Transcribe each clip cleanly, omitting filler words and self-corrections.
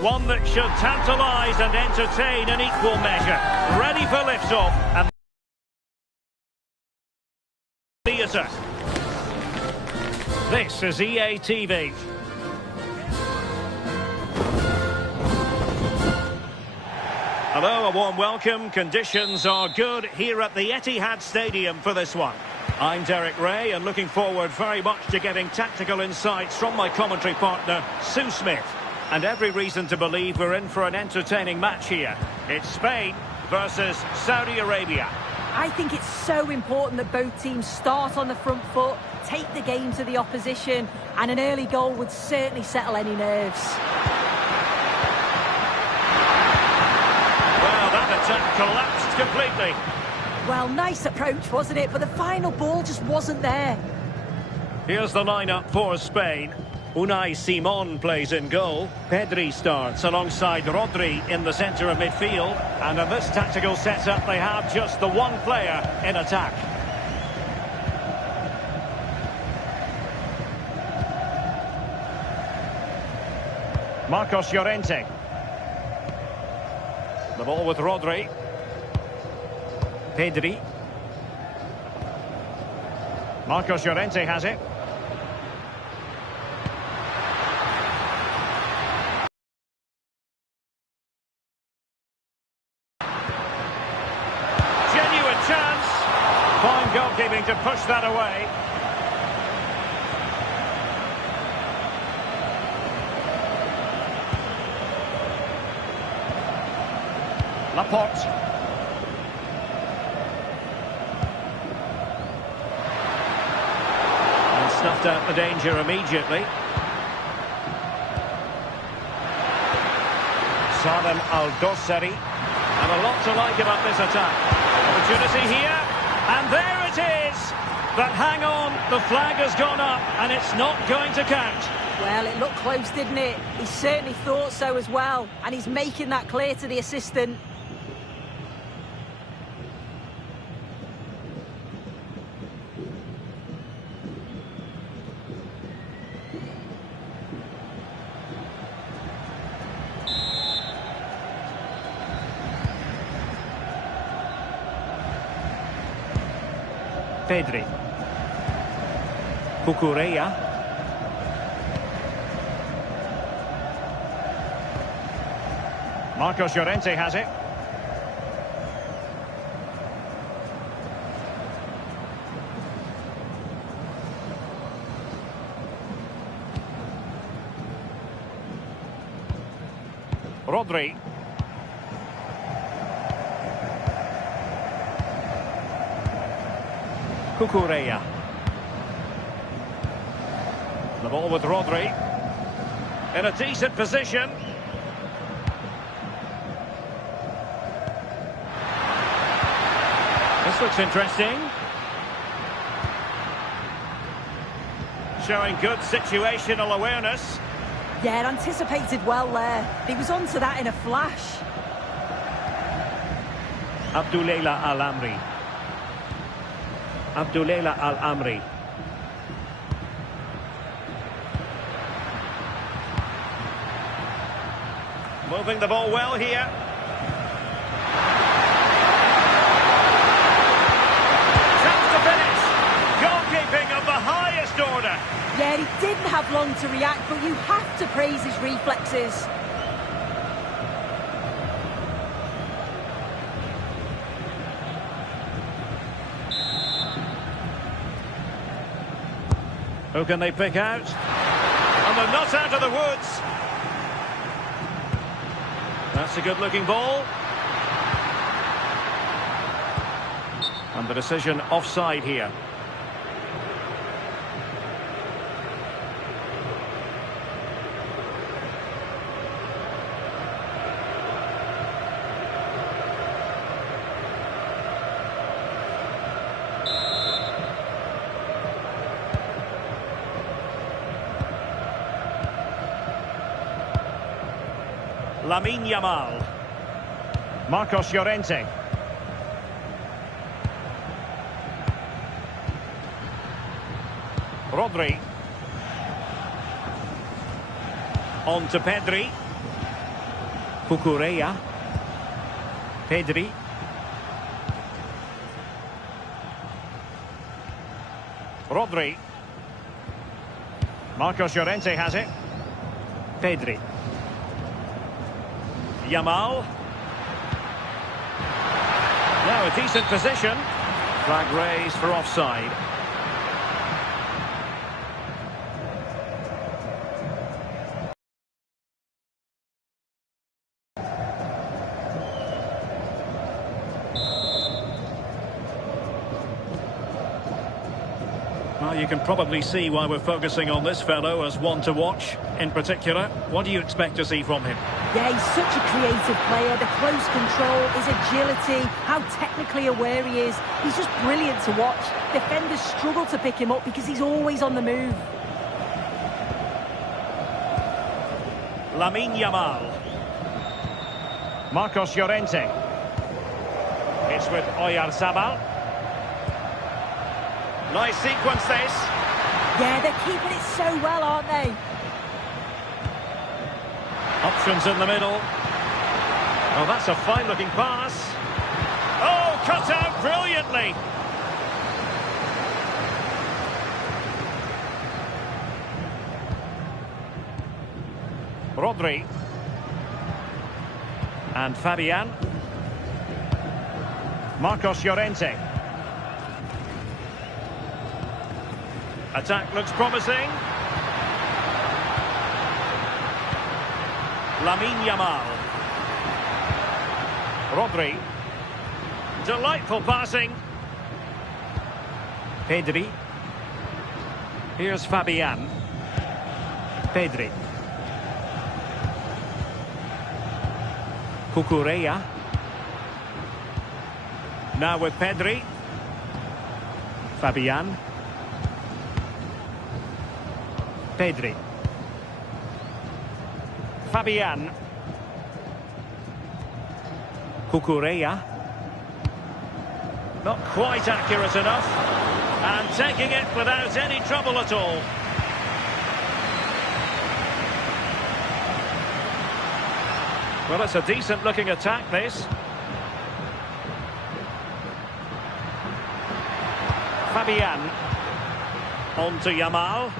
One that should tantalise and entertain in equal measure. Ready for liftoff. And theatre. This is EA TV. Hello, a warm welcome. Conditions are good here at the Etihad Stadium for this one. I'm Derek Ray and looking forward very much to getting tactical insights from my commentary partner, Sue Smith. And every reason to believe we're in for an entertaining match here. It's Spain versus Saudi Arabia. I think it's so important that both teams start on the front foot, take the game to the opposition, and an early goal would certainly settle any nerves. Well, that attack collapsed completely. Well, nice approach, wasn't it? But the final ball just wasn't there. Here's the lineup for Spain. Unai Simon plays in goal. Pedri starts alongside Rodri in the centre of midfield. And in this tactical setup, they have just the one player in attack. Marcos Llorente. The ball with Rodri. Pedri. Marcos Llorente has it. Genuine chance. Fine goalkeeping to push that away. Laporte. And snuffed out the danger immediately. Salem Al-Dossari. And a lot to like about this attack. Opportunity here. And there it is. But hang on, the flag has gone up and it's not going to count. Well, it looked close, didn't it? He certainly thought so as well. And he's making that clear to the assistant. Pedri. Cucurella. Marcos Llorente has it. Rodri. Cucurella. The ball with Rodri. In a decent position. This looks interesting. Showing good situational awareness. Yeah, it anticipated well there. He was onto that in a flash. Abdullah Al-Amri. Abdullah Al-Amri. Moving the ball well here. Chance to finish. Goalkeeping of the highest order. Yeah, he didn't have long to react, but you have to praise his reflexes. Who can they pick out? And they're not out of the woods. That's a good-looking ball. And the decision offside here. Lamine Yamal. Marcos Llorente. Rodri. On to Pedri. Cucurella. Pedri. Rodri. Marcos Llorente has it. Pedri. Yamal. Now a decent position. Flag raised for offside. Well, you can probably see why we're focusing on this fellow as one to watch. In particular, what do you expect to see from him? Yeah, he's such a creative player. The close control, his agility, how technically aware he is. He's just brilliant to watch. Defenders struggle to pick him up because he's always on the move. Lamine Yamal. Marcos Llorente. It's with Oyarzabal. Nice sequence this. Yeah, they're keeping it so well, aren't they? Options in the middle. Oh, that's a fine-looking pass. Oh, cut out brilliantly. Rodri. And Fabian. Marcos Llorente. Attack looks promising. Lamine Yamal. Rodri. Delightful passing. Pedri. Here's Fabian. Pedri. Cucurella. Now with Pedri. Fabian. Pedri. Fabian. Cucurella. Not quite accurate enough. And taking it without any trouble at all. Well, it's a decent looking attack, this. Fabian. On to Yamal.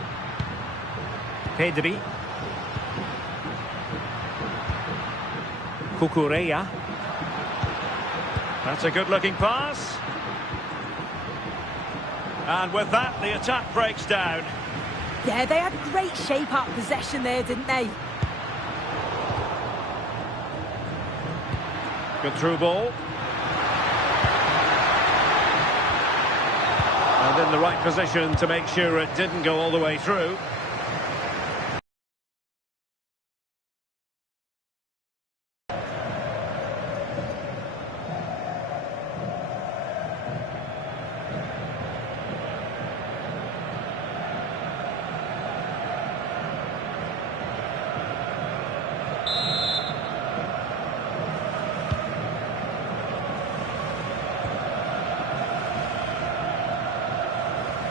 Pedri. Cucurella. That's a good-looking pass. And with that, the attack breaks down. Yeah, they had great shape out possession there, didn't they? Good through ball. And in the right position to make sure it didn't go all the way through.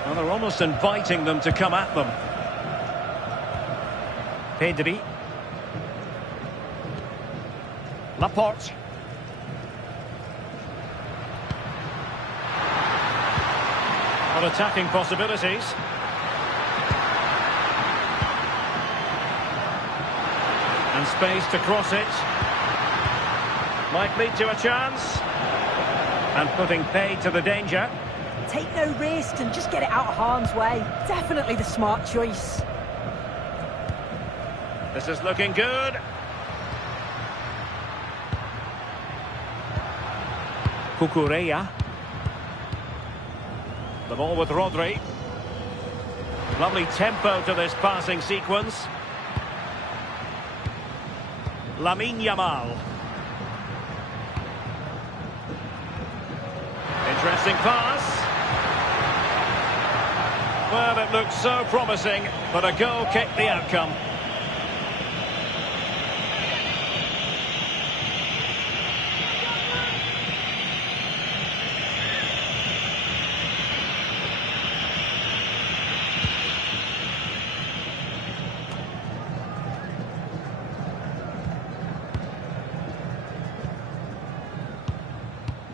Well, they're almost inviting them to come at them. Pedri. Laporte. On attacking possibilities. And space to cross it. Might lead to a chance. And putting paid to the danger. Take no risks and just get it out of harm's way. Definitely the smart choice. This is looking good. Cucurella. The ball with Rodri. Lovely tempo to this passing sequence. Lamine Yamal. Interesting pass. Well, it looked so promising, but a goal kicked the outcome.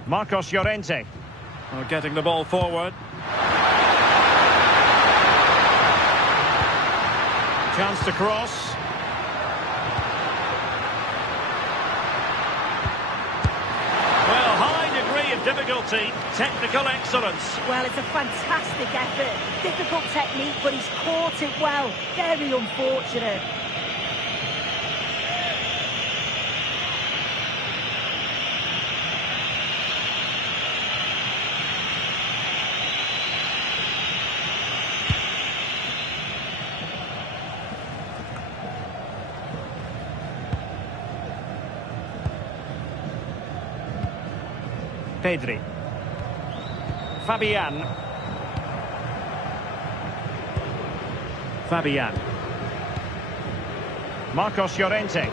Marcos Llorente. Oh, getting the ball forward. Chance to cross. Well, high degree of difficulty, technical excellence. Well, it's a fantastic effort. Difficult technique, but he's caught it well. Very unfortunate. Pedri. Fabian. Marcos Llorente.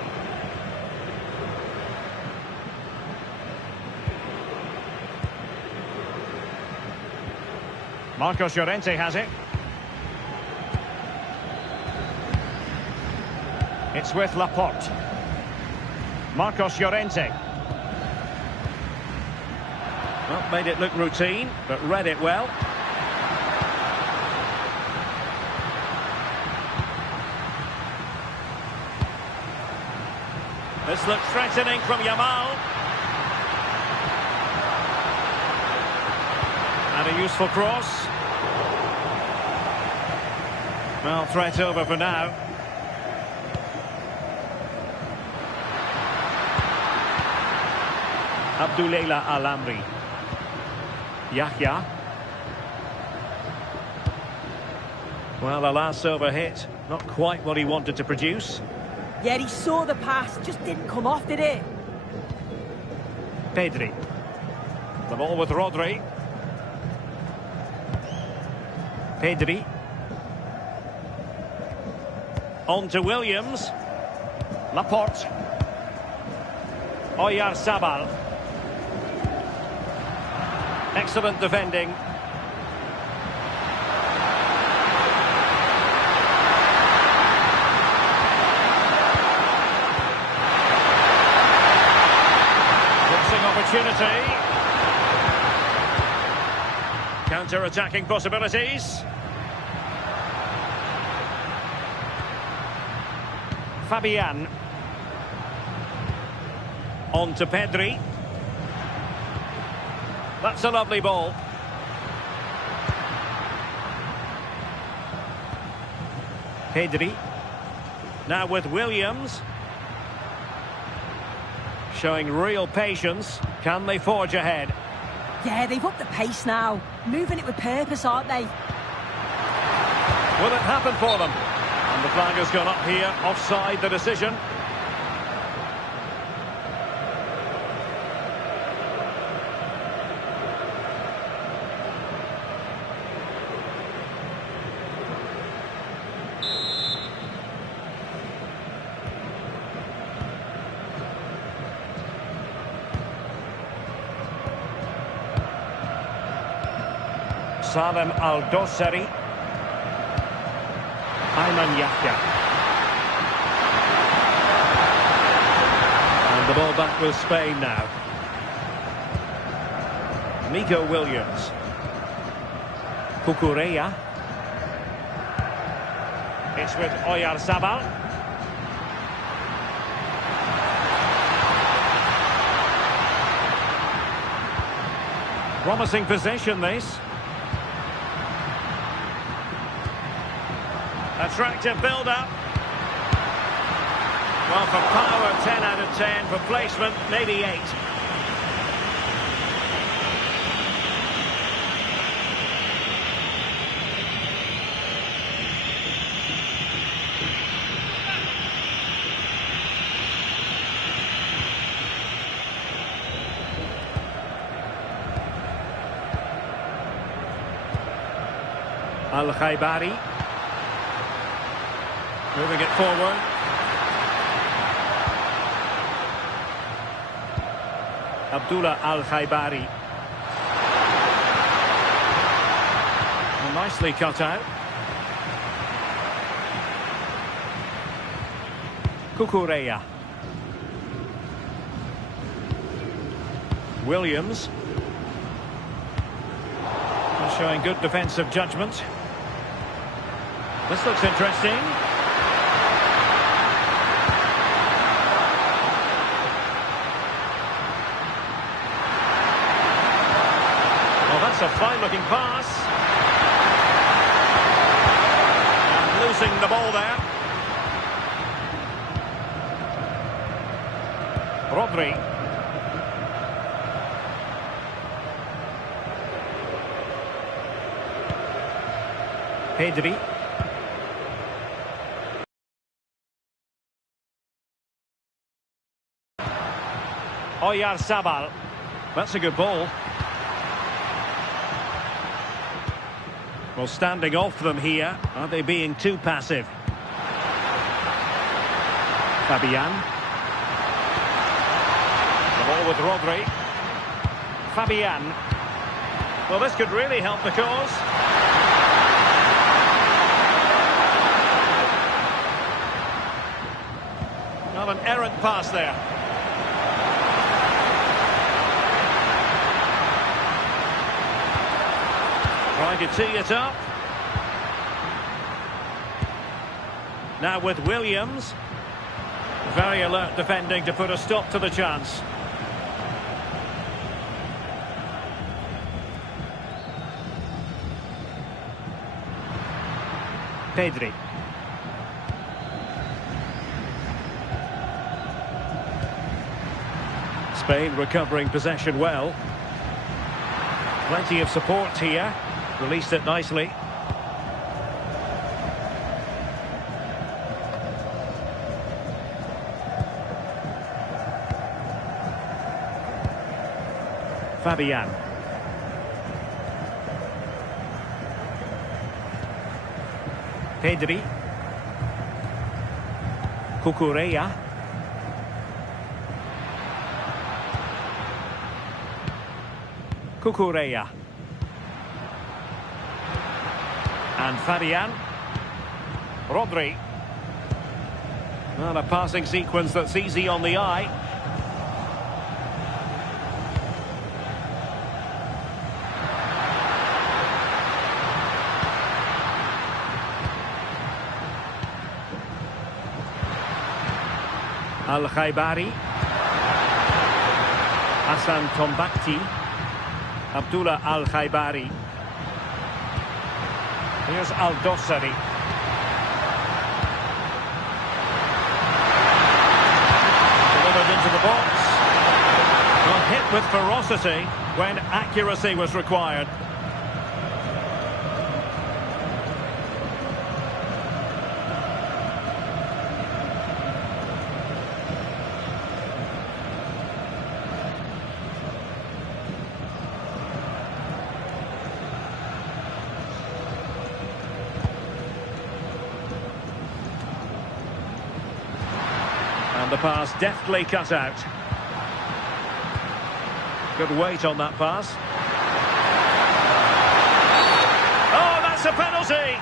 Marcos Llorente has it. It's with Laporte. Marcos Llorente. Well, made it look routine, but read it well. This looks threatening from Yamal. And a useful cross. Well, threat over for now. Abdullah Al-Amri. Yahya. Well, the last over hit, not quite what he wanted to produce. Yeah, he saw the pass, just didn't come off, did it? Pedri. The ball with Rodri. Pedri. On to Williams. Laporte. Oyarzabal. Excellent defending. Crossing opportunity. Counter-attacking possibilities. Fabian. On to Pedri. That's a lovely ball. Pedri. Now with Williams. Showing real patience. Can they forge ahead? Yeah, they've upped the pace now. Moving it with purpose, aren't they? Will it happen for them? And the flag has gone up here. Offside the decision. Salem Al-Dossari. Ayman Yahya. And the ball back with Spain now. Nico Williams. Cucurella. It's with Oyarzabal. Promising possession, this. Attractive build-up. Well, for power, 10 out of 10. For placement, maybe 8. Al-Khaibari. Moving it forward. Abdullah Al-Khaibari. Well, nicely cut out. Cucurella. Williams. Showing good defensive judgment. This looks interesting. Well, that's a fine-looking pass. And losing the ball there. Rodri. Pedri. Oyarzabal. That's a good ball. Well, standing off them here. Are they being too passive? Fabian. The ball with Rodri. Fabian. Well, this could really help the cause. Not an errant pass there. Trying to tee it up. Now with Williams. Very alert defending to put a stop to the chance. Pedri. Spain recovering possession well. Plenty of support here. Released it nicely. Fabian. Pedri. Cucurella. Cucurella. And Fabian. Rodri. Well, a passing sequence that's easy on the eye. Al-Khaibari. Hassan Tombakti. Abdullah Al-Khaibari. Here's Al-Dossari. Delivered into the box. Well, hit with ferocity when accuracy was required. And the pass deftly cut out. Good weight on that pass. Oh, that's a penalty!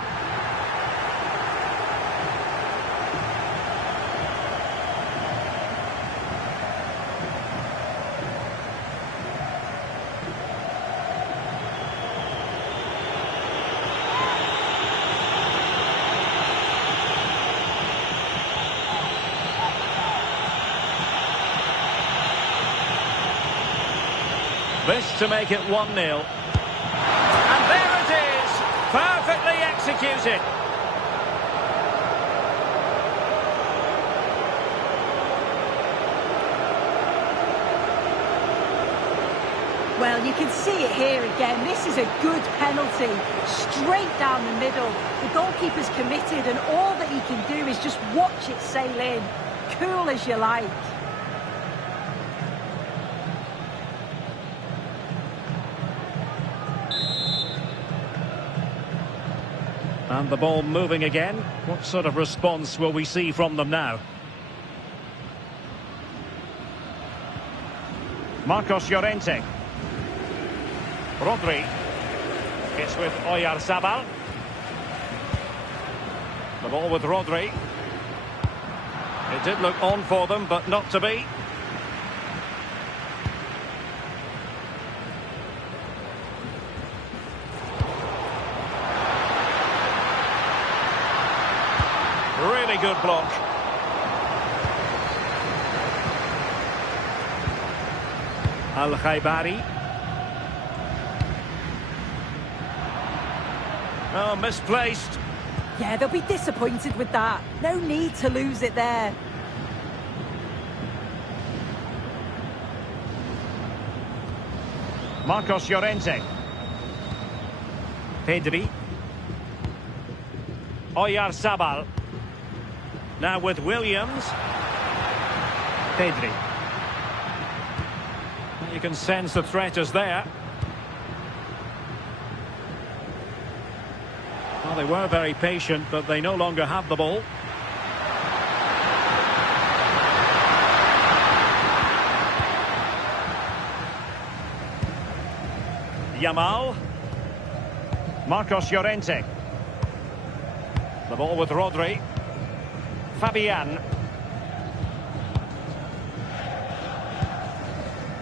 This to make it 1-0. And there it is! Perfectly executed. Well, you can see it here again. This is a good penalty. Straight down the middle. The goalkeeper's committed and all that he can do is just watch it sail in. Cool as you like. And the ball moving again. What sort of response will we see from them now? Marcos Llorente. Rodri. It's with Oyarzabal. The ball with Rodri. It did look on for them, but not to be. Really good block. Al-Khaibari. Oh, misplaced. Yeah, they'll be disappointed with that. No need to lose it there. Marcos Llorente. Pedri. Oyarzabal. Now with Williams. Pedri. You can sense the threat is there. Well, they were very patient, but they no longer have the ball. Yamal. Marcos Llorente. The ball with Rodri. Fabian.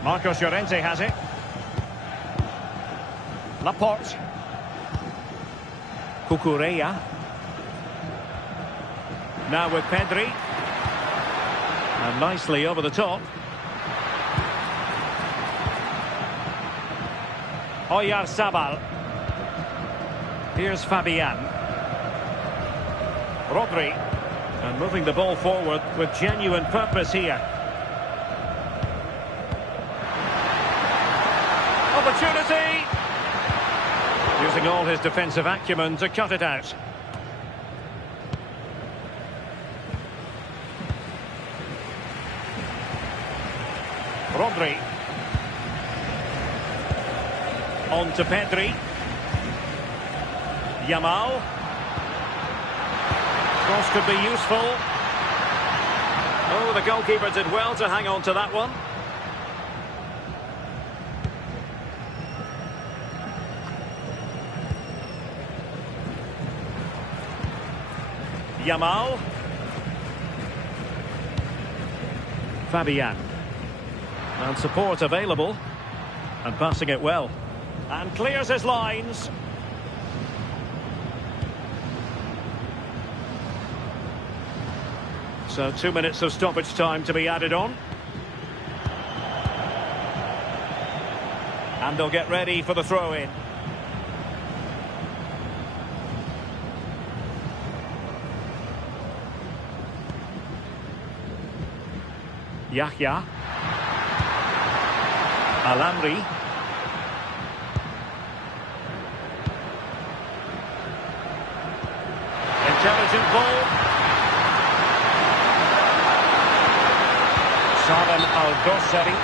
Marcos Llorente has it. Laporte. Cucurella. Now with Pedri. And nicely over the top. Oyarzabal. Here's Fabian. Rodri. And moving the ball forward with genuine purpose here. Opportunity! Using all his defensive acumen to cut it out. Rodri. On to Pedri. Yamal. Cross could be useful. Oh, the goalkeeper did well to hang on to that one. Yamal. Fabian. And support available. And passing it well. And clears his lines. So 2 minutes of stoppage time to be added on. And they'll get ready for the throw-in. Yahya. Alamri. Intelligent ball. Salem Al-Dossari.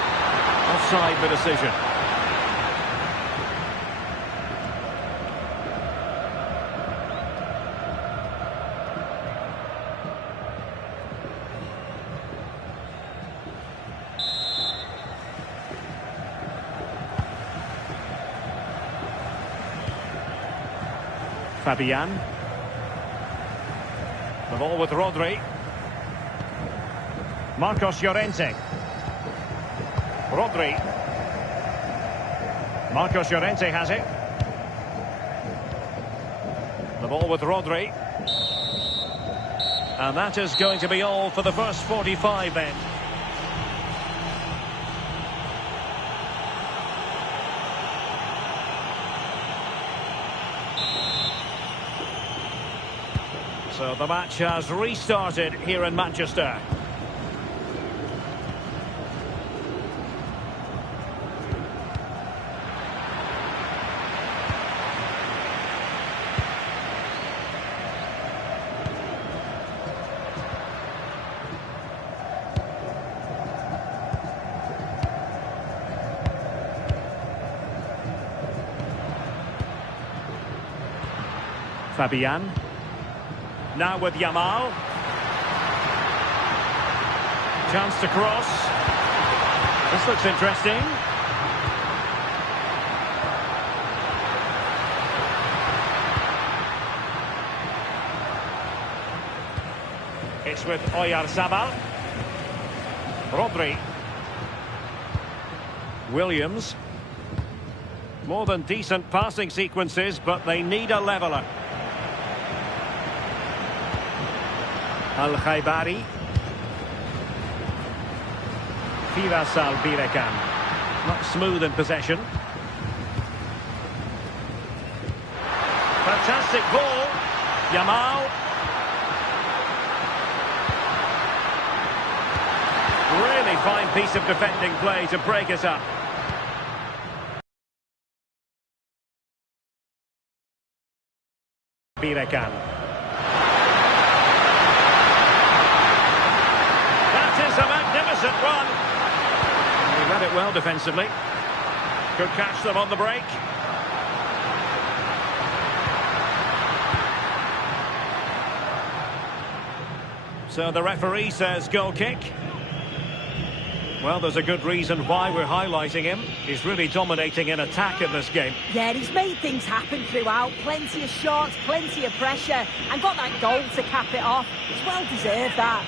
Offside the decision. Fabian. The ball with Rodri. Marcos Llorente. Rodri. Marcos Llorente has it. The ball with Rodri. And that is going to be all for the first 45 then. So the match has restarted here in Manchester. Fabian. Now with Yamal. Chance to cross. This looks interesting. It's with Oyarzabal. Rodri. Williams. More than decent passing sequences, but they need a leveller. Al-Khaibari. Firasal Birekan. Not smooth in possession. Fantastic ball. Yamal. Really fine piece of defending play to break us up. Birekan. That is a magnificent run. He read it well defensively. Could catch them on the break. So the referee says goal kick. Well, there's a good reason why we're highlighting him. He's really dominating in attack in this game. Yeah, and he's made things happen throughout. Plenty of shots, plenty of pressure, and got that goal to cap it off. It's well deserved, that.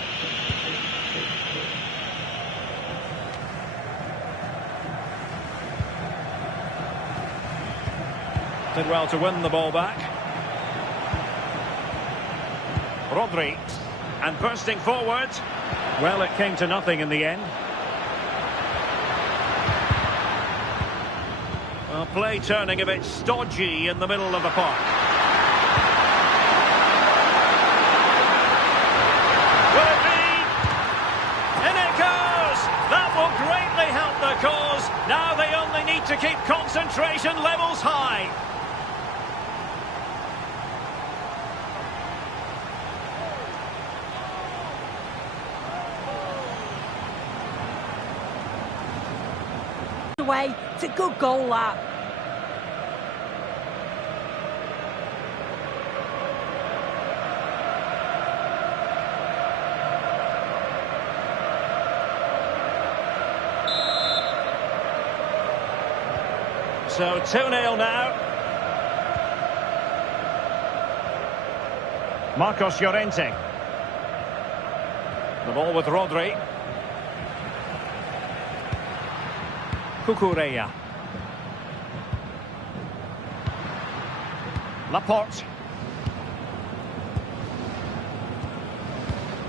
Did well to win the ball back. Rodri. And bursting forward. Well, it came to nothing in the end. Well, play turning a bit stodgy in the middle of the park. Will it be? In it goes! That will greatly help the cause. Now they only need to keep concentration levels high. Away. It's a good goal, that. So 2-0 now. Marcos Llorente. The ball with Rodri. Cucurella. Laporte.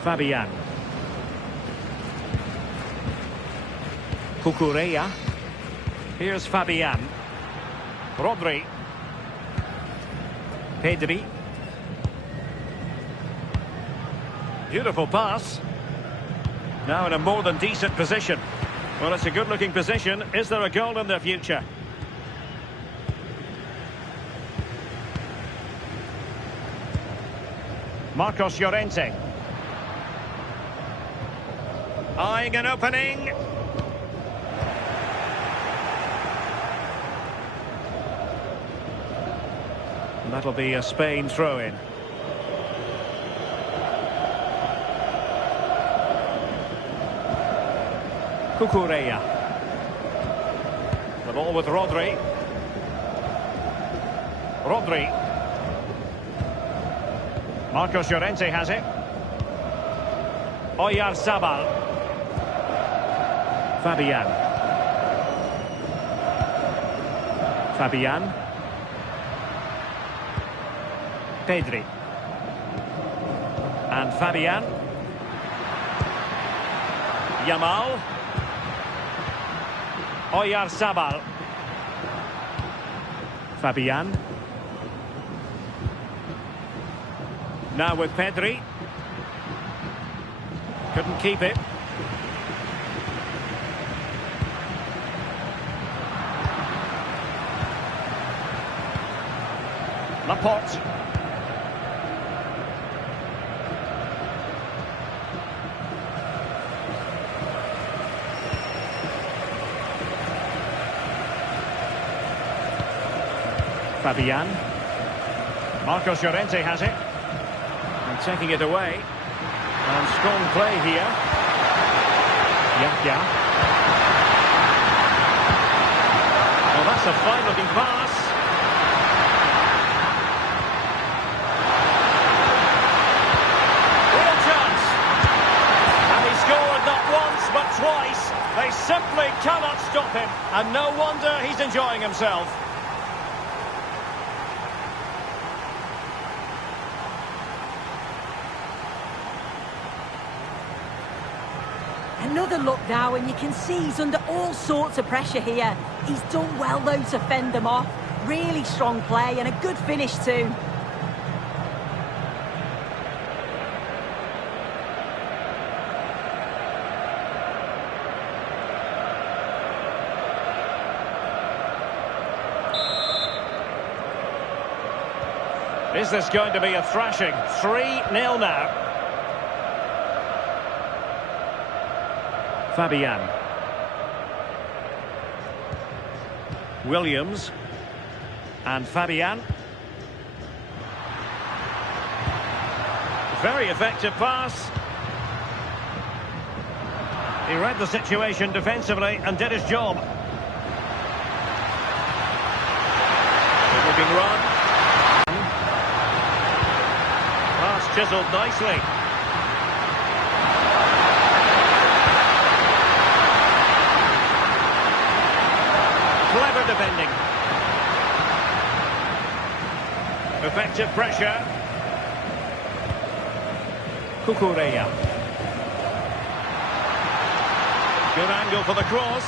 Fabian. Cucurella. Here's Fabian. Rodri. Pedri. Beautiful pass. Now in a more than decent position. Well, it's a good-looking position. Is there a goal in the future? Marcos Llorente. Eyeing an opening. And that'll be a Spain throw-in. Cucurella. The ball with Rodri. Rodri. Marcos Llorente has it. Oyarzabal. Fabian. Fabian. Pedri. And Fabian. Yamal. Oyarzabal. Fabian. Now with Pedri. Couldn't keep it. Laporte. Fabian. Marcos Llorente has it. And taking it away. And strong play here. Yeah. Well, that's a fine-looking pass. Real chance. And he scored not once, but twice. They simply cannot stop him. And no wonder he's enjoying himself. Another look now, and you can see he's under all sorts of pressure here. He's done well, though, to fend them off. Really strong play and a good finish, too. Is this going to be a thrashing? 3-0 now. Fabian. Williams. And Fabian. Very effective pass. He read the situation defensively and did his job. Good looking run. Pass chiselled nicely. Clever defending. Effective pressure. Cucurella. Good angle for the cross.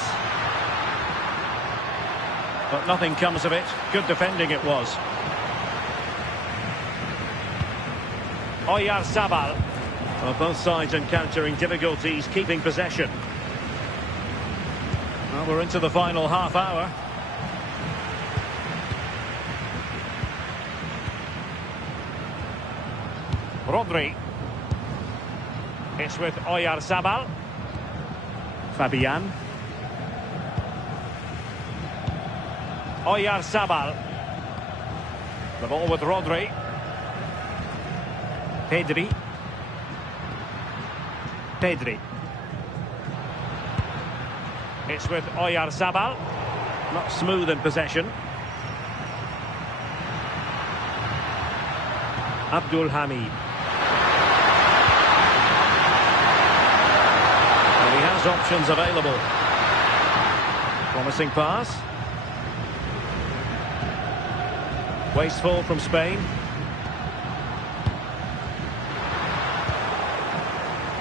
But nothing comes of it. Good defending it was. Oyarzabal. Well, both sides encountering difficulties keeping possession. Well, we're into the final half hour. Rodri. It's with Oyarzabal. Fabian. Oyarzabal. The ball with Rodri. Pedri. It's with Oyarzabal. Not smooth in possession. Abdul Hamid. And he has options available. Promising pass. Wasteful from Spain.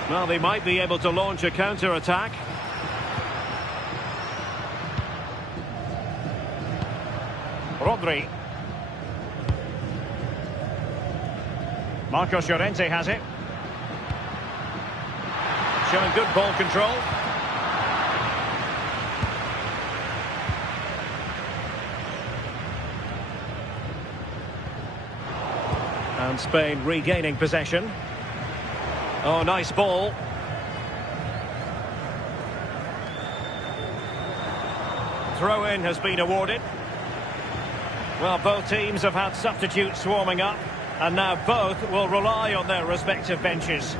Well, they might be able to launch a counter-attack. Rodri. Marcos Llorente has it. Showing good ball control. And Spain regaining possession. Oh, nice ball. Throw-in has been awarded. Well, both teams have had substitutes warming up, and now both will rely on their respective benches.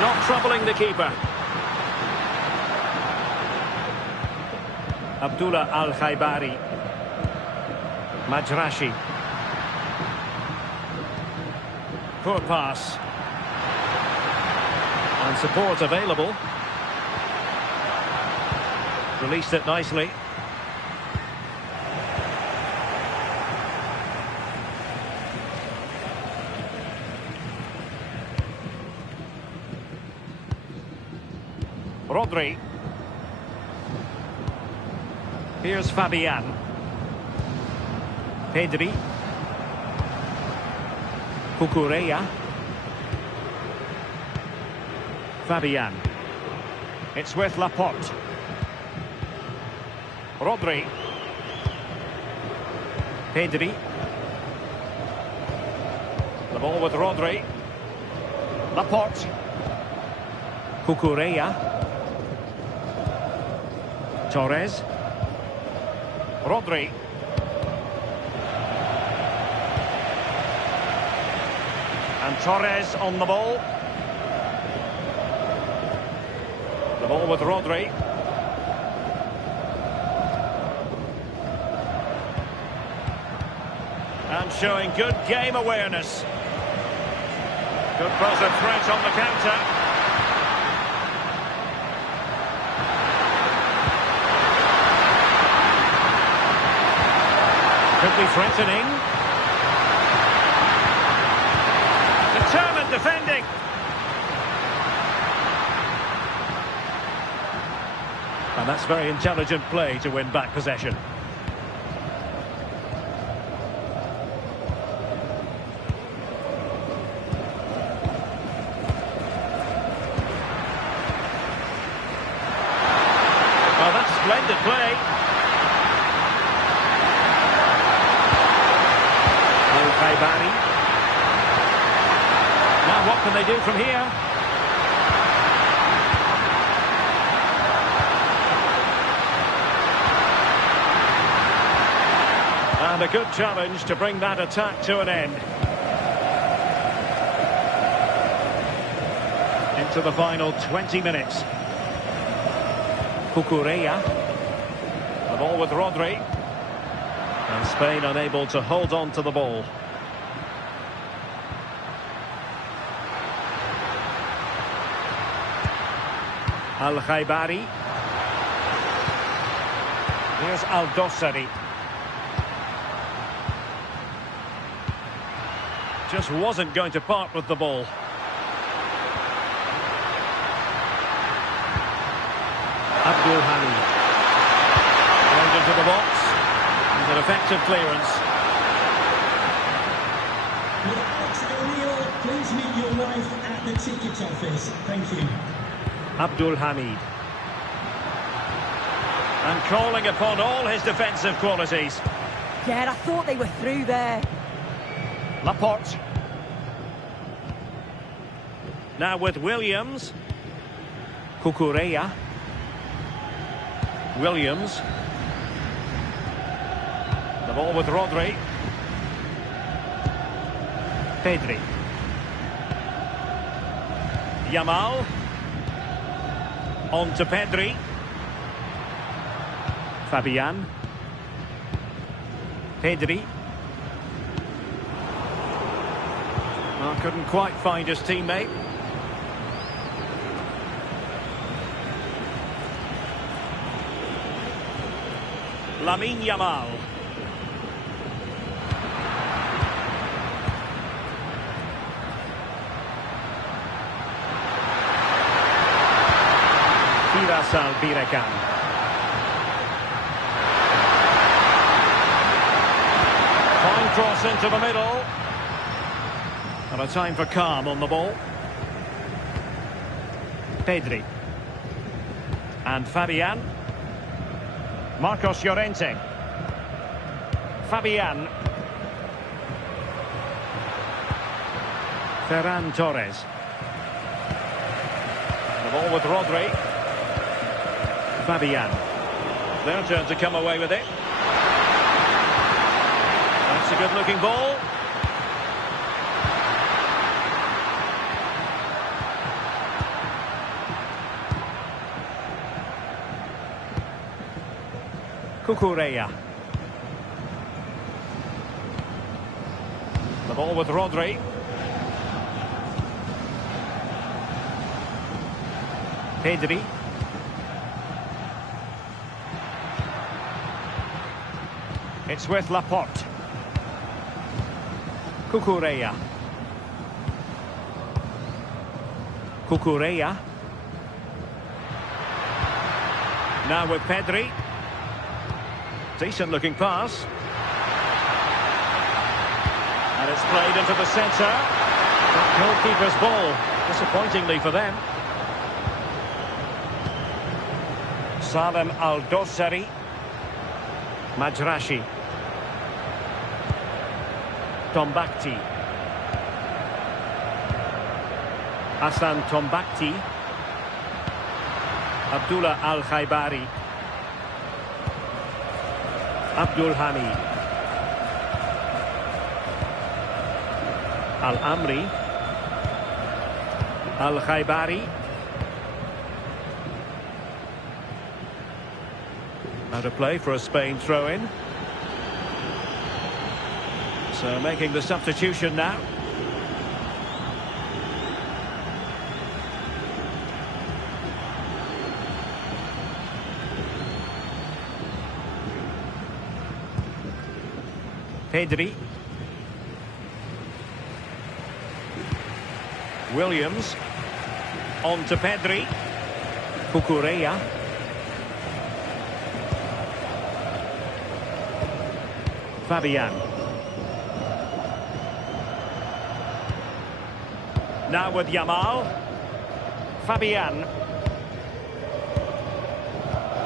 Not troubling the keeper. Abdullah Al-Khaibari. Majrashi. Poor pass. And support available. Released it nicely. Rodri. Here's Fabian. Pedri. Cucurella. Fabian. It's with Laporte. Rodri. Pedri. The ball with Rodri. Laporte. Cucurella. Torres. Rodri. And Torres on the ball. The ball with Rodri. And showing good game awareness. Could pose a threat on the counter. Could be threatening. Determined defending. And that's very intelligent play to win back possession. Well, that's splendid play. Al-Khaibari. Now what can they do from here? And a good challenge to bring that attack to an end. Into the final 20 minutes. Cucurella. The ball with Rodri. And Spain unable to hold on to the ball. Al-Khaibari. Here's Al-Dossari. Just wasn't going to part with the ball. Abdul Hamid. Going into the box. It's an effective clearance. With Alex O'Neill, please meet your wife at the ticket office. Thank you. Abdul Hamid. And calling upon all his defensive qualities. Yeah, I thought they were through there. Laporte. Now with Williams. Cucurella. Williams. The ball with Rodri. Pedri. Yamal. On to Pedri. Fabian. Pedri. Well, couldn't quite find his teammate. Lamine Yamal. Firasal Birekan. Fine cross into the middle. And a time for calm on the ball. Pedri. And Fabian. Marcos Llorente. Fabian. Ferran Torres. The ball with Rodri. Fabian. Their turn to come away with it. That's a good-looking ball. Cucurella. The ball with Rodri. Pedri. It's with Laporte. Cucurella. Cucurella. Now with Pedri. Decent looking pass. And it's played into the centre. Goalkeeper's ball, disappointingly for them. Salem Al-Dossari. Majrashi. Tombakti. Hassan Tombakti. Abdullah Al-Khaibari. Abdul Hamid. Al-Amri. Al-Khaibari. Out of play for a Spain throw-in. So making the substitution now. Pedri. Williams. On to Pedri. Cucurella. Fabian. Now with Yamal. Fabian.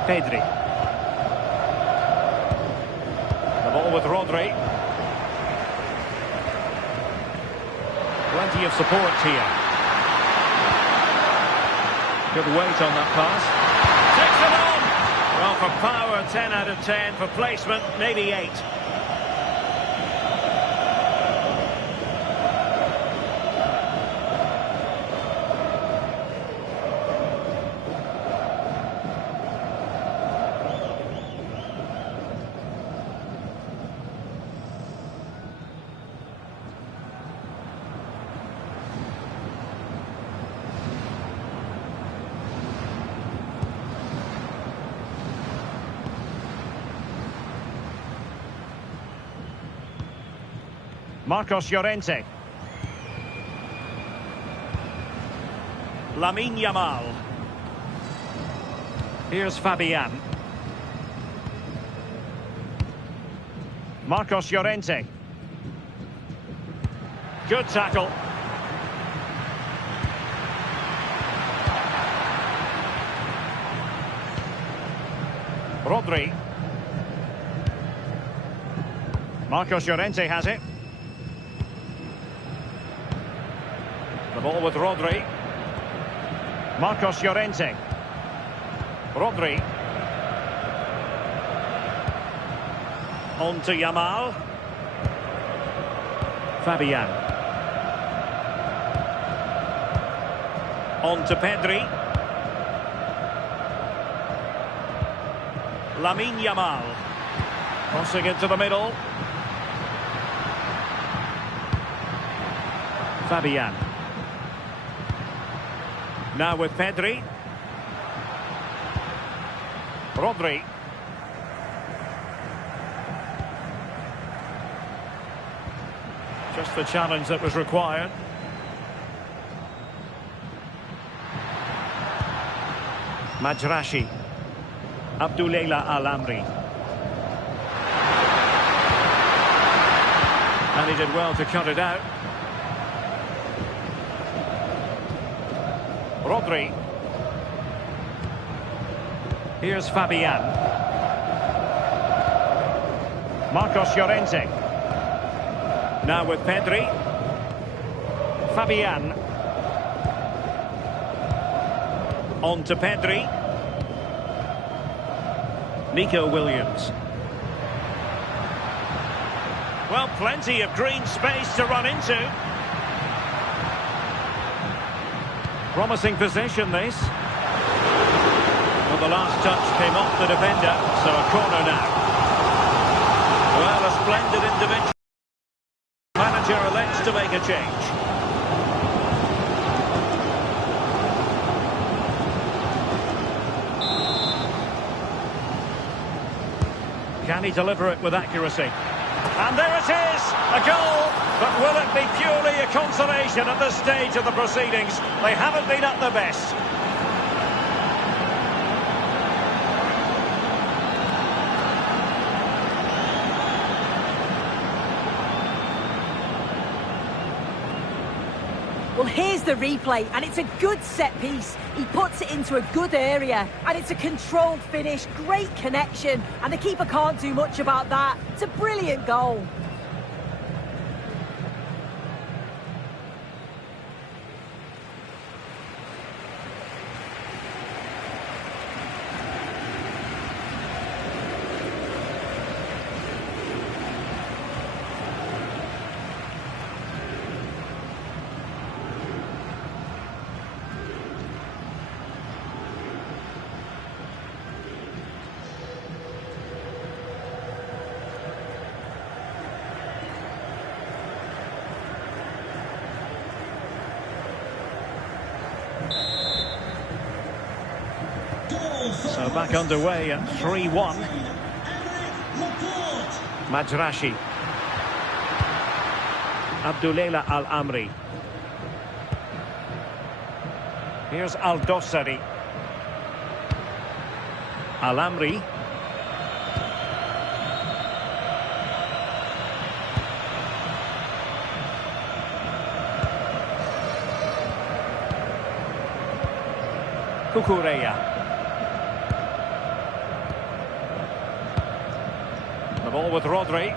Pedri. The ball with Rodri. Plenty of support here. Good weight on that pass. Takes it on! Well, for power, 10 out of 10. For placement, maybe 8. Marcos Llorente. Lamine Yamal. Here's Fabian. Marcos Llorente. Good tackle. Rodri. Marcos Llorente has it. The ball with Rodri. Marcos Llorente. Rodri. On to Yamal. Fabian. On to Pedri. Lamine Yamal. Crossing into the middle. Fabian. Now with Pedri. Rodri. Just the challenge that was required. Majrashi. Abduleila Al-Amri. And he did well to cut it out. Rodri. Here's Fabian. Marcos Llorente. Now with Pedri. Fabian. On to Pedri. Nico Williams. Well, plenty of green space to run into. Promising possession, this. Well, the last touch came off the defender, so a corner now. Well, a splendid individual. Manager elects to make a change. Can he deliver it with accuracy? And there it is, a goal. But will it be purely a consolation at this stage of the proceedings? They haven't been at their best. Well, here's the replay, and it's a good set piece. He puts it into a good area, and it's a controlled finish, great connection, and the keeper can't do much about that. It's a brilliant goal. So back underway at 3-1. Majrashi. Abdullela Al-Amri. Here's Al-Dossari. Al-Amri. Kukureya. The ball with Rodri.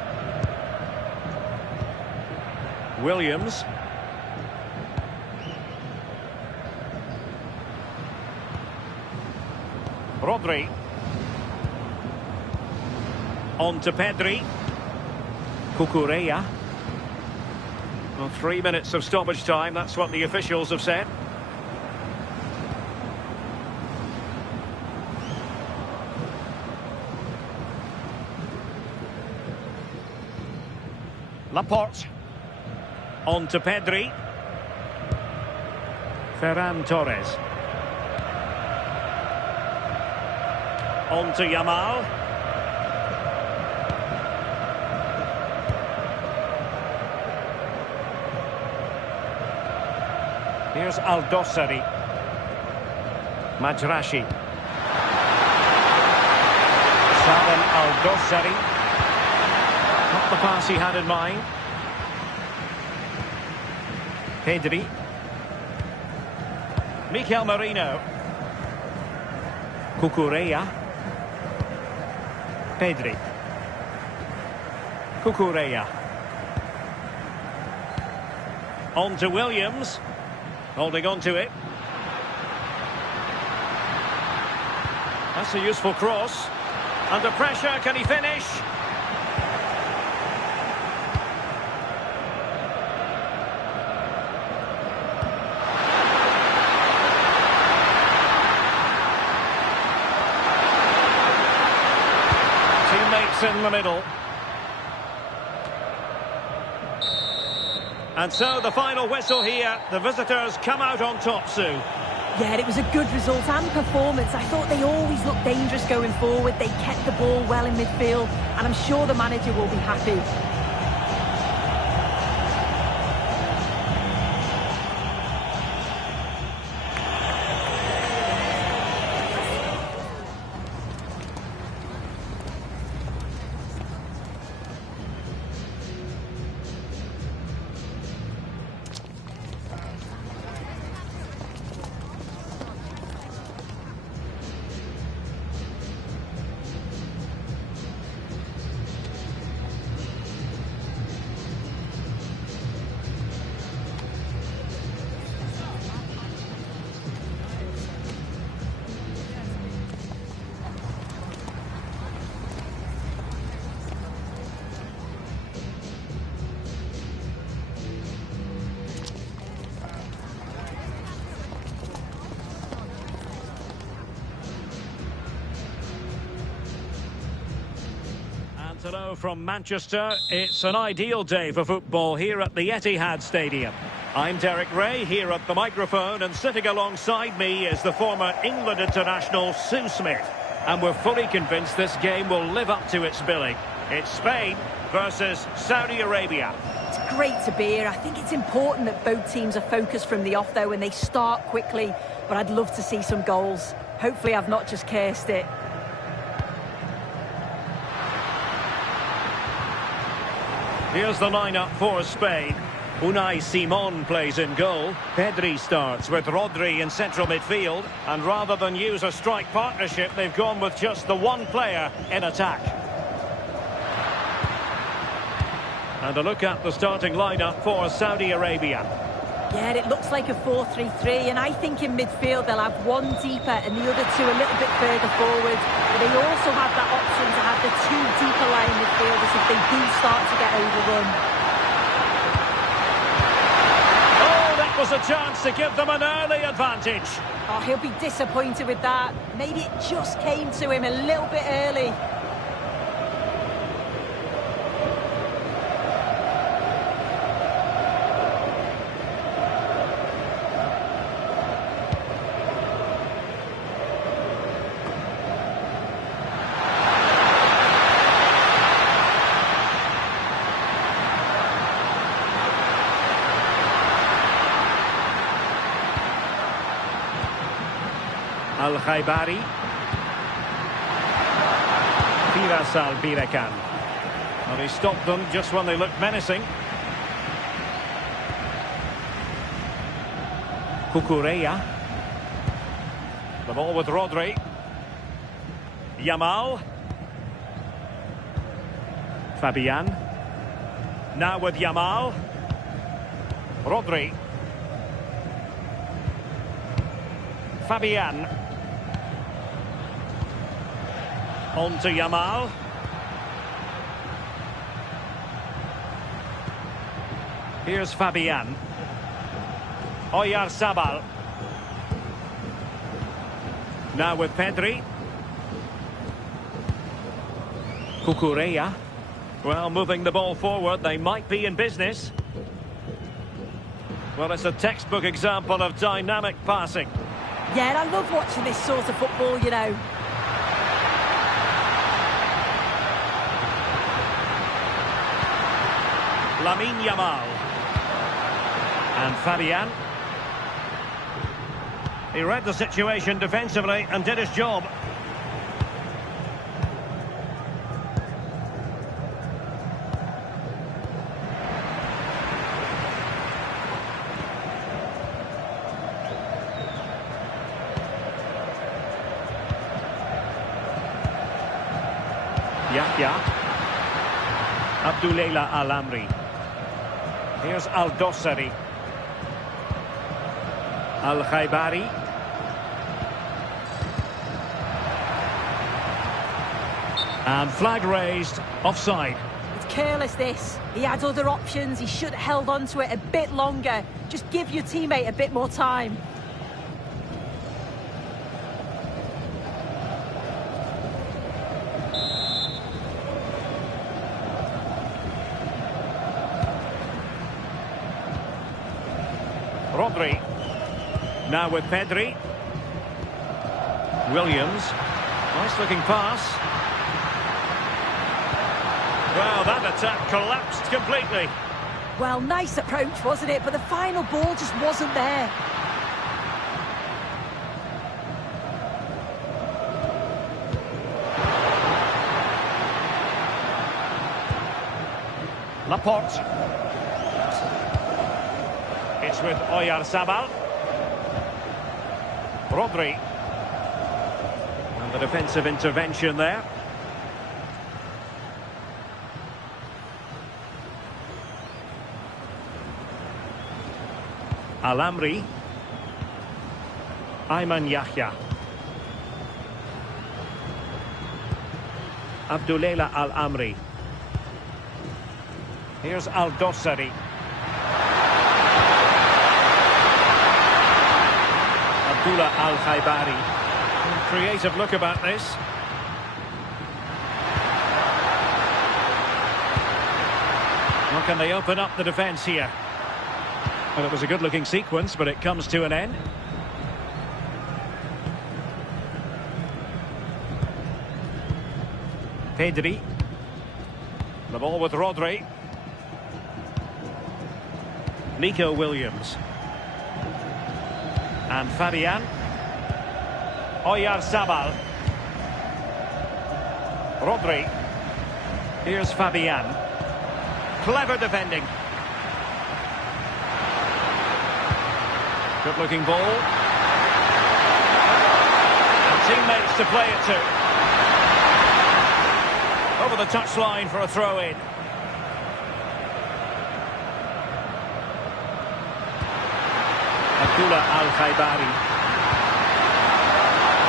Williams. Rodri. On to Pedri. Kukureya. Well, 3 minutes of stoppage time, that's what the officials have said. Laporte. On to Pedri. Ferran Torres. On to Yamal. Here's Al-Dossari. Majrashi. Salem Al-Dossari. Not the pass he had in mind. Pedri. Mikel Merino. Kukureya. Pedri. Kukureya. On to Williams. Holding on to it. That's a useful cross. Under pressure, can he finish? Teammates in the middle. And so the final whistle here. The visitors come out on top, Sue. Yeah, it was a good result and performance. I thought they always looked dangerous going forward. They kept the ball well in midfield, and I'm sure the manager will be happy. Hello from Manchester. It's an ideal day for football here at the Etihad Stadium. I'm Derek Ray here at the microphone, and sitting alongside me is the former England international Sue Smith. And we're fully convinced this game will live up to its billing. It's Spain versus Saudi Arabia. It's great to be here. I think it's important that both teams are focused from the off, though, and they start quickly. But I'd love to see some goals. Hopefully I've not just cursed it. Here's the lineup for Spain. Unai Simon plays in goal. Pedri starts with Rodri in central midfield. And rather than use a strike partnership, they've gone with just the one player in attack. And a look at the starting lineup for Saudi Arabia. Yeah, it looks like a 4-3-3, and I think in midfield they'll have one deeper and the other two a little bit further forward. But they also have that option to have the two deeper line midfielders if they do start to get overrun. Oh, that was a chance to give them an early advantage. Oh, he'll be disappointed with that. Maybe it just came to him a little bit early. Al-Khaibari. Firasal Birakan. Well, he stopped them just when they looked menacing. Kukureya. The ball with Rodri. Yamal. Fabian. Now with Yamal. Rodri. Fabian. On to Yamal. Here's Fabian. Oyarzabal. Now with Pedri. Kukureya. Well, moving the ball forward, they might be in business. Well, it's a textbook example of dynamic passing. Yeah, and I love watching this sort of football, you know. Lamine Yamal. And Fabian. He read the situation defensively and did his job. Yahya. Abdullah Al-Amri. Here's Al-Dossari. Al-Khaibari. And flag raised, offside. It's careless, this. He had other options. He should have held on to it a bit longer. Just give your teammate a bit more time. Rodri. Now with Pedri. Williams. Nice looking pass. Well, that attack collapsed completely. Well, nice approach, wasn't it? But the final ball just wasn't there. Laporte. It's with Oyarzabal. Rodri. And the defensive intervention there. Al-Amri. Ayman Yahya. Abdullah Al-Amri. Here's Al-Dossari. Abdullah Al-Khaibari. Creative look about this. Well, can they open up the defence here? Well, it was a good-looking sequence, but it comes to an end. Pedri. The ball with Rodri. Nico Williams. And Fabian. Oyarzabal. Rodri. Here's Fabian. Clever defending. Good looking ball. And teammates to play it to. Over the touchline for a throw in. Abdullah Al-Khaibari.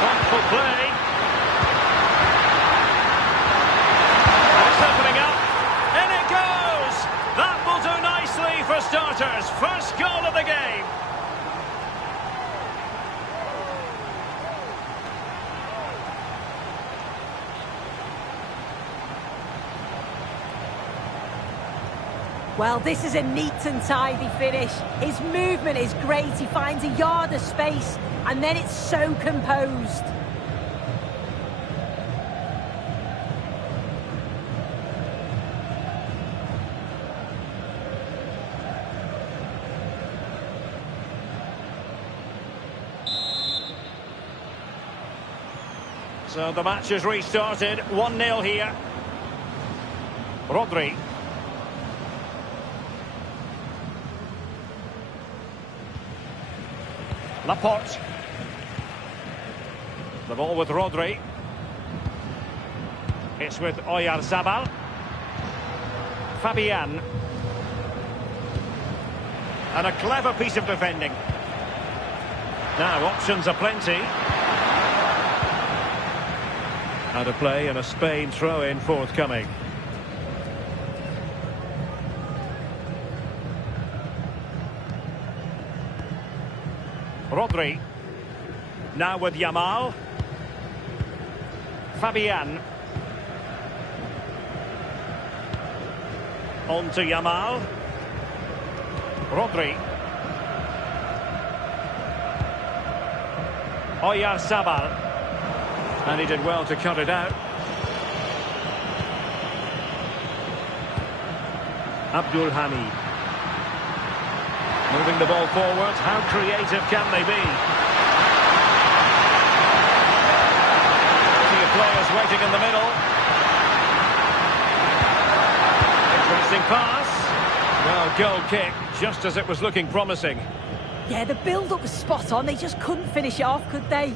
Thoughtful play. And it's opening up. And it goes! That will do nicely for starters. First goal of the game. Well, this is a neat and tidy finish. His movement is great. He finds a yard of space, and then it's so composed. So the match has restarted. 1-0 here. Rodri. Laporte. The ball with Rodri. It's with Oyarzabal. Fabian. And a clever piece of defending. Now options are plenty. Out of play and a Spain throw-in forthcoming. Rodri. Now with Yamal. Fabian. On to Yamal. Rodri. Oyarzabal. And he did well to cut it out. Abdul Hamid. Moving the ball forward. How creative can they be? Plenty of players waiting in the middle. Interesting pass. Well, goal kick, just as it was looking promising. Yeah, the build-up was spot on. They just couldn't finish it off, could they?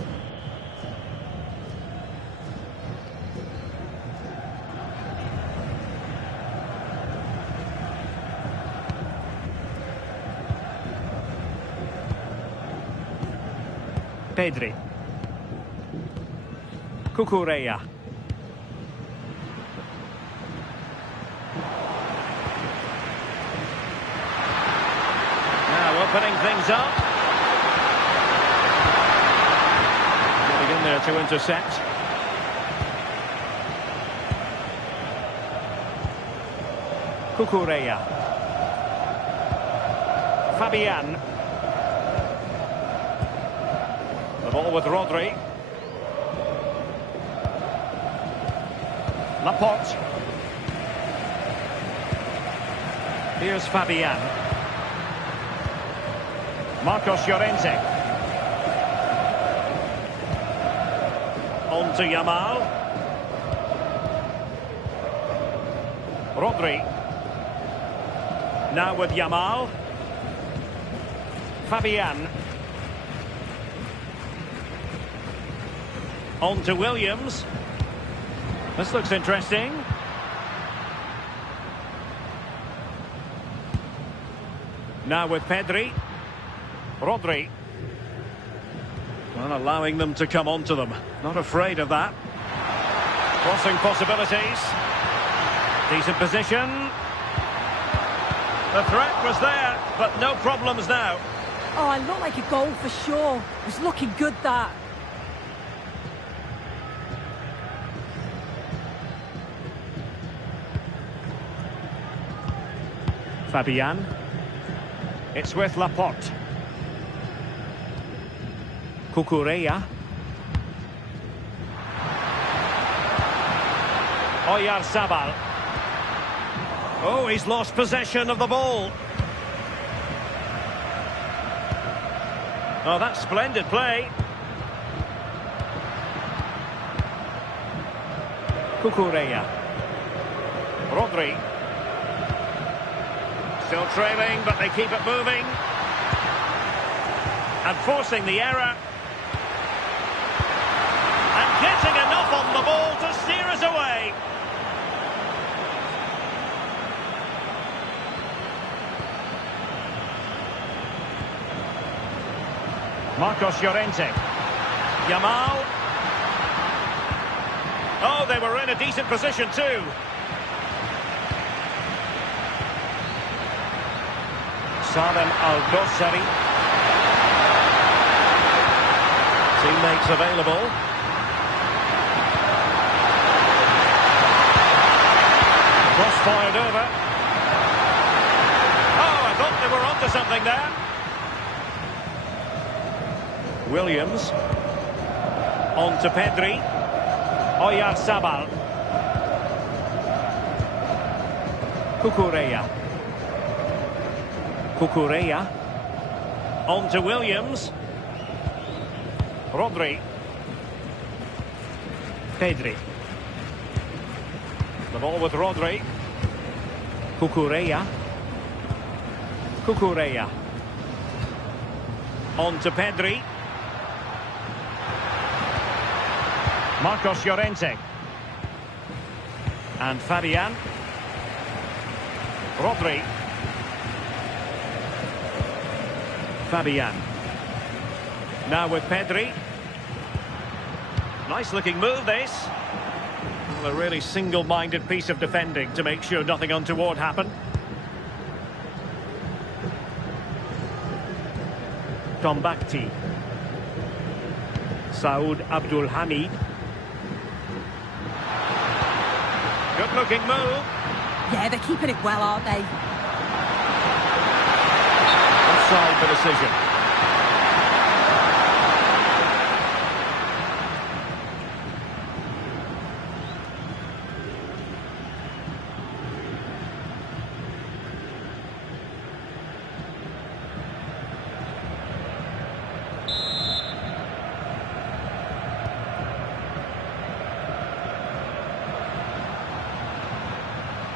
Pedri. Cucurella. Now opening things up. Getting in there to intercept. Cucurella. Fabian. The ball with Rodri. Laporte. Here's Fabian. Marcos Llorente. On to Yamal. Rodri. Now with Yamal. Fabian. On to Williams. This looks interesting. Now with Pedri. Rodri. Well, allowing them to come onto them. Not afraid of that. Crossing possibilities. Decent position. The threat was there, but no problems now. Oh, it looked like a goal for sure. It was looking good, that. Fabian. It's with Laporte. Cucurella. Oyarzabal. Oh, he's lost possession of the ball. Oh, that's splendid play. Cucurella. Rodri. Still trailing, but they keep it moving. And forcing the error. And getting enough on the ball to steer us away. Marcos Llorente. Yamal. Oh, they were in a decent position too. Salem Al-Dossari. Teammates available. Cross fired over. Oh, I thought they were onto something there. Williams. On to Pedri. Oyarzabal. Cucurella. Cucurella. On to Williams. Rodri. Pedri. The ball with Rodri. Cucurella. Cucurella. On to Pedri. Marcos Llorente. And Fabian. Rodri. Fabian. Now with Pedri. Nice looking move this. Well, a really single-minded piece of defending to make sure nothing untoward happened. Tombakti. Saud Abdul Hamid. Good looking move. Yeah, they're keeping it well, aren't they? Offside the decision.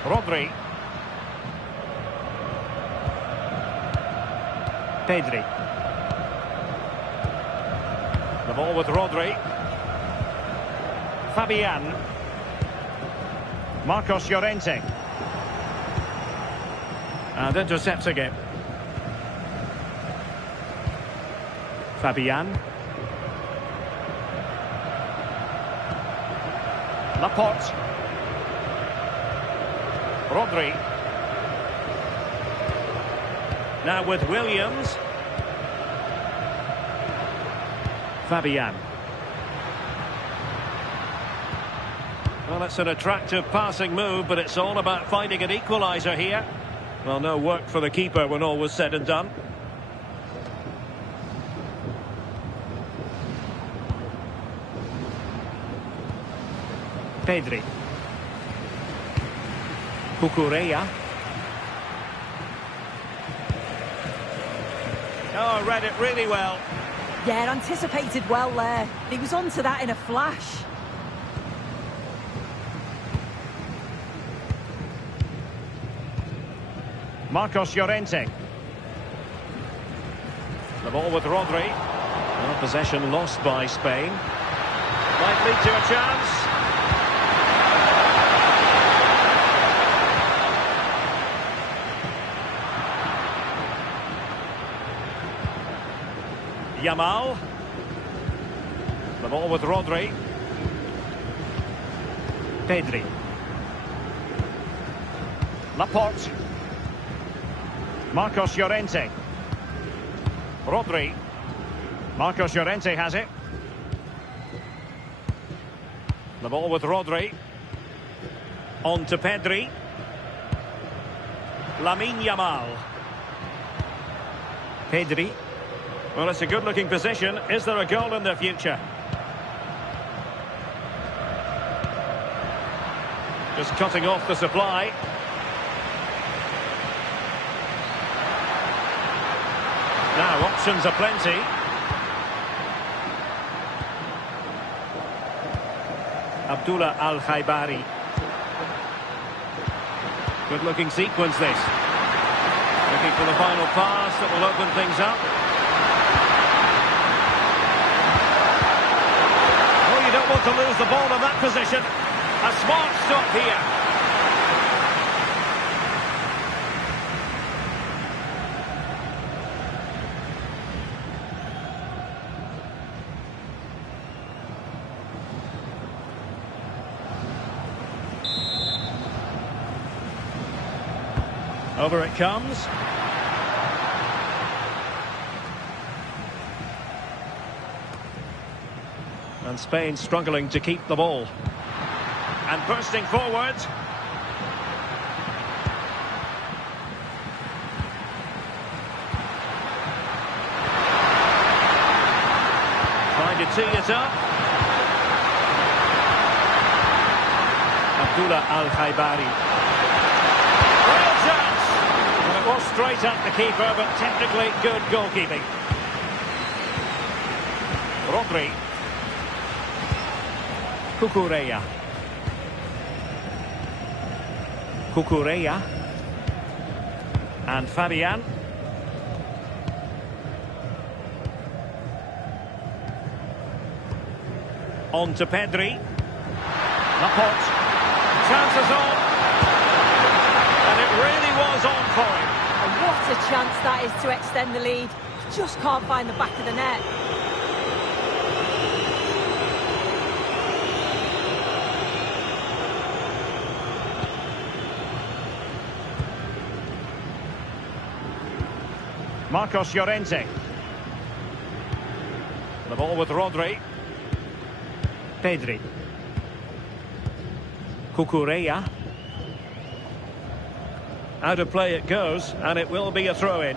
Rodri. Pedri. The ball with Rodri. Fabian. Marcos Llorente. And intercepting it. Fabian. Laporte. Rodri. Now with Williams. Fabian. Well, it's an attractive passing move, but it's all about finding an equaliser here. Well, no work for the keeper when all was said and done. Pedri. Cucurella. Oh, read it really well. Yeah, anticipated well there. He was onto that in a flash. Marcos Llorente. The ball with Rodri. Well, possession lost by Spain. Might lead to a chance. Yamal. The ball with Rodri. Pedri. Laporte. Marcos Llorente. Rodri. Marcos Llorente has it. The ball with Rodri. On to Pedri. Lamine Yamal. Pedri. Well, it's a good-looking position. Is there a goal in the future? Just cutting off the supply. Now, options are plenty. Abdullah Al-Khaibari. Good-looking sequence, this. Looking for the final pass that will open things up. Don't want to lose the ball in that position. A smart stop here. Over it comes. And Spain struggling to keep the ball. And bursting forward. Trying to tee it up. Abdullah Al-Khaibari. Real chance! Well, it was straight at the keeper, but technically good goalkeeping. Cucurella. Cucurella. And Fabian. On to Pedri. Laporte. Chances on. And it really was on for him. And what a chance that is to extend the lead. He just can't find the back of the net. Marcos Llorente. The ball with Rodri. Pedri. Cucurella. Out of play it goes, and it will be a throw-in.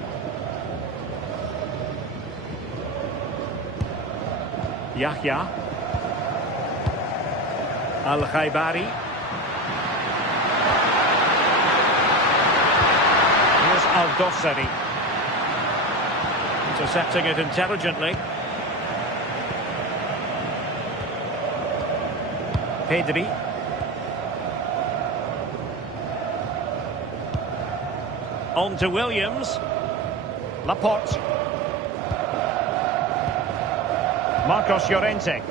Yahya. Al-Khaibari. Here's Al-Dossari. Intercepting it intelligently. Pedri. On to Williams. Laporte. Marcos Llorente.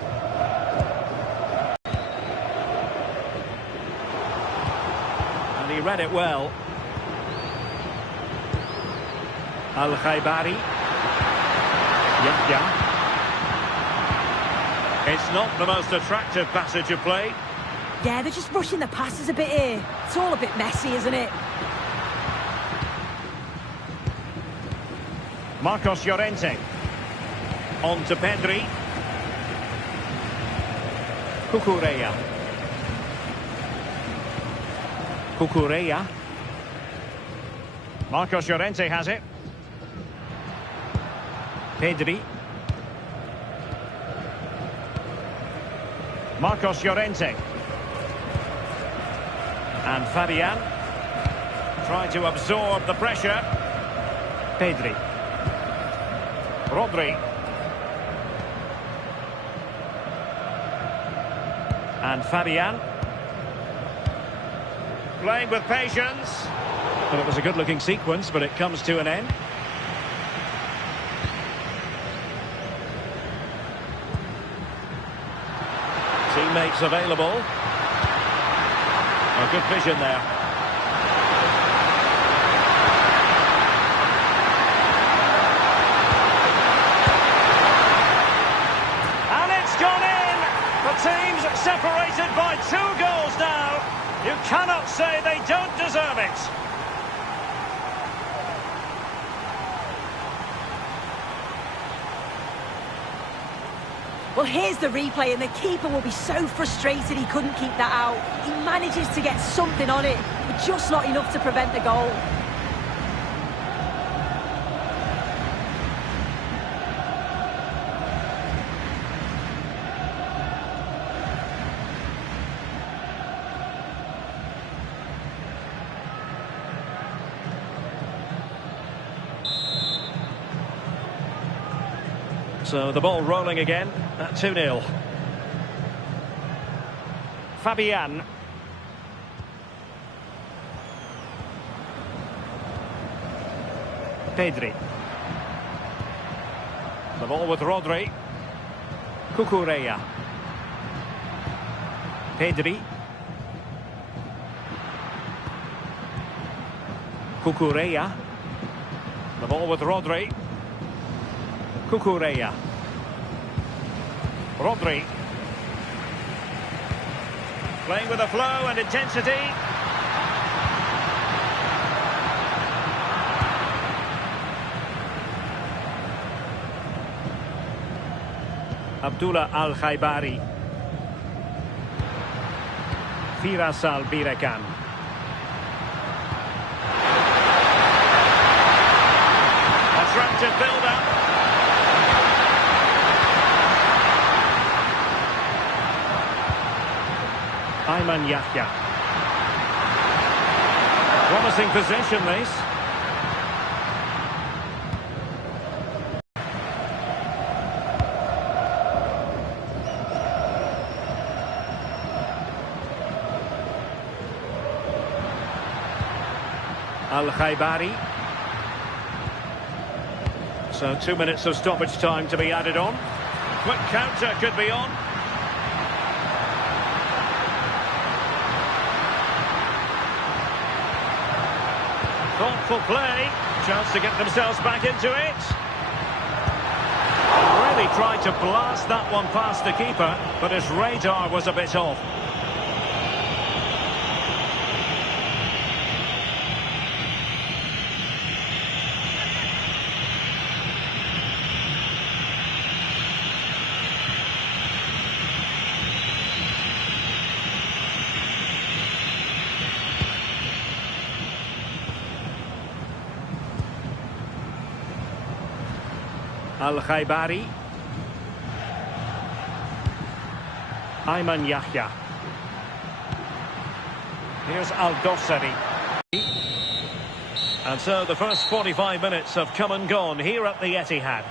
And he read it well. Al-Khaibari. Yahya. It's not the most attractive passage of play. Yeah, they're just rushing the passes a bit here. It's all a bit messy, isn't it? Marcos Llorente. On to Pedri. Cucurella. Cucurella. Marcos Llorente has it. Pedri. Marcos Llorente. And Fabian. Trying to absorb the pressure. Pedri. Rodri. And Fabian. Playing with patience. Well, it was a good-looking sequence, but it comes to an end. Teammates available. A good vision there. And it's gone in! The team's separated by 2 goals now. You cannot say they don't deserve it. Well, here's the replay, and the keeper will be so frustrated he couldn't keep that out. He manages to get something on it, but just not enough to prevent the goal. So the ball rolling again at 2-0. Fabian. Pedri. The ball with Rodri. Cucurella. Pedri. Cucurella. The ball with Rodri. Cucurella. Rodri. Playing with a flow and intensity. Abdullah Al-Khaibari. Firas Al-Birekan. Attractive build-up. Ayman Yahya. Promising possession, this. Al-Khaibari. So 2 minutes of stoppage time to be added on. Quick counter could be on. Thoughtful play. Chance to get themselves back into it. Really tried to blast that one past the keeper, but his radar was a bit off. Al-Khaibari. Ayman Yahya. Here's Al-Dossari. And so the first 45 minutes have come and gone here at the Etihad.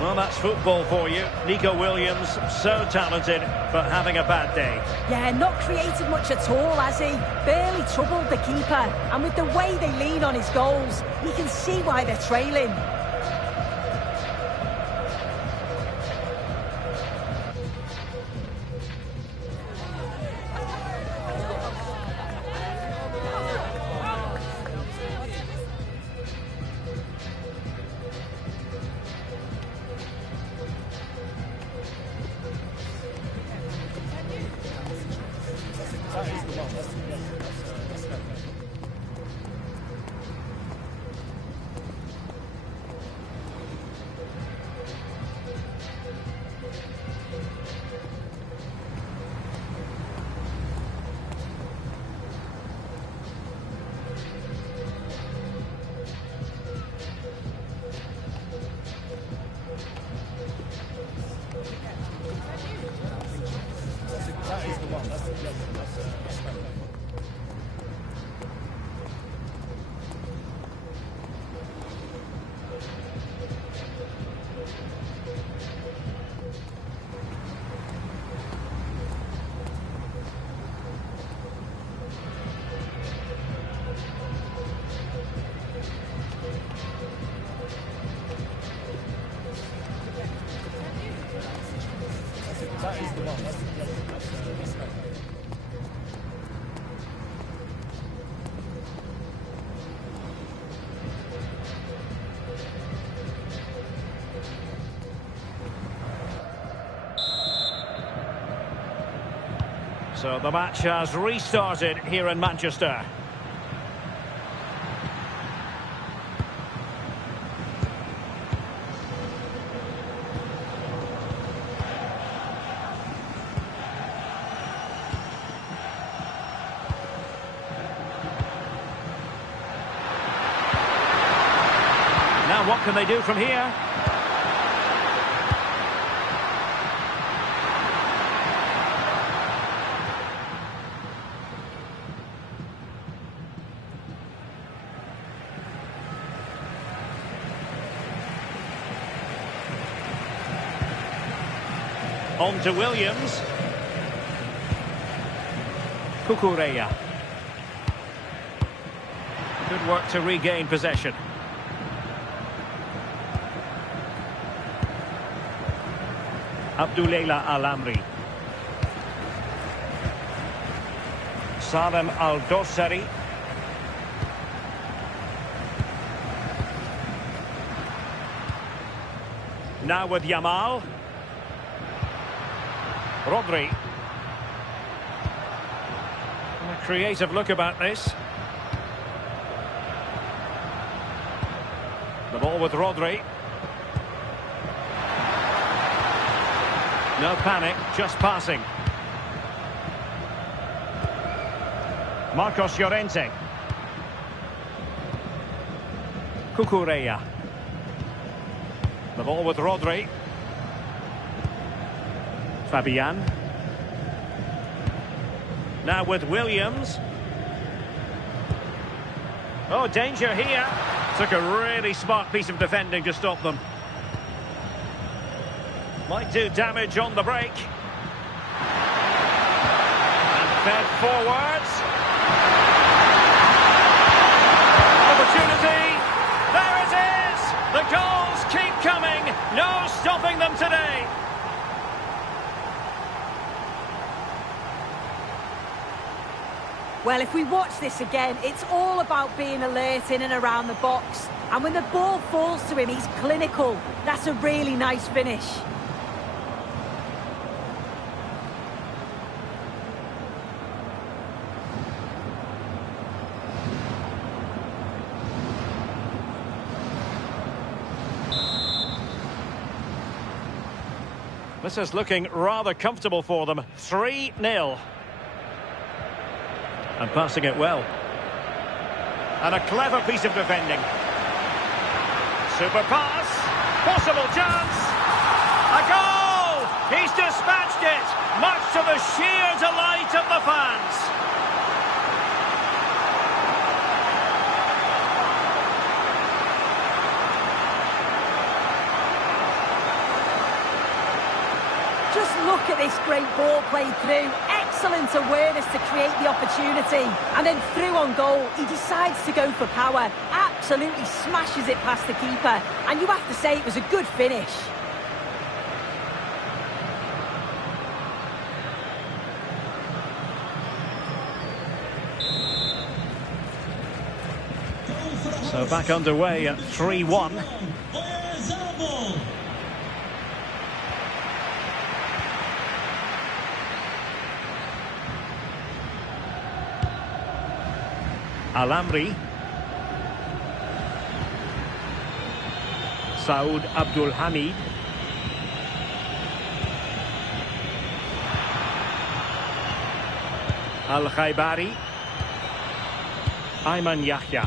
Well, that's football for you. Nico Williams, so talented, but having a bad day. Yeah, not created much at all, has he? Barely troubled the keeper. And with the way they lean on his goals, you can see why they're trailing. So the match has restarted here in Manchester. Now what can they do from here? On to Williams. Kukureya. Good work to regain possession. Abduleila Al-Amri. Salem Al-Dossari. Now with Yamal. Rodri. A creative look about this. The ball with Rodri. No panic, just passing. Marcos Llorente. Kukureya. The ball with Rodri. Fabian. Now with Williams. Oh, danger here. Took a really smart piece of defending to stop them. Might do damage on the break. And Fed forwards. Opportunity. There it is. The goals keep coming. No stopping them today. Well, if we watch this again, it's all about being alert in and around the box. And when the ball falls to him, he's clinical. That's a really nice finish. This is looking rather comfortable for them. 3-0. And passing it well. And a clever piece of defending. Super pass. Possible chance. A goal! He's dispatched it, much to the sheer delight of the fans. Just look at this great ball played through. Excellent awareness to create the opportunity. And then through on goal, he decides to go for power. Absolutely smashes it past the keeper. And you have to say it was a good finish. So back underway at 3-1. Al-Amri. Saud Abdul Hamid. Al-Khaibari. Ayman Yahya.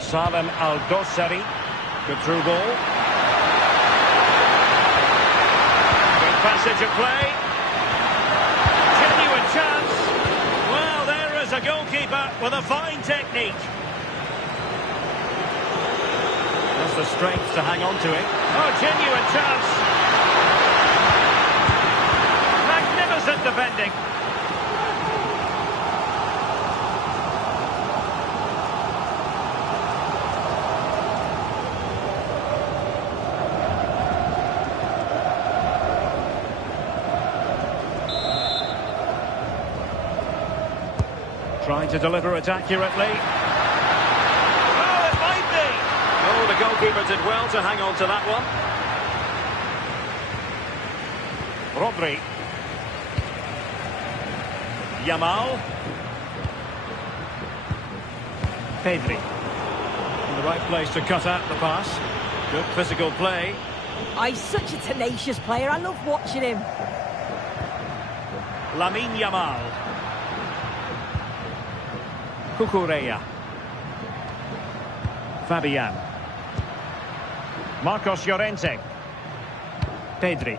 Salem Al-Dossari. Good through ball. Good passage of play. Genuine chance. Well, there is a goalkeeper with a fine technique. That's the strength to hang on to it. Oh, genuine chance. Magnificent defending. Trying to deliver it accurately. Oh, it might be! Oh, the goalkeeper did well to hang on to that one. Rodri. Yamal. Pedri. In the right place to cut out the pass. Good physical play. Oh, he's such a tenacious player. I love watching him. Lamine Yamal. Cucurella. Fabian. Marcos Llorente. Pedri.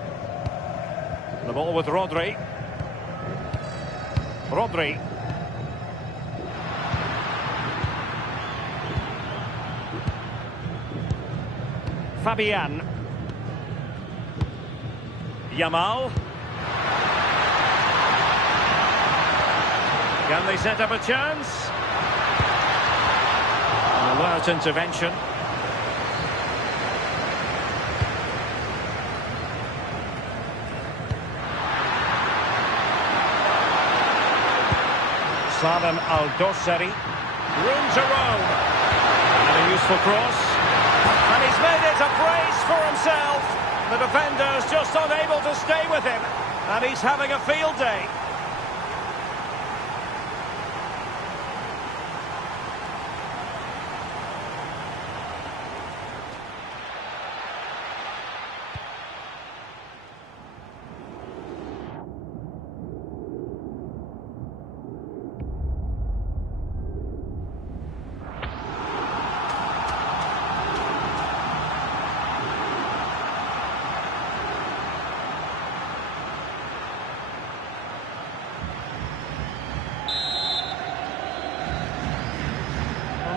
The ball with Rodri. Rodri. Fabian. Yamal. Can they set up a chance? An alert intervention. Salem Al-Dossari. Room to roam. And a useful cross. And he's made it a brace for himself. The defender's just unable to stay with him. And he's having a field day.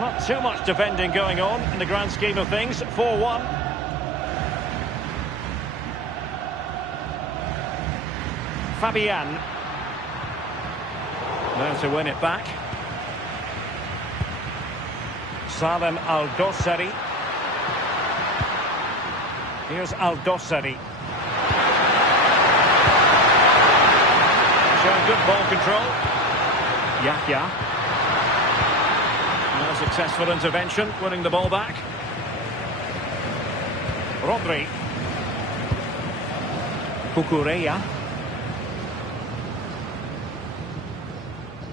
Not too much defending going on in the grand scheme of things. 4-1. Fabian. There to win it back. Salem Al-Dossari. Here's Al-Dossari. Showing good ball control. Yahya. And a successful intervention, winning the ball back. Rodri. Cucurella.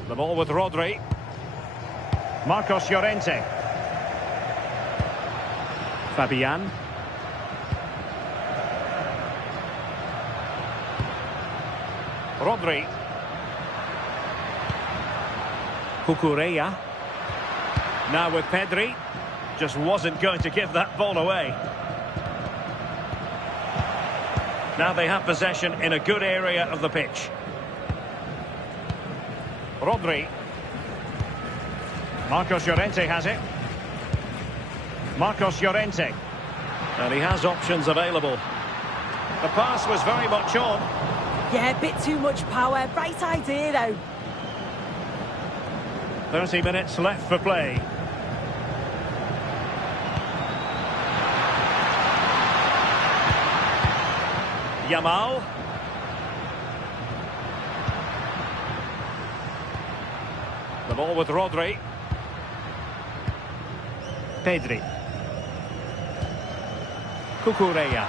The ball with Rodri. Marcos Llorente. Fabian. Rodri. Cucurella. Now with Pedri. Just wasn't going to give that ball away. Now they have possession in a good area of the pitch. Rodri. Marcos Llorente has it. Marcos Llorente. And he has options available. The pass was very much on. Yeah, a bit too much power. Right idea, though. 30 minutes left for play. Yamal. The ball with Rodri. Pedri. Cucurella.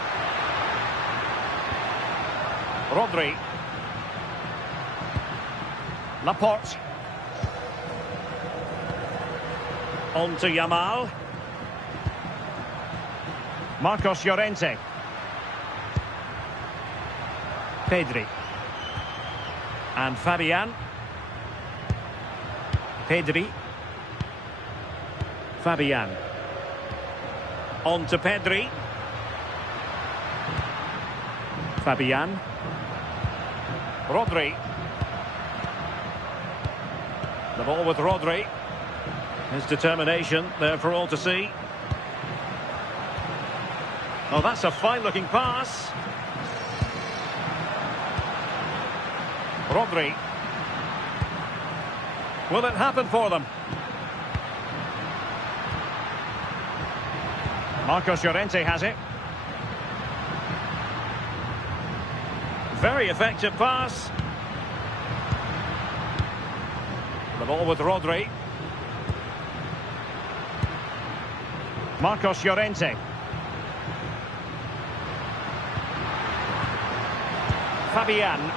Rodri. Laporte. On to Yamal. Marcos Llorente. Pedri. And Fabian. Pedri. Fabian. On to Pedri. Fabian. Rodri. The ball with Rodri. His determination there for all to see. Oh, that's a fine-looking pass. Rodri. Will it happen for them? Marcos Llorente has it. Very effective pass. The ball with Rodri. Marcos Llorente. Fabian.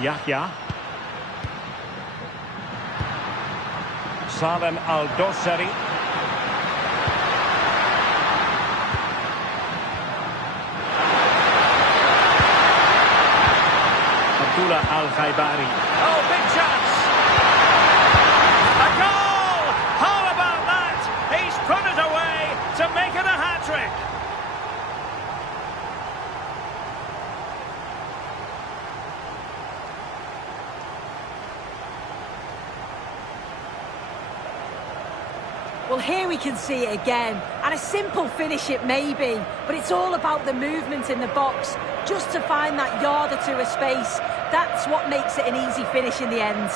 Yahya. Salem Al-Dossari. Abdullah Al-Khaibari. Oh, big chance! A goal! How about that? He's put it away to make it a hat-trick. Well, here we can see it again. And a simple finish it may be, but it's all about the movement in the box. Just to find that yard or two of space. That's what makes it an easy finish in the end.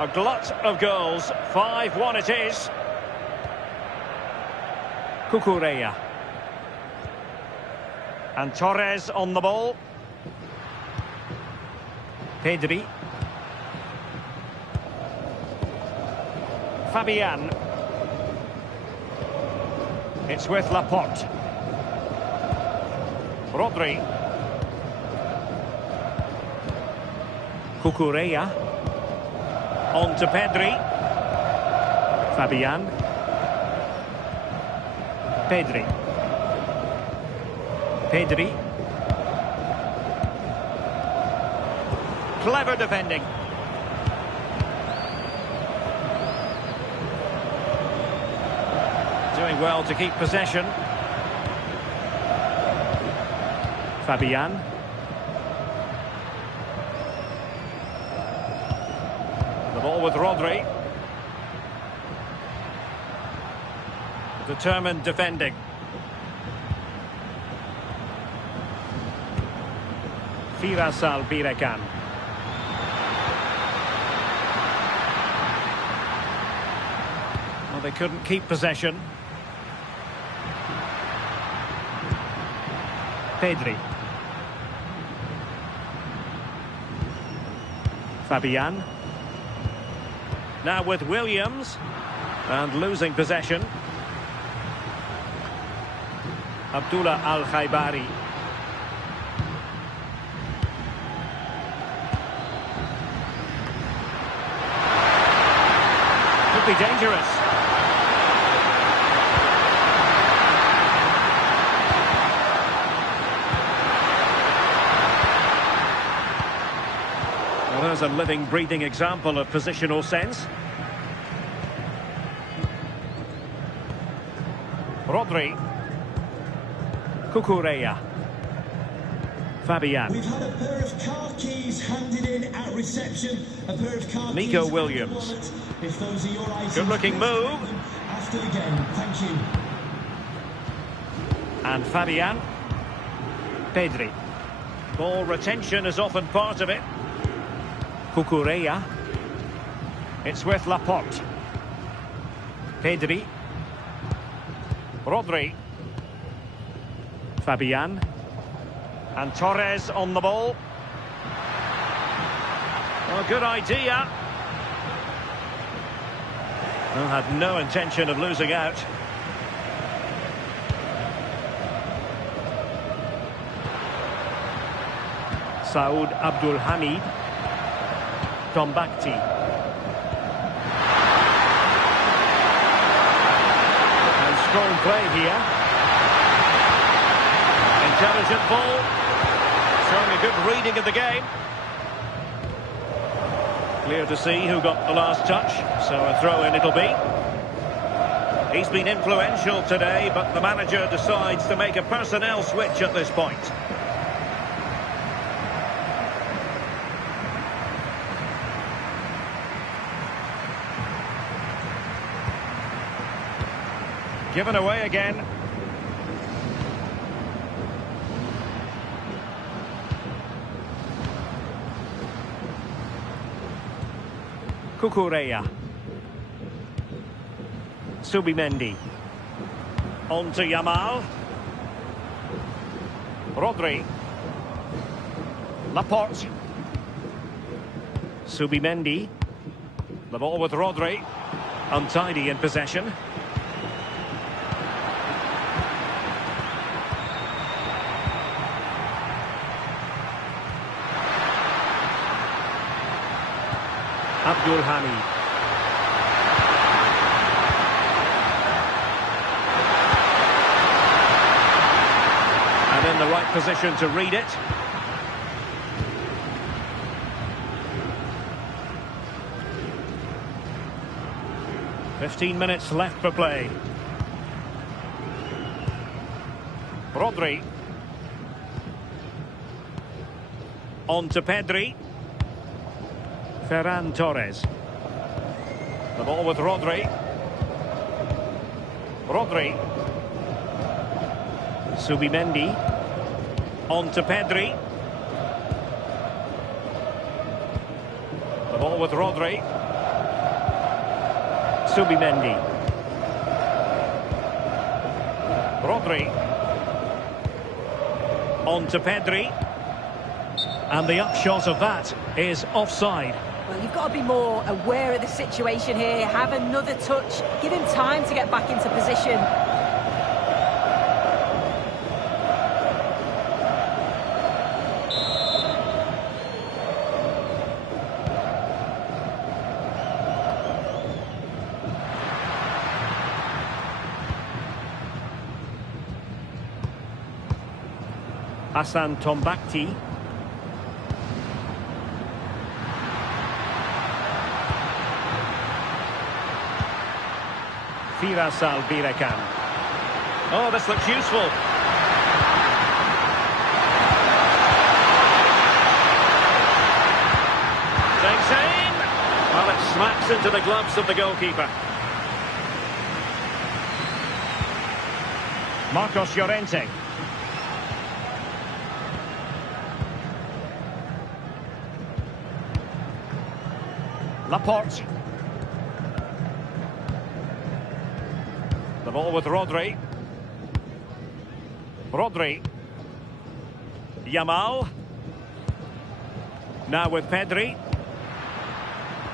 A glut of goals. 5-1 it is. Cucurella. And Torres on the ball. Pedri. Fabian. It's with Laporte. Rodri. Cucurella. On to Pedri. Fabian. Pedri. Pedri. Clever defending. Doing well to keep possession. Fabian. The ball with Rodri. Determined defending. Firasal Birekan. Well, they couldn't keep possession. Pedri. Fabian. Now with Williams. And losing possession. Abdullah Al-Khaibari. Could be dangerous. Well, there's a living, breathing example of positional sense. Rodri. Cucurella. Fabian. We've had a pair of car keys handed in at reception. A pair of car Nico keys Williams. If those are your items, Good looking move. after the game. Thank you. And Fabian. Pedri. Ball retention is often part of it. Cucurella. It's with Laporte. Pedri. Rodri. Fabian. And Torres on the ball. Well, good idea. Well, had no intention of losing out. Saud Abdul Hamid. Tombakti. And strong play here. Intelligent ball. Showing a good reading of the game. Clear to see who got the last touch. So a throw-in it'll be. He's been influential today, but the manager decides to make a personnel switch at this point. Given away again. Cucurella. Subimendi. On to Yamal. Rodri. Laporte. Subimendi. The ball with Rodri. Untidy in possession. Abdul Hamid. And in the right position to read it. "15 minutes left for play. Rodri. On to Pedri. Ferran Torres. The ball with Rodri. Rodri. Subimendi. On to Pedri. The ball with Rodri. Subimendi. Rodri. On to Pedri. And the upshot of that is offside. Well, you've got to be more aware of the situation here. Have another touch. Give him time to get back into position. Hassan Tombakti. Firasal Birekan. Oh, this looks useful. Smacks into the gloves of the goalkeeper. Marcos Llorente. Laporte. The ball with Rodri. Rodri. Yamal. Now with Pedri.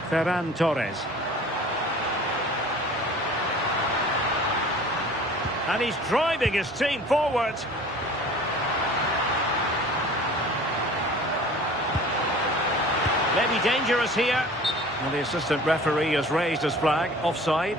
Ferran Torres. And he's driving his team forward. Maybe dangerous here. Well, the assistant referee has raised his flag. Offside.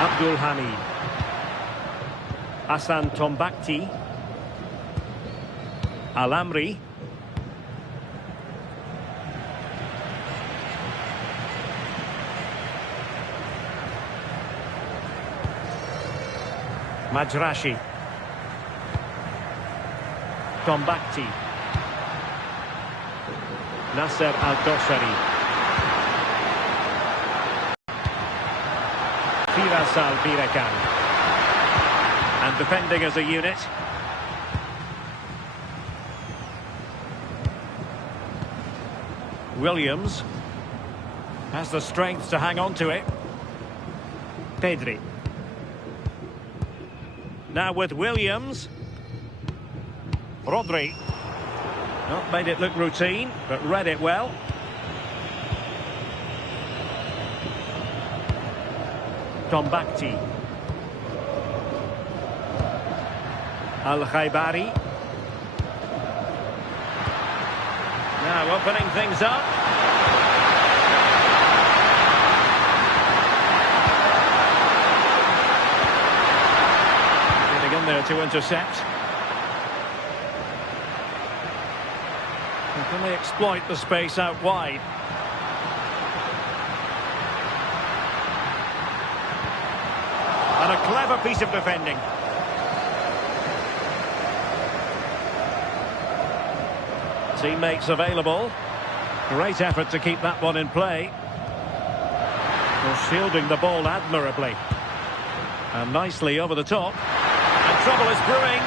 Abdul Hamid. Hassan Tombakti. Alamri. Majrashi. Tombakti. Nasser Al-Dossari. Firas Al-Birakan. And defending as a unit. Williams has the strength to hang on to it. Pedri. Now with Williams. Rodri. Not made it look routine, but read it well. Tombakti. Al-Khaibari. Now opening things up. Getting in there to intercept. And can they exploit the space out wide? And a clever piece of defending. Teammates available. Great effort to keep that one in play. Well, shielding the ball admirably. And nicely over the top. And trouble is brewing.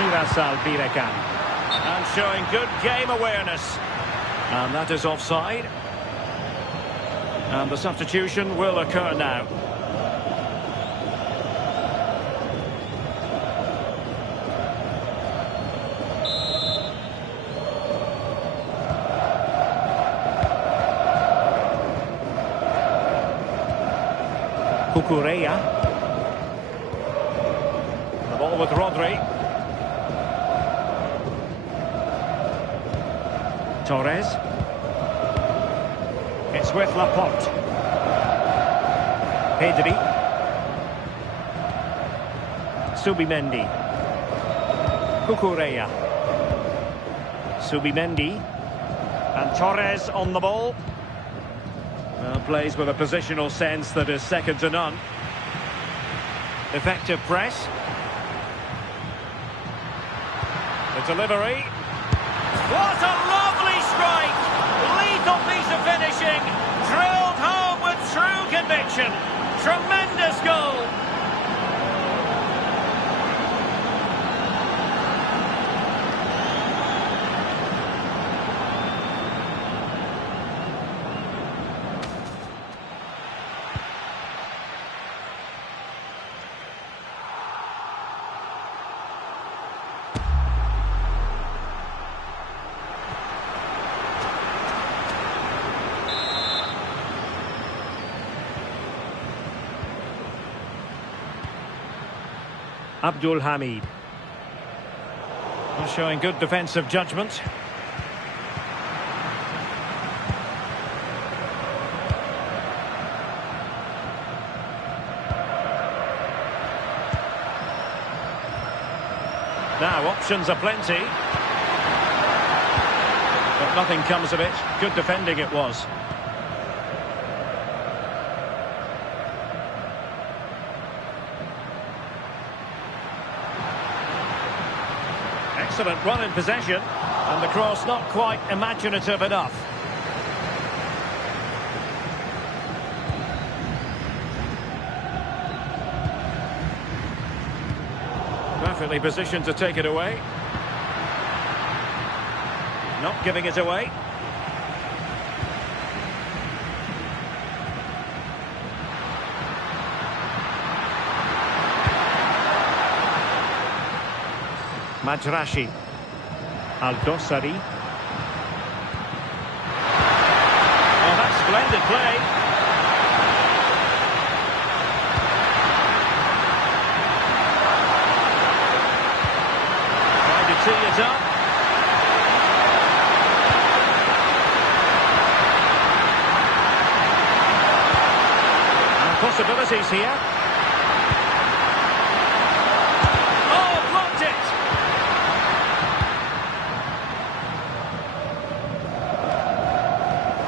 Firas Al-Birakan. And showing good game awareness. And that is offside. And the substitution will occur now. Cucurella. The ball with Rodri. Torres. It's with Laporte. Pedri. Subimendi. Cucurella. Subimendi. And Torres on the ball. Well, plays with a positional sense that is second to none. Effective press. The delivery. What a lovely strike! Lethal piece of finishing. Drilled home with true conviction. Tremendous goal. Abdul Hamid. Showing good defensive judgment. Now, options are plenty. But nothing comes of it. Good defending it was. Excellent run in possession. And the cross not quite imaginative enough. Perfectly positioned to take it away. Not giving it away. Majrashi. Al-Dossari. Oh, that's splendid play. Trying to tee it up. And possibilities here. Oh, blocked it.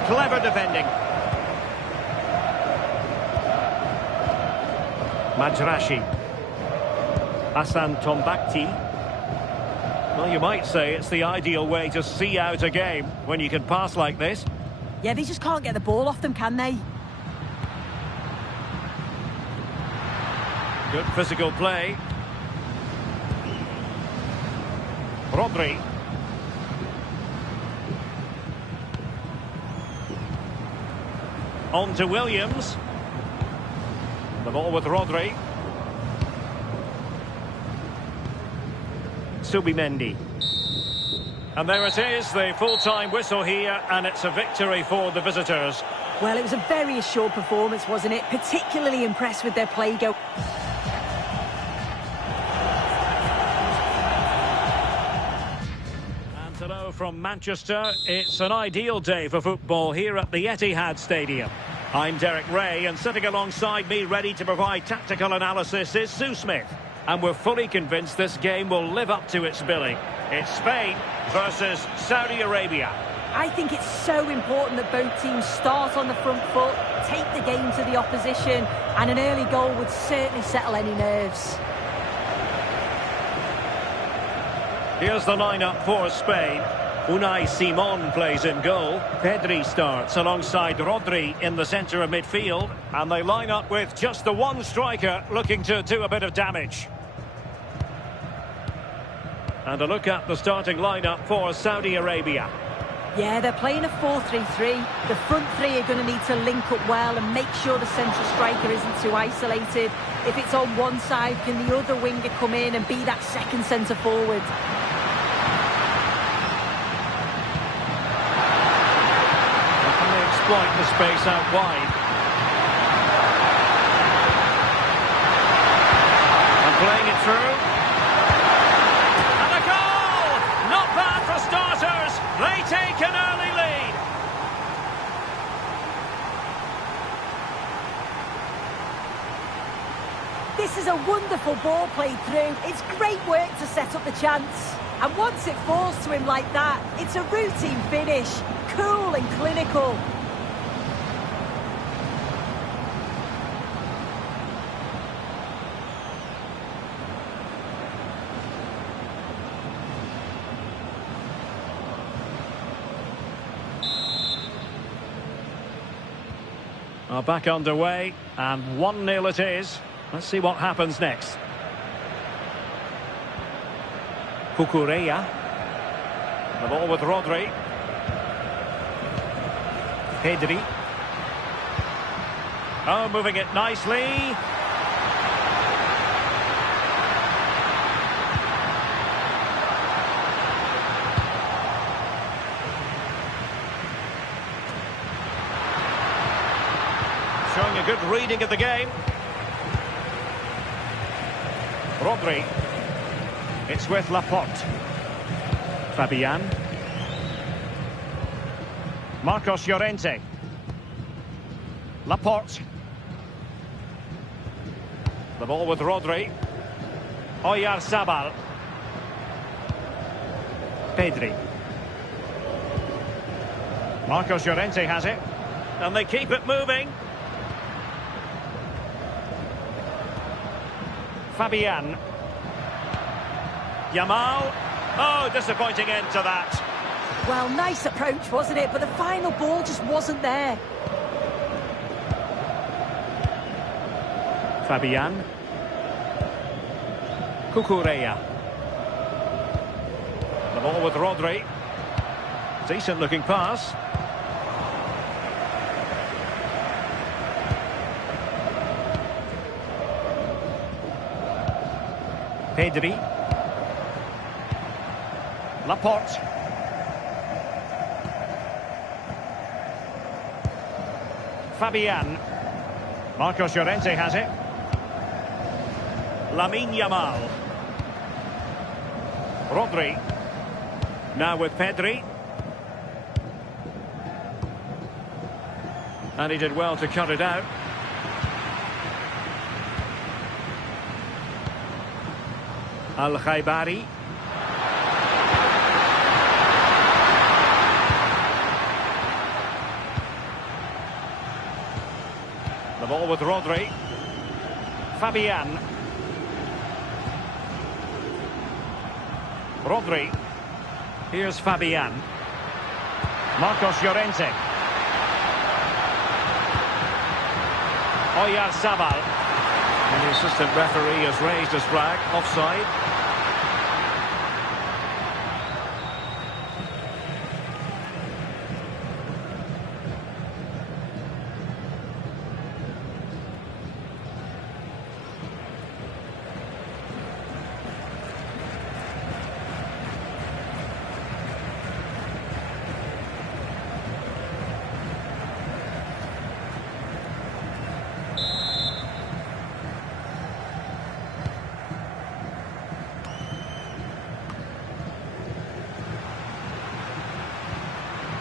Clever defending. Majrashi. Hassan Tombakti. Well, you might say it's the ideal way to see out a game when you can pass like this. Yeah, they just can't get the ball off them, can they? Good physical play. Rodri. On to Williams. The ball with Rodri. Subimendi. And there it is, the full-time whistle here, and it's a victory for the visitors. Well, it was a very assured performance, wasn't it? Particularly impressed with their play go. And hello from Manchester. It's an ideal day for football here at the Etihad Stadium. I'm Derek Ray, and sitting alongside me ready to provide tactical analysis is Sue Smith. And we're fully convinced this game will live up to its billing. It's Spain versus Saudi Arabia. I think it's so important that both teams start on the front foot, take the game to the opposition, and an early goal would certainly settle any nerves. Here's the lineup for Spain. Unai Simon plays in goal. Pedri starts alongside Rodri in the centre of midfield. And they line up with just the one striker looking to do a bit of damage. And a look at the starting lineup for Saudi Arabia. Yeah, they're playing a 4-3-3. The front three are going to need to link up well and make sure the central striker isn't too isolated. If it's on one side, can the other winger come in and be that second centre forward? Exploit the space out wide. And playing it through. And a goal! Not bad for starters. They take an early lead. This is a wonderful ball played through. It's great work to set up the chance. And once it falls to him like that, it's a routine finish. Cool and clinical. Are back underway, and 1-0 it is. Let's see what happens next. Cucurella. The ball with Rodri. Pedri. Oh, moving it nicely. Showing a good reading of the game. Rodri. It's with Laporte. Fabian. Marcos Llorente. Laporte. The ball with Rodri. Oyarzabal. Pedri. Marcos Llorente has it. And they keep it moving. Fabian. Yamal. Oh, disappointing end to that. Well, nice approach, wasn't it? But the final ball just wasn't there. Fabian. Cucurella. The ball with Rodri. Decent looking pass. Pedri. Laporte. Fabian. Marcos Llorente has it. Lamine Yamal. Rodri. Now with Pedri. And he did well to cut it out. Al-Khaibari. The ball with Rodri. Fabian. Rodri. Here's Fabian. Marcos Llorente. Oyarzabal. And the assistant referee has raised his flag. Offside.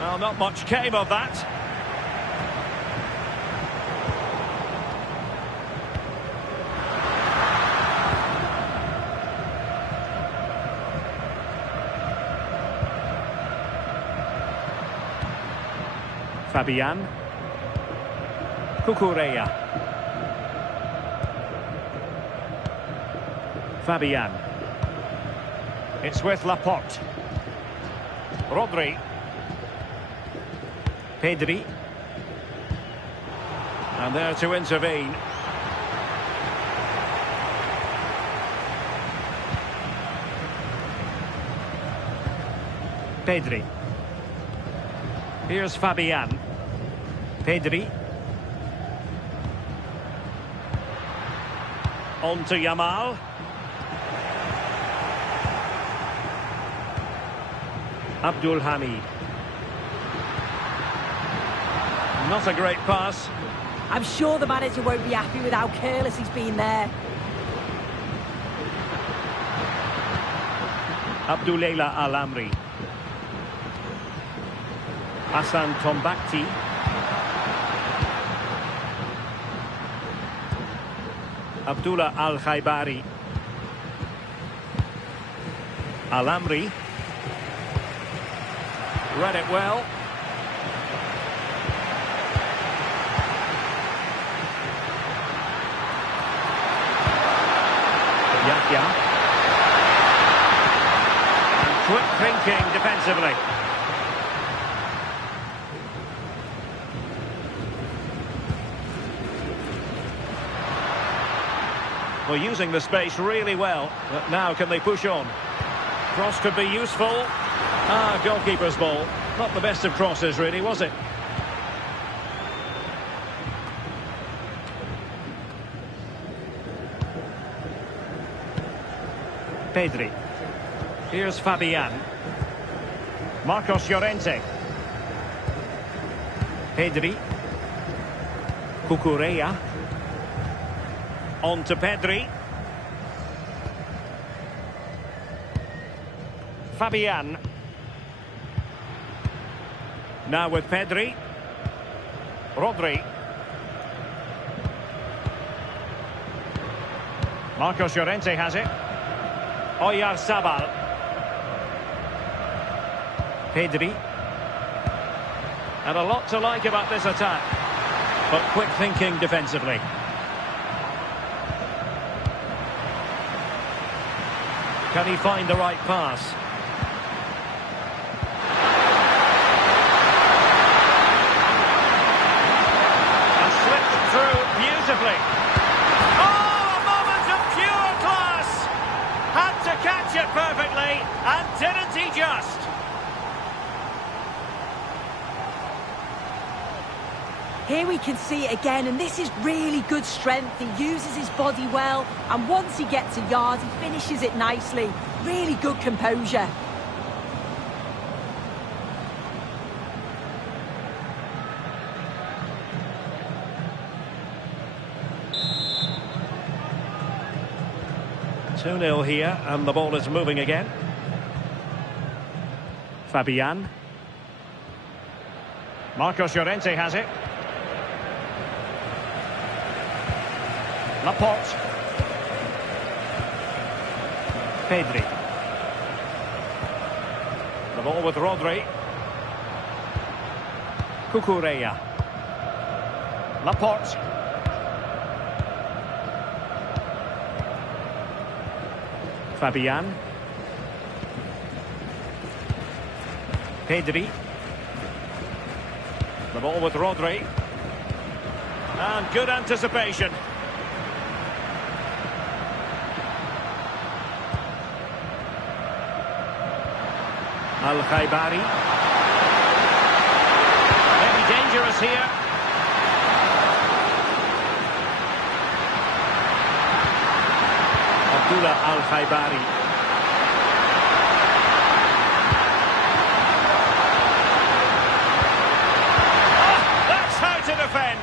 Well, not much came of that. Fabian. Cucurella. Fabian. It's with Laporte. Rodri. Pedri. And there to intervene. Pedri. Here's Fabian. Pedri. On to Yamal. Abdul Hamid. Not a great pass. I'm sure the manager won't be happy with how careless he's been there. Abdoulaye Al-Amri. Hassan Tombakti. Abdullah Al-Khaibari. Al-Amri. Read it well. Yahya. And quick thinking defensively. Well, using the space really well, but now can they push on? Cross could be useful. Goalkeeper's ball. Not the best of crosses, really, was it? Pedri. Here's Fabian. Marcos Llorente. Pedri. Cucurella. On to Pedri. Fabian. Now with Pedri. Rodri. Marcos Llorente has it. Oyarzabal. Pedri. And a lot to like about this attack. But quick thinking defensively. Can he find the right pass? And slipped through beautifully. Oh, a moment of pure class! Had to catch it perfectly, and didn't he just? Here we can see it again, and this is really good strength. He uses his body well, and once he gets a yard, he finishes it nicely. Really good composure. Two 2-0 here, and the ball is moving again. Fabian. Marcos Llorente has it. Laporte. Pedri. The ball with Rodri. Cucurella. Laporte. Fabian. Pedri. The ball with Rodri. And good anticipation. Al-Khaibari. Maybe dangerous here. Abdullah Al-Khaibari. Oh, that's how to defend.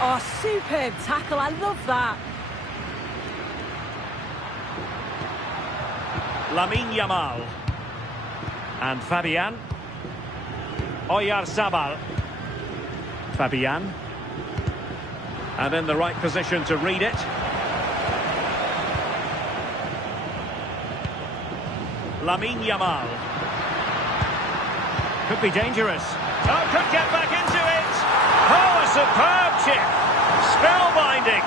Oh, superb tackle. I love that. Lamine Yamal. And Fabian. Oyarzabal. Fabian. And in the right position to read it. Lamine Yamal. Could be dangerous. Oh, could get back into it. Oh, a superb chip. Spellbinding.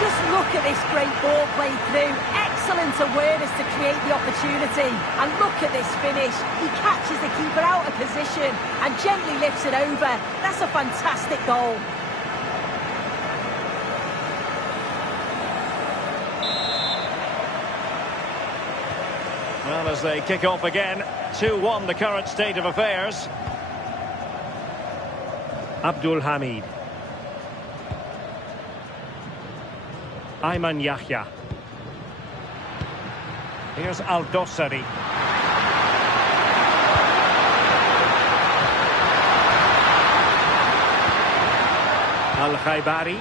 Just look at this great ball played through. Excellent awareness to create the opportunity. And look at this finish. He catches the keeper out of position and gently lifts it over. That's a fantastic goal. Well, as they kick off again, 2-1 the current state of affairs. Abdul Hamid. Ayman Yahya. Here's Al-Dossari. Al-Khaibari.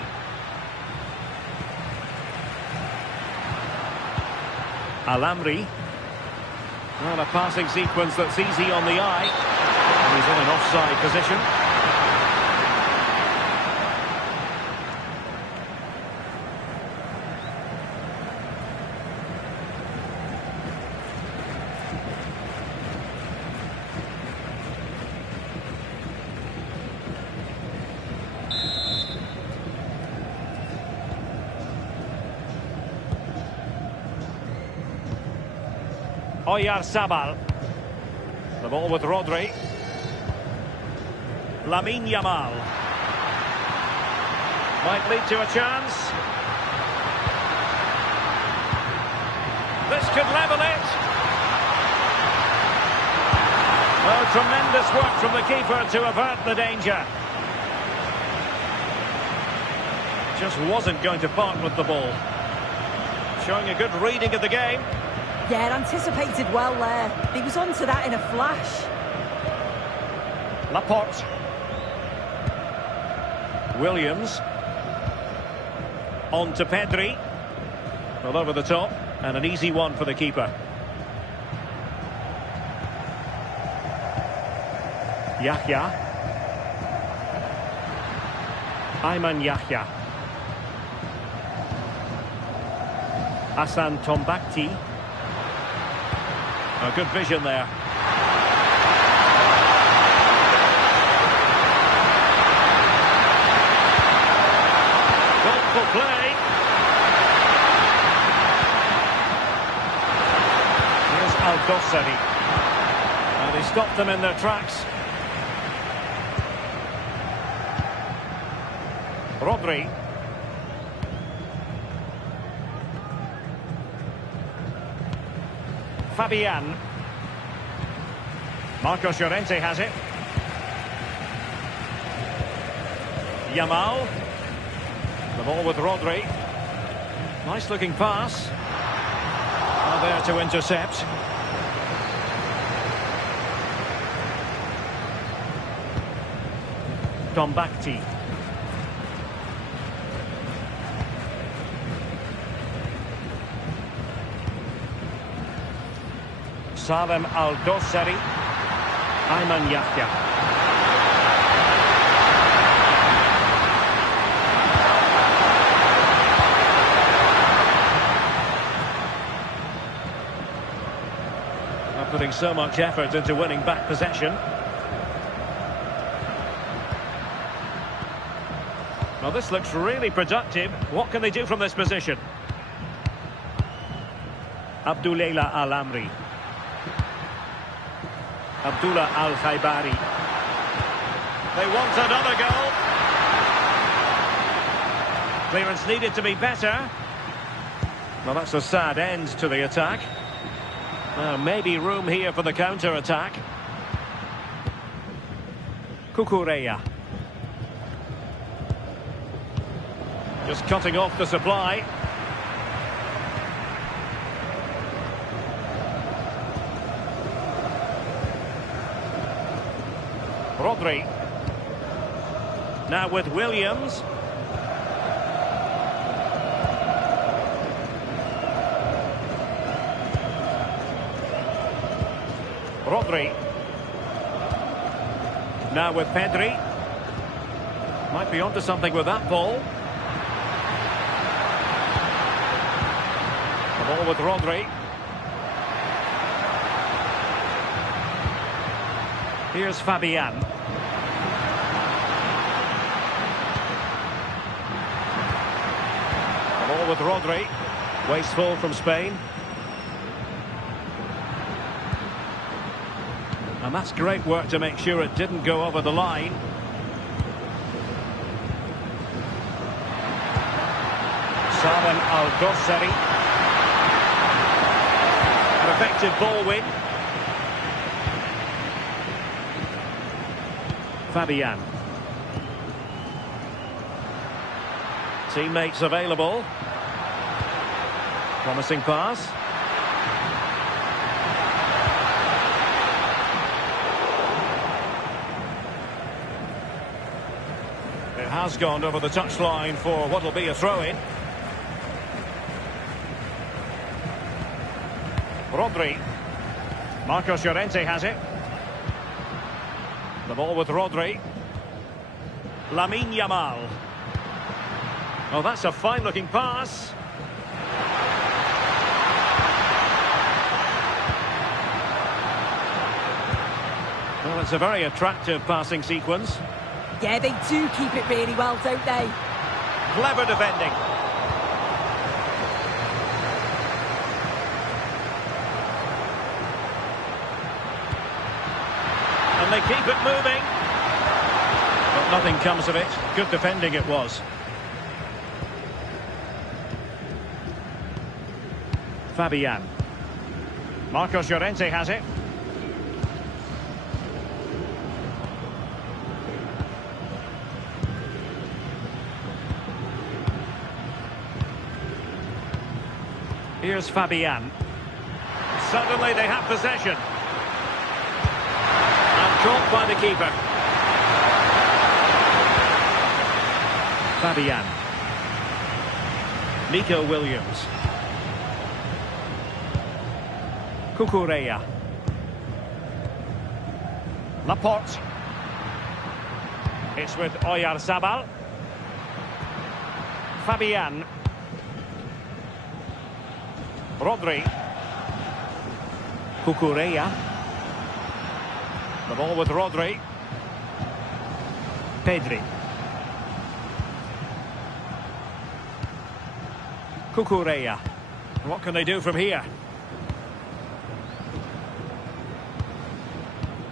Al-Amri. Well, a passing sequence that's easy on the eye. And he's in an offside position. Oyarzabal. The ball with Rodri. Lamine Yamal. Might lead to a chance. This could level it. Well, tremendous work from the keeper to avert the danger. Just wasn't going to part with the ball. Showing a good reading of the game. Yeah, anticipated well there. He was onto that in a flash. Laporte. Williams. On to Pedri. Well, over the top, and an easy one for the keeper. Yahya. Ayman Yahya. Hassan Tombakti. A good vision there. Thoughtful play. Here's Al-Dossari. And he stopped them in their tracks. Rodri. Fabian. Marcos Llorente has it. Yamal. The ball with Rodri. Nice looking pass. There to intercept. Tombakti. Salem Al-Dossari. Ayman Yahya. They're putting so much effort into winning back possession. Well, this looks really productive. What can they do from this position? Abdullah Al-Amri. Abdullah Al-Khaibari. They want another goal. Clearance needed to be better. Well, that's a sad end to the attack. Maybe room here for the counter-attack. Cucurella. Just cutting off the supply. Rodri. Now with Williams. Rodri. Now with Pedri. Might be onto something with that ball. The ball with Rodri. Here's Fabian. The ball with Rodri. Wasteful from Spain. And that's great work to make sure it didn't go over the line. Salem Al-Dossari. An effective ball win. Fabian. Teammates available. Promising pass. It has gone over the touchline for what will be a throw-in. Rodri. Marcos Llorente has it. The ball with Rodri. Lamine Yamal. Oh, that's a fine-looking pass. Well, it's a very attractive passing sequence. Yeah, they do keep it really well, don't they? Clever defending. And they keep it moving. But nothing comes of it. Good defending it was. Fabian. Marcos Llorente has it. Here's Fabian. Suddenly they have possession. And caught by the keeper. Fabian. Nico Williams. Cucurella. Laporte. It's with Oyarzabal. Fabian. Rodri. Cucurella. The ball with Rodri. Pedri. Cucurella. What can they do from here?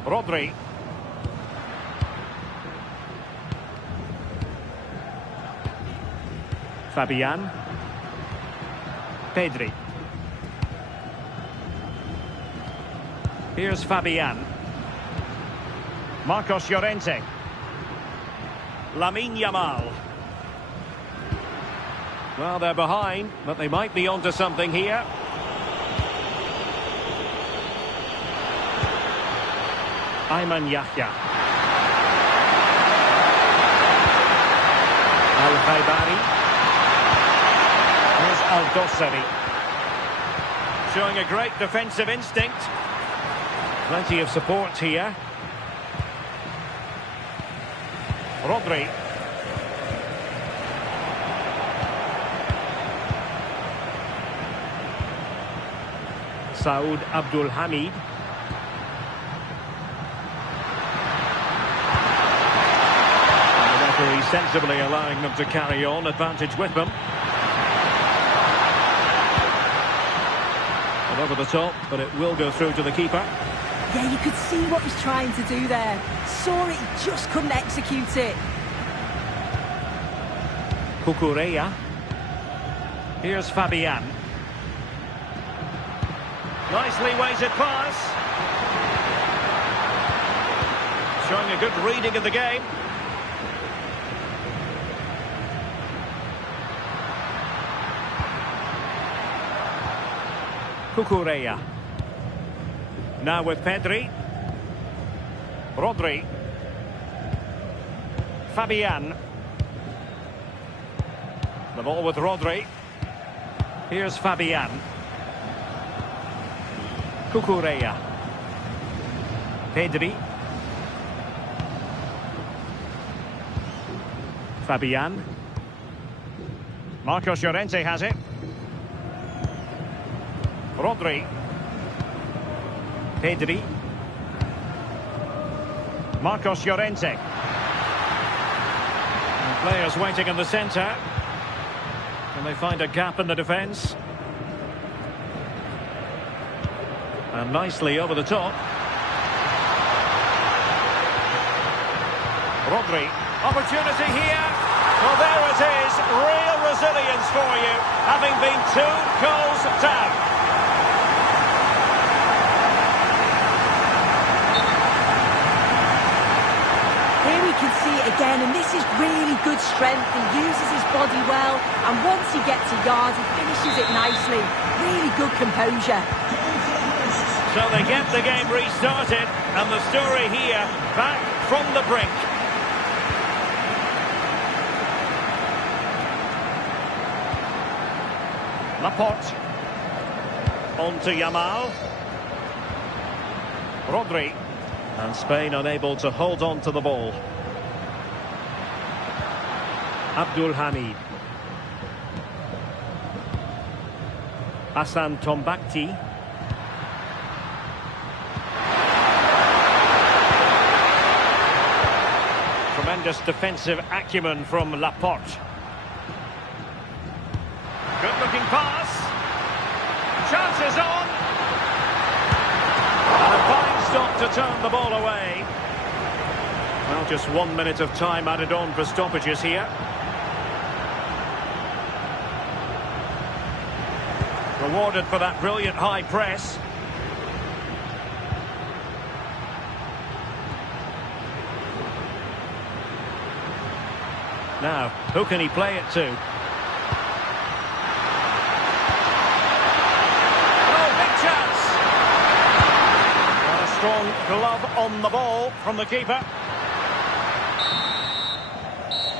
Rodri. Fabian. Pedri. Here's Fabian. Marcos Llorente. Lamine Yamal. Well, they're behind, but they might be onto something here. Ayman Yahya. Al-Khaibari. Here's Al-Dossari. Showing a great defensive instinct. Plenty of support here. Rodri. Saud Abdul Hamid. And the referee sensibly allowing them to carry on, advantage with them. And over the top, but it will go through to the keeper. Yeah, you could see what he's trying to do there. Saw it, he just couldn't execute it. Cucurella. Here's Fabian. Nicely weighted pass. Showing a good reading of the game. Cucurella. Now with Pedri. Rodri. Fabian. The ball with Rodri. Here's Fabian. Cucurella. Pedri. Fabian. Marcos Llorente has it. Rodri. Pedri. Marcos Llorente. And players waiting in the centre. Can they find a gap in the defence? And nicely over the top. Rodri. Opportunity here. Well, there it is. Real resilience for you, having been 2 goals down. Here we can see it again, and this is really good strength. He uses his body well, and once he gets a yard, he finishes it nicely. Really good composure. So they get the game restarted, and the story here, back from the brink. Laporte. On to Yamal. Rodri. And Spain unable to hold on to the ball. Abdul Hamid. Hassan Tombakti. Tremendous defensive acumen from Laporte. Good-looking pass. Chances on. And a fine stop to turn the ball away. Well, just 1 minute of time added on for stoppages here. Rewarded for that brilliant high press. Now, who can he play it to? Strong glove on the ball from the keeper.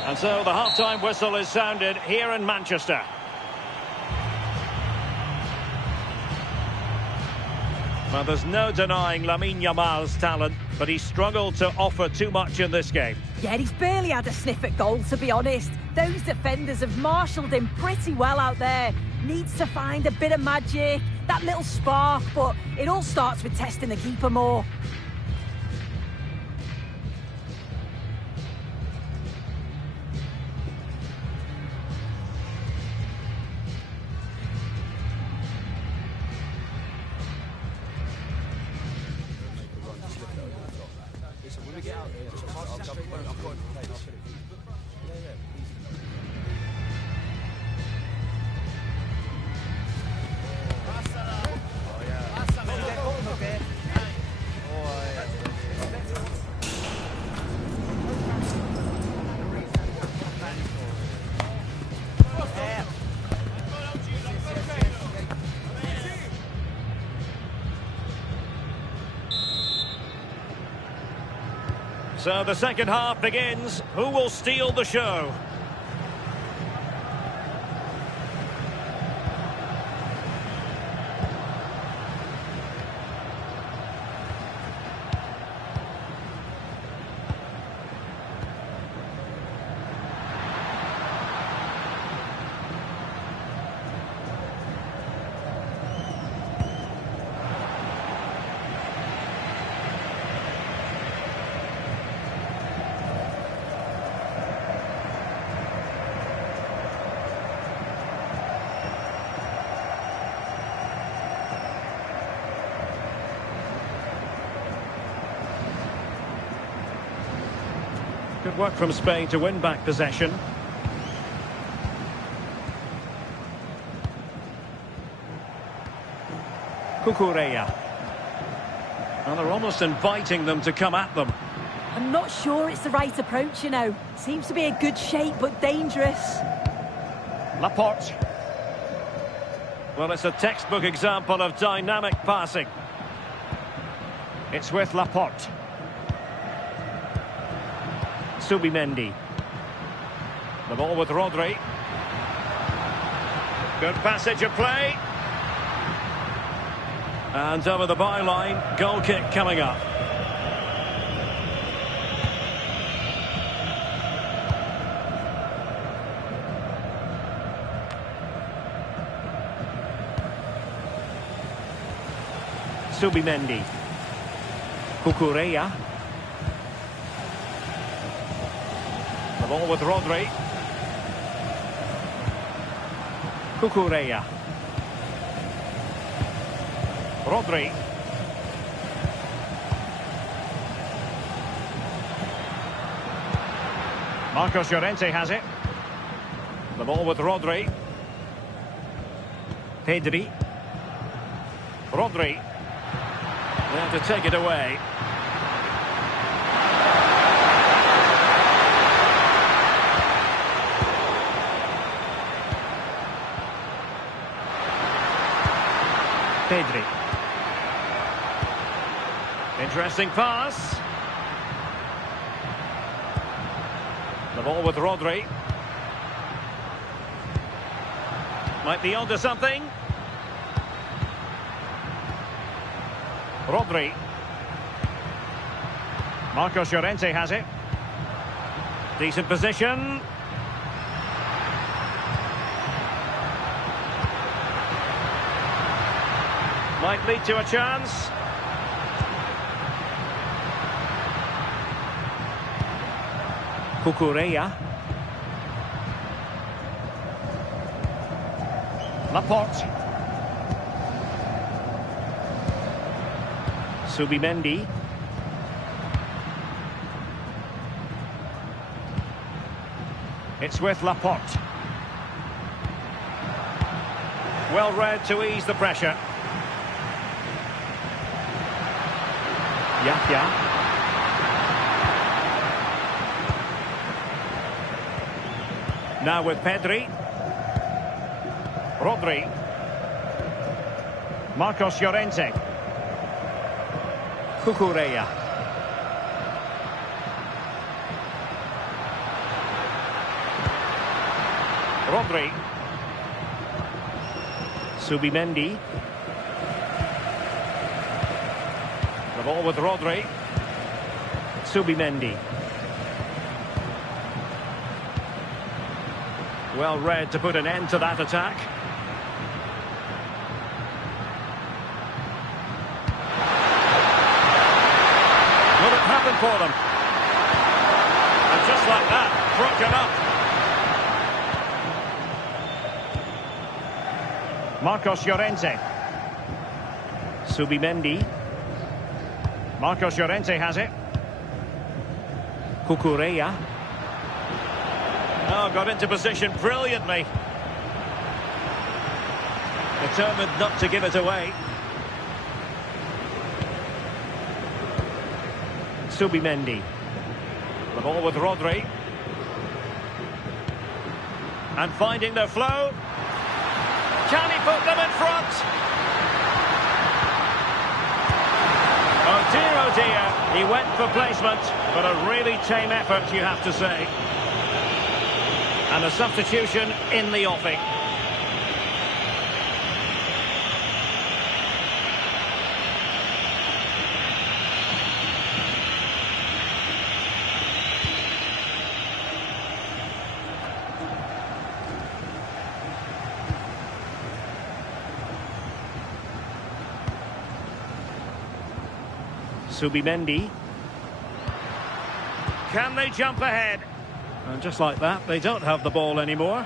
And so the half-time whistle is sounded here in Manchester. Well, there's no denying Lamine Yamal's talent, but he struggled to offer too much in this game. Yeah, he's barely had a sniff at goal, to be honest. Those defenders have marshalled him pretty well out there. Needs to find a bit of magic, that little spark, but it all starts with testing the keeper more. So the second half begins. Who will steal the show? Good work from Spain to win back possession. Cucurella. Well, they're almost inviting them to come at them. I'm not sure it's the right approach, you know. Seems to be a good shape, but dangerous. Laporte. Well, it's a textbook example of dynamic passing. It's with Laporte. Subimendi. The ball with Rodri. Good passage of play. And over the byline, goal kick coming up. Subimendi. Cucurella. The ball with Rodri. Cucurella. Rodri. Marcos Llorente has it. The ball with Rodri. Pedri. Rodri. They have to take it away. Pedri. Interesting pass. The ball with Rodri. Might be onto something. Rodri. Marcos Llorente has it. Decent position. Might lead to a chance. Cucurella. Laporte. Subimendi. It's with Laporte. Well read to ease the pressure. Yahya. Now with Pedri. Rodri. Marcos Llorente. Cucurella. Rodri. Subimendi. The ball with Rodri. Subimendi. Well read to put an end to that attack. Will it happen for them? And just like that, broken up. Marcos Llorente. Subimendi. Marcos Llorente has it. Cucurella. Oh, got into position brilliantly. Determined not to give it away. Subimendi. The ball with Rodri. And finding their flow. Can he put them in front? Oh dear, he went for placement, but a really tame effort, you have to say. And a substitution in the offing. Subimendi. Can they jump ahead? And just like that, they don't have the ball anymore.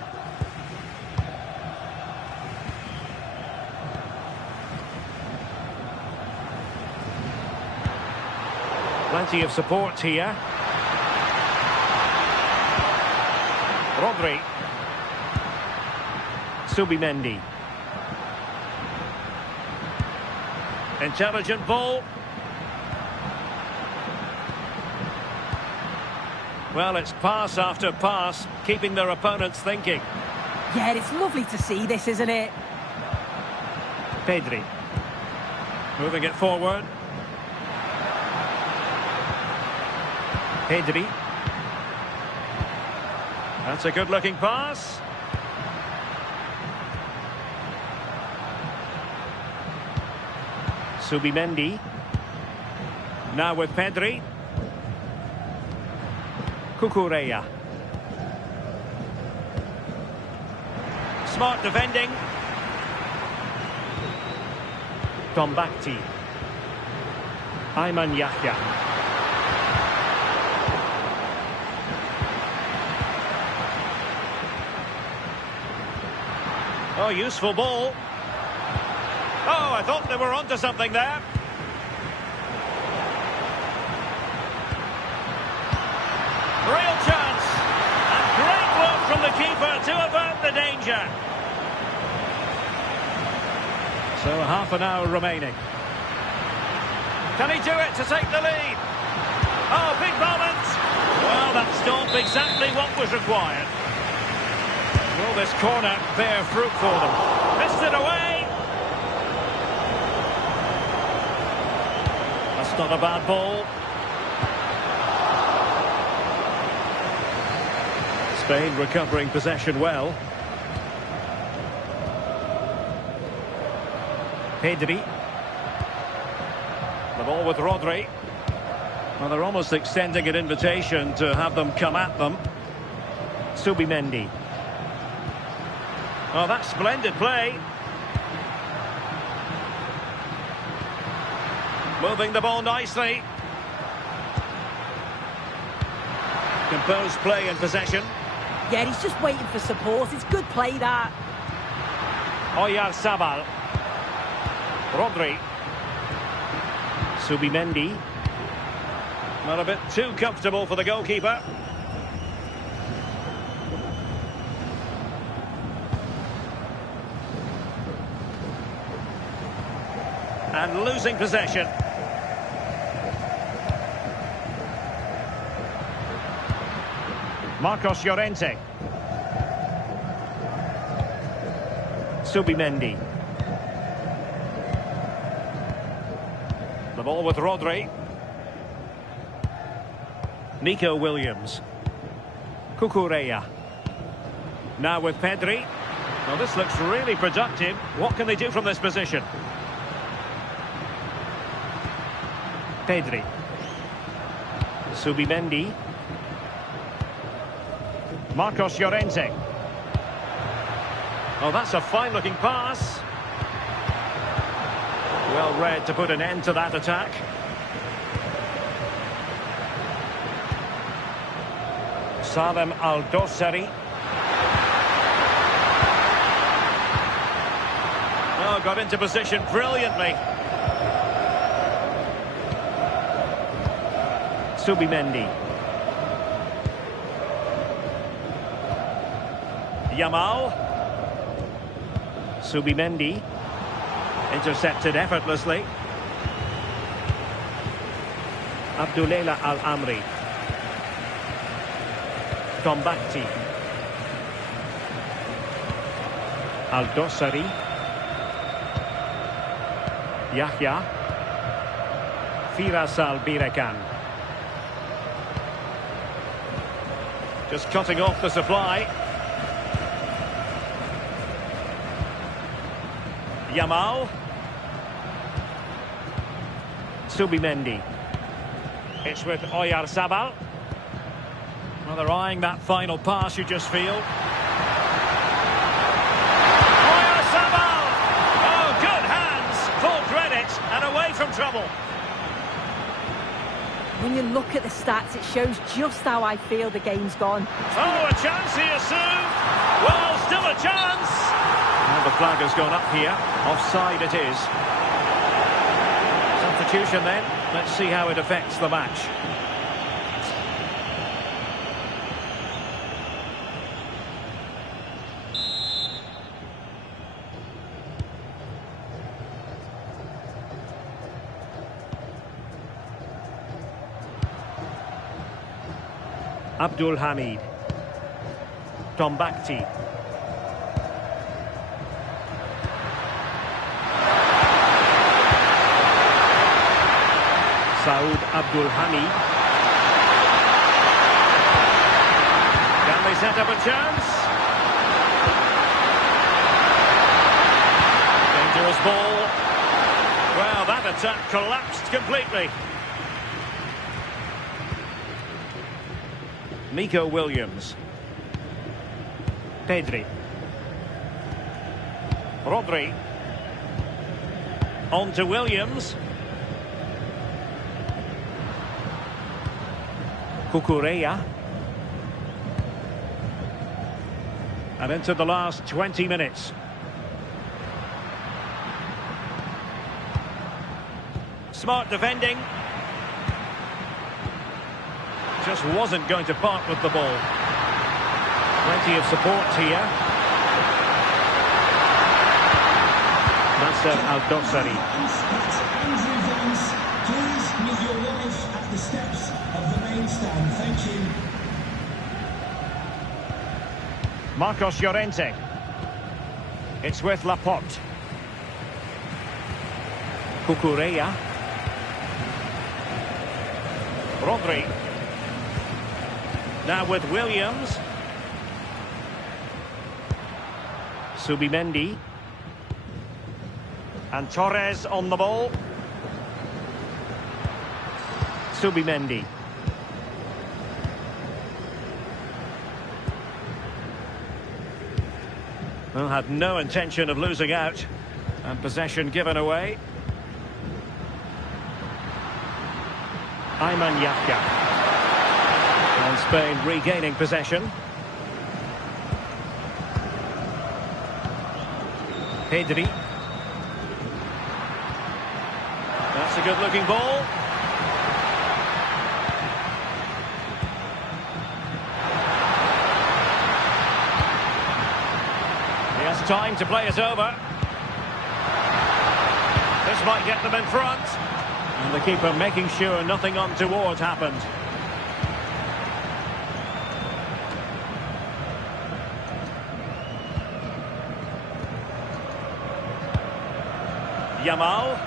Plenty of support here. Rodri. Subimendi. Intelligent ball. Well, it's pass after pass, keeping their opponents thinking. Yeah, it's lovely to see this, isn't it? Pedri. Moving it forward. Pedri. That's a good-looking pass. Subimendi. Now with Pedri. Cucurella. Smart defending. Tombakti. Ayman Yahya. Oh, useful ball. Oh, I thought they were onto something there. Real chance. And great work from the keeper to avert the danger. So half an hour remaining. Can he do it to take the lead? Oh, big moment. Well, that stopped exactly what was required. Will this corner bear fruit for them? Missed it away. That's not a bad ball. Spain recovering possession well. Pedri. The ball with Rodri. Well, they're almost extending an invitation to have them come at them. Subimendi. Oh, that's splendid play. Moving the ball nicely. Composed play in possession. Yeah, he's just waiting for support. It's good play, that. Oyarzabal. Rodri. Subimendi. Not a bit too comfortable for the goalkeeper. And losing possession. Marcos Llorente. Subimendi. The ball with Rodri. Nico Williams. Cucurella. Now with Pedri. Well, this looks really productive. What can they do from this position? Pedri. Subimendi. Marcos Llorente. Oh, that's a fine-looking pass. Well read to put an end to that attack. Salem Al-Dossari. Oh, got into position brilliantly. Subimendi. Yamal. Subimendi. Intercepted effortlessly. Abdullela Al-Amri. Tombakti. Al-Dossari. Yahya. Firas Al-Birekan. Just cutting off the supply. Yamal. Subimendi. It's with Oyarzabal. Well, they're eyeing that final pass, you just feel. Oyarzabal! Oh, good hands! Full credit, and away from trouble. When you look at the stats, it shows just how I feel the game's gone. Oh, a chance here soon. Well, still a chance. Well, the flag has gone up here. Offside it is. Substitution then. Let's see how it affects the match. Abdul Hamid. Tombakti. Saud Abdul Hamid. Can they set up a chance? Dangerous ball. Well, that attack collapsed completely. Nico Williams. Pedri. Rodri. On to Williams. Cucurella. And into the last 20 minutes. Smart defending. Just wasn't going to part with the ball. Plenty of support here. Nasser Al-Dossari. Please meet your wife at the steps of the main stand. Thank you. Marcos Llorente. It's with Laporte. Cucurella. Rodri. Now with Williams. Subimendi. And Torres on the ball. Subimendi. Well, had no intention of losing out. And possession given away. Ayman Yahya. And Spain regaining possession. Pedri. That's a good-looking ball. He has time to play it over. This might get them in front. And the keeper making sure nothing untoward happened. Yamal.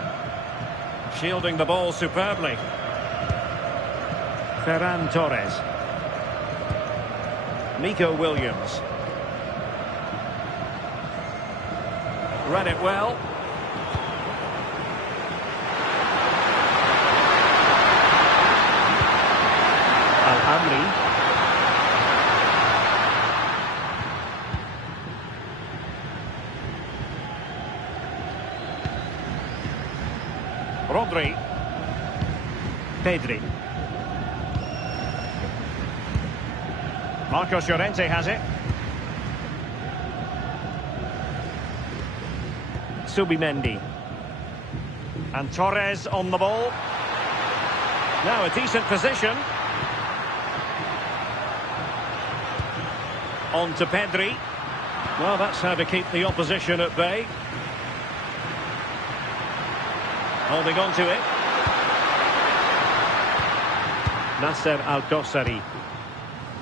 Shielding the ball superbly. Ferran Torres. Nico Williams. Read it well. Amri. Rodri. Pedri. Marcos Llorente has it. Subimendi. And Torres on the ball. Now a decent position. On to Pedri. Well, that's how to keep the opposition at bay. Holding on to it. Nasser Al-Dossari.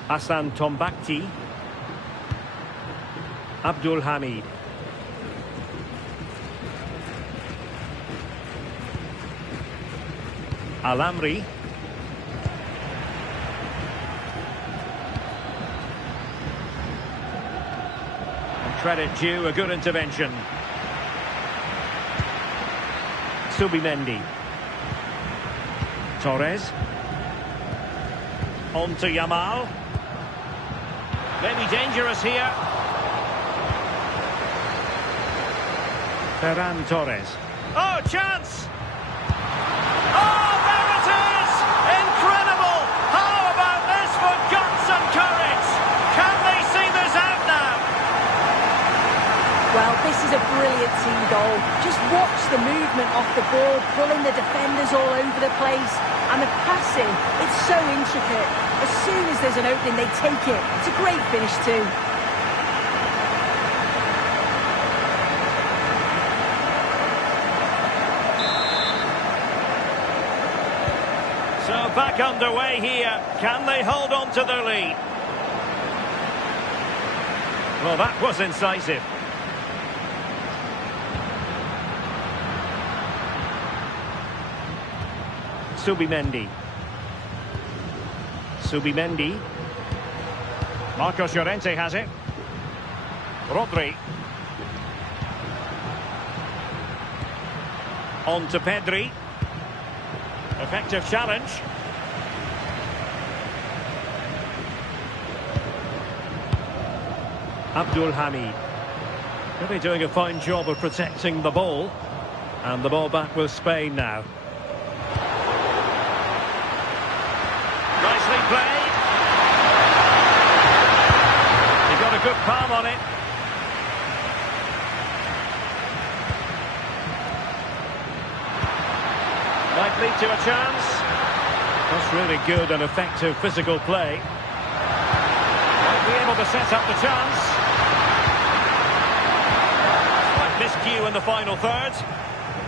Hassan Tombakti. Abdul Hamid. Al-Amri. And credit due, a good intervention. Subimendi. Torres. On to Yamal. Maybe dangerous here. Ferran Torres. Oh, chance! Oh, there it is! Incredible! How about this for guts and courage? Can they see this out now? Well, this is a brilliant team goal. Just watch the movement off the ball, pulling the defenders all over the place. And the passing, it's so intricate. As soon as there's an opening, they take it. It's a great finish too. So back underway here. Can they hold on to their lead? Well, that was incisive. Subimendi. Subimendi. Marcos Llorente has it. Rodri. On to Pedri. Effective challenge. Abdul Hamid. Really doing a fine job of protecting the ball. And the ball back with Spain now. Nicely played. He got a good palm on it. Might lead to a chance. That's really good and effective physical play. Might be able to set up the chance. Slight miscue in the final third.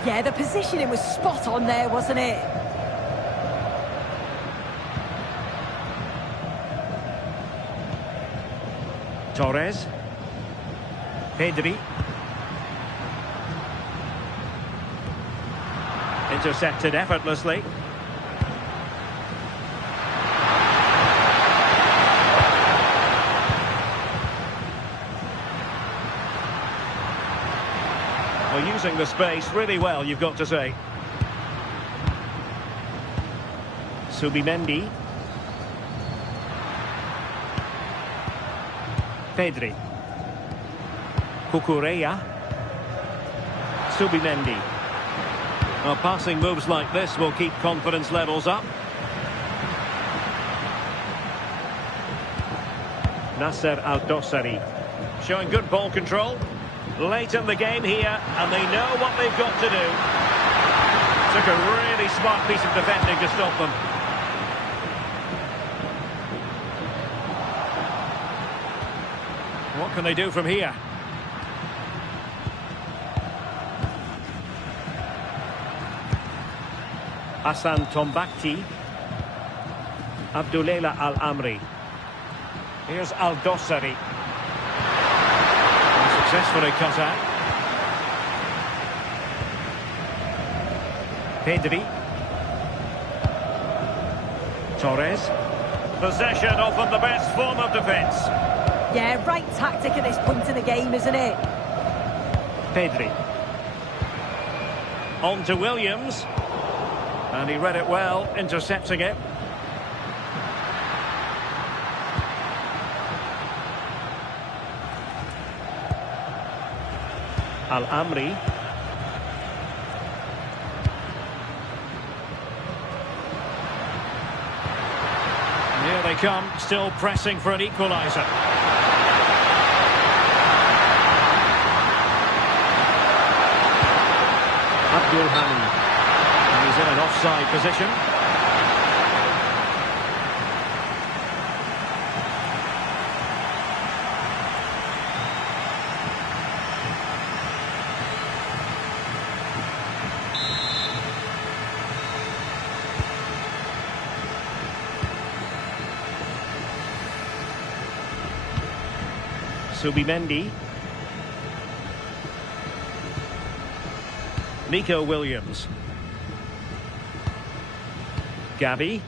Yeah, the positioning was spot on there, wasn't it? Torres. Pedri. Intercepted effortlessly. Well, using the space really well, you've got to say. Subimendi. Pedri. Cucurella. Subimendi. Well, passing moves like this will keep confidence levels up. Nasser Al-Dossari. Showing good ball control. Late in the game here, and they know what they've got to do. Took a really smart piece of defending to stop them. What can they do from here? Hassan Tombakti. Abdullela Al-Amri. Here's Al-Dossari. Successfully cut out. Pedri. Torres. Possession often the best form of defence. Yeah, right tactic at this point in the game, isn't it? Pedri. On to Williams. And he read it well, intercepting it. Al-Amri. Here they come, still pressing for an equaliser. Abdul Hani. And he's in an offside position. Subimendi. Nico Williams. Gabi.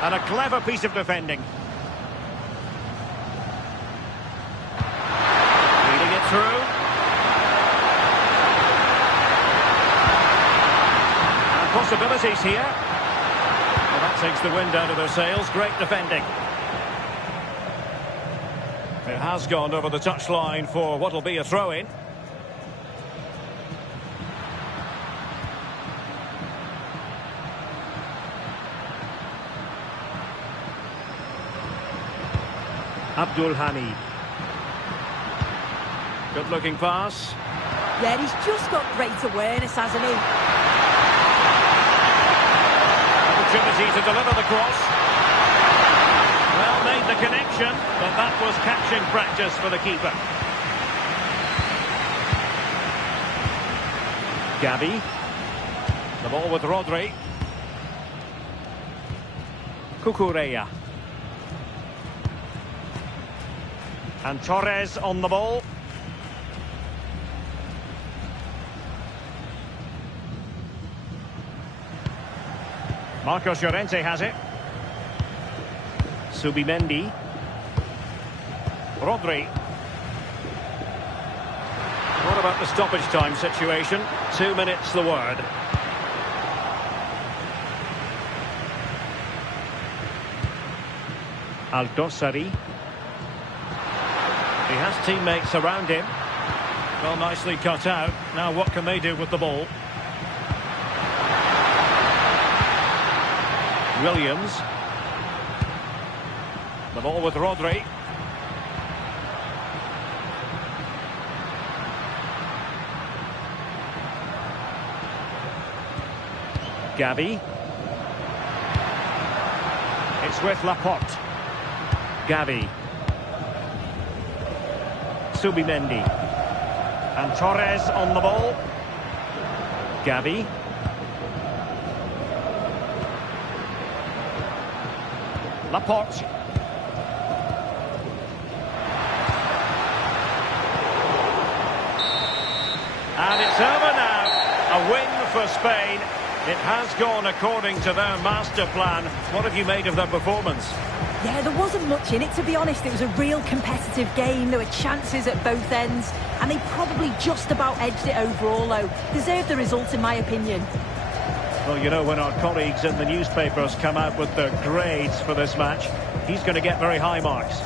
And a clever piece of defending. Reading it through. And possibilities here. Well, that takes the wind out of their sails. Great defending. It has gone over the touchline for what will be a throw-in. Abdul Hani. Good-looking pass. Yeah, he's just got great awareness, hasn't he? Opportunity to deliver the cross. Well, made the connection, but that was catching practice for the keeper. Gabi. The ball with Rodri. Cucurella. And Torres on the ball. Marcos Llorente has it. Subimendi. Rodri. What about the stoppage time situation? 2 minutes the word. Al-Dossari. He has teammates around him. Well, nicely cut out. Now what can they do with the ball? Williams. The ball with Rodri. Gabi. It's with Laporte. Gabi. Subimendi. And Torres on the ball. Gabi. Laporte. And it's over now. A win for Spain. It has gone according to their master plan. What have you made of their performance? Yeah, there wasn't much in it, to be honest. It was a real competitive game. There were chances at both ends, and they probably just about edged it overall, though. Deserved the result, in my opinion. Well, you know, when our colleagues in the newspapers come out with their grades for this match, he's going to get very high marks.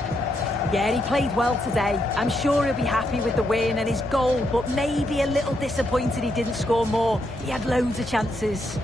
Yeah, he played well today. I'm sure he'll be happy with the win and his goal, but maybe a little disappointed he didn't score more. He had loads of chances.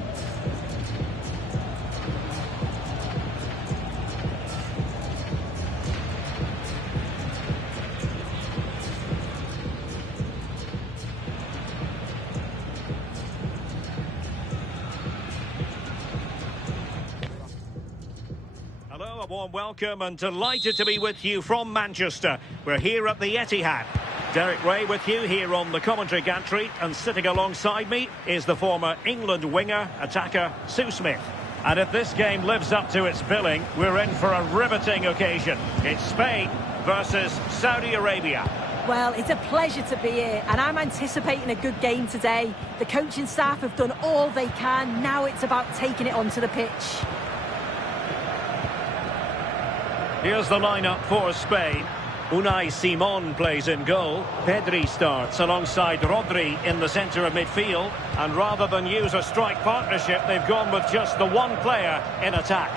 Hello, a warm welcome and delighted to be with you from Manchester. We're here at the Etihad. Derek Ray with you here on the commentary gantry, and sitting alongside me is the former England winger, attacker, Sue Smith. And if this game lives up to its billing, we're in for a riveting occasion. It's Spain versus Saudi Arabia. Well, it's a pleasure to be here, and I'm anticipating a good game today. The coaching staff have done all they can. Now it's about taking it onto the pitch. Here's the lineup for Spain. Unai Simon plays in goal. Pedri starts alongside Rodri in the centre of midfield. And rather than use a strike partnership, they've gone with just the one player in attack.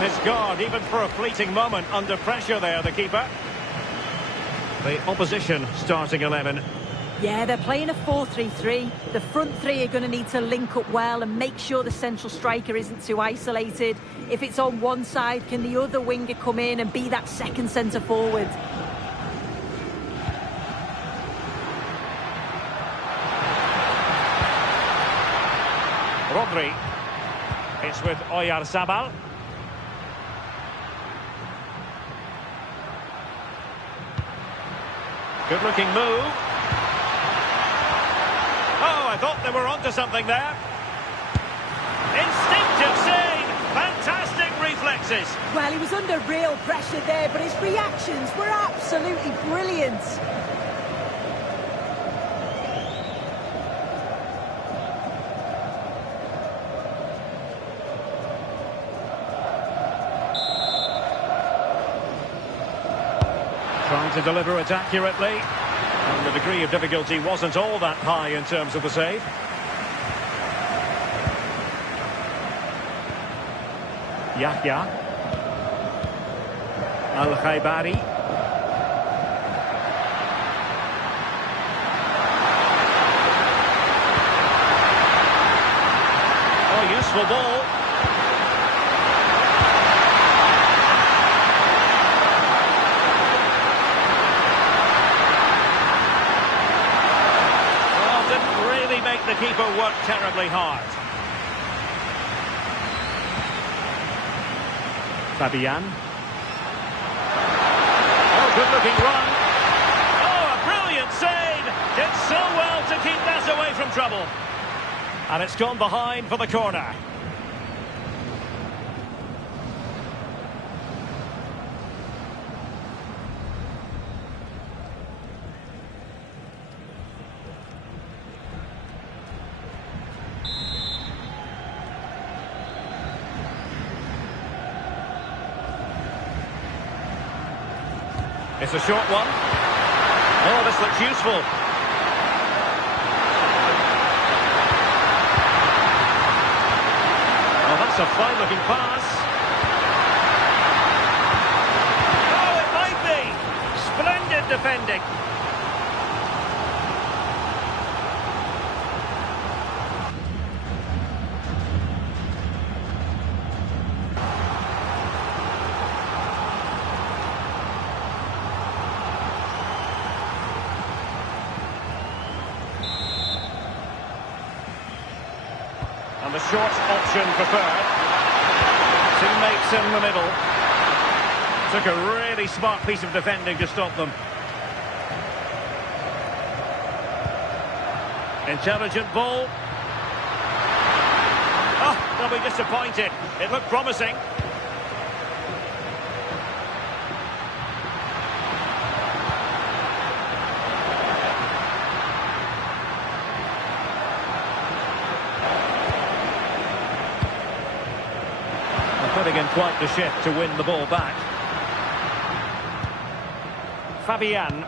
his guard, even for a fleeting moment, under pressure there, the keeper. The opposition starting 11. Yeah, they're playing a 4-3-3. The front three are going to need to link up well and make sure the central striker isn't too isolated. If it's on one side, can the other winger come in and be that second centre forward? Rodri. It's with Oyarzabal. Good looking move. Oh, I thought they were onto something there. Instinctive save. Fantastic reflexes. Well, he was under real pressure there, but his reactions were absolutely brilliant. Trying to deliver it accurately. And the degree of difficulty wasn't all that high in terms of the save. Yahya. Al-Khaibari. Oh, useful ball. Make the keeper work terribly hard. Fabian. Oh, good looking run. Oh, a brilliant save. Did so well to keep that away from trouble. And it's gone behind for the corner. It's a short one. Oh, this looks useful. Oh, that's a fine-looking pass. Oh, it might be. Splendid defending. And the short option preferred. Teammates in the middle. Took a really smart piece of defending to stop them. Intelligent ball. Oh, they'll be disappointed. It looked promising. Putting in quite the shift to win the ball back. Fabian.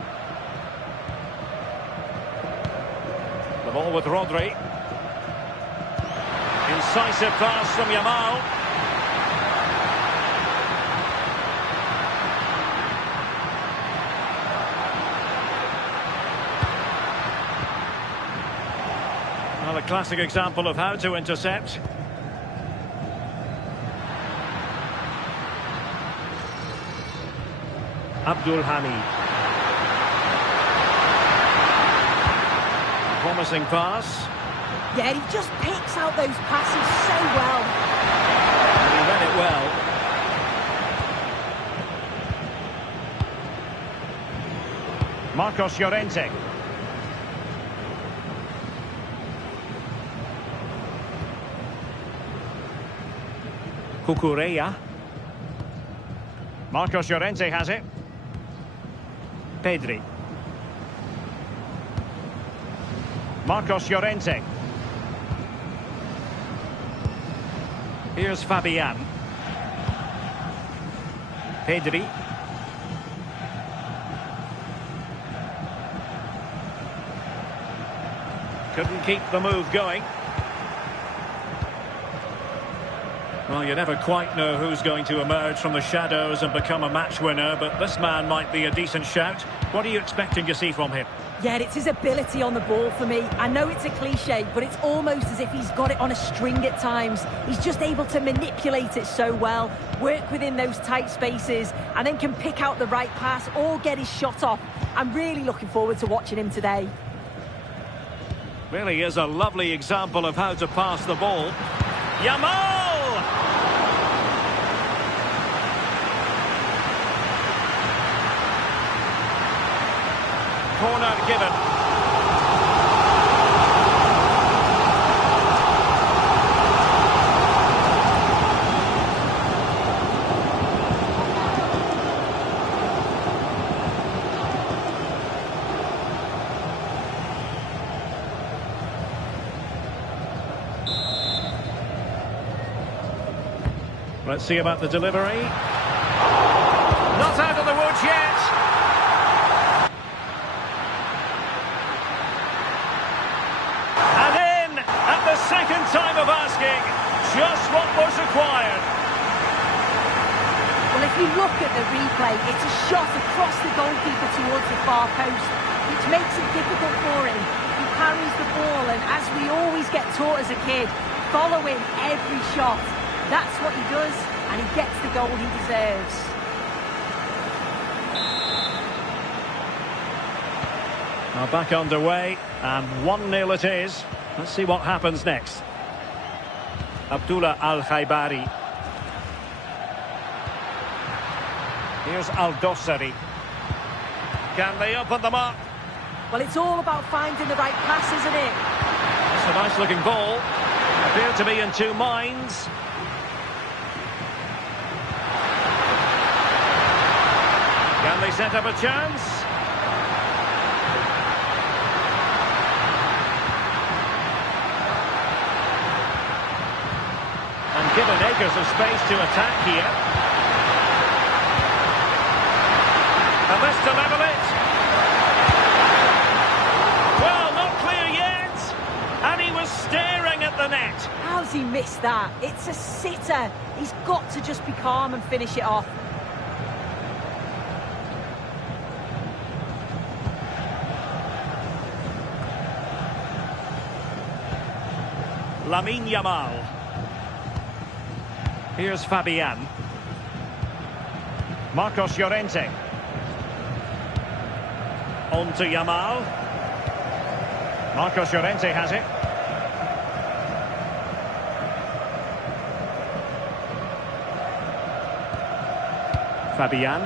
The ball with Rodri. Incisive pass from Yamal. Well, a classic example of how to intercept. Abdul Hamid. Promising pass. Yeah, he just picks out those passes so well. And he read it well. Marcos Llorente. Cucurella. Marcos Llorente has it. Pedri. Marcos Llorente. Here's Fabian. Pedri. Couldn't keep the move going. Well, you never quite know who's going to emerge from the shadows and become a match winner, but this man might be a decent shout. What are you expecting to see from him? Yeah, it's his ability on the ball for me. I know it's a cliche, but it's almost as if he's got it on a string at times. He's just able to manipulate it so well, work within those tight spaces, and then can pick out the right pass or get his shot off. I'm really looking forward to watching him today. Really is a lovely example of how to pass the ball. Yamal! Corner given. Let's see about the delivery. Not out of the woods yet. Second time of asking, just what was required. Well, if you look at the replay, it's a shot across the goalkeeper towards the far post, which makes it difficult for him. He carries the ball, and as we always get taught as a kid, following every shot. That's what he does, and he gets the goal he deserves. Now back underway, and 1-0 it is. Let's see what happens next. Abdullah Al-Khaibari. Here's Al-Dossari. Can they open them up? Well, it's all about finding the right pass, isn't it? It's a nice-looking ball. Appear to be in two minds. Can they set up a chance? Given acres of space to attack here. And this to level it. Well, not clear yet. And he was staring at the net. How's he missed that? It's a sitter. He's got to just be calm and finish it off. Lamine Yamal. Here's Fabian. Marcos Llorente. On to Yamal. Marcos Llorente has it. Fabian.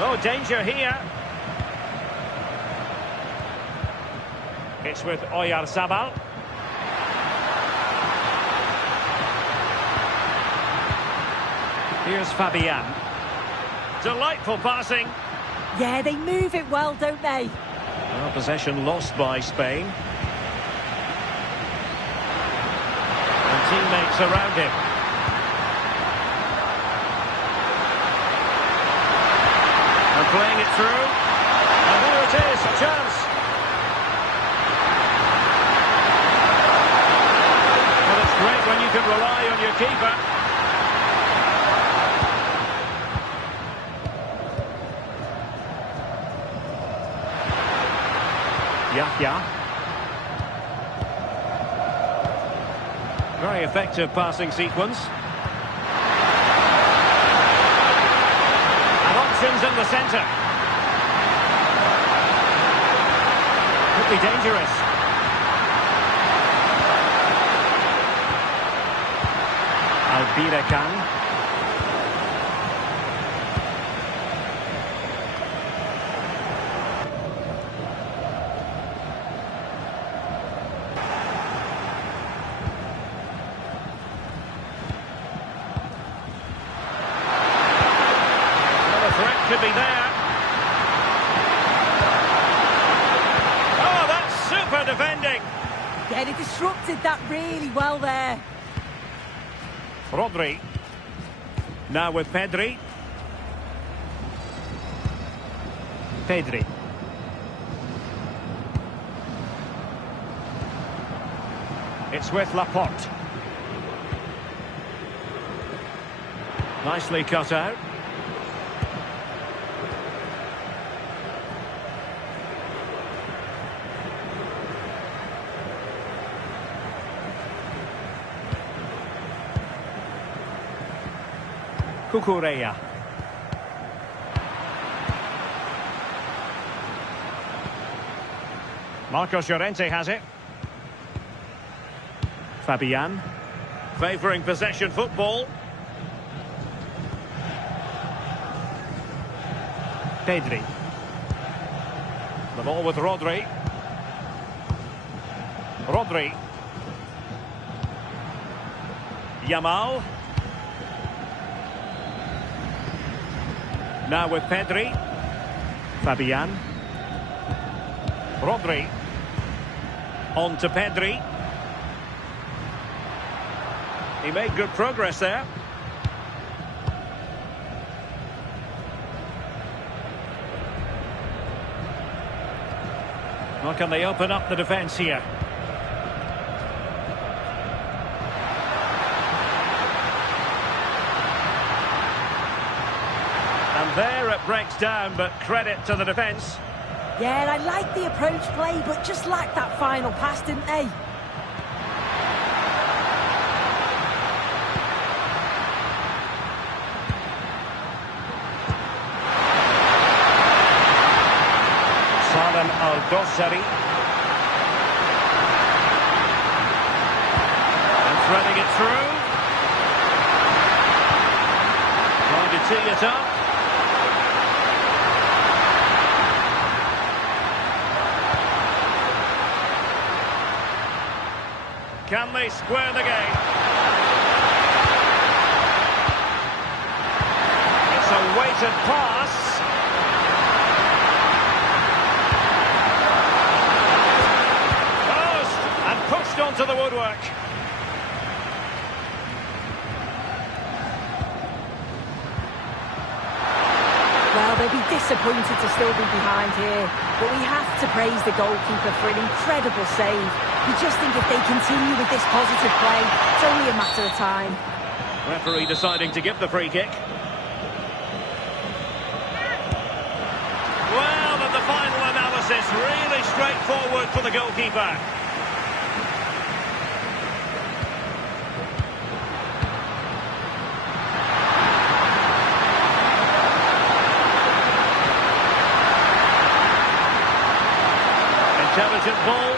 Oh, danger here. It's with Oyarzabal. Here's Fabian. Delightful passing. Yeah, they move it well, don't they? Well, possession lost by Spain. And teammates around him. And playing it through. And there it is, a chance. Well, it's great when you can rely on your keeper. Yeah. Very effective passing sequence. And options in the centre. Could be dangerous. Albiracan. Could be there. Oh, that's super defending. Yeah, they disrupted that really well there. Rodri. Now with Pedri. Pedri. It's with Laporte. Nicely cut out. Cucurella. Marcos Llorente has it. Fabian. Favouring possession football. Pedri. The ball with Rodri. Rodri. Yamal. Now with Pedri. Fabian. Rodri. On to Pedri. He made good progress there. How can they open up the defence here? And there it breaks down, but credit to the defence. Yeah, I like the approach play, but just lacked that final pass, didn't they? Al-Dossari. And threading it through. Trying to tee it up. Can they square the game? It's a weighted pass. Pushed onto the woodwork. Well, they'll be disappointed to still be behind here, but we have to praise the goalkeeper for an incredible save. You just think if they continue with this positive play, it's only a matter of time. Referee deciding to give the free kick. Well, and the final analysis really straightforward for the goalkeeper. Intelligent ball.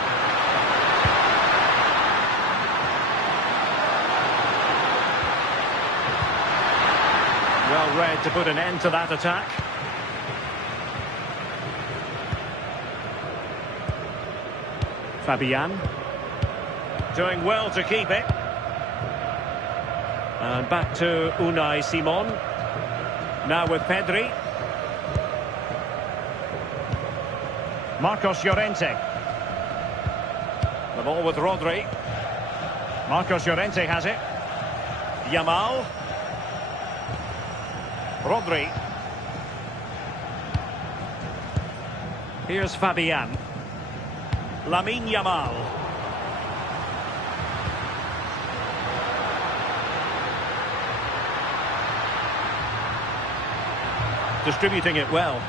Well read to put an end to that attack. Fabian. Doing well to keep it. And back to Unai Simon. Now with Pedri. Marcos Llorente. The ball with Rodri. Marcos Llorente has it. Yamal. Rodri. Here's Fabian. Lamine Yamal. Distributing it well.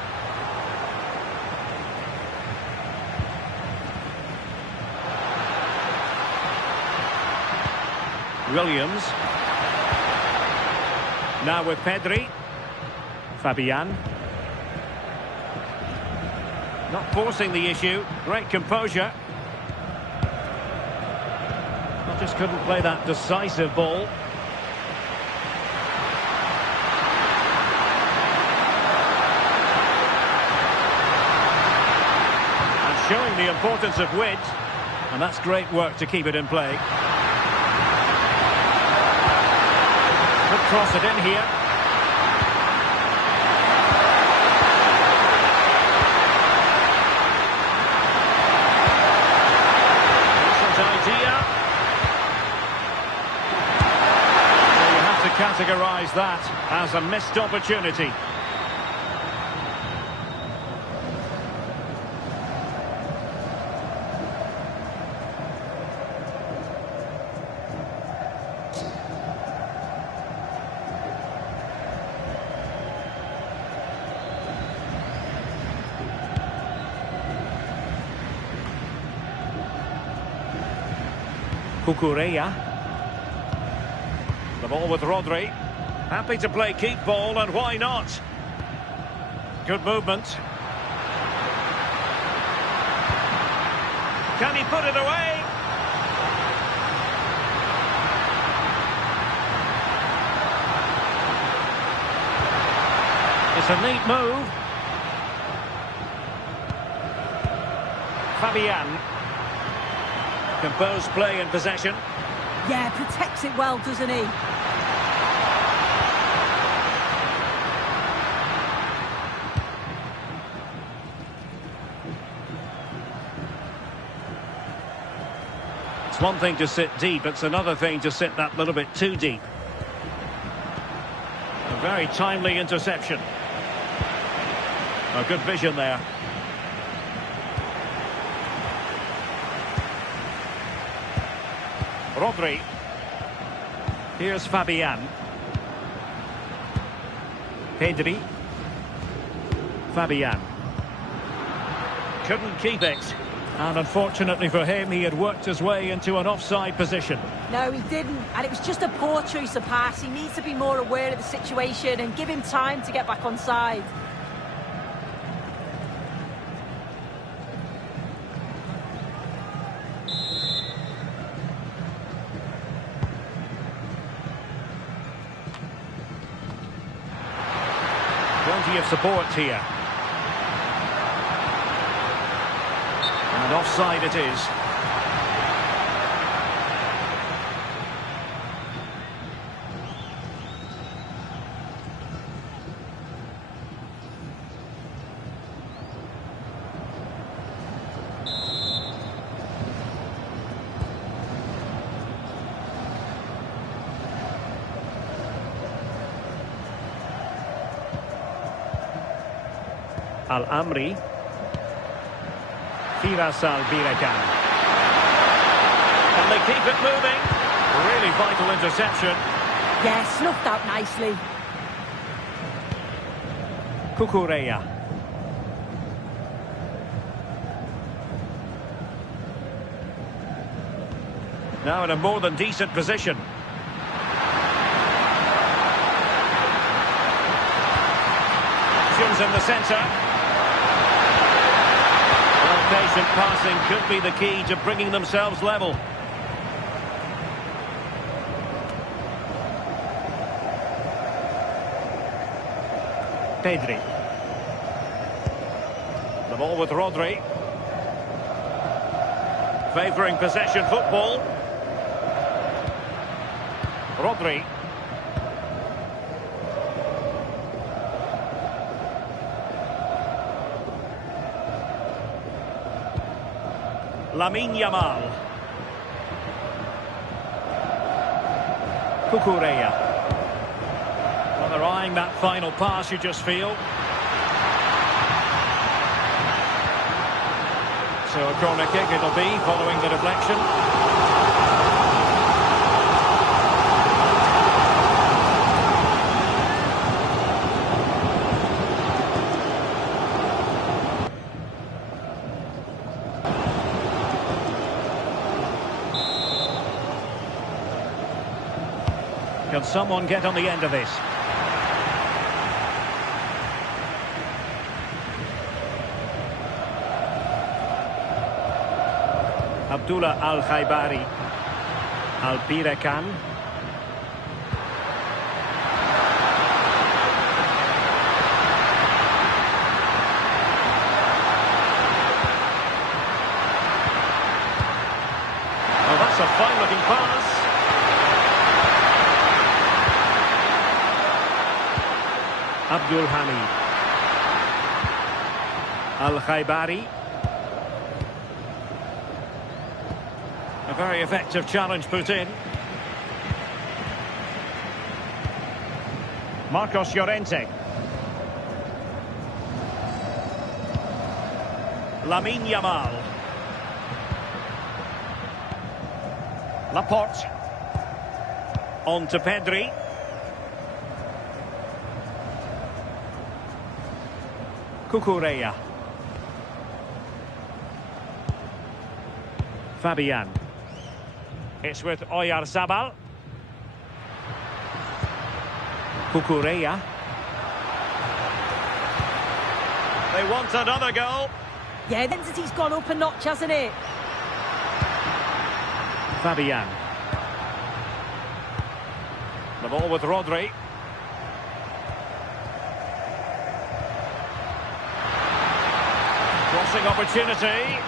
Williams. Now with Pedri. Fabian. Not forcing the issue. Great composure. Just couldn't play that decisive ball. And showing the importance of width. And that's great work to keep it in play. Could cross it in here. Categorise that as a missed opportunity. Cucurella. The ball with Rodri. Happy to play keep ball, and why not? Good movement. Can he put it away? It's a neat move. Fabian. Composed play in possession. Yeah, protects it well, doesn't he? It's one thing to sit deep, it's another thing to sit that little bit too deep. A very timely interception. A good vision there. Rodri. Here's Fabian. Pedri. Fabian. Couldn't keep it. And unfortunately for him, he had worked his way into an offside position. No, he didn't. And it was just a poor choice of pass. He needs to be more aware of the situation and give him time to get back on side. Plenty of support here. And offside it is. Al-Amri. Firas Al-Birekan. Can they keep it moving? Really vital interception. Yeah, snuffed out nicely. Cucurella. Now in a more than decent position. Options in the centre. Patient passing could be the key to bringing themselves level. Pedri. The ball with Rodri. Favouring possession football. Rodri. Lamine Yamal. Cucurella. Well, they're eyeing that final pass, you just feel. So a corner kick it'll be, following the deflection. Can someone get on the end of this? Abdullah Al-Khaibari. Al-Birekan. Oh, that's a fine-looking pass. Abdul Hamid. Al-Khaibari. A very effective challenge put in. Marcos Llorente. Lamine Yamal. Laporte. On to Pedri. Cucurella. Fabian. It's with Oyarzabal. Cucurella. They want another goal. Yeah, the intensity's gone up a notch, hasn't it? Fabian. The ball with Rodri. Crossing opportunity.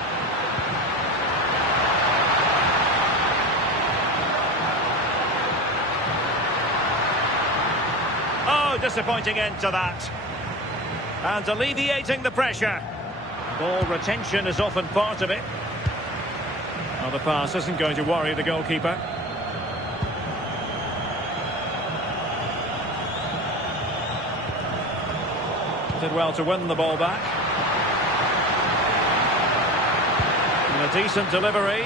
Oh, disappointing end to that. And alleviating the pressure. Ball retention is often part of it. Well, the pass isn't going to worry the goalkeeper. Did well to win the ball back. And a decent delivery.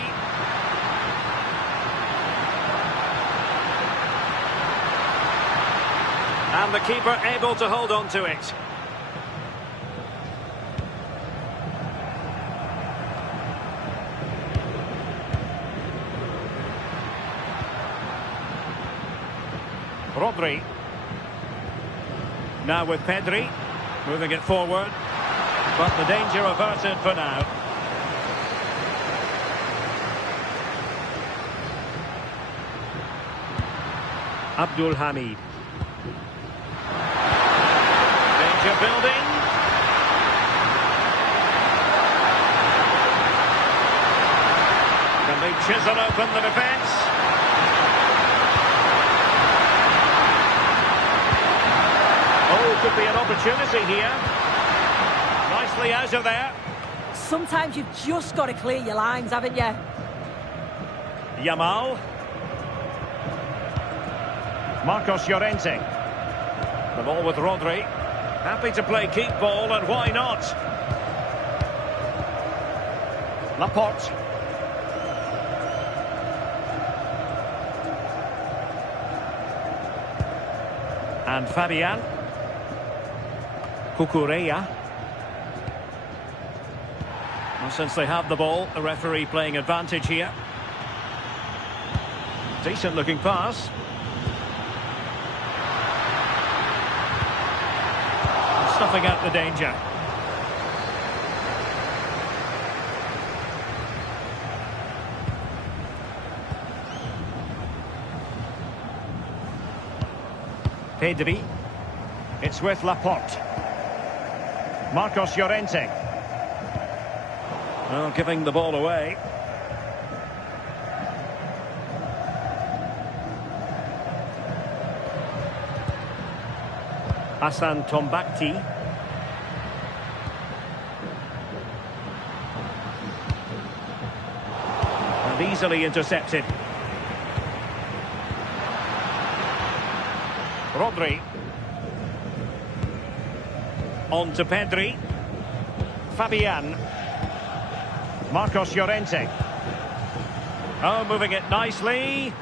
And the keeper able to hold on to it. Rodri. Now with Pedri. Moving it forward. But the danger averted for now. Abdul Hamid. Danger building. Can they chisel open the defence? Oh, could be an opportunity here. Nicely out of there. Sometimes you've just got to clear your lines, haven't you? Yamal. Marcos Llorente. The ball with Rodri. Happy to play keep ball, and why not? Laporte. And Fabian. Cucurella. Well, since they have the ball, the referee playing advantage here. Decent looking pass. Snuffing out the danger. Pedri. It's with Laporte. Marcos Llorente. Well, giving the ball away. Hassan Tombakti. And easily intercepted. Rodri. On to Pedri. Fabian. Marcos Llorente. Oh, moving it nicely.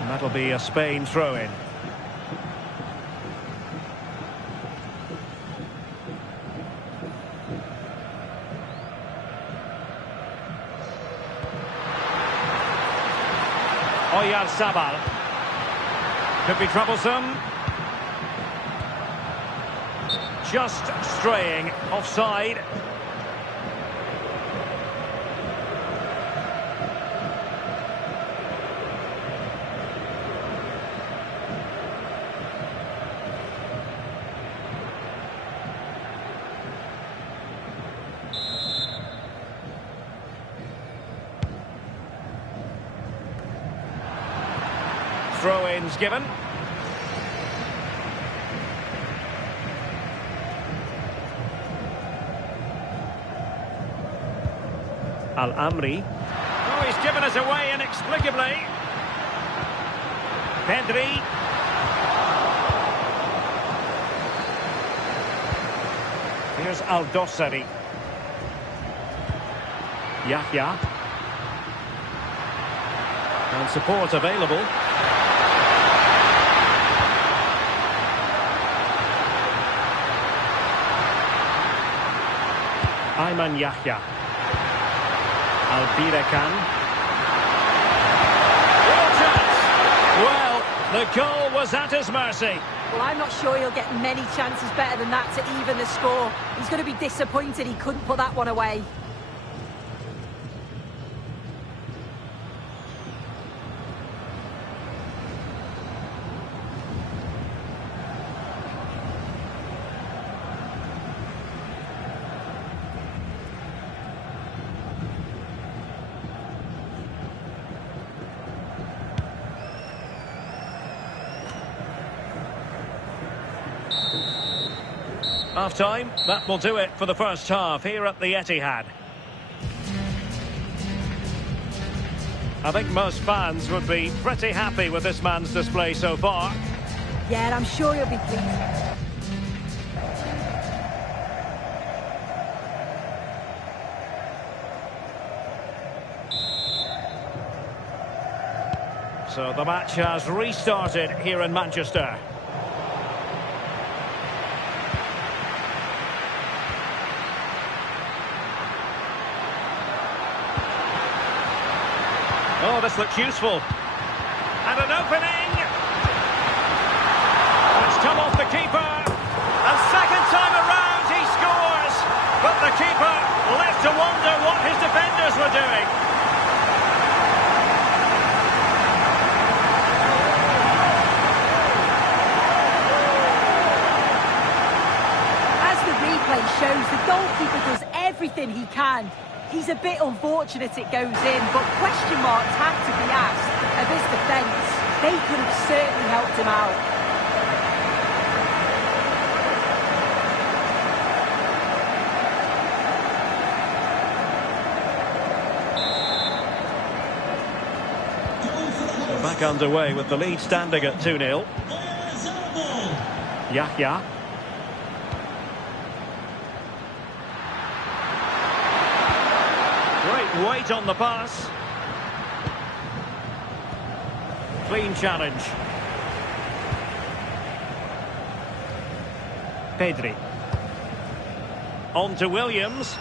And that'll be a Spain throw-in. Oyarzabal. Could be troublesome. Just straying offside. Throw-ins given. Al-Amri. Oh, he's given us away inexplicably. Pedri. Here's Al-Dossari. Yahya. And support available. Ayman Yahya. Albirakan. The goal was at his mercy. Well, I'm not sure he'll get many chances better than that to even the score. He's going to be disappointed he couldn't put that one away. Half-time, that will do it for the first half here at the Etihad. I think most fans would be pretty happy with this man's display so far. Yeah, and I'm sure he'll be pleased. So the match has restarted here in Manchester. Oh, this looks useful. And an opening. It's come off the keeper. And second time around he scores. But the keeper left to wonder what his defenders were doing. As the replay shows, the goalkeeper does everything he can. He's a bit unfortunate it goes in, but question marks have to be asked of his defence. They could have certainly helped him out. We're back underway with the lead standing at 2-0. Yahya. Great weight on the pass. Clean challenge. Pedri. On to Williams.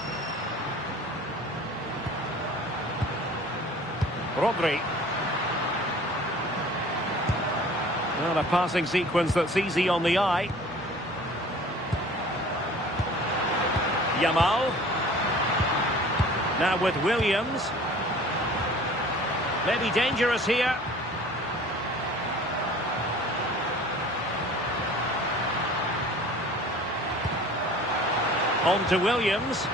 Rodri. Well, a passing sequence that's easy on the eye. Yamal. Now with Williams. Maybe dangerous here. On to Williams.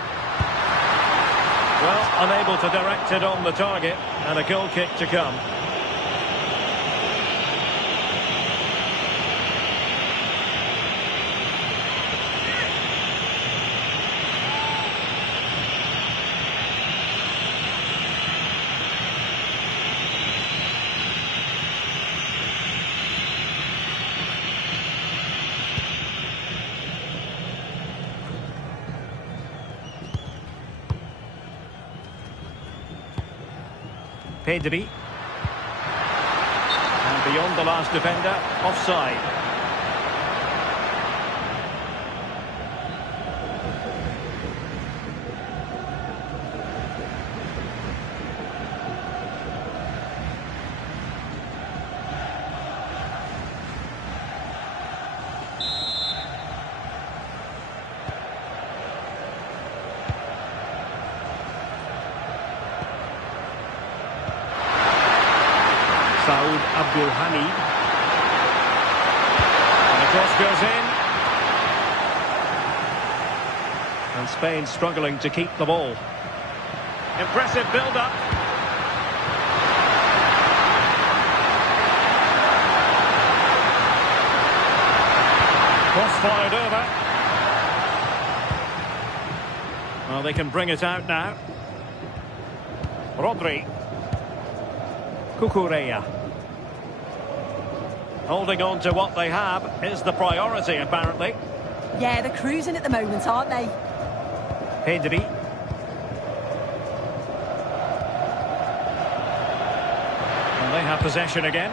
Well, unable to direct it on the target. And a goal kick to come. Pedri. And beyond the last defender, offside. Abdul-Hamid. And the cross goes in. And Spain struggling to keep the ball. Impressive build-up. Cross fired over. Well, they can bring it out now. Rodri. Cucurella. Holding on to what they have is the priority, apparently. Yeah, they're cruising at the moment, aren't they? Pedri. And they have possession again.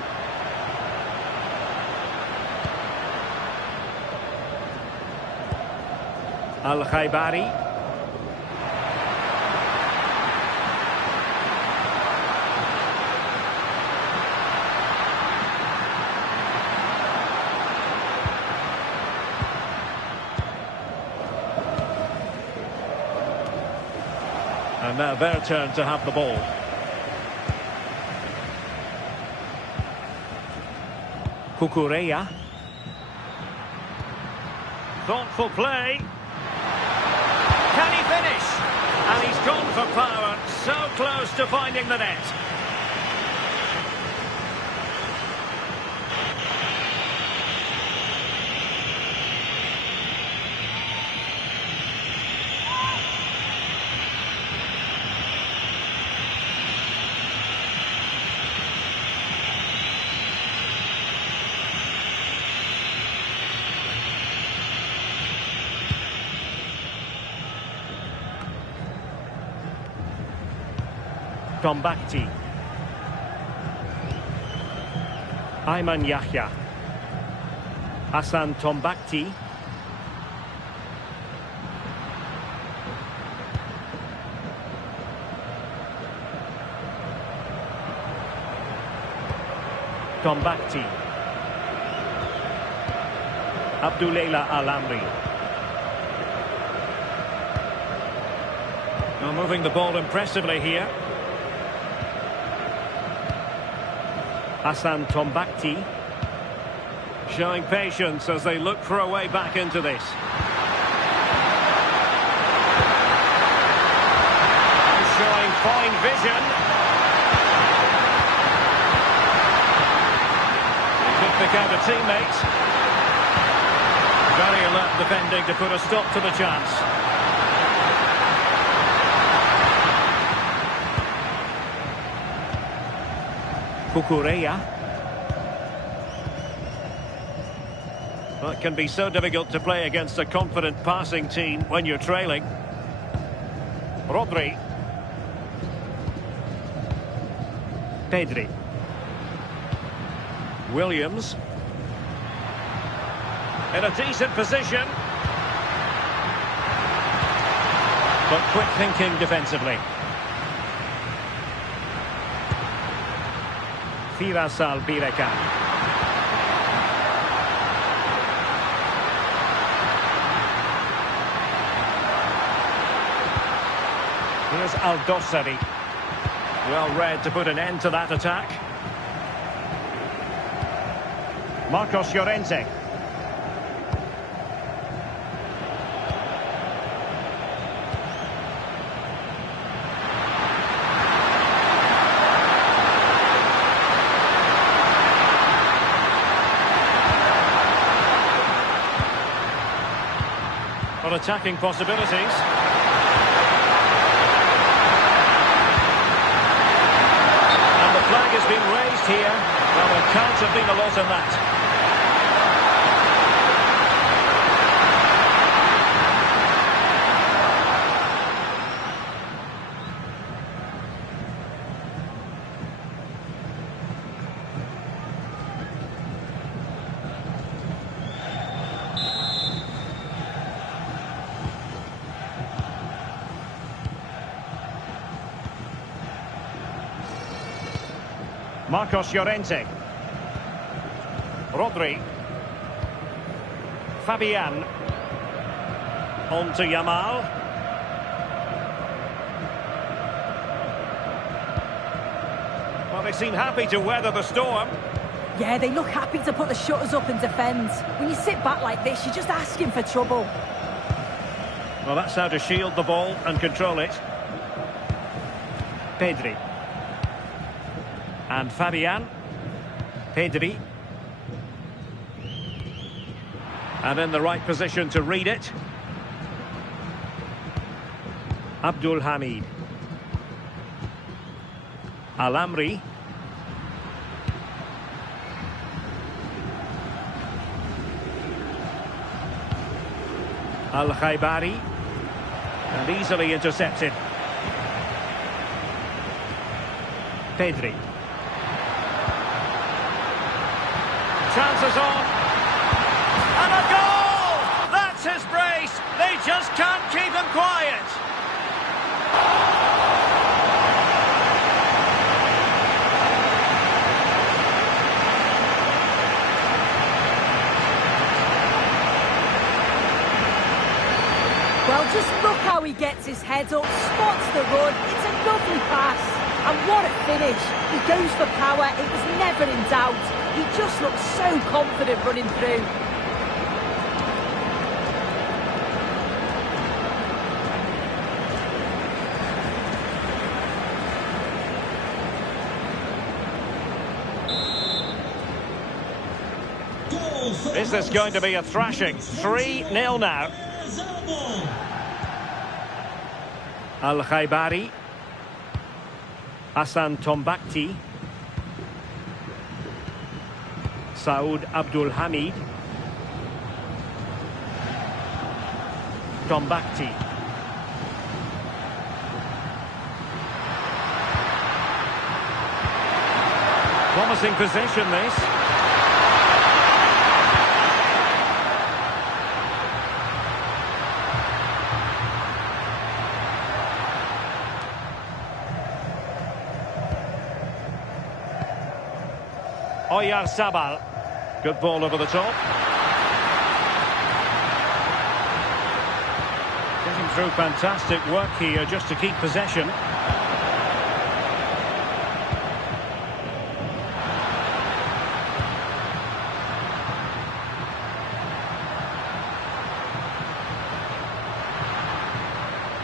Al-Khaibari. Now their turn to have the ball. Cucurella. Thoughtful play. Can he finish? And he's gone for power. So close to finding the net. Tombakti. Ayman Yahya. Hassan Tombakti. Tombakti. Abdullah Al-Amri. Now moving the ball impressively here. Hassan Tombakti showing patience as they look for a way back into this. And showing fine vision. He could pick out a teammate. Very alert defending to put a stop to the chance. Cucurella. Well, it can be so difficult to play against a confident passing team when you're trailing. Rodri. Pedri. Williams. In a decent position. But quick thinking defensively. Firas Al-Bireka. Here's Al-Dossari. Well read to put an end to that attack. Marcos Llorente. Attacking possibilities. And the flag has been raised here. Well, there can't have been a lot in that. Marcos Llorente. Rodri. Fabian. On to Yamal. Well, they seem happy to weather the storm. Yeah, they look happy to put the shutters up and defend. When you sit back like this, you're just asking for trouble. Well, that's how to shield the ball and control it. Pedri. And Fabian. Pedri. And in the right position to read it. Abdul Hamid. Al-Amri. Al-Khaibari. And easily intercepted. Pedri. Chances on. And a goal! That's his brace. They just can't keep him quiet. Well, just look how how he gets his head up, spots the run. It's a lovely pass. And what a finish. He goes for power. It was never in doubt. He just looks so confident running through. Is this going to be a thrashing? 3-0 now. Al-Khaibari. Hassan Tombakti. Saud Abdul Hamid. Tombakti. Promising position, this. Oyarzabal. Good ball over the top. Getting through fantastic work here just to keep possession.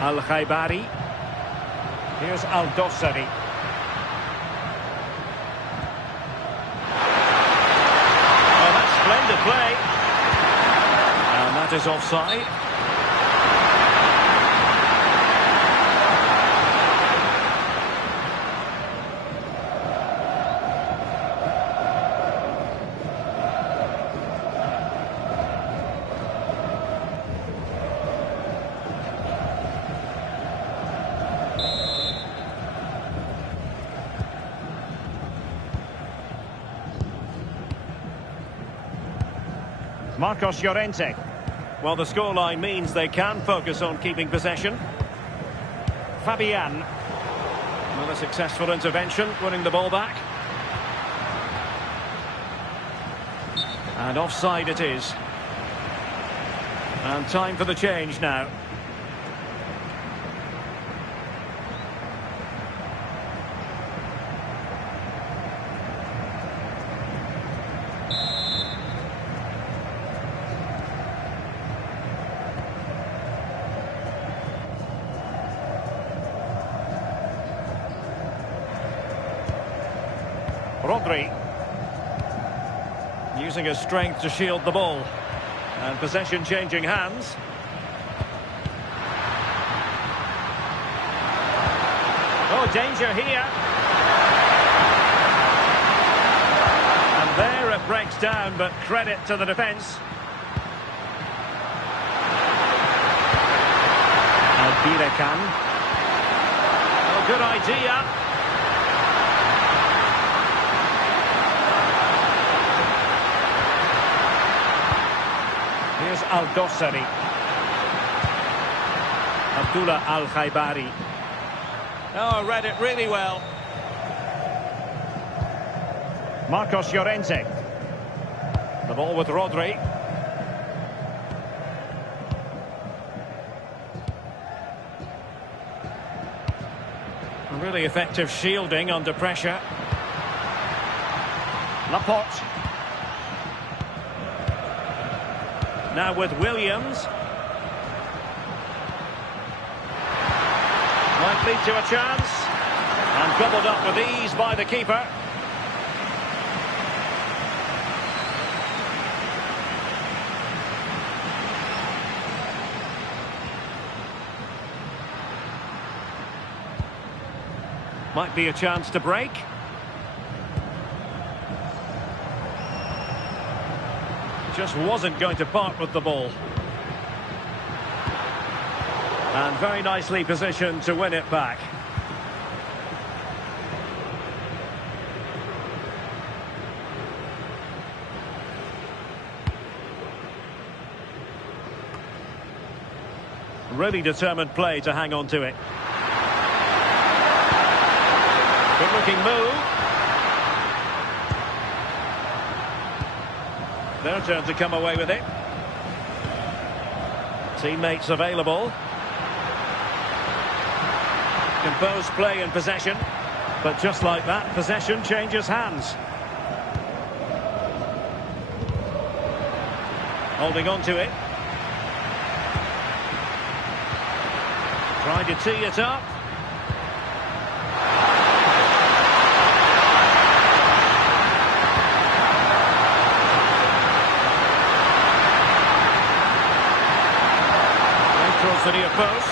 Al-Khaibari. Here's Al-Dossari. Splendid play. And that is offside. Marcos Llorente. Well, the scoreline means they can focus on keeping possession. Fabian. Well, a successful intervention, winning the ball back. And offside it is. And time for the change now. Rodri, using his strength to shield the ball. And possession changing hands. Oh, danger here. And there it breaks down, but credit to the defence. Albirekan. Oh, good idea. Here's Al-Dossari. Abdullah Al-Khaibari. Oh, read it really well. Marcos Llorente. The ball with Rodri. Really effective shielding under pressure. Laporte. Now with Williams. Might lead to a chance. And gobbled up with ease by the keeper. Might be a chance to break. Just wasn't going to part with the ball. And very nicely positioned to win it back. Really determined play to hang on to it. Good looking move. Their turn to come away with it. Teammates available. Composed play in possession. But just like that, possession changes hands. Holding on to it. Trying to tee it up. Towards the near post.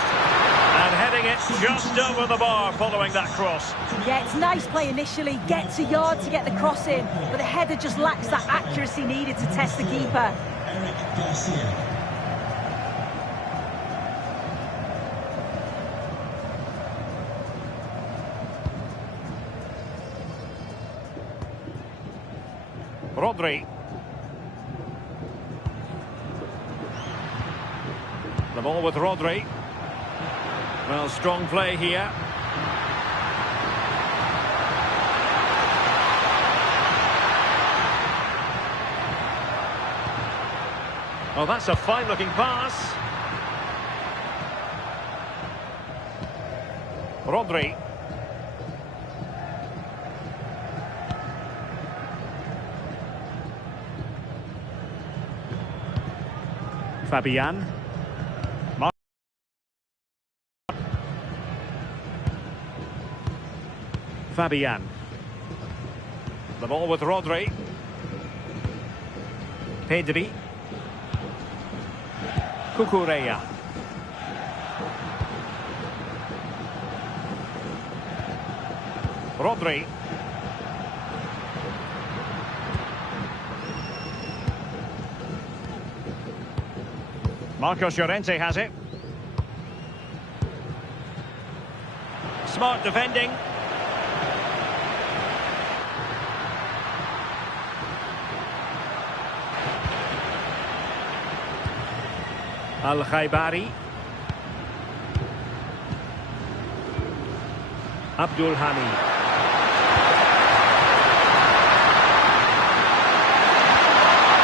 And heading it just over the bar following that cross. Yeah, it's nice play initially. Gets a yard to get the cross in. But the header just lacks that accuracy needed to test the keeper. Eric Garcia. Rodri. The ball with Rodri. Well, strong play here. Oh, that's a fine-looking pass. Rodri. Fabian. Fabian. The ball with Rodri. Pedri. Cucurella. Rodri. Marcos Llorente has it. Smart defending. Al-Khaibari. Abdul Hamid.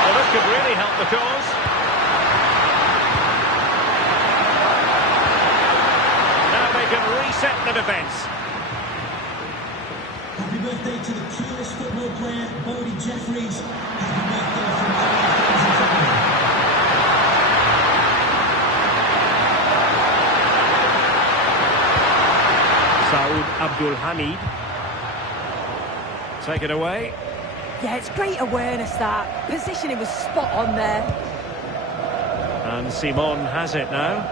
Well, this could really help the cause. Now they can reset the defence. Happy birthday to the coolest football player, Bodie Jeffries. Happy birthday from all our fans and family. Saud Abdul Hamid. Take it away. Yeah, it's great awareness that. Positioning was spot on there. And Simon has it now.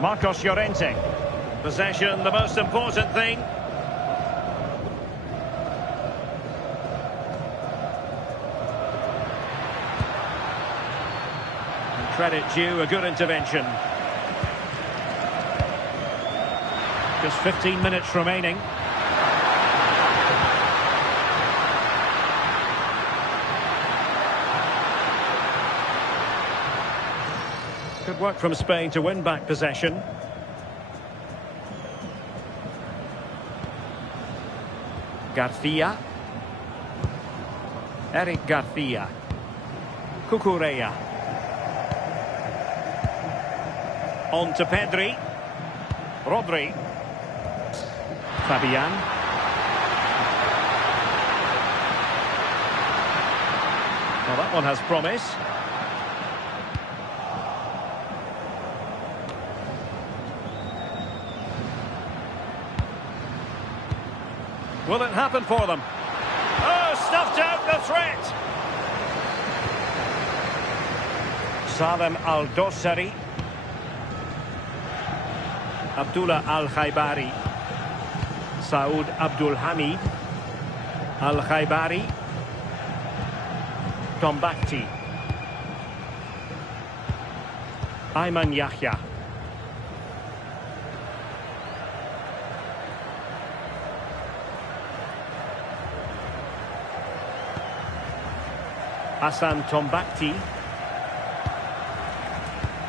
Marcos Llorente. Possession, the most important thing. And credit due, a good intervention. Just 15 minutes remaining. Good work from Spain to win back possession. Garcia. Eric Garcia. Cucurella. On to Pedri. Rodri. Fabian. Well, that one has promise. Will it happen for them? Oh, snuffed out the threat! Salem Al-Dossari. Abdullah Al-Khaibari. Saud Abdul Hamid. Al-Khaibari. Tombakti. Ayman Yahya. Hassan Tombakti.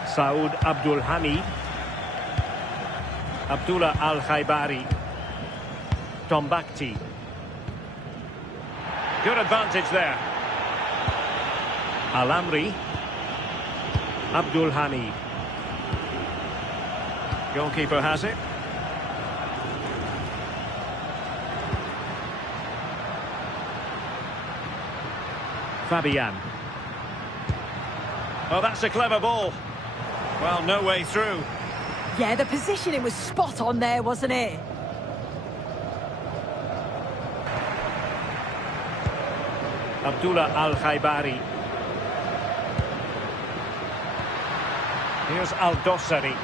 Saud Abdul Hamid. Abdullah Al-Khaibari. Tombakti. Good advantage there. Al-Amri. Abdul Hamid. Goalkeeper has it. Fabian. Oh, that's a clever ball. Well, no way through. Yeah, the positioning was spot on there, wasn't it? Abdullah Al-Khaibari. Here's Al-Dossari.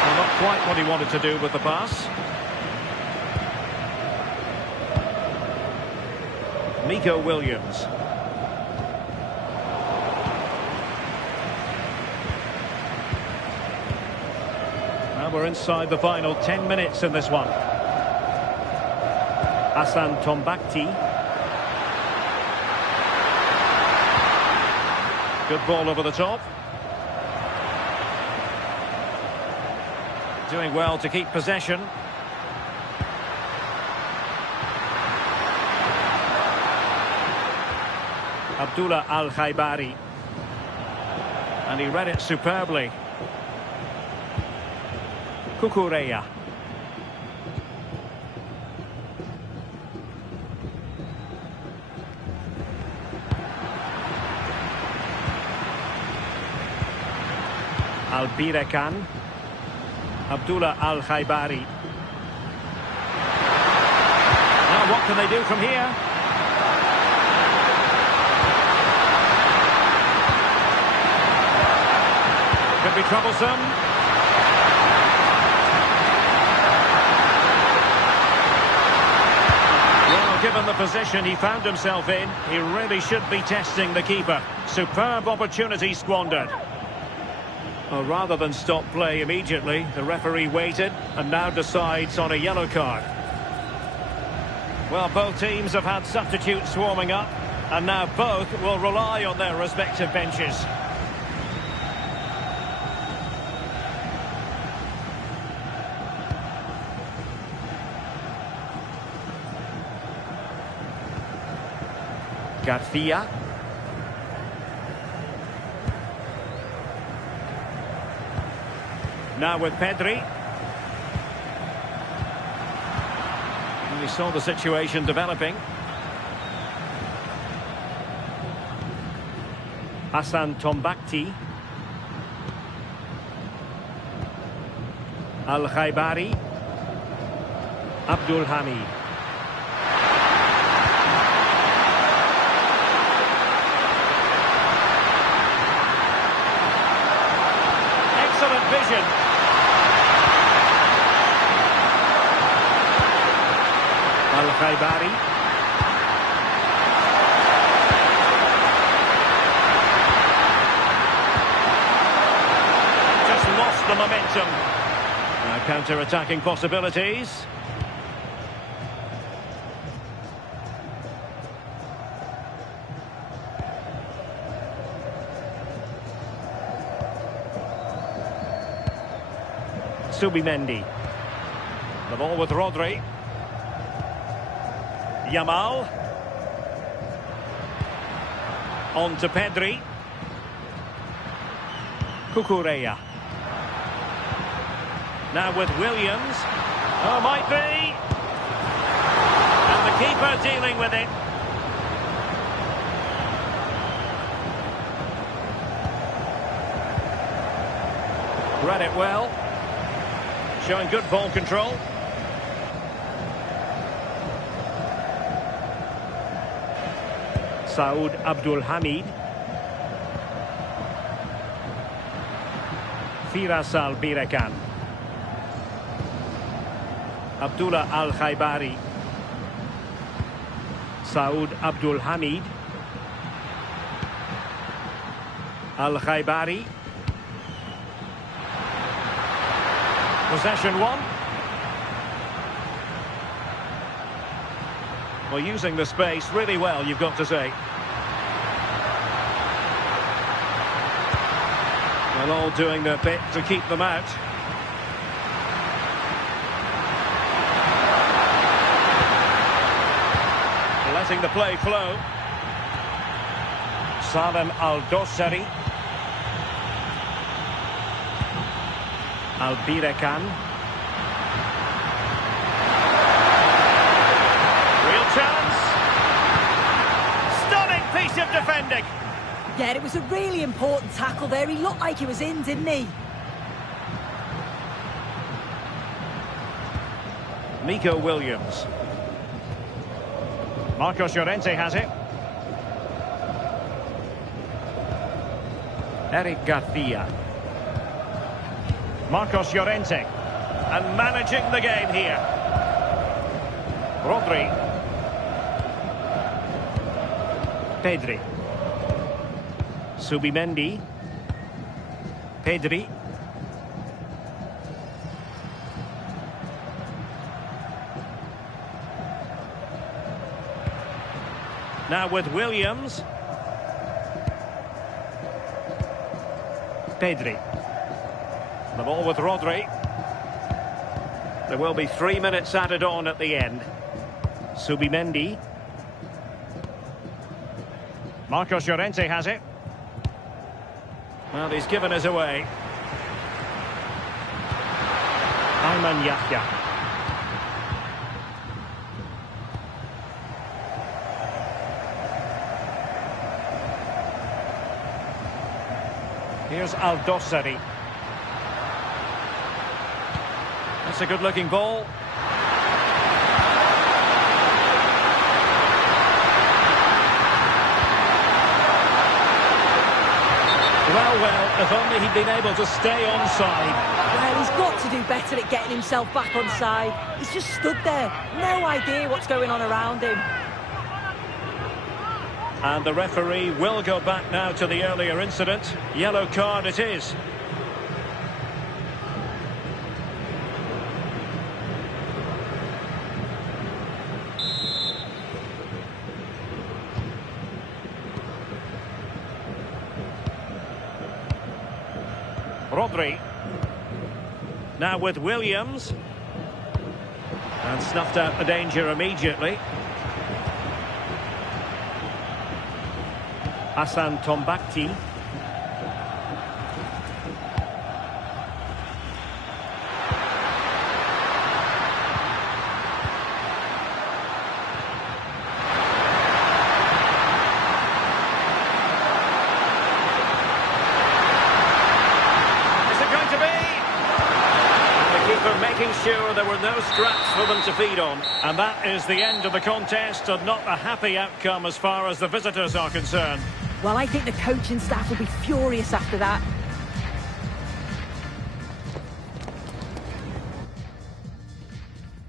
Well, not quite what he wanted to do with the pass. Nico Williams. Now we're inside the final 10 minutes in this one. Hassan Tombakti. Good ball over the top. Doing well to keep possession. Abdullah Al-Khaibari. And he read it superbly. Kukureya. Al-Birakan. Abdullah Al-Khaibari. Now what can they do from here? Could be troublesome. Well, given the position he found himself in, he really should be testing the keeper. Superb opportunity squandered. Well, rather than stop play immediately, the referee waited and now decides on a yellow card. Well, both teams have had substitutes warming up, and now both will rely on their respective benches. Garcia. Now with Pedri. And we saw the situation developing. Hassan Tombakti. Al-Khaibari. Abdul Hamid. Excellent vision. Al-Khaibari. Just lost the momentum. Now counter-attacking possibilities. Subimendi. The ball with Rodri. Yamal. On to Pedri. Kukureya. Now with Williams. Oh, might be. And the keeper dealing with it. Read it well. Showing good ball control. Saud Abdul Hamid. Firas Al-Birakan. Abdullah Al-Khaibari. Saud Abdul Hamid. Al-Khaibari. Possession one. Well, using the space really well, you've got to say. Well, all doing their bit to keep them out. Letting the play flow. Salem Al-Dossari. Al-Birakan. Decisive defending. Yeah, it was a really important tackle there. He looked like he was in, didn't he? Nico Williams. Marcos Llorente has it. Eric Garcia. Marcos Llorente. And managing the game here. Rodri. Pedri. Subimendi. Pedri. Now with Williams. Pedri. The ball with Rodri. There will be 3 minutes added on at the end. Subimendi. Marcos Llorente has it. Well, he's given us away. Ayman Yahya. Here's Aldosari. That's a good-looking ball. Well, if only he'd been able to stay onside. Well, he's got to do better at getting himself back onside. He's just stood there, no idea what's going on around him. And the referee will go back now to the earlier incident. Yellow card it is. Rodri. Now with Williams. And snuffed out the danger immediately. Hassan Tombakti. Making sure there were no scraps for them to feed on. And that is the end of the contest, and not a happy outcome as far as the visitors are concerned. Well, I think the coaching staff will be furious after that.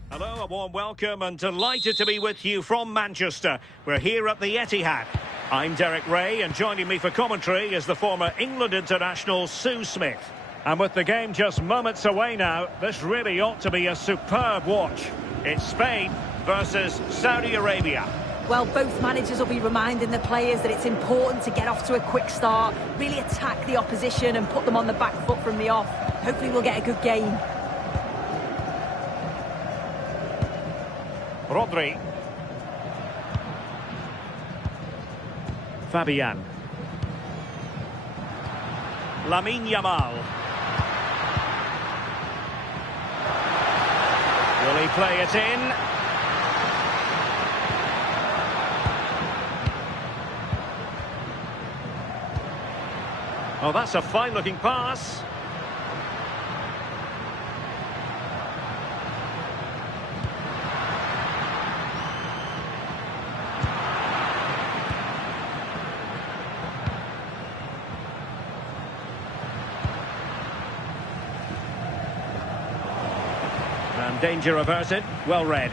Hello, a warm welcome and delighted to be with you from Manchester. We're here at the Etihad. I'm Derek Ray, and joining me for commentary is the former England international Sue Smith. And with the game just moments away now, this really ought to be a superb watch. It's Spain versus Saudi Arabia. Well, both managers will be reminding the players that it's important to get off to a quick start, really attack the opposition and put them on the back foot from the off. Hopefully we'll get a good game. Rodri. Fabian. Lamine Yamal. Will he play it in? Oh, that's a fine-looking pass. And danger averted. Well read.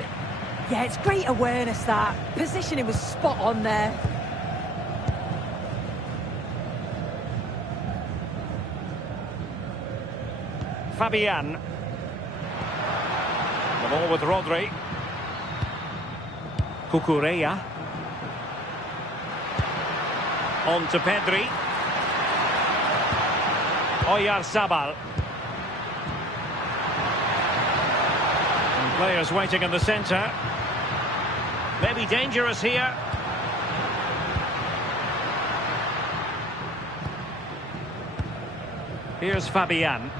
Yeah, it's great awareness, that. Positioning was spot on there. Fabian. The ball with Rodri. Cucurella. On to Pedri. Oyarzabal. And players waiting in the centre. Maybe dangerous here. Here's Fabian.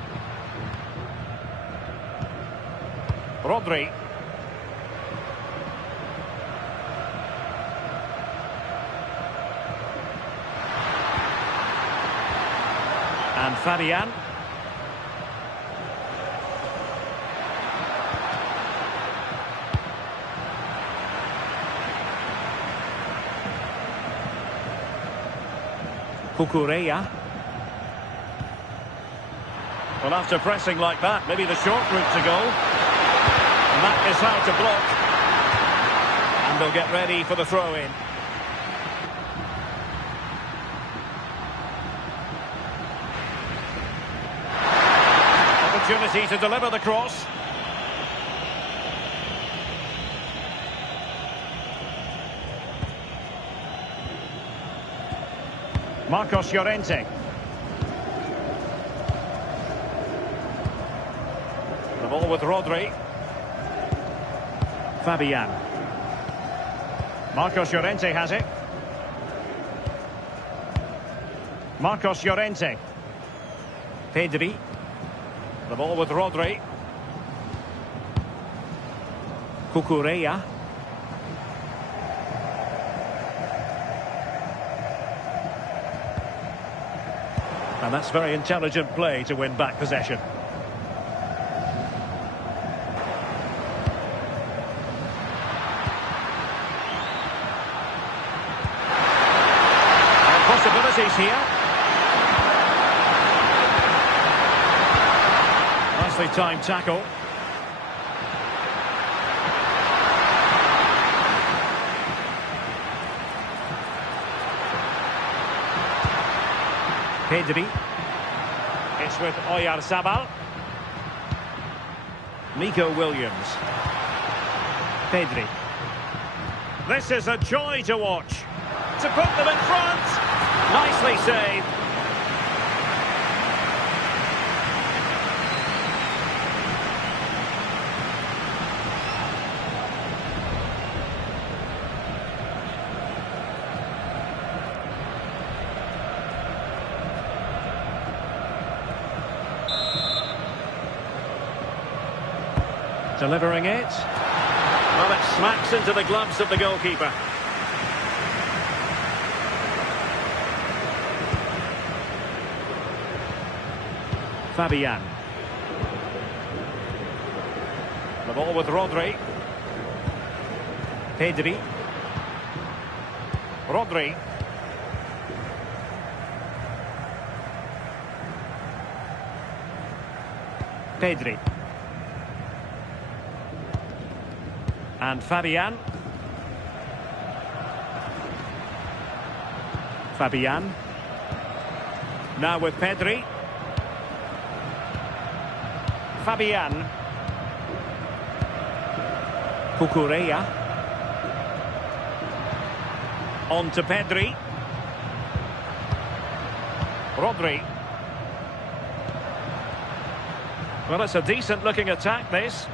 Rodri. Fabian. Cucurella. Well, after pressing like that, maybe the short route to goal. And that is how to block. And they'll get ready for the throw-in. Opportunity to deliver the cross. Marcos Llorente. The ball with Rodri. Fabian. Marcos Llorente has it. Marcos Llorente. Pedri. The ball with Rodri. Cucurella. And that's very intelligent play to win back possession. And possibilities here. Nicely timed tackle. Pedri. It's with Oyarzabal. Nico Williams. Pedri. This is a joy to watch. To put them in front. Nicely saved. Delivering it. Well, it smacks into the gloves of the goalkeeper. Fabian. The ball with Rodri. Pedri. Rodri. Pedri. And Fabian. Fabian. Now with Pedri. Fabian. Cucurella. On to Pedri. Rodri. Well, it's a decent looking attack, this.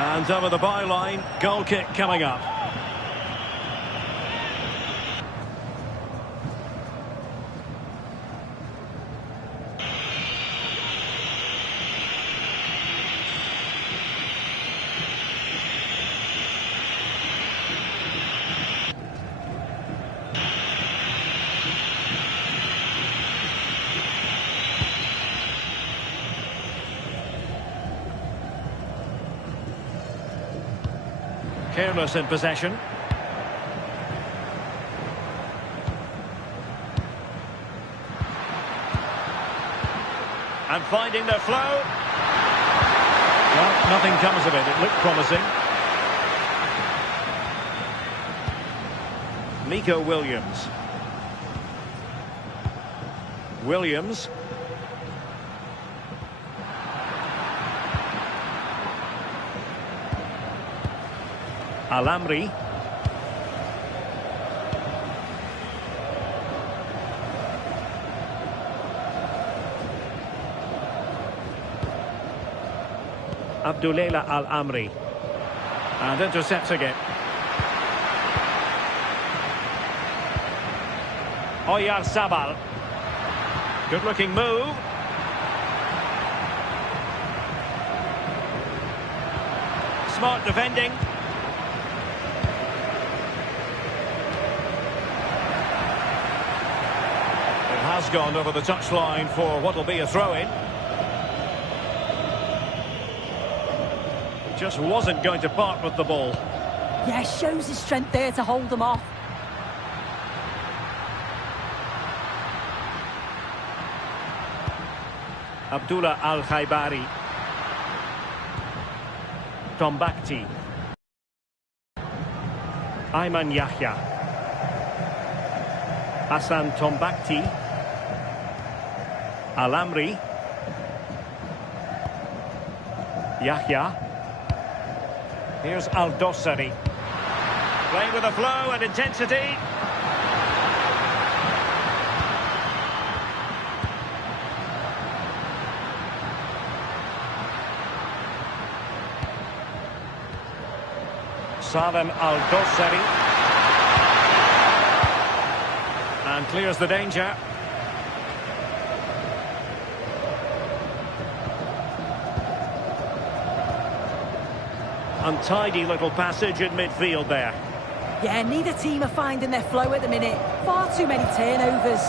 And over the byline, goal kick coming up. Careless in possession. And finding the flow. Well, nothing comes of it. It looked promising. Nico Williams. Williams. Alamri. Abdullah Al-Amri. And intercepts again. Oyarzabal. Good looking move. Smart defending. has gone over the touchline for what will be a throw-in. Just wasn't going to part with the ball. Yeah, shows his strength there to hold them off. Abdullah Al-Khaibari. Tombakti. Ayman Yahya. Hassan Tombakti. Al-Amri. Yahya. Here's Al-Dossari. Playing with a flow and intensity. Salem Al-Dossari. And clears the danger. Untidy little passage in midfield there. Yeah, neither team are finding their flow at the minute. Far too many turnovers.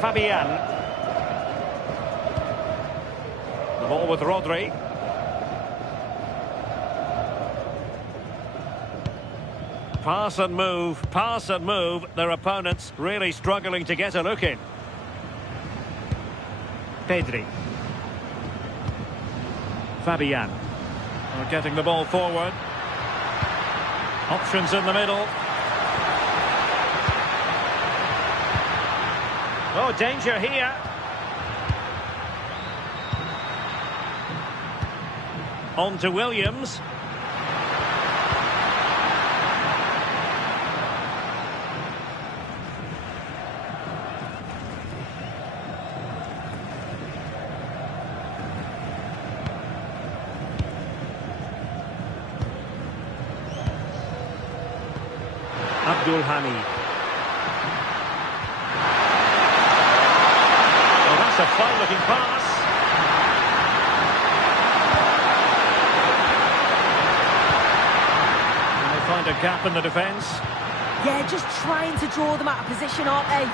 Fabian. The ball with Rodri. Pass and move. Their opponents really struggling to get a look in. Pedri. Fabian. We're getting the ball forward. Options in the middle. Oh, danger here. On to Williams. Abdul Hamid. Well, that's a fine-looking pass. And they find a gap in the defence. Yeah, just trying to draw them out of position, aren't they?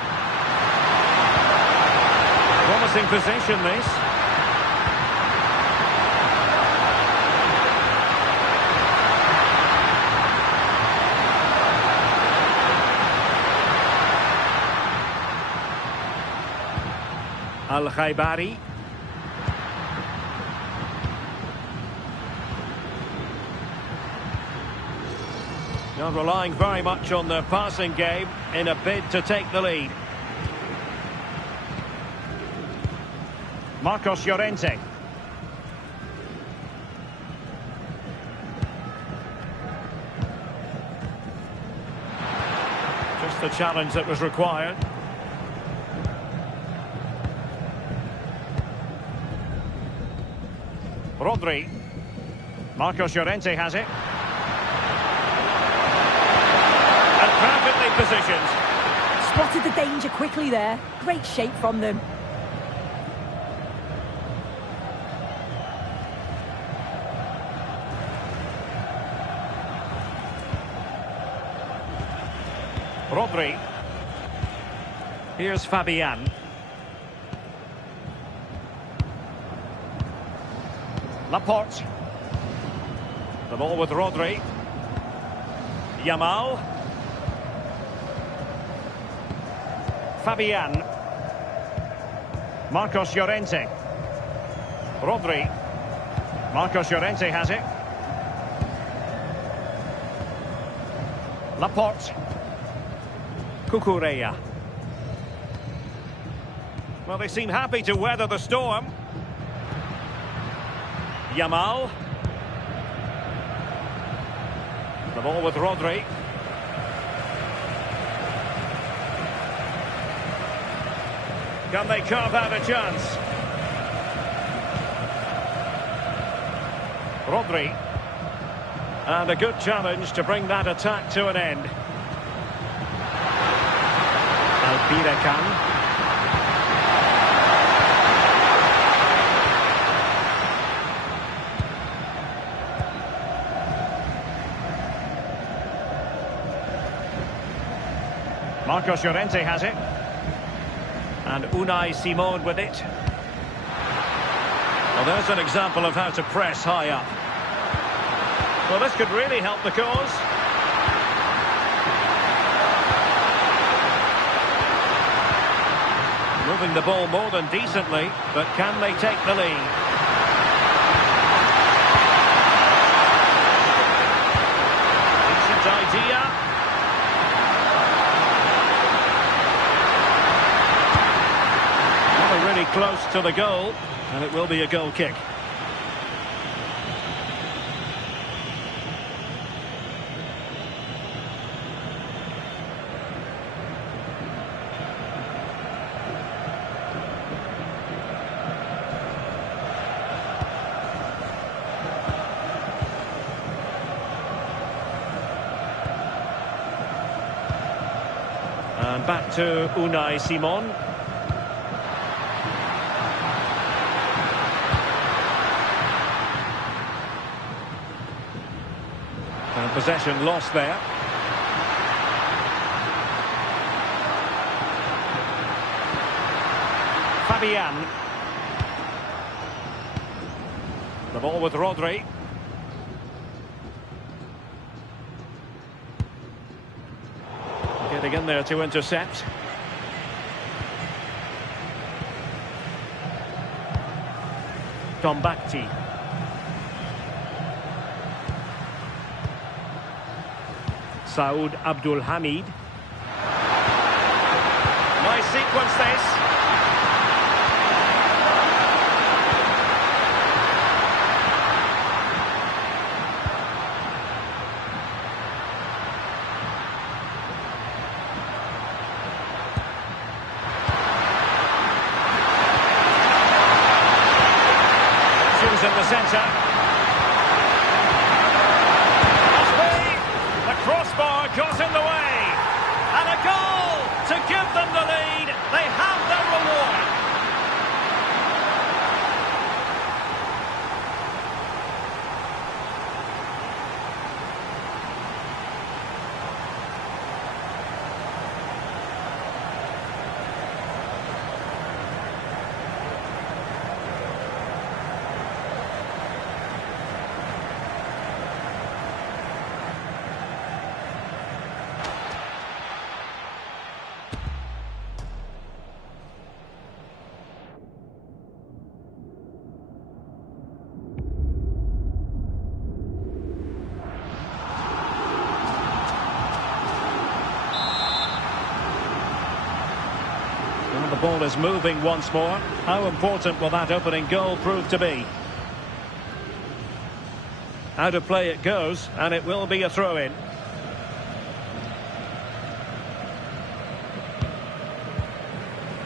Promising position, this. Al-Khaibari. Now relying very much on their passing game in a bid to take the lead. Marcos Llorente. Just the challenge that was required. Rodri. Marcos Llorente has it. And perfectly positioned. Spotted the danger quickly there. Great shape from them. Rodri. Here's Fabian. Laporte. The ball with Rodri. Yamal. Fabian. Marcos Llorente. Rodri. Marcos Llorente has it. Laporte. Cucurella. Well, they seem happy to weather the storm. Yamal. The ball with Rodri. Can they carve out a chance? Rodri. And a good challenge to bring that attack to an end. Albirekan. Marcos Llorente has it. And Unai Simon with it. Well, there's an example of how to press high up. Well, this could really help the cause. Moving the ball more than decently, but can they take the lead? Decent idea. Well, really close to the goal, and it will be a goal kick. And back to Unai Simon. And possession lost there. Fabian. The ball with Rodri. Getting in there to intercept. Tombakti. Saud Abdul Hamid. Nice sequence this. In the centre. The crossbar got in the way. And a goal to give them the lead. They have their reward. The ball is moving once more. How important will that opening goal prove to be? Out of play it goes, and it will be a throw-in.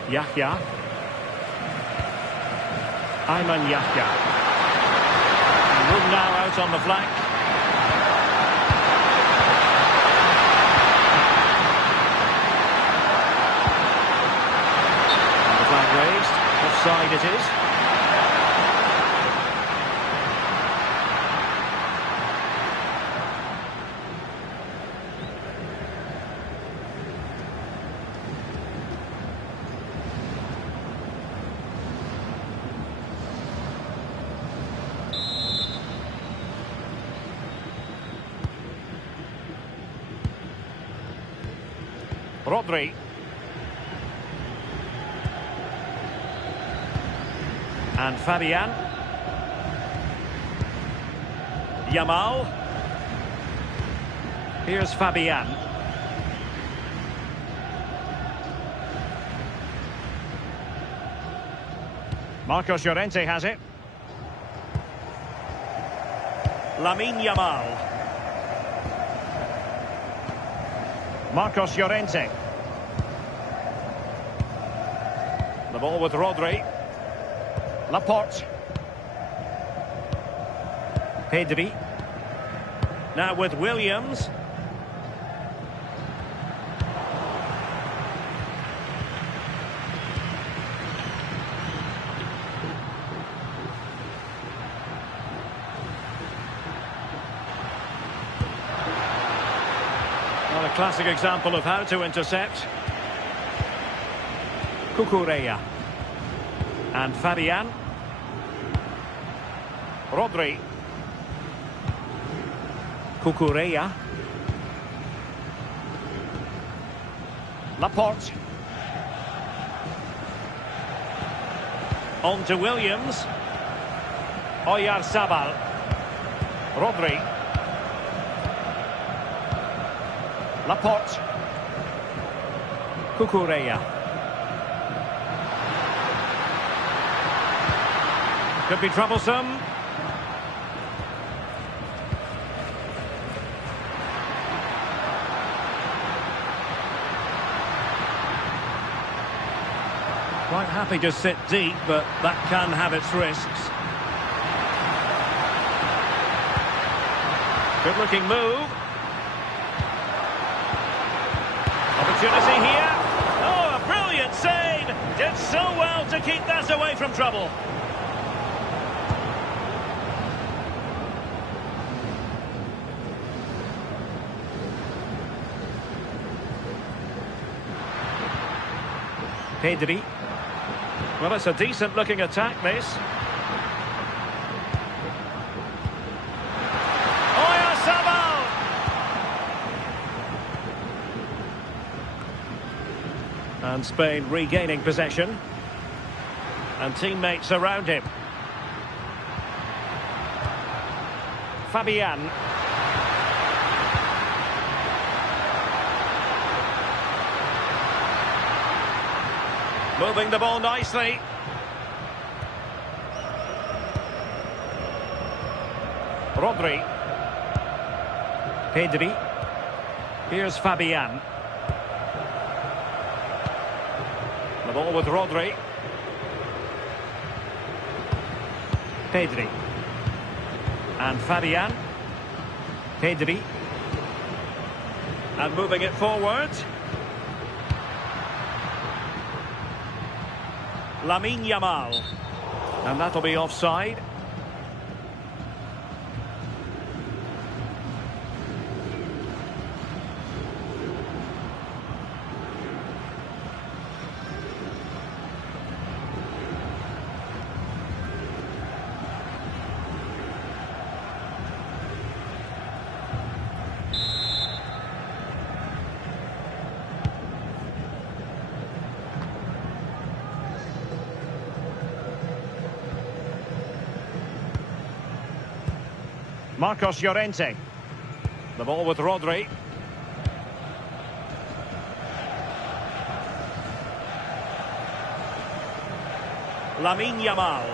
Yahya. Ayman Yahya. Room now out on the flank. Raised, offside it is. Rodri. And Fabian. Yamal. Here's Fabian. Marcos Llorente has it. Lamine Yamal. Marcos Llorente. The ball with Rodri. Laporte. Pedri. Now with Williams. Well, a classic example of how to intercept. Cucurella. And Fabian. Rodri. Cucurella. Laporte. On to Williams. Oyarzabal. Rodri. Laporte. Cucurella. Could be troublesome. Quite happy to sit deep, but that can have its risks. Good-looking move. Opportunity here. Oh, a brilliant save. Did so well to keep that away from trouble. Pedri. Well, it's a decent-looking attack, this. Oyarzabal! And Spain regaining possession. And teammates around him. Fabian. Moving the ball nicely. Rodri. Pedri. Here's Fabian. The ball with Rodri. Pedri. And Fabian. Pedri. And moving it forward. Lamine Yamal. And that'll be offside. Marcos Llorente. The ball with Rodri. Lamine Yamal.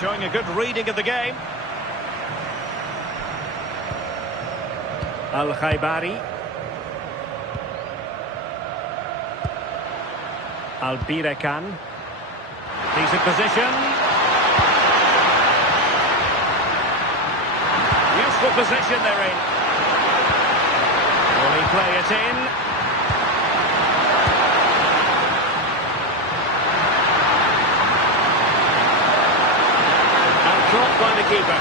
Showing a good reading of the game. Al-Khaibari. Al-Birekan. Decent position. Useful position they're in. Will he play it in? And caught by the keeper.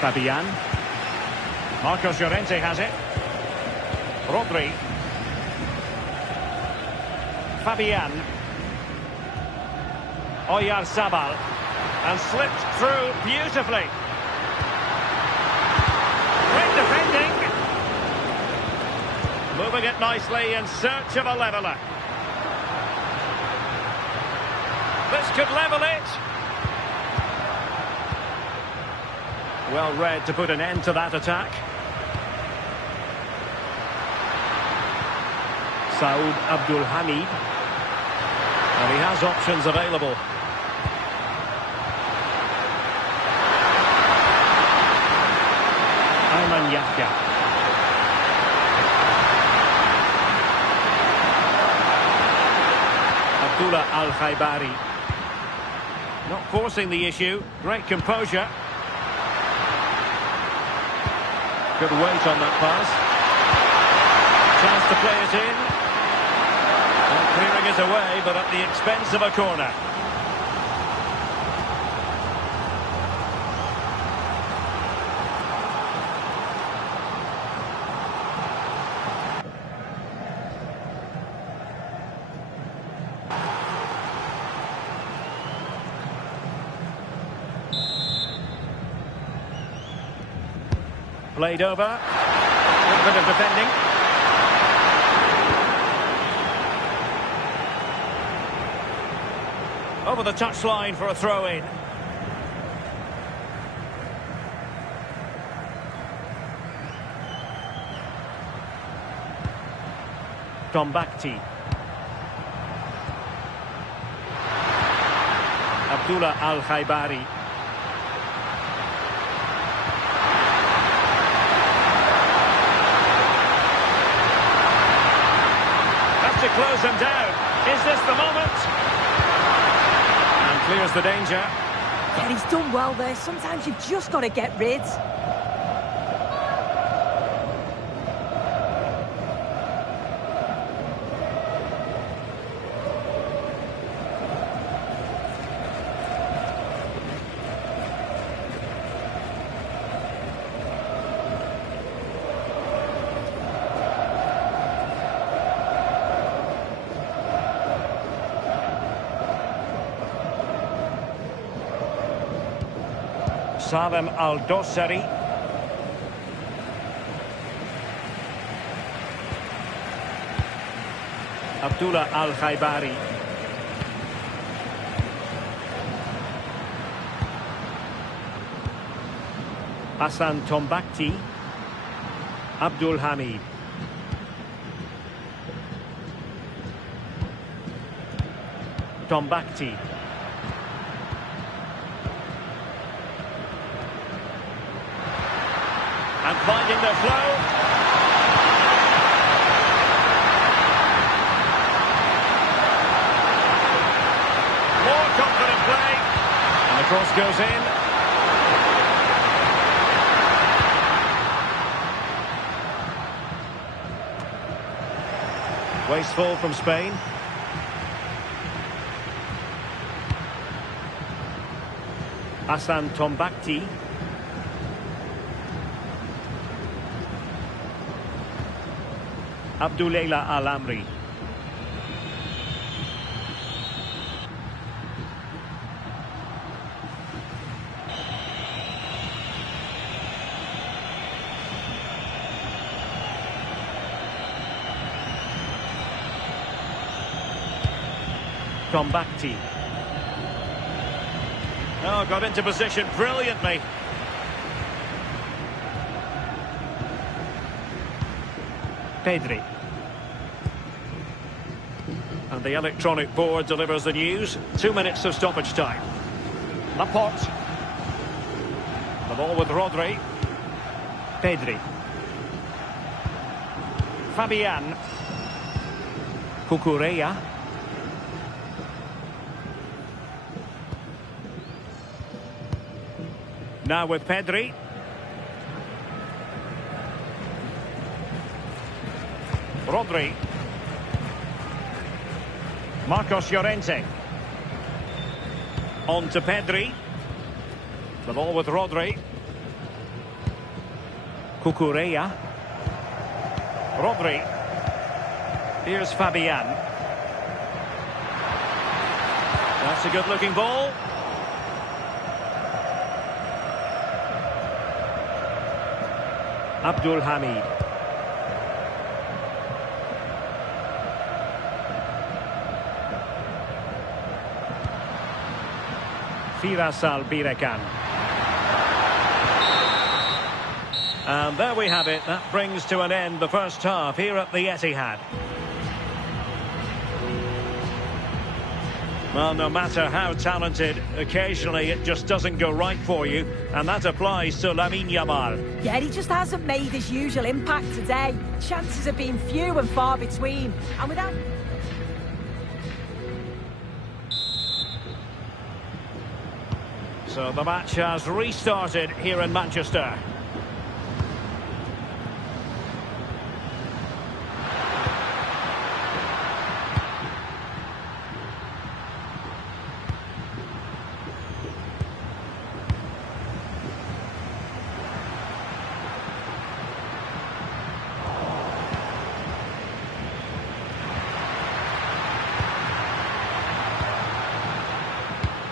Fabian. Marcos Llorente has it. Rodri. Fabian. Oyarzabal. And slipped through beautifully. Great defending. Moving it nicely in search of a leveller. This could level it. Well read to put an end to that attack. Saud Abdul Hamid. And he has options available. Ayman Yahya. Abdullah Al-Khaibari. Not forcing the issue. Great composure. Good weight on that pass. Chance to play it in. Not clearing it away, but at the expense of a corner. Played over. A bit of defending. Over the touchline for a throw-in. Tombakti. Abdullah Al-Khaibari. Has to close them down. Is this the moment? And clears the danger. Yeah, he's done well there. Sometimes you've just got to get rid. Salem Al-Dossari. Abdullah Al-Khaibari. Hassan Tombakti. Abdul Hamid. Tombakti. And finding the flow. More confident play. And the cross goes in. Wasteful from Spain. Hassan Tombakti. Abdullah Al-Amri. Tombakti. Oh, got into position brilliantly. Pedri. And the electronic board delivers the news. 2 minutes of stoppage time. Laporte. The ball with Rodri. Pedri. Fabian. Cucurella. Now with Pedri. Rodri. Marcos Llorente. On to Pedri. The ball with Rodri. Cucurella. Rodri. Here's Fabian. That's a good-looking ball. Abdul Hamid. Firas Al-Birekan. And there we have it. That brings to an end the first half here at the Etihad. Well, no matter how talented, occasionally it just doesn't go right for you. And that applies to Lamine Yamal. Yeah, he just hasn't made his usual impact today. Chances have been few and far between. And without... So the match has restarted here in Manchester.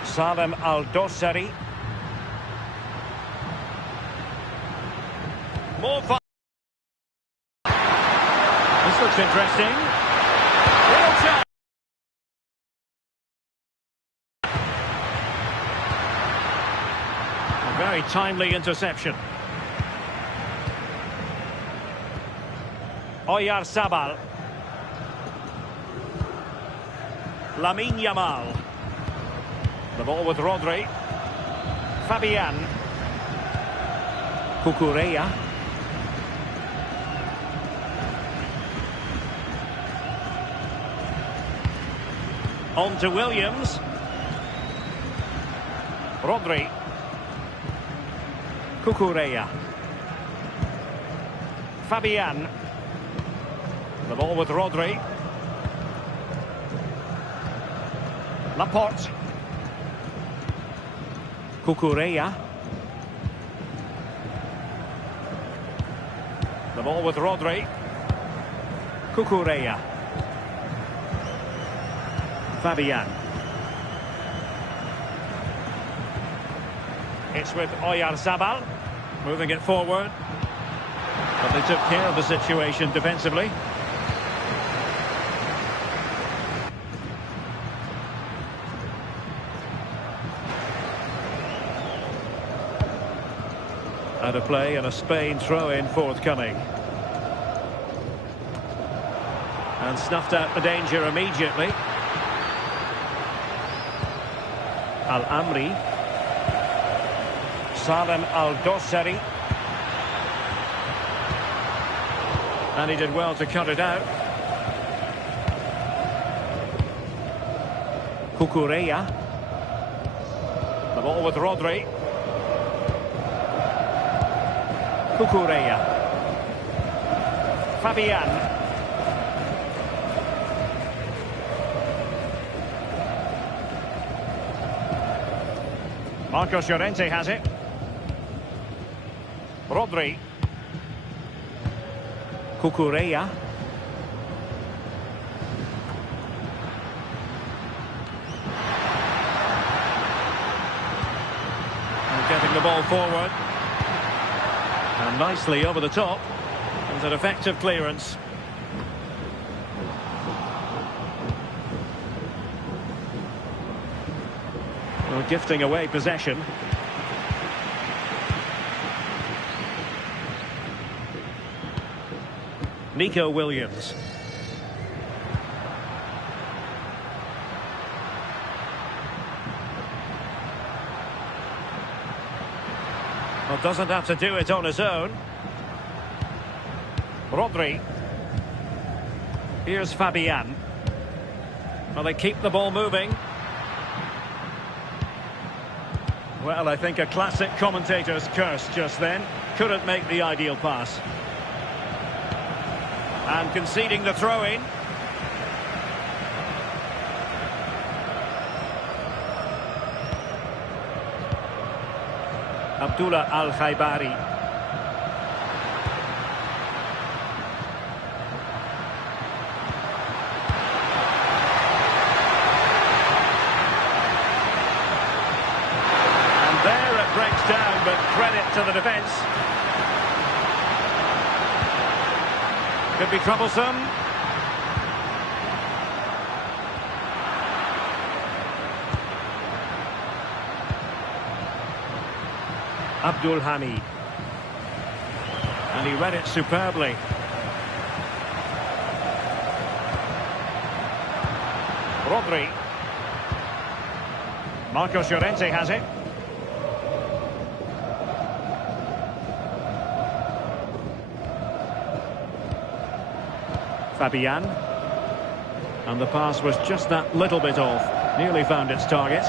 Salem Al-Dossari. More fun. This looks interesting. Real chance. A very timely interception. Oyarzabal. Lamine Yamal. The ball with Rodri. Fabian. Cucurella. On to Williams. Rodri. Cucurella. Fabian. The ball with Rodri. Laporte. Cucurella. The ball with Rodri. Cucurella. Fabian. It's with Oyarzabal. Moving it forward. But they took care of the situation defensively. Out of play and a Spain throw-in forthcoming. And snuffed out the danger immediately. Al-Amri. Salem Al-Dossari. And he did well to cut it out. Cucurella. The ball with Rodri. Cucurella. Fabian. Marcos Llorente has it. Rodri. Cucurella. And getting the ball forward. And nicely over the top. It was an effective clearance. Well, gifting away possession. Nico Williams. Well, doesn't have to do it on his own. Rodri. Here's Fabian. Well, they keep the ball moving. Well, I think a classic commentator's curse just then. Couldn't make the ideal pass. And conceding the throw-in. Abdullah Al-Khaibari. And there it breaks down, but credit to the defence. Could be troublesome. Abdul Hamid. And he read it superbly. Rodri. Marcos Llorente has it. Fabian. And the pass was just that little bit off. Nearly found its target.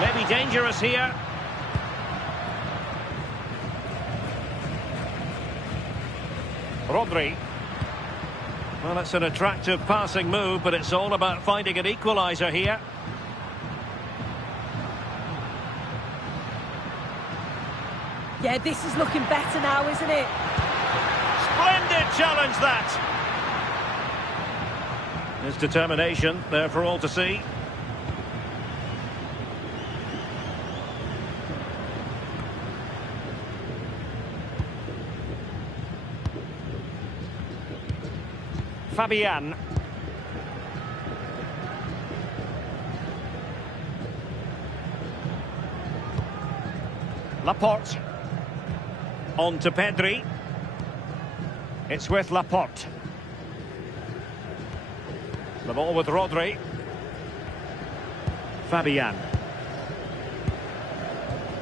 Maybe dangerous here. Rodri. Well, it's an attractive passing move, but it's all about finding an equaliser here. Yeah, this is looking better now, isn't it? Splendid challenge, that! His determination there for all to see. Fabian. Laporte. On to Pedri. It's with Laporte. The ball with Rodri. Fabian.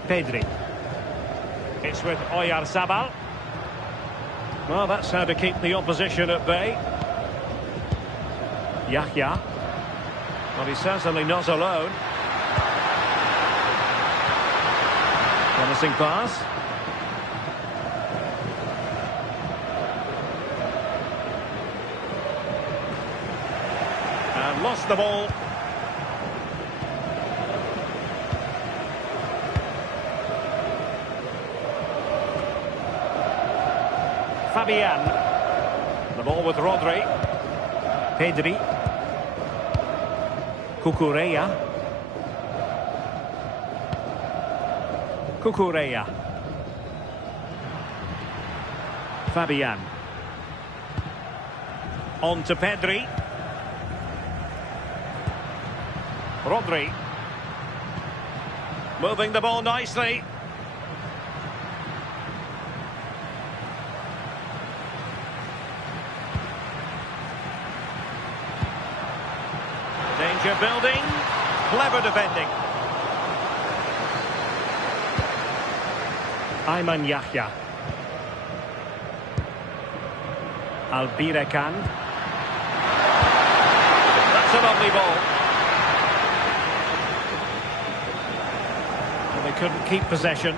Pedri. It's with Oyarzabal. Well, that's how to keep the opposition at bay. Yahya. Well, he's certainly not alone. Promising pass. And lost the ball. Fabian. The ball with Rodri. Pedri. Cucurella. Cucurella. Fabian. On to Pedri. Rodri. Moving the ball nicely. Danger building. Clever defending. Ayman Yahya. Albirekan. That's a lovely ball. And they couldn't keep possession.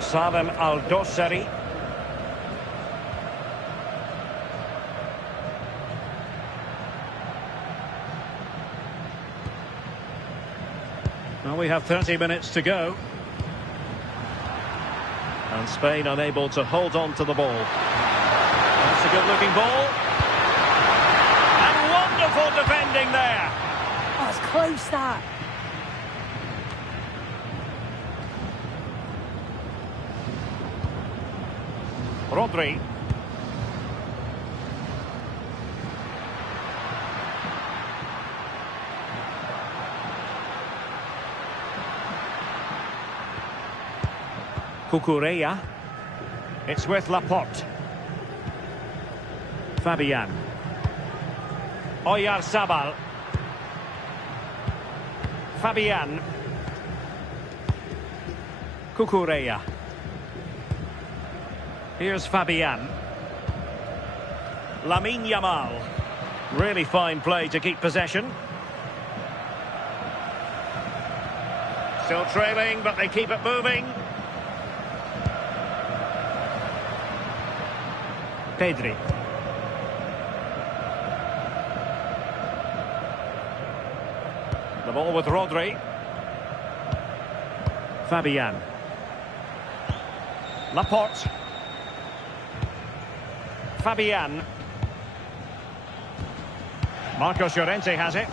Salem Al-Dossari. Well, we have 30 minutes to go. And Spain unable to hold on to the ball. That's a good-looking ball. And wonderful defending there. Oh, it's close, that. Rodri. Cucurella. It's with Laporte. Fabian. Oyarzabal. Fabian. Cucurella. Here's Fabian. Lamine Yamal. Really fine play to keep possession. Still trailing, but they keep it moving. Pedri. The ball with Rodri. Fabian. Laporte. Fabian. Marcos Llorente has it.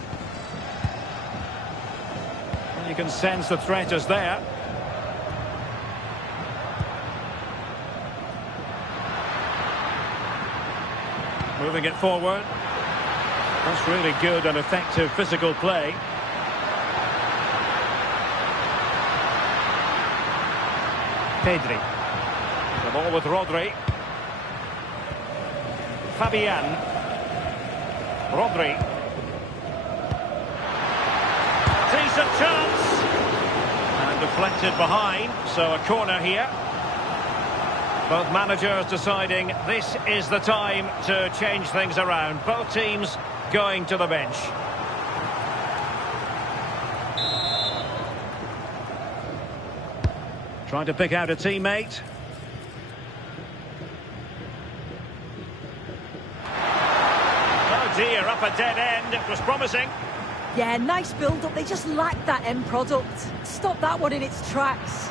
And you can sense the threat is there. Moving it forward. That's really good and effective physical play. Pedri. The ball with Rodri. Fabian. Rodri. Decent chance. And deflected behind, so a corner here. Both managers deciding this is the time to change things around. Both teams going to the bench. Trying to pick out a teammate. Oh dear, up a dead end. It was promising. Yeah, nice build-up. They just lacked that end product. Stop that one in its tracks.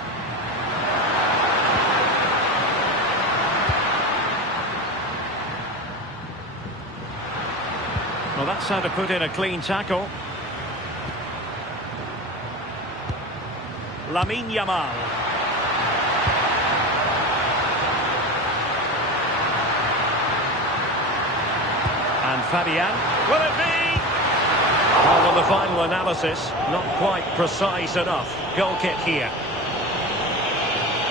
Well, that's how to put in a clean tackle. Lamine Yamal. Fabian. Will it be? Well, on the final analysis, not quite precise enough. Goal kick here.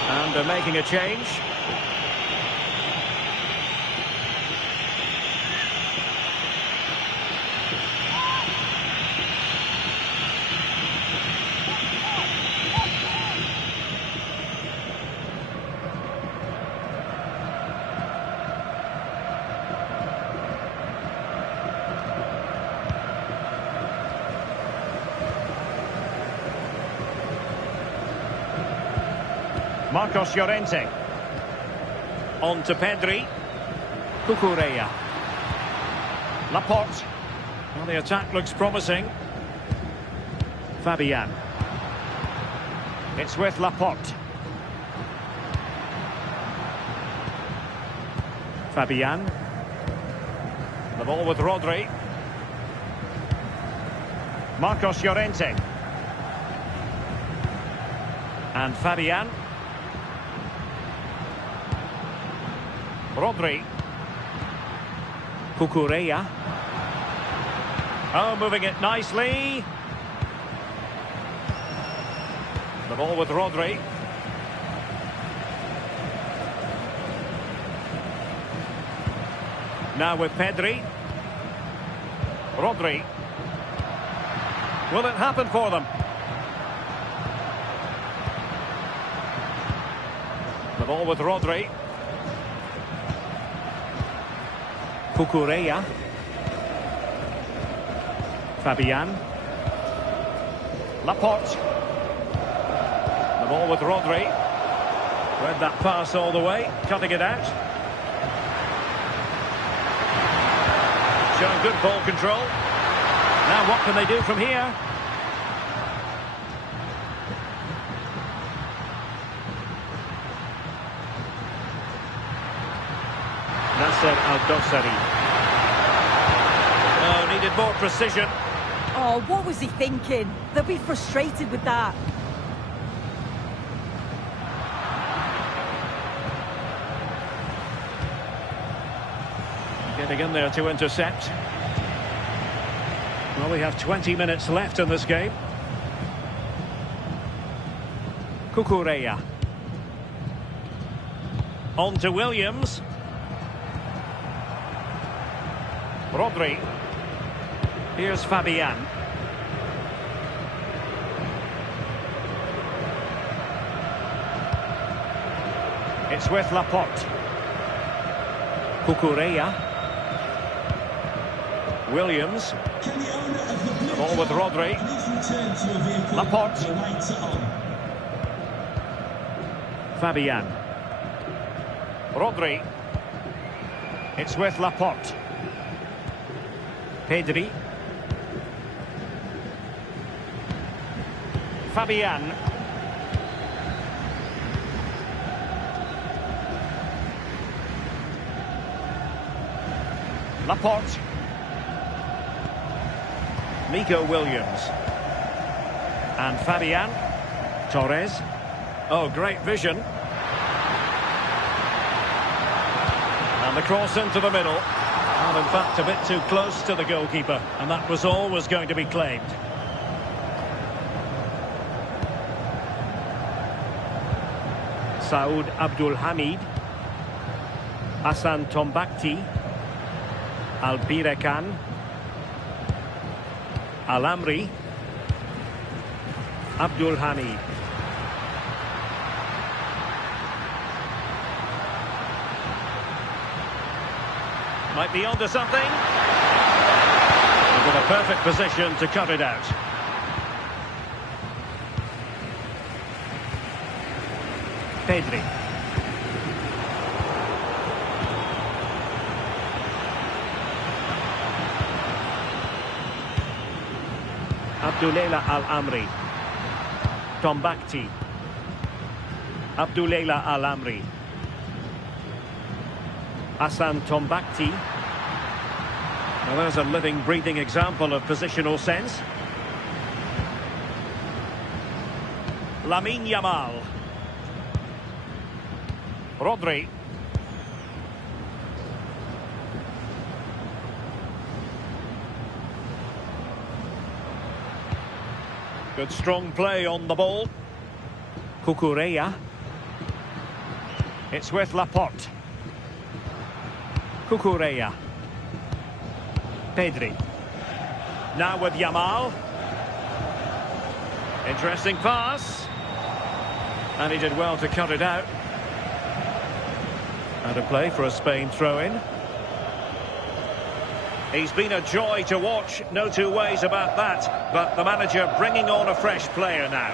And they're making a change. Marcos Llorente. On to Pedri. Cucurella. Laporte. Well, the attack looks promising. Fabian. It's with Laporte. Fabian. The ball with Rodri. Marcos Llorente. And Fabian. Rodri. Cucurella. Oh, moving it nicely. The ball with Rodri. Now with Pedri. Rodri. Will it happen for them? The ball with Rodri. Cucurella. Fabian. Laporte. The ball with Rodri. Read that pass all the way, cutting it out. Showing good ball control. Now what can they do from here? Nasser Al-Dossari. Oh, needed more precision. Oh, what was he thinking? They'll be frustrated with that. Getting in there to intercept. Well, we have 20 minutes left in this game. Cucurella. On to Williams. Rodri. Here's Fabian. It's with Laporte. Cucurella. Williams. The ball with Rodri. Laporte. Fabian. Rodri. It's with Laporte. Pedri. Fabian. Laporte. Nico Williams. And Fabian. Torres. Oh, great vision. And the cross into the middle. And in fact, a bit too close to the goalkeeper. And that was always going to be claimed. Saud Abdul Hamid. Hassan Tombakti. Albirekan. Al-Amri. Abdul Hamid. Might be onto something. They've got a perfect position to cut it out. Pedri. Abdullah Al-Amri. Tombakti. Abdullah Al-Amri. Hassan Tombakti. Now there's a living, breathing example of positional sense. Lamine Yamal. Rodri. Good strong play on the ball. Cucurella. It's with Laporte. Cucurella. Pedri. Now with Yamal. Interesting pass. And he did well to cut it out. And a play for a Spain throw-in. He's been a joy to watch, no two ways about that. But the manager bringing on a fresh player now.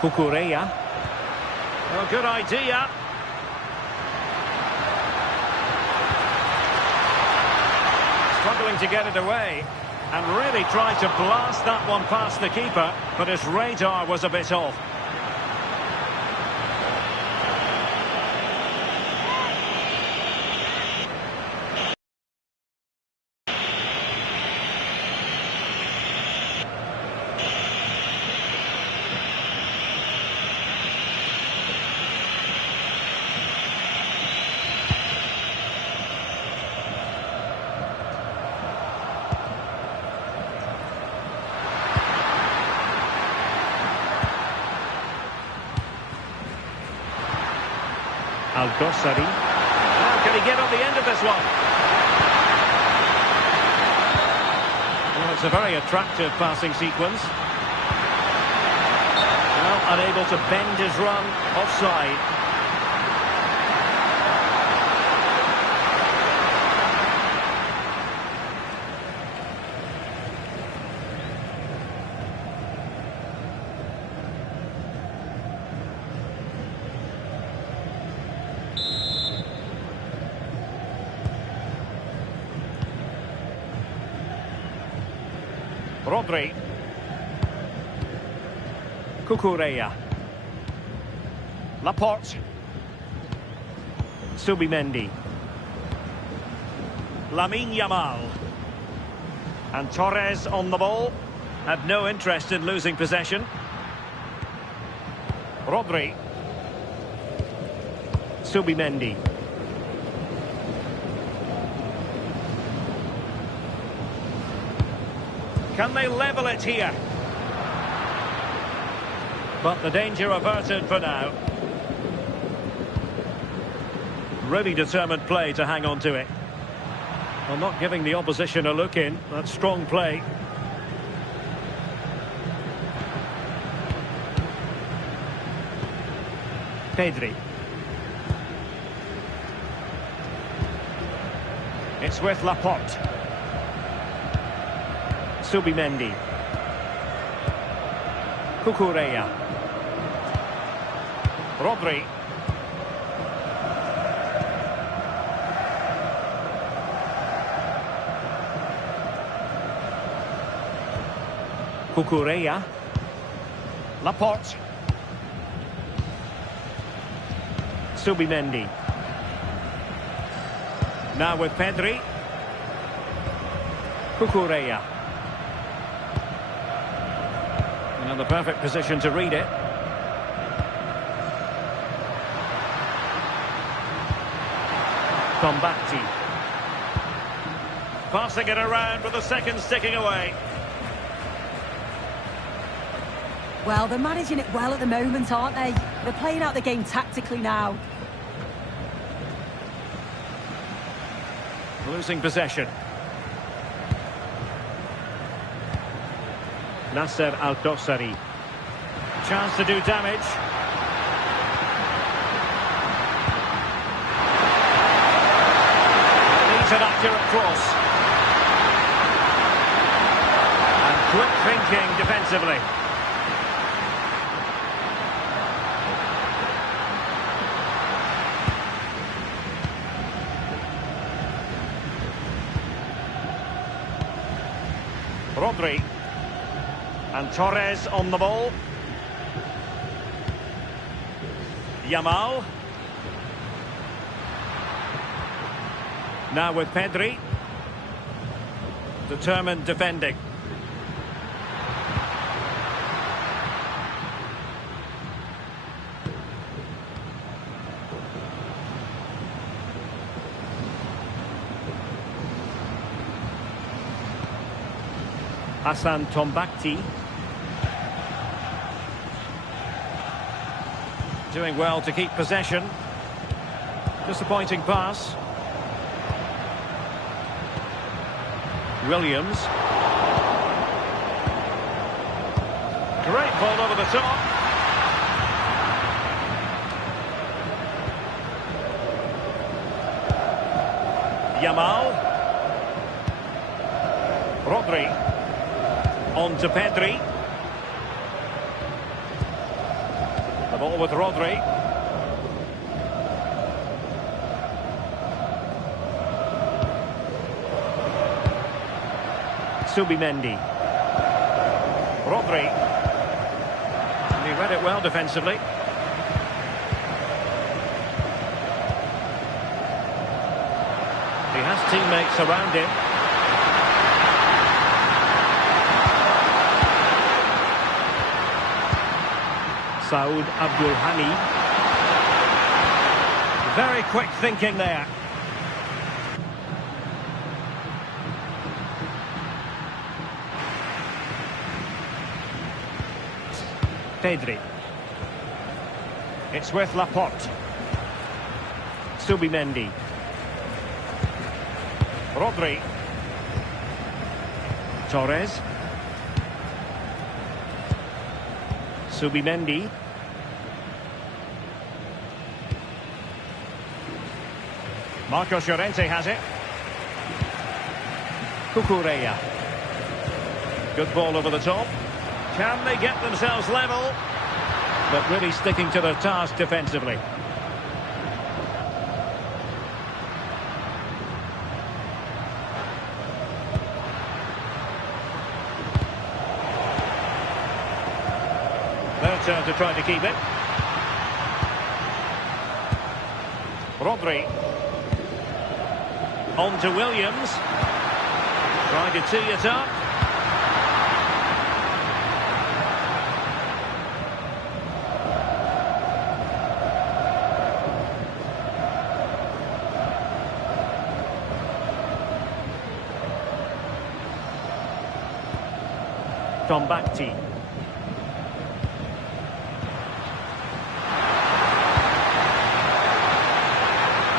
Cucurella. Well, good idea. Struggling to get it away. And really tried to blast that one past the keeper, but his radar was a bit off. Al-Dossari. Now, can he get on the end of this one? Well, it's a very attractive passing sequence. Well, unable to bend his run, offside. Rodri. Cucurella. Laporte. Subimendi. Lamine Yamal. And Torres on the ball. Had no interest in losing possession. Rodri. Subimendi. Can they level it here? But the danger averted for now. Really determined play to hang on to it. Well, not giving the opposition a look in. That's strong play. Pedri. It's with Laporte. Subimendi. Cucurella. Rodri. Cucurella. Laporte. Subimendi. Now with Pedri. Cucurella. And the perfect position to read it. Combatti. Passing it around with the seconds ticking away. Well, they're managing it well at the moment, aren't they? They're playing out the game tactically now. Losing possession. Nasser Al-Dossari. Chance to do damage. Needs an accurate cross. And quick thinking defensively. Rodri. And Torres on the ball. Yamal. Now with Pedri. Determined defending. Hassan Tombakti. Doing well to keep possession. Disappointing pass. Williams. Great ball over the top. Yamal. Rodri. On to Pedri. The ball with Rodri. Subimendi. Rodri. And he read it well defensively. He has teammates around him. Saud Abdul Hamid. Very quick thinking there. Pedri. It's with Laporte. Subimendi. Rodri. Torres. Subimendi. Marcos Llorente has it. Cucurella. Good ball over the top. Can they get themselves level? But really sticking to their task defensively. Their turn to try to keep it. Rodri. On to Williams. Trying to tee it up. Tombakti.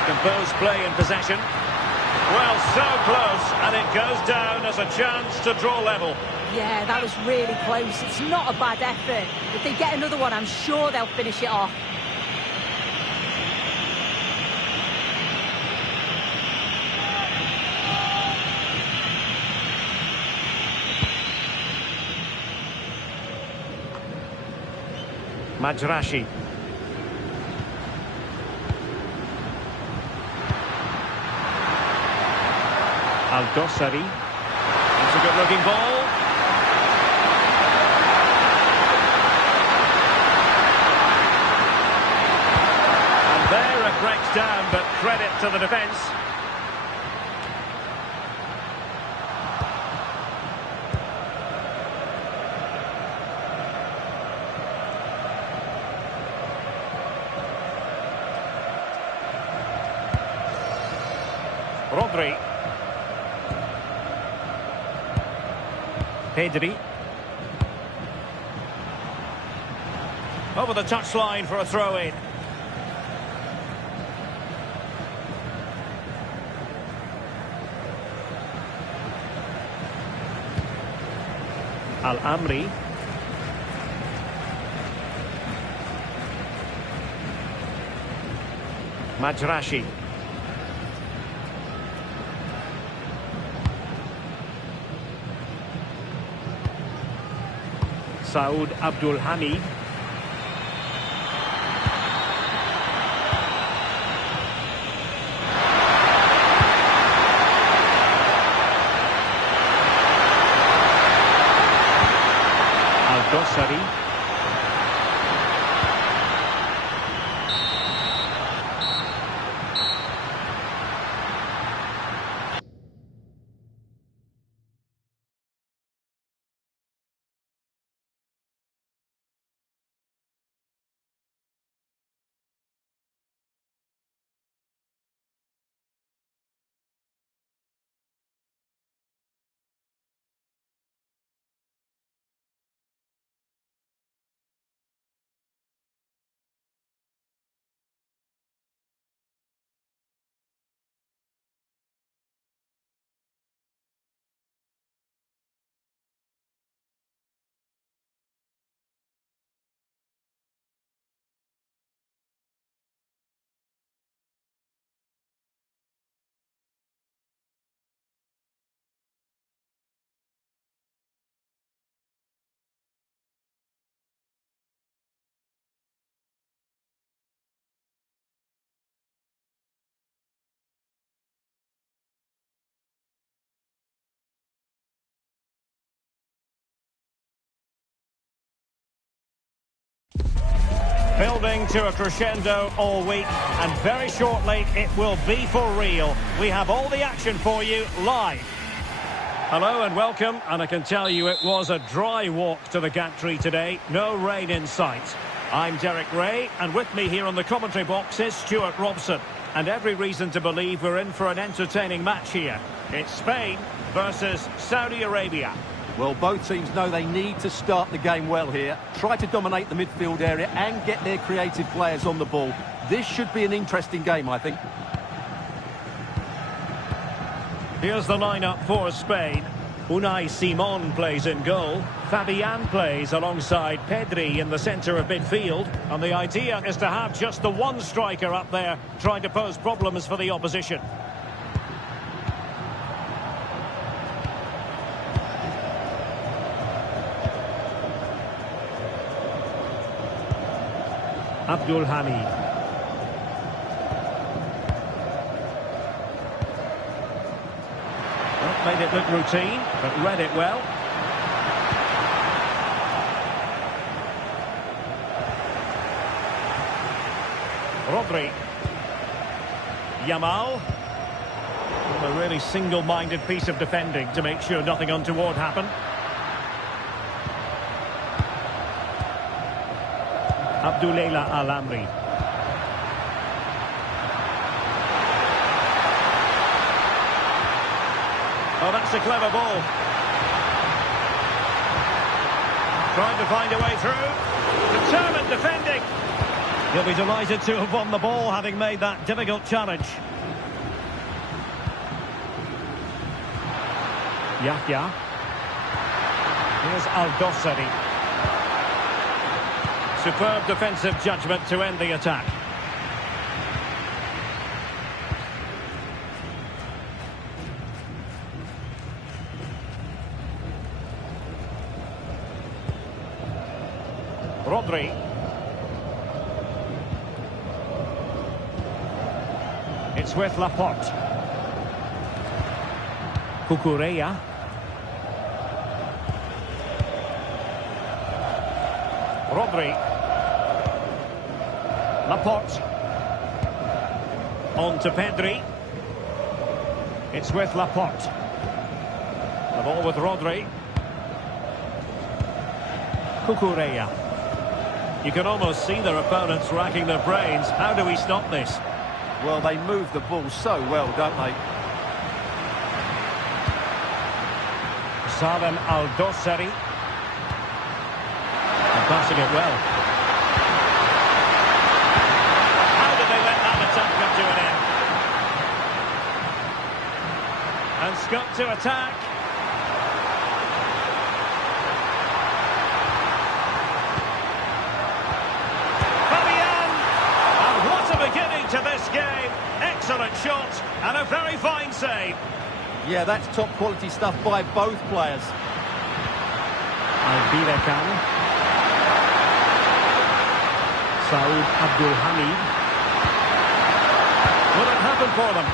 Composed play in possession. Well, so close, and it goes down as a chance to draw level. Yeah, that was really close. It's not a bad effort. If they get another one, I'm sure they'll finish it off. Majrashi. Al-Dossari. It's a good-looking ball. And there it breaks down, but credit to the defence. Rodri. Pedri. Over the touchline for a throw-in. Al-Amri. Majrashi. Saud Abdul Hamid. Al-Dossari. Building to a crescendo all week, and very shortly it will be for real. We have all the action for you live. Hello and welcome, and I can tell you it was a dry walk to the gantry today. No rain in sight. I'm Derek Ray, and with me here on the commentary box is Stuart Robson. And every reason to believe we're in for an entertaining match here. It's Spain versus Saudi Arabia. Well, both teams know they need to start the game well here. Try to dominate the midfield area and get their creative players on the ball. This should be an interesting game, I think. Here's the lineup for Spain. Unai Simon plays in goal. Fabian plays alongside Pedri in the centre of midfield. And the idea is to have just the one striker up there trying to pose problems for the opposition. Abdul Hamid. Made it look routine, but read it well. Rodri. Yamal. A really single-minded piece of defending to make sure nothing untoward happened. Abdullah Al-Amri. Oh, that's a clever ball. Trying to find a way through. Determined defending. He'll be delighted to have won the ball, having made that difficult challenge. Yahya. Here's Al-Dossari. Superb defensive judgment to end the attack. Rodri. It's with Laporte. Cucurella. Rodri. Laporte. On to Pedri. It's with Laporte. The ball with Rodri. Cucurella. You can almost see their opponents racking their brains. How do we stop this? Well, they move the ball so well, don't they? Salem Al-Dossari. Passing it well. How did they let that attack come to an end? And Scott to attack. Beginning to this game. Excellent shot and a very fine save. Yeah, that's top quality stuff by both players. Al-Bilekan. Saud Abdul Hamid. Will it happen for them?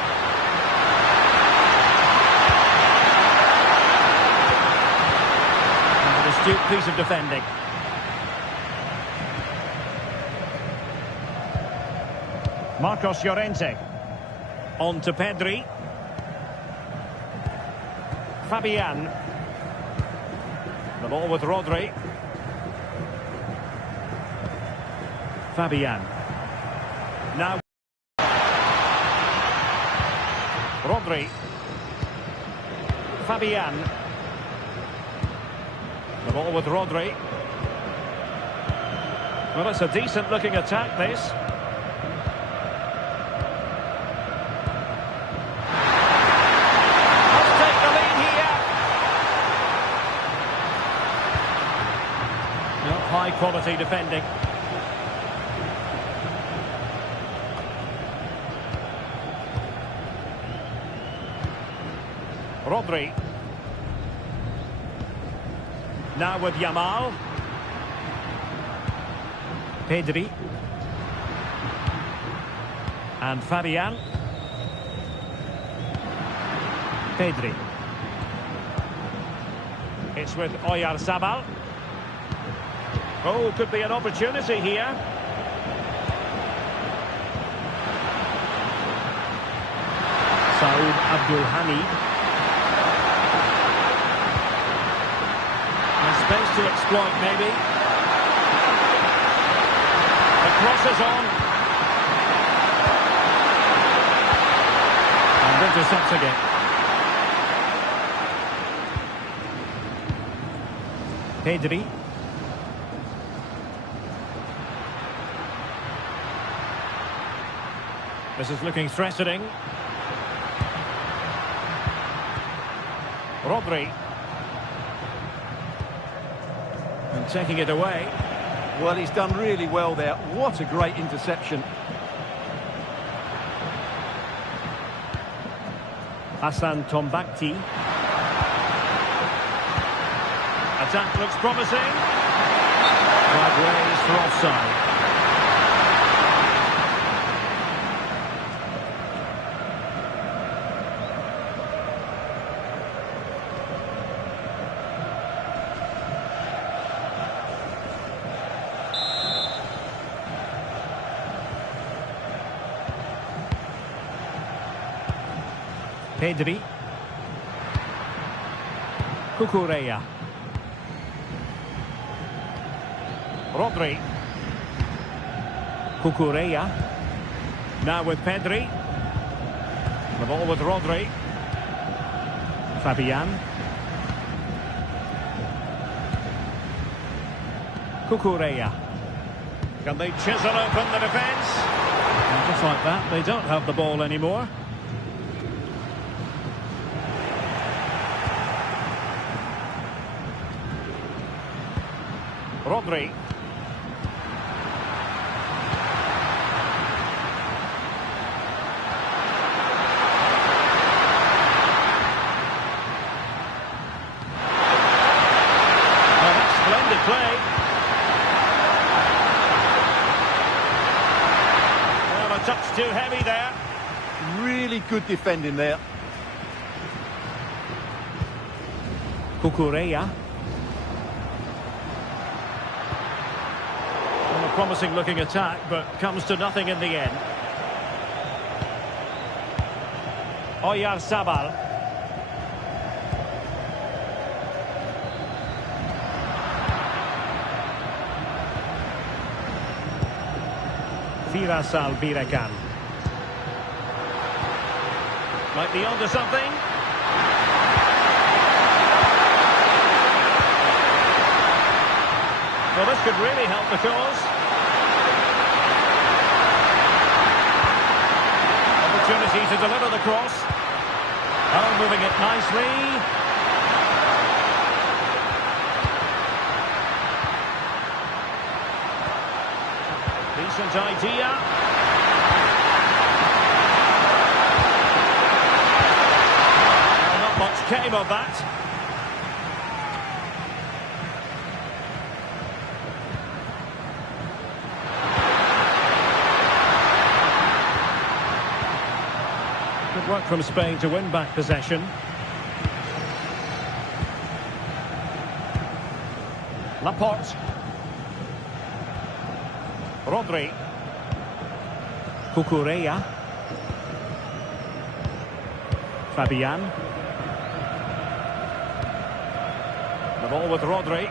An astute piece of defending. Marcos Llorente. On to Pedri. Fabian. The ball with Rodri. Fabian. Now Rodri. Fabian. The ball with Rodri. Well, it's a decent looking attack, this. High quality defending. Rodri. Now with Yamal. Pedri. And Fabian. Pedri. It's with Oyarzabal. Oh, could be an opportunity here. Saud Abdul Hamid. There's space to exploit, maybe. The cross is on. And intercepts again. Pedri. This is looking threatening. Rodri. And taking it away. Well, he's done really well there. What a great interception. Hassan Tombakti. Attack looks promising. Flag raised for offside. Pedri. Cucurella. Rodri. Cucurella. Now with Pedri. The ball with Rodri. Fabian. Cucurella. Can they chisel open the defence? And just like that, they don't have the ball anymore. Rodri. Oh, that's splendid play. Well, a touch too heavy there. Really good defending there. Cucurella. Promising looking attack, but comes to nothing in the end. Oyarzabal. Firasal Birakan. Might be onto something. Well, this could really help the cause. Opportunity to deliver the cross. Oh, moving it nicely. Decent idea. Well, not much came of that. Good work from Spain to win back possession. Laporte. Rodri. Cucurella. Fabian. The ball with Rodri.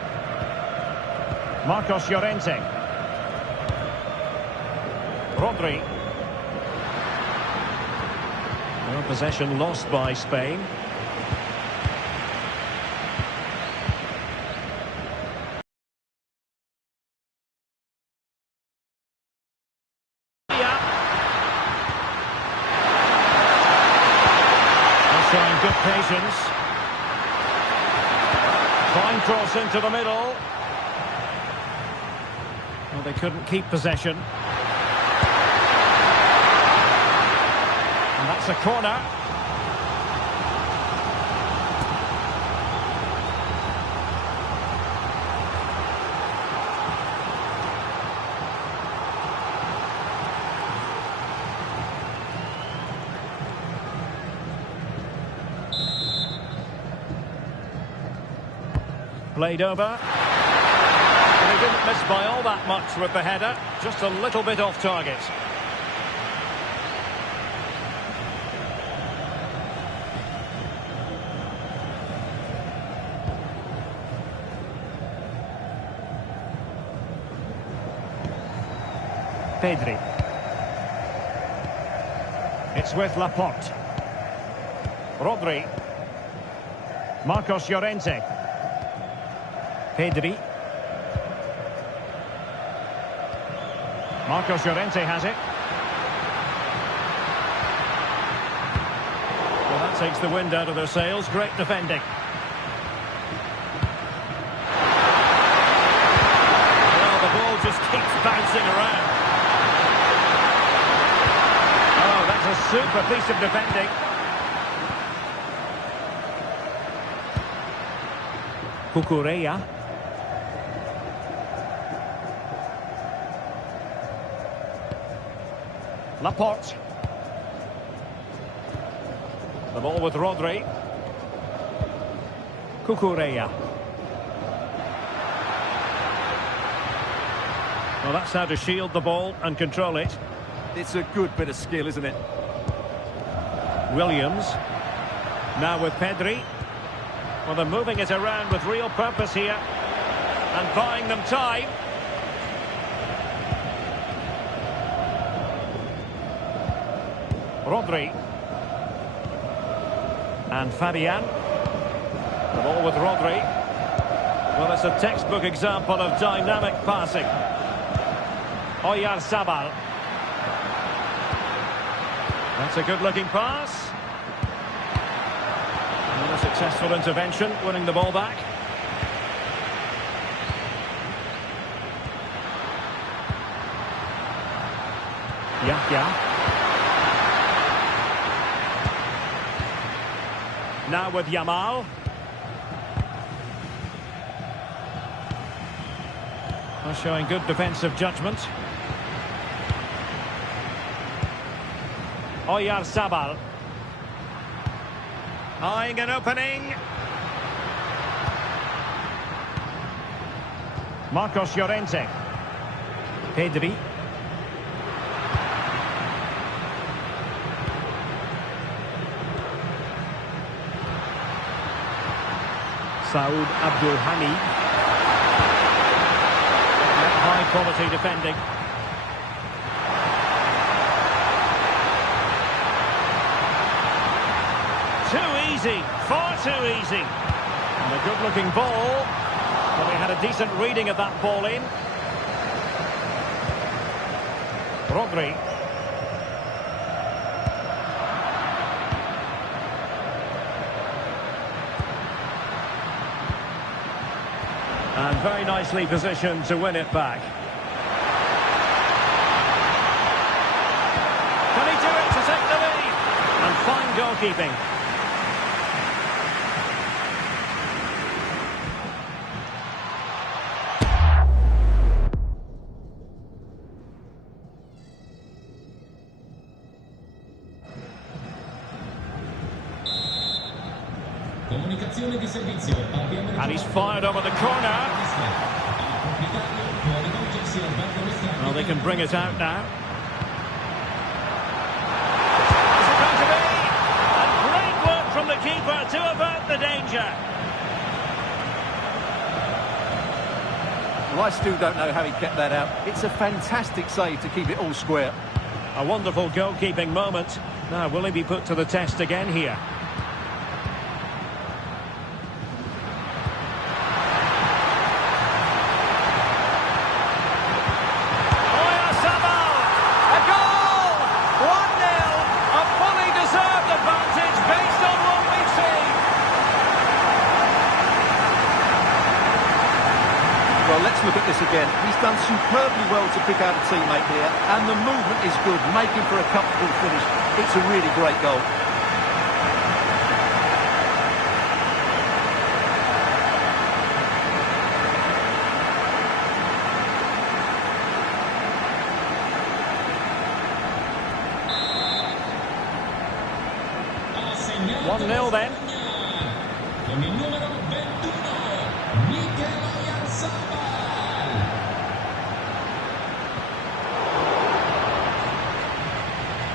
Marcos Llorente. Rodri. Well, possession lost by Spain. Showing good patience. Fine cross into the middle. Well, they couldn't keep possession. And that's a corner. Played over. And he didn't miss by all that much with the header. Just a little bit off target. Pedri. It's with Laporte. Rodri. Marcos Llorente. Pedri. Marcos Llorente has it. Well, that takes the wind out of their sails. Great defending. Well, the ball just keeps bouncing around. Oh, that's a super piece of defending. Cucurella. Laporte. The ball with Rodri. Cucurella. Well, that's how to shield the ball and control it. It's a good bit of skill, isn't it? Williams. Now with Pedri. Well, they're moving it around with real purpose here. And buying them time. Rodri. And Fabian. The ball with Rodri. Well, it's a textbook example of dynamic passing. Oyarzabal. That's a good-looking pass. And a successful intervention, winning the ball back. Yahya. Now with Yamal. Well, showing good defensive judgment. Oyarzabal. Eyeing an opening. Marcos Llorente. Pedri. Saud Abdul Hamid. High quality defending. Too easy, far too easy. And a good looking ball. Well, we had a decent reading of that ball in. Rodri. And very nicely positioned to win it back. Can he do it to take the lead? And fine goalkeeping. And he's fired over the corner. Well, they can bring it out now. Is it going to be? And great work from the keeper to avert the danger. Well, I still don't know how he kept that out. It's a fantastic save to keep it all square. A wonderful goalkeeping moment. Now, will he be put to the test again here? Well, let's look at this again. He's done superbly well to pick out a teammate here, and the movement is good, making for a comfortable finish. It's a really great goal. One 0 then.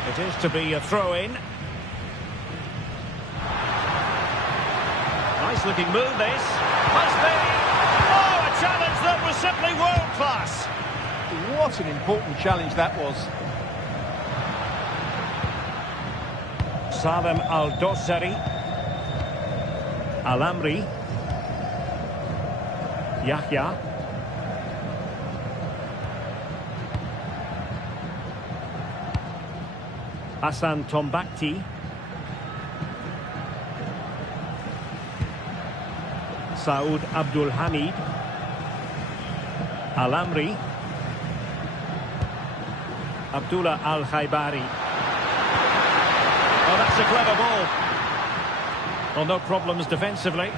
It is to be a throw-in. Nice looking move this. Must be. Oh, a challenge that was simply world-class. What an important challenge that was. Salem Al-Dossari. Al-Amri. Yahya. Hassan Tombakti. Saud Abdul Hamid. Al-Amri. Abdullah Al-Khaibari. Oh, that's a clever ball. Well, no problems defensively.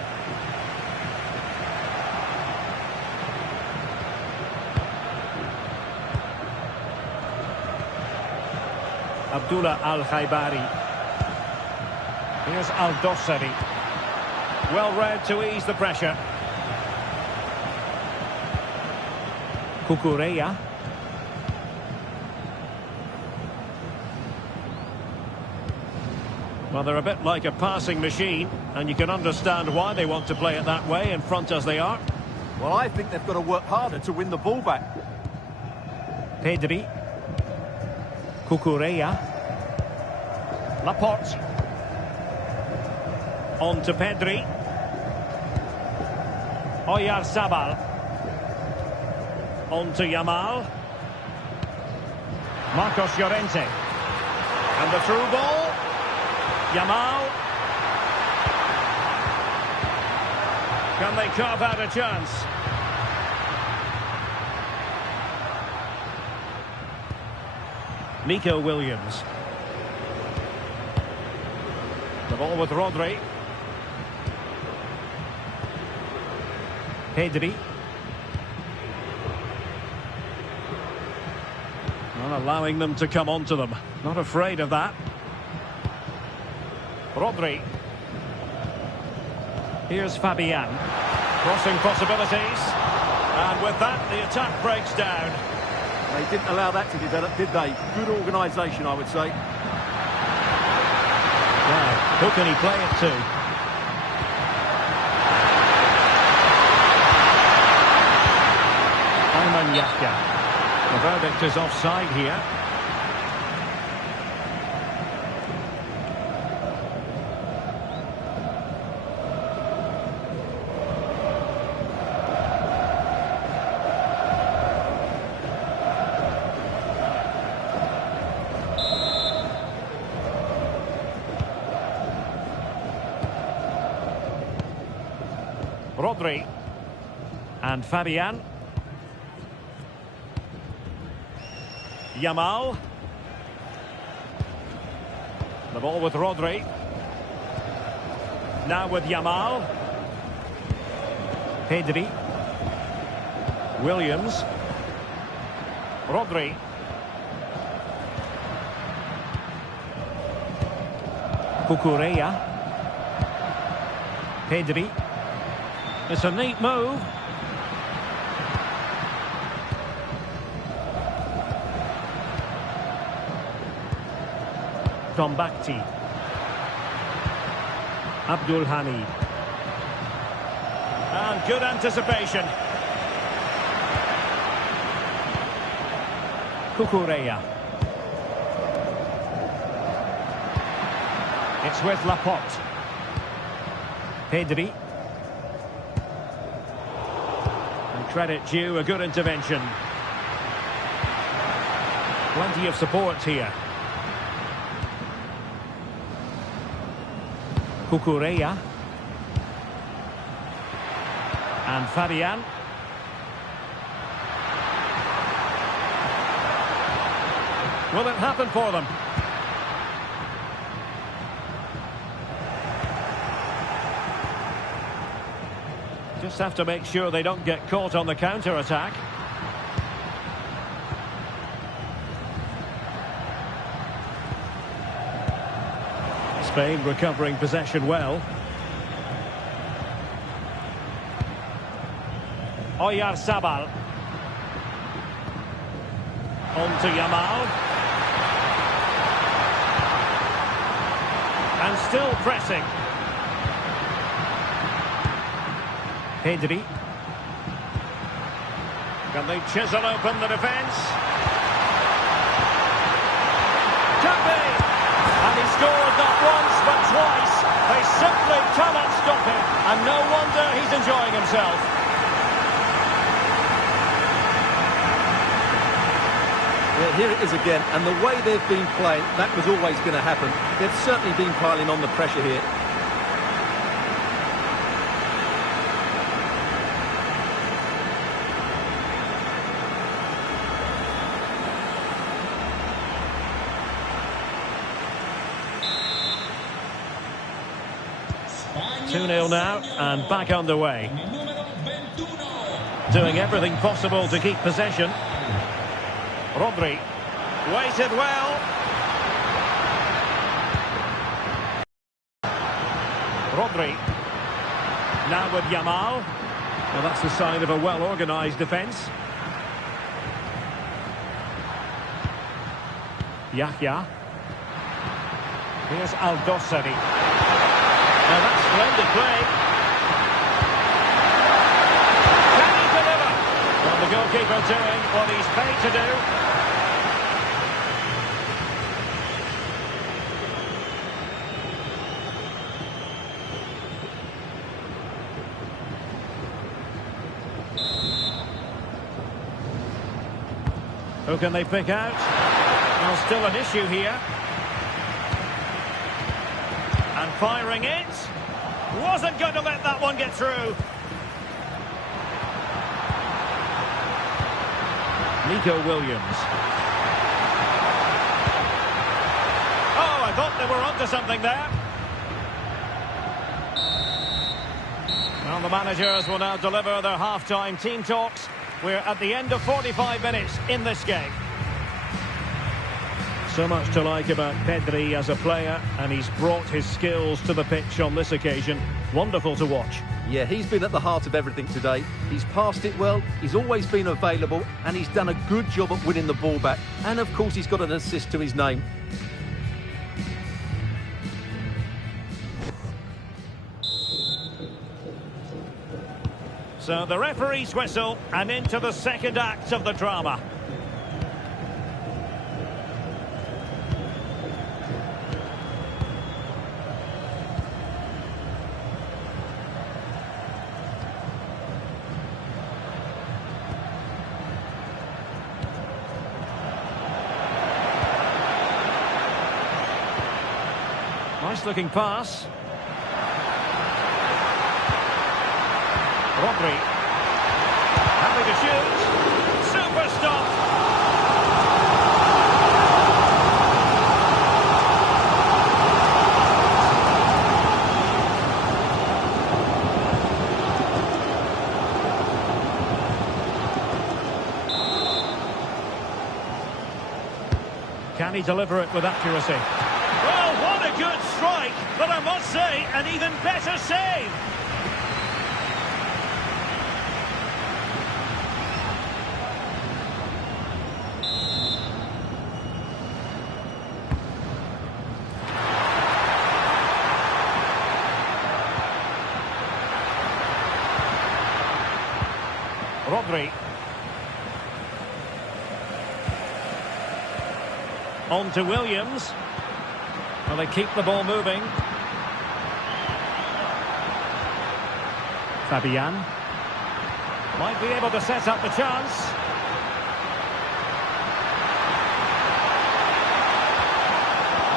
Abdullah Al-Khaibari. Here's Al-Dossari. Well read to ease the pressure. Kukureya. Well, they're a bit like a passing machine, and you can understand why they want to play it that way, in front as they are. Well, I think they've got to work harder to win the ball back. Pedri. Kukureya. Laporte. On to Pedri. Oyarzabal. On to Yamal. Marcos Llorente. And the through ball. Yamal. Can they carve out a chance? Nico Williams. The ball with Rodri. Pedri. Not allowing them to come onto them. Not afraid of that. Rodri. Here's Fabian. Crossing possibilities. And with that, the attack breaks down. They didn't allow that to develop, did they? Good organisation, I would say. Well, who can he play it to? Ayman Yahya. The verdict is offside here. Rodri and Fabian. Yamal. The ball with Rodri. Now with Yamal. Pedri. Williams. Rodri. Kukureya. Pedri. It's a neat move. Tombakti. Abdul Hamid. And good anticipation. Kukureya. It's with Laporte. Pedri. And credit due, a good intervention. Plenty of support here. Kukureya. And Fabian. Will it happen for them? Just have to make sure they don't get caught on the counter-attack. Spain recovering possession well. Oyarzabal. On to Yamal. And still pressing. Pedri. Can they chisel open the defence? Could be! And he scored not once but twice. They simply cannot stop him. And no wonder he's enjoying himself. Yeah, here it is again, and the way they've been playing, that was always going to happen. They've certainly been piling on the pressure here. Spaniel 2-0 now, and back underway. Doing everything possible to keep possession. Rodri, waited well. Rodri, now with Yamal. Well, that's the sign of a well-organised defence. Yahya. Here's Al-Dossari. Now that's splendid play. Can he deliver? Well, the goalkeeper doing what he's paid to do. Who can they pick out? Well, still an issue here. And firing it. Wasn't going to let that one get through. Nico Williams. Oh, I thought they were onto something there. Well, the managers will now deliver their half-time team talks. We're at the end of 45 minutes in this game. So much to like about Pedri as a player, and he's brought his skills to the pitch on this occasion. Wonderful to watch. Yeah, he's been at the heart of everything today. He's passed it well, he's always been available, and he's done a good job at winning the ball back. And of course, he's got an assist to his name. So the referee's whistle, and into the second act of the drama. Nice looking pass. Rodri. Happy to shoot. Super stop. Can he deliver it with accuracy? Well, what a good strike, but I must say, an even better save. Rodri. On to Williams. Well, they keep the ball moving. Fabian. Might be able to set up the chance.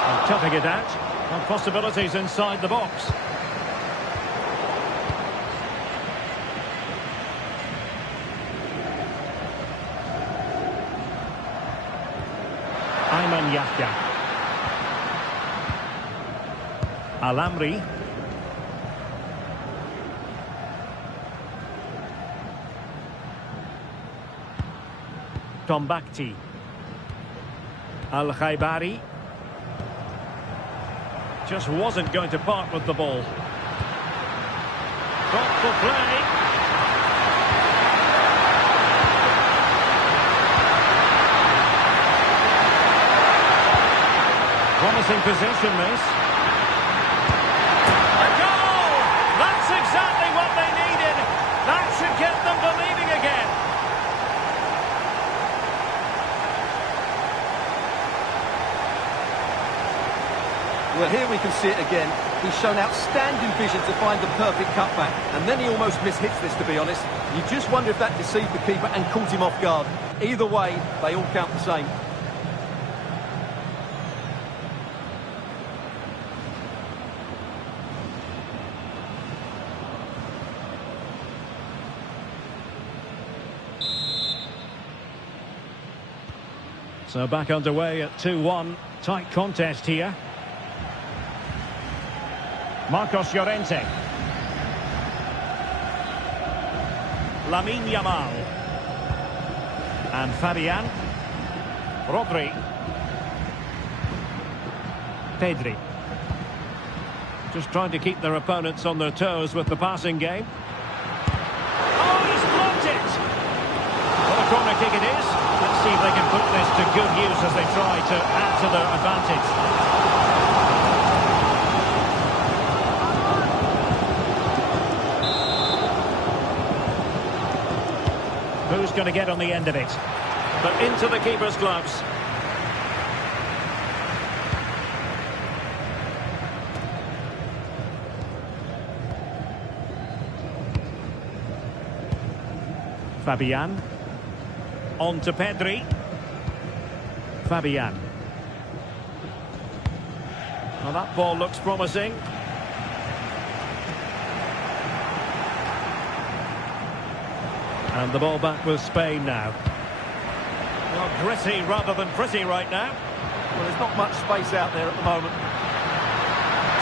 And toughing it out. And possibilities inside the box. Yahya. Alamri. Tombakti. Al-Khaibari. Just wasn't going to part with the ball. Thoughtful play. Promising possession, miss. A goal! That's exactly what they needed. That should get them believing again. Well, here we can see it again. He's shown outstanding vision to find the perfect cutback, and then he almost mishits this, to be honest. You just wonder if that deceived the keeper and caught him off guard. Either way, they all count the same. So back underway at 2-1. Tight contest here. Marcos Llorente. Lamine Yamal. And Fabian. Rodri. Pedri. Just trying to keep their opponents on their toes with the passing game. Oh, he's blocked it! What a corner kick it is. Let's see if they can put this to good use as they try to add to their advantage. Who's going to get on the end of it? But into the keeper's gloves. Fabian. On to Pedri. Fabian. Well, that ball looks promising. And the ball back with Spain now. Well, gritty rather than pretty right now. Well, there's not much space out there at the moment.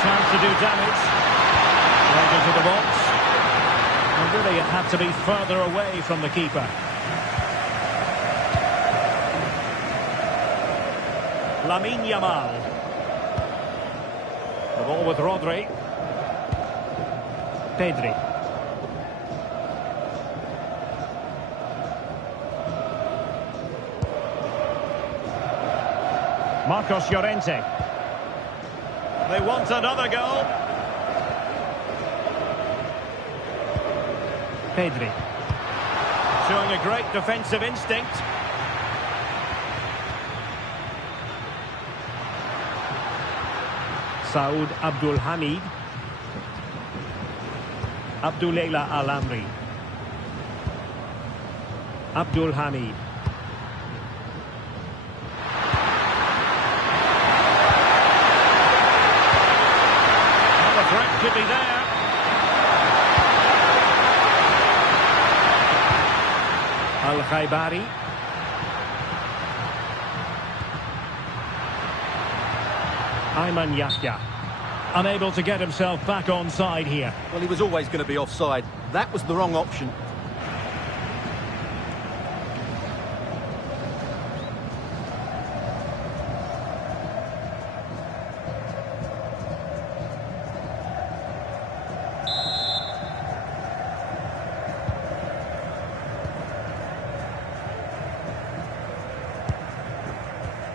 Chance to do damage. Right into the box. And really it had to be further away from the keeper. Lamine Yamal. The ball with Rodri. Pedri. Marcos Llorente. They want another goal. Pedri. Showing a great defensive instinct. Saud Abdul Hamid. Abdulleila Al-Amri. Abdul Hamid. Could be there. Al-Khaibari. Ayman Yahya. Unable to get himself back onside here. Well, he was always going to be offside. That was the wrong option.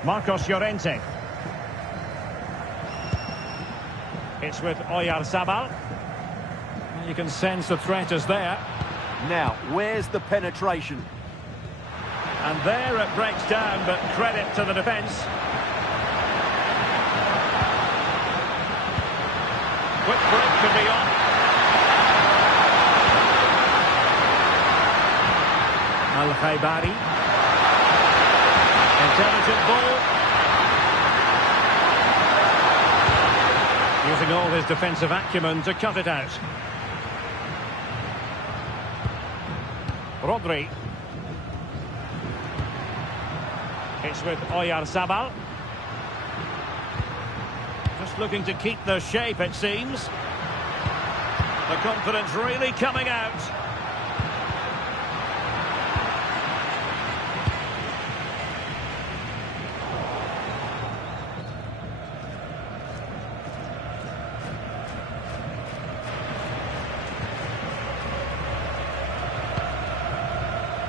Marcos Llorente. It's with Oyarzabal. You can sense the threat is there. Now, where's the penetration? And there it breaks down, but credit to the defence. Quick break could be on. Al-Khaibari. Intelligent ball. Using all his defensive acumen to cut it out. Rodri. It's with Oyarzabal. Just looking to keep the shape, it seems. The confidence really coming out.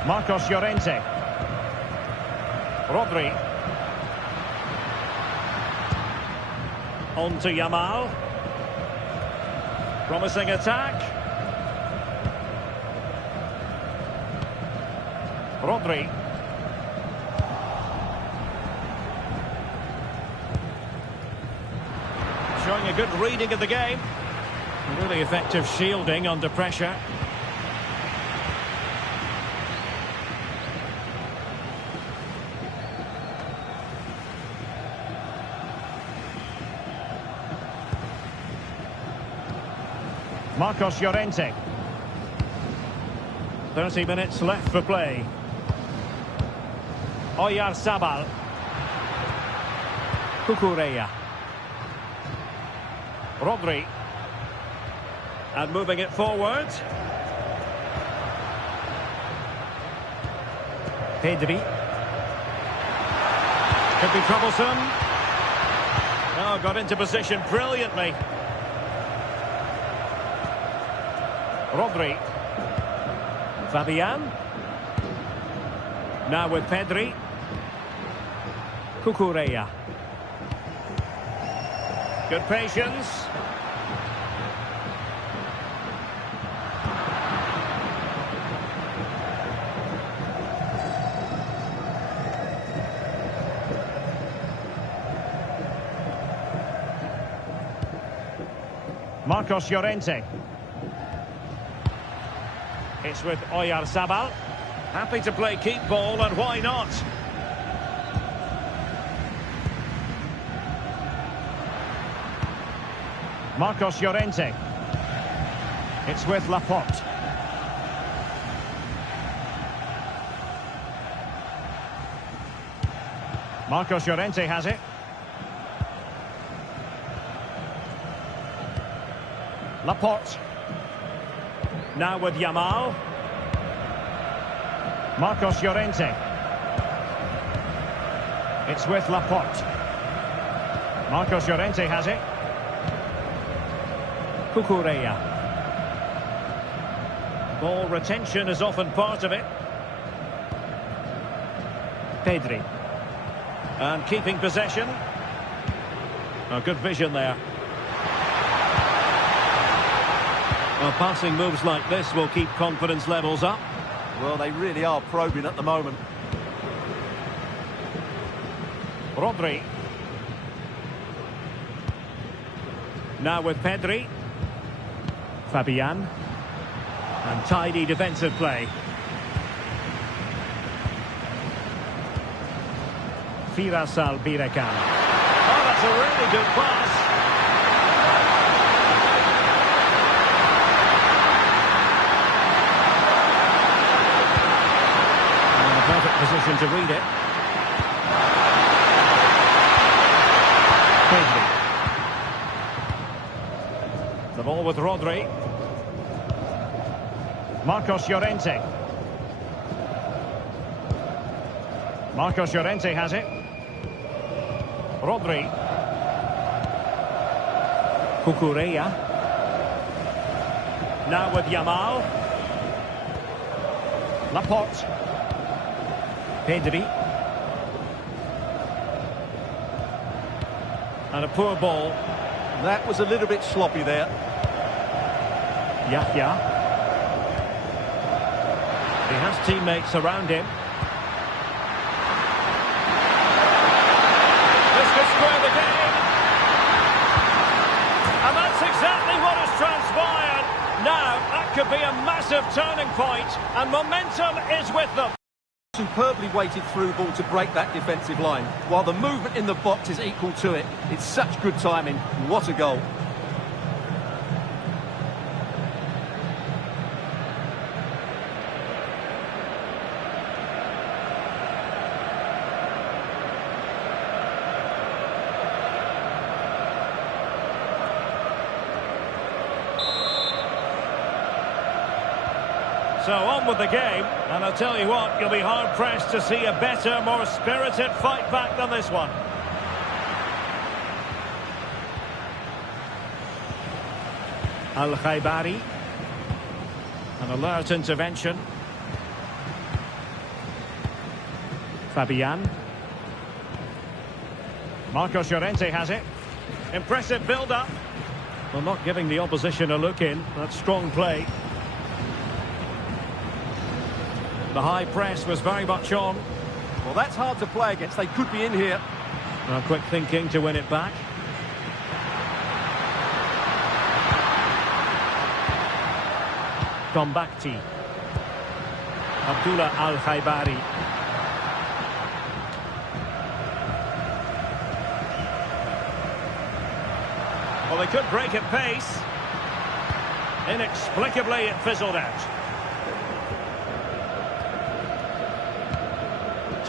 Marcos Llorente. Rodri. On to Yamal. Promising attack. Rodri. showing a good reading of the game. Really effective shielding under pressure. Marcos Llorente. 30 minutes left for play. Oyarzabal. Cucurella. Rodri. And moving it forward. Pedri. Could be troublesome. Oh, got into position brilliantly. Rodri. Fabian. Now with Pedri. Cucurella. Good patience. Marcos Llorente. It's with Oyarzabal. Happy to play keep ball, and why not? Marcos Llorente. It's with Laporte. Marcos Llorente has it. Laporte. Now with Yamal. Marcos Llorente. It's with Laporte. Marcos Llorente has it. Cucurella. Ball retention is often part of it. Pedri. And keeping possession. Oh, good vision there. Well, passing moves like this will keep confidence levels up. Well, they really are probing at the moment. Rodri. Now with Pedri. Fabian. And tidy defensive play. Firasal Birekan. Oh, that's a really good pass. Perfect position to read it. Pedri. The ball with Rodri. Marcos Llorente. Marcos Llorente has it. Rodri. Cucurella. Now with Yamal. Laporte. Pedri. And a poor ball. That was a little bit sloppy there. Yahya. He has teammates around him. This could square the game. And that's exactly what has transpired. Now, that could be a massive turning point, and momentum is with them. Superbly weighted through ball to break that defensive line, while the movement in the box is equal to it. It's such good timing. What a goal. So on with the game, and I'll tell you what, you'll be hard-pressed to see a better, more spirited fight back than this one. Al-Khaibari. An alert intervention. Fabian. Marcos Llorente has it. Impressive build-up. Well, not giving the opposition a look in. That's strong play. The high press was very much on. Well, that's hard to play against. They could be in here. Well, quick thinking to win it back. Tombakti. Abdullah Al-Khaibari. Well, they could break at pace. Inexplicably, it fizzled out.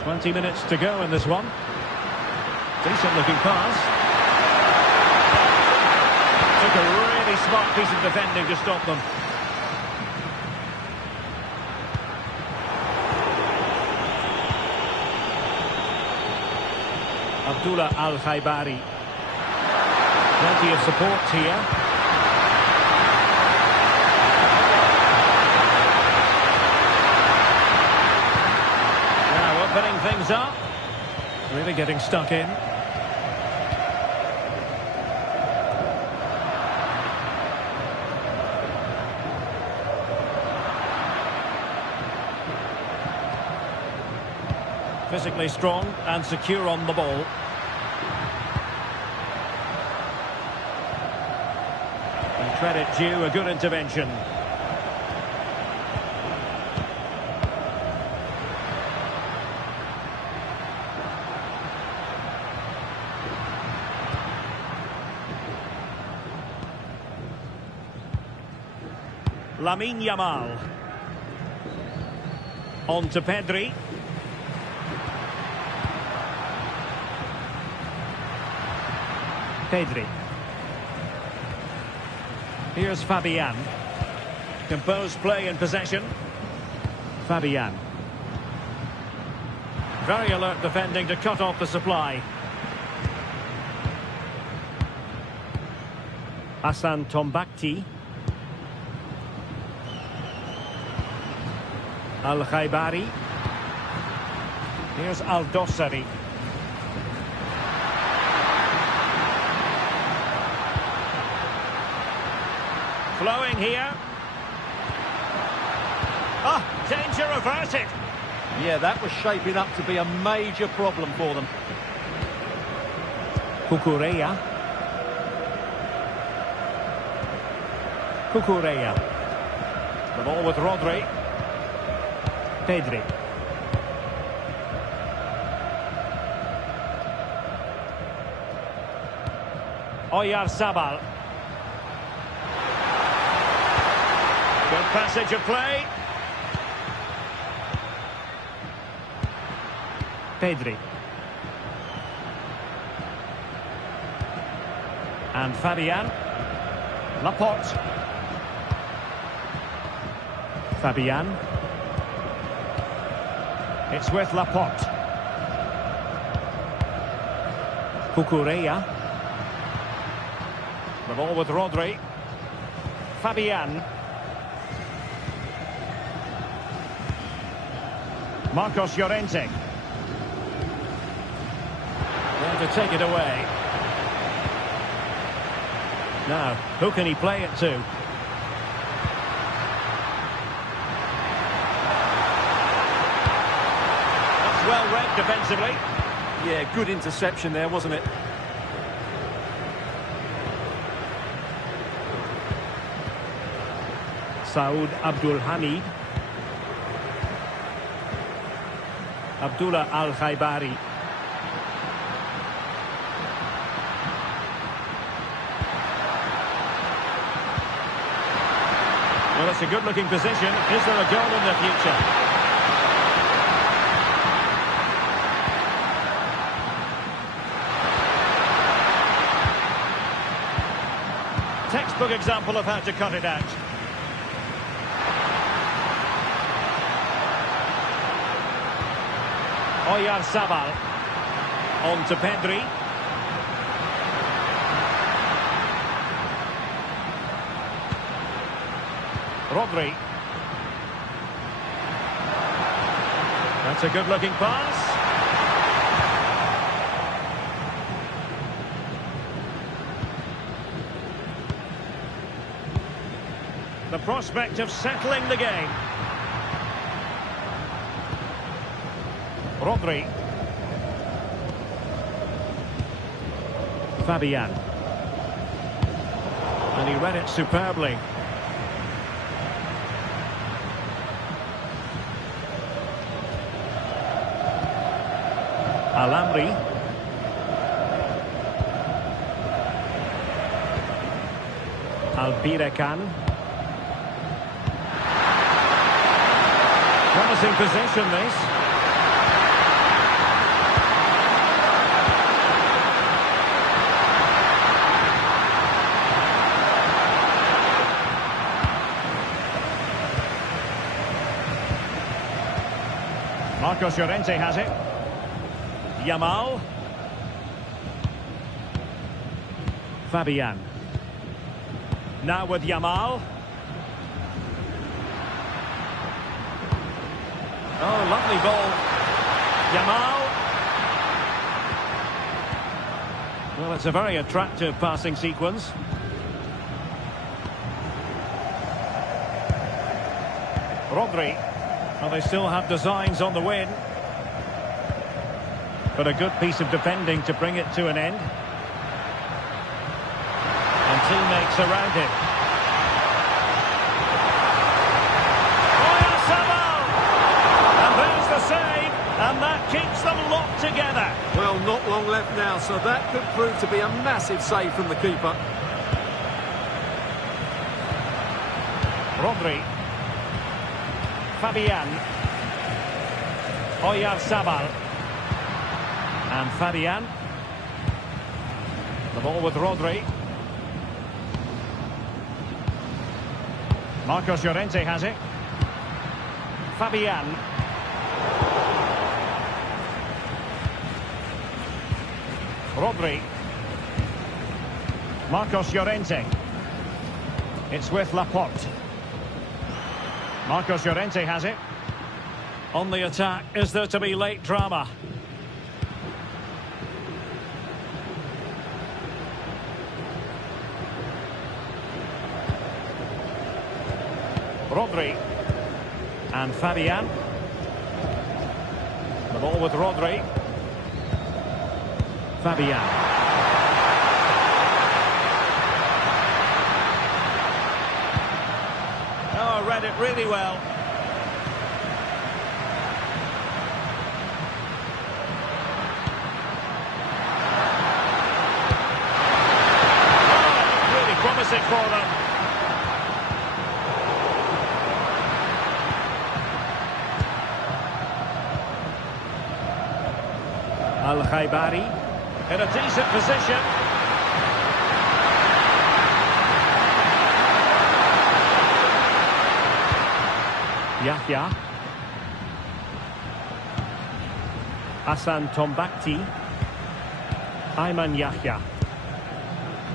20 minutes to go in this one. Decent looking pass. Took a really smart piece of defending to stop them. Abdullah Al-Khaibari. Plenty of support here. Now opening things up. Really getting stuck in. Physically strong and secure on the ball. And credit due, a good intervention. Lamine Yamal. On to Pedri. Pedri. Here's Fabian. Composed play in possession. Fabian. Very alert defending to cut off the supply. Hassan Tombakti. Al-Khaibari. Here's Al-Dossari. Flowing here. Ah, danger averted. Yeah, that was shaping up to be a major problem for them. Cucurella. Cucurella. The ball with Rodri. Pedri. Oyarzabal. Good passage of play. Pedri. And Fabian. Laporte. Fabian. It's with Laporte. Cucurella. The ball with Rodri. Fabian. Marcos Llorente. There to take it away. Now, who can he play it to? That's well read defensively. Yeah, good interception there, wasn't it? Saud Abdul Hamid. Abdullah Al-Khaibari. Well, it's a good-looking position. Is there a goal in the future? Textbook example of how to cut it out. Oyarzabal. On to Pedri. Rodri. That's a good-looking pass. The prospect of settling the game. Rodri. Fabian. And he read it superbly. Alambri. Albirekan. Promising position, this. Marcos Llorente has it. Yamal. Fabian. Now with Yamal. Oh, lovely ball. Yamal. Well, it's a very attractive passing sequence. Rodri. Well, they still have designs on the win. But a good piece of defending to bring it to an end. And teammates around him. And there's the save. And that keeps them locked together. Well, not long left now, so that could prove to be a massive save from the keeper. Rodri. Fabian. Oyarzabal. And Fabian. The ball with Rodri. Marcos Llorente has it. Fabian. Rodri. Marcos Llorente. It's with Laporte. Marcos Llorente has it. On the attack, is there to be late drama? Rodri. And Fabian. The ball with Rodri. Fabian. Oh, read it really well. Oh, really promising for them. Al-Khaibari in a decent position. Yahya. Hassan Tombakti. Ayman Yahya.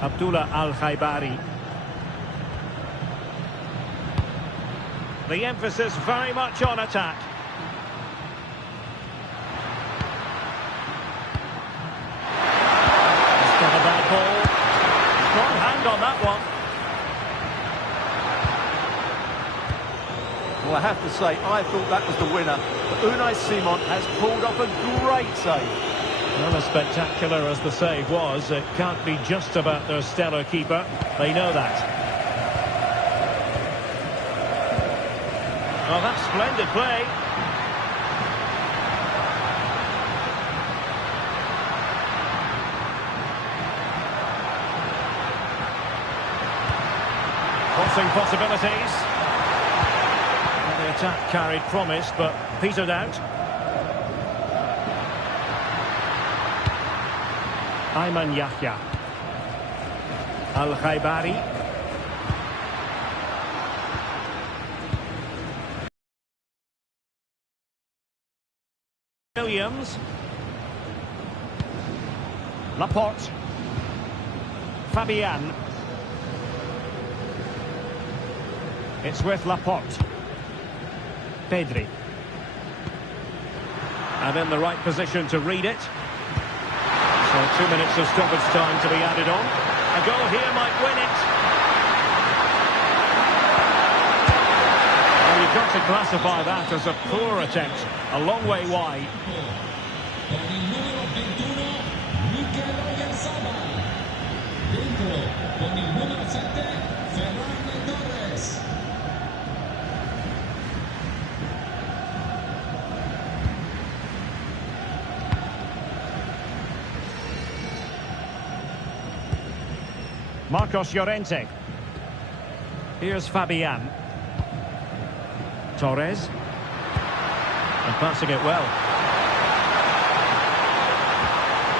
Abdullah Al-Khaibari. The emphasis very much on attack. Strong hand on that one. Well, I have to say, I thought that was the winner. But Unai Simon has pulled off a great save. Well, as spectacular as the save was, it can't be just about their stellar keeper. They know that. Oh, that's splendid play. Crossing possibilities. Well, the attack carried promise, but petered out. Ayman Yahya. Al-Khaibari. Williams. Laporte. Fabian. It's with Laporte. Pedri. And in the right position to read it. So 2 minutes of stoppage time to be added on. A goal here might win it. Well, you've got to classify that as a poor attempt. A long way wide. Marcos Llorente. Here's Fabian. Torres. And passing it well.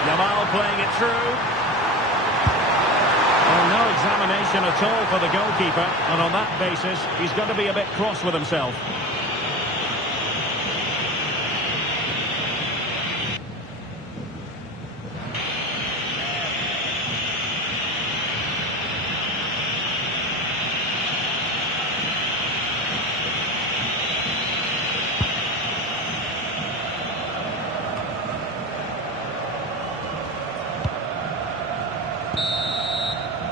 Yamal playing it through. Well, no examination at all for the goalkeeper. And on that basis, he's going to be a bit cross with himself.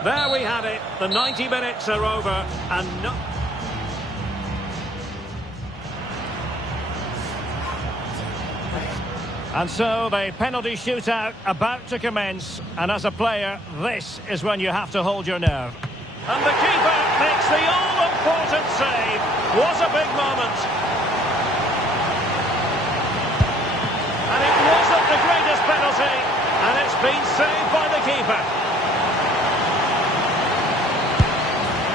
There we had it. The 90 minutes are over and no... And so the penalty shootout about to commence. And as a player, this is when you have to hold your nerve. And the keeper makes the all-important save. Was a big moment. And it wasn't the greatest penalty. And it's been saved by the keeper.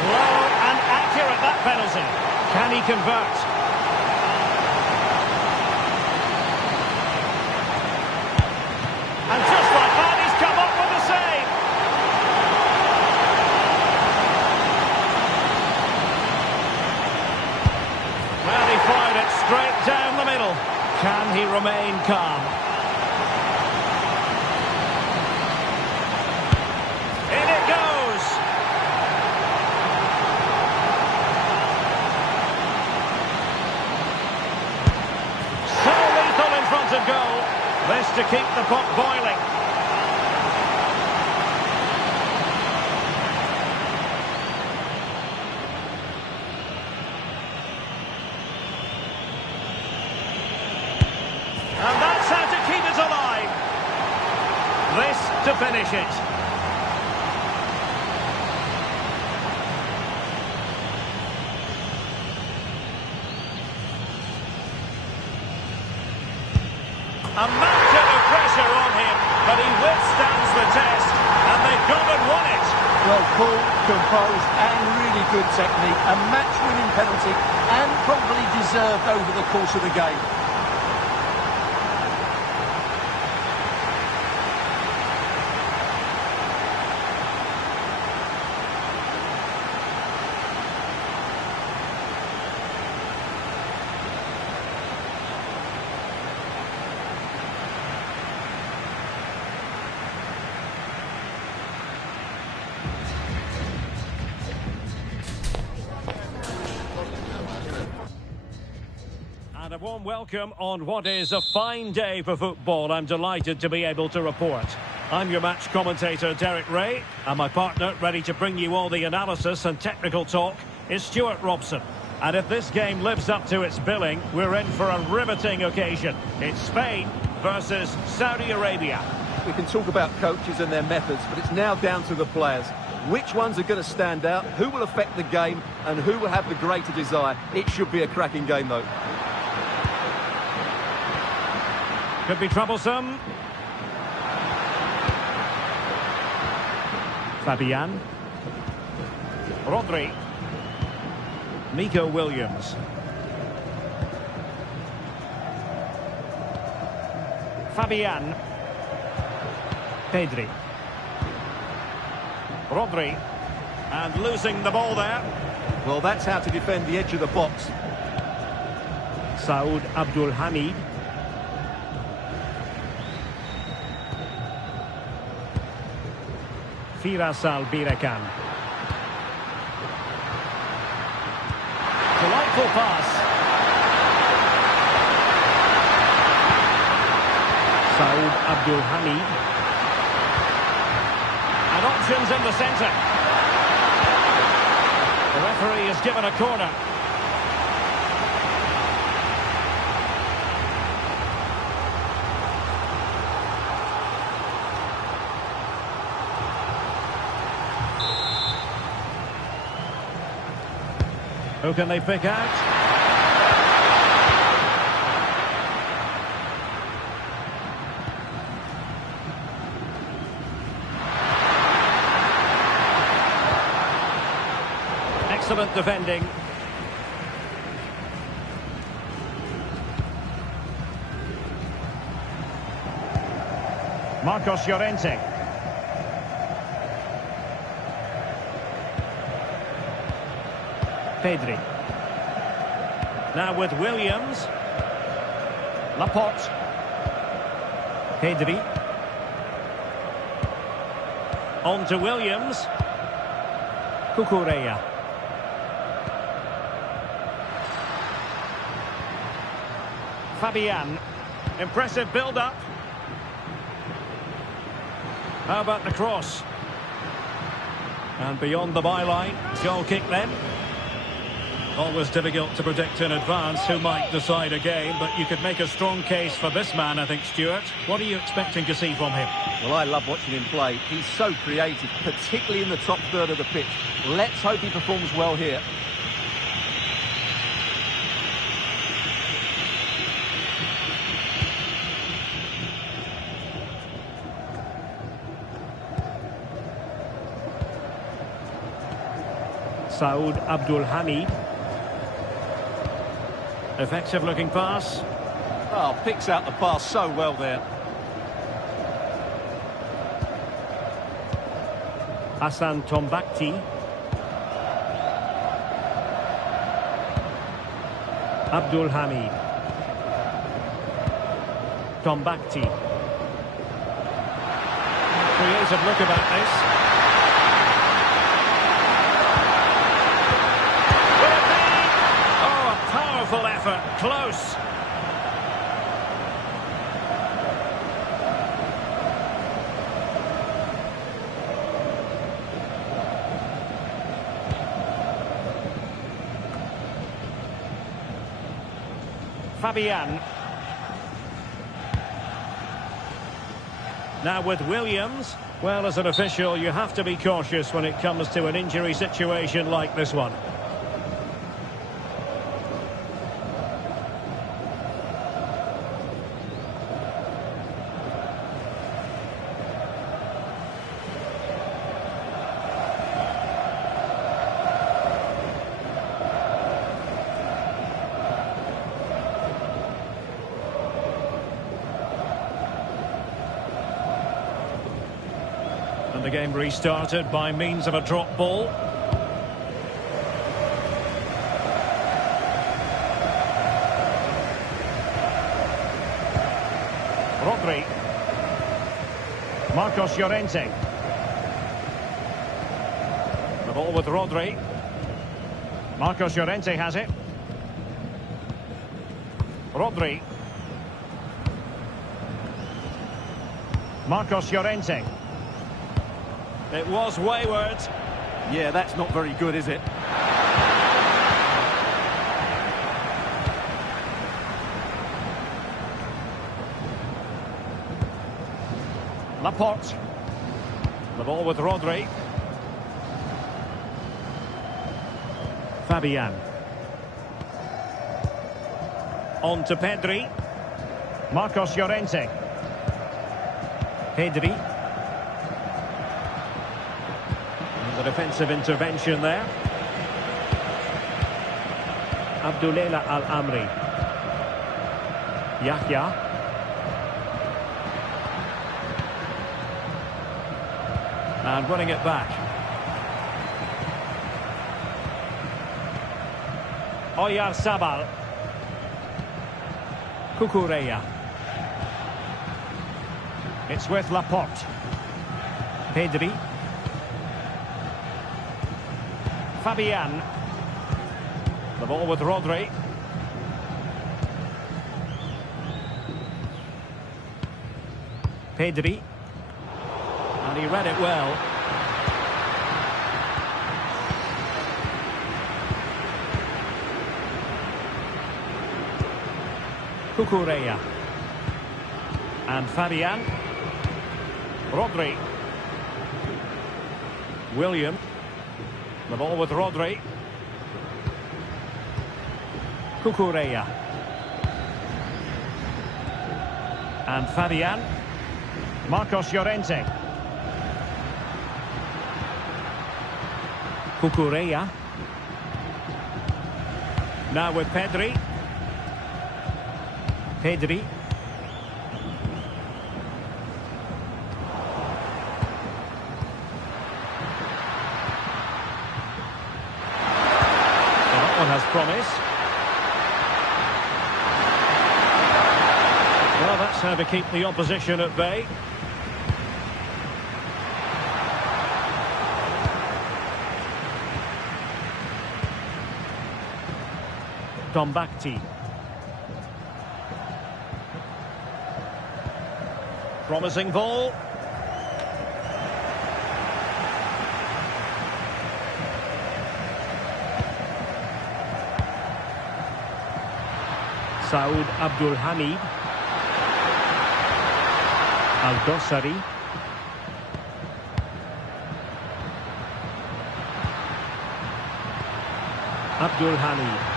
Low and accurate, that penalty. Can he convert? And just like that, he's come up with the save. Well, he fired it straight down the middle. Can he remain calm? In it goes. Of goal. This to keep the pot boiling. And that's how to keep it alive. This to finish it. A mountain of pressure on him, but he withstands the test, and they've gone and won it. Well, cool, composed, and really good technique. A match-winning penalty, and probably deserved over the course of the game. And a warm welcome on what is a fine day for football. I'm delighted to be able to report. I'm your match commentator, Derek Ray, and my partner, ready to bring you all the analysis and technical talk, is Stuart Robson. And if this game lives up to its billing, we're in for a riveting occasion. It's Spain versus Saudi Arabia. We can talk about coaches and their methods, but it's now down to the players. Which ones are going to stand out, who will affect the game, and who will have the greater desire. It should be a cracking game, though. Could be troublesome. Fabian. Rodri. Nico Williams. Fabian. Pedri. Rodri. And losing the ball there. Well, that's how to defend the edge of the box. Saud Abdul Hamid. Firasal Birakan. Delightful pass. Saud Abdul Hamid. And options in the centre. The referee has given a corner. Who can they pick out? Excellent defending. Marcos Llorente. Pedri. Now with Williams. Laporte. Pedri. On to Williams. Cucurella. Fabian. Impressive build-up. How about the cross? And beyond the byline. Goal kick then. Always difficult to predict in advance who might decide a game, but you could make a strong case for this man, I think, Stuart. What are you expecting to see from him? Well, I love watching him play. He's so creative, particularly in the top third of the pitch. Let's hope he performs well here. Saud Abdul Hamid. Effective looking pass. Oh, picks out the pass so well there. Hassan Tombakti. Abdul Hamid. Tombakti. Creative look about this. Will it be? Oh, a powerful effort. Close. Fabian. Now with Williams. Well, as an official, you have to be cautious when it comes to an injury situation like this one. And the game restarted by means of a drop ball. Rodri. Marcos Llorente. The ball with Rodri. Marcos Llorente has it. Rodri. Marcos Llorente. It was wayward. Yeah, that's not very good, is it? Laporte. The ball with Rodri. Fabian. On to Pedri. Marcos Llorente. Pedri. The defensive intervention there. Abdullah Al-Amri. Yahya. And running it back. Oyarzabal. Cucurella. It's with Laporte. Pedri. Fabian. The ball with Rodri. Pedri. And he read it well. Cucurella. And Fabian. Rodri. William. The ball with Rodri. Cucurella. And Fabian. Marcos Llorente. Cucurella. Now with Pedri. Pedri. Well, that one has promise. Well, that's how to keep the opposition at bay. Tombakti. Promising ball. Saud Abdul Hamid. Al-Dossari. Abdul Hamid.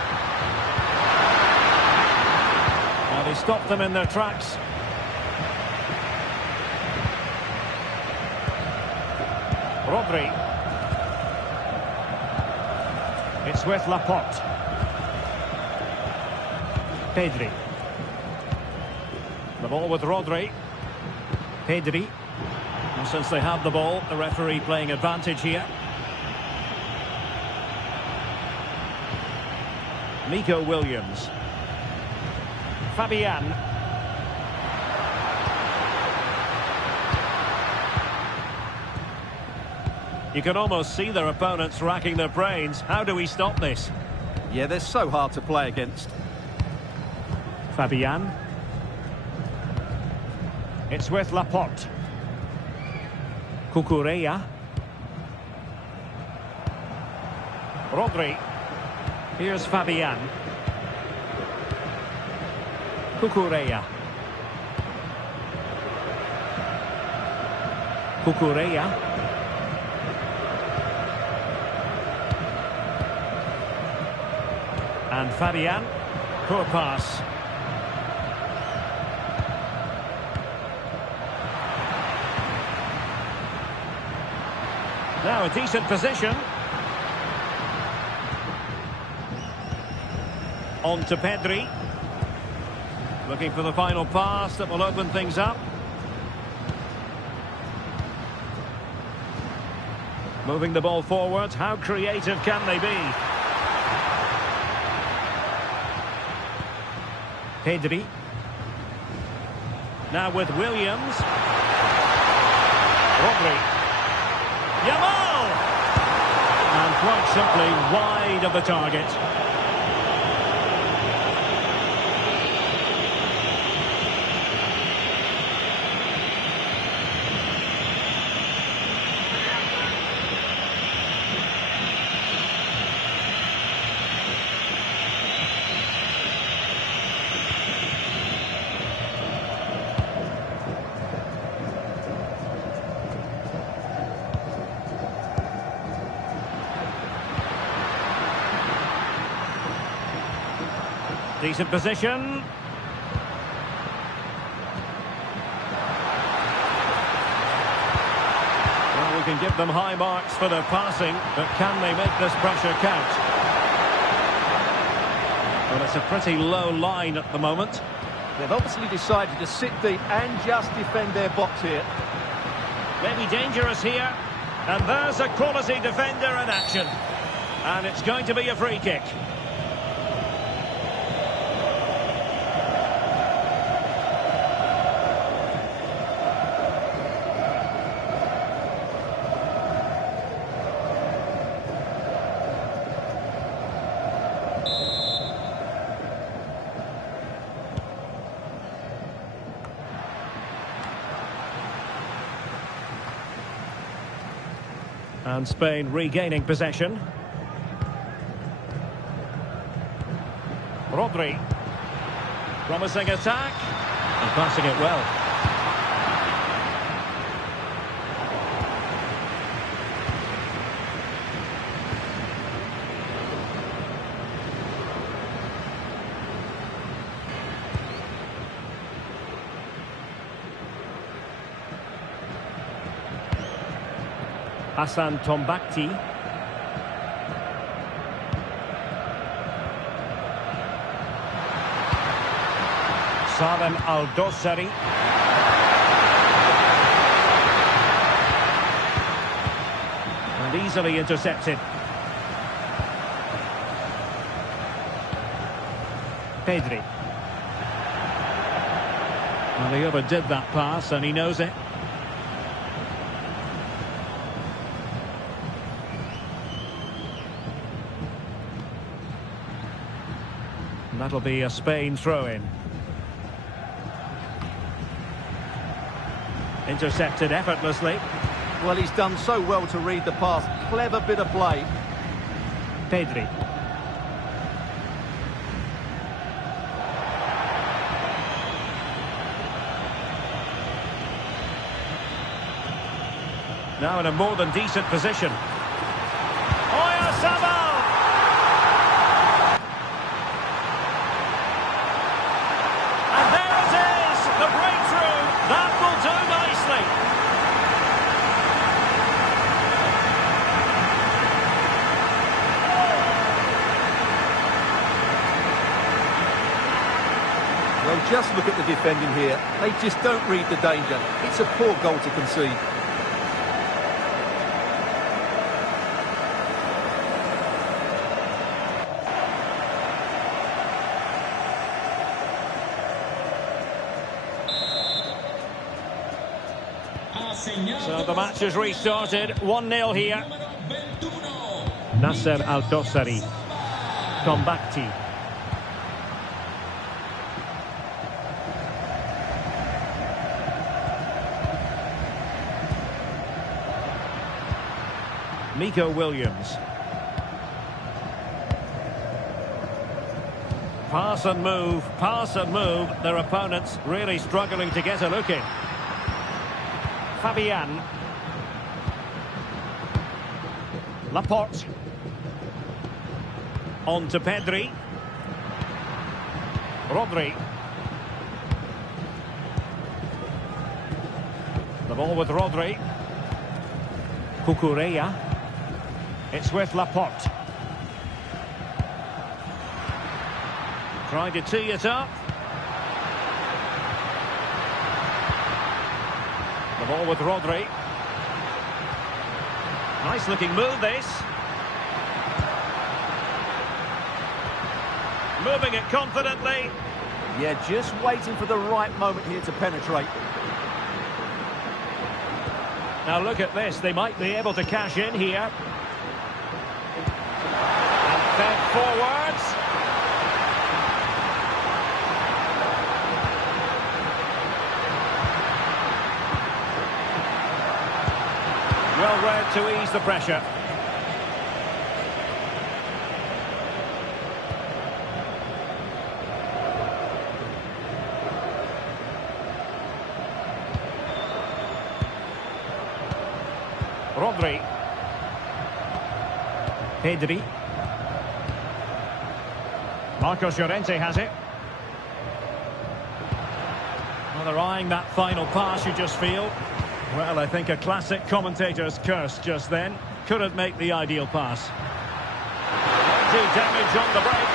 Well, he stopped them in their tracks. Rodri. It's with Laporte. Pedri. The ball with Rodri. Pedri. And since they have the ball, the referee playing advantage here. Nico Williams. Fabian. You can almost see their opponents racking their brains. How do we stop this? Yeah, they're so hard to play against. Fabian. It's with Laporte. Cucurella. Rodri. Here's Fabian. Cucurella. Cucurella. And Fabian. Poor pass. Now a decent position. On to Pedri. Looking for the final pass that will open things up. Moving the ball forward. How creative can they be? Pedri. Now with Williams. Rodri. Yamal! And quite simply wide of the target. Decent position. Well, we can give them high marks for their passing, but can they make this pressure count? Well, it's a pretty low line at the moment. They've obviously decided to sit deep and just defend their box here. Maybe dangerous here. And there's a quality defender in action. And it's going to be a free kick. And Spain regaining possession. Rodri. Promising attack. And passing it well. Hassan Tombakti. Salem Al-Dossari. And easily intercepted. Pedri. Well, he overdid that pass and he knows it. And that'll be a Spain throw-in. Intercepted effortlessly. Well, he's done so well to read the pass. Clever bit of play. Pedri. Now in a more than decent position. Oyarzabal! And there it is! The breakthrough! That will do nicely! Well, just look at the defending here. They just don't read the danger. It's a poor goal to concede. So the match has restarted. 1-0 here. Nasser Al-Dossari. Tombakti. Nico Williams. Pass and move, pass and move. Their opponents really struggling to get a look in. Fabian. Laporte. On to Pedri. Rodri. The ball with Rodri. Cucurella. It's with Laporte. Trying to tee it up. The ball with Rodri. Nice looking move this. Moving it confidently. Yeah, just waiting for the right moment here to penetrate. Now look at this. They might be able to cash in here. And fed forwards. Well read to ease the pressure. Rodri. Pedri. Marcos Llorente has it. Well, they're eyeing that final pass, you just feel. Well, I think a classic commentator's curse just then. Couldn't make the ideal pass. Won't do damage on the break.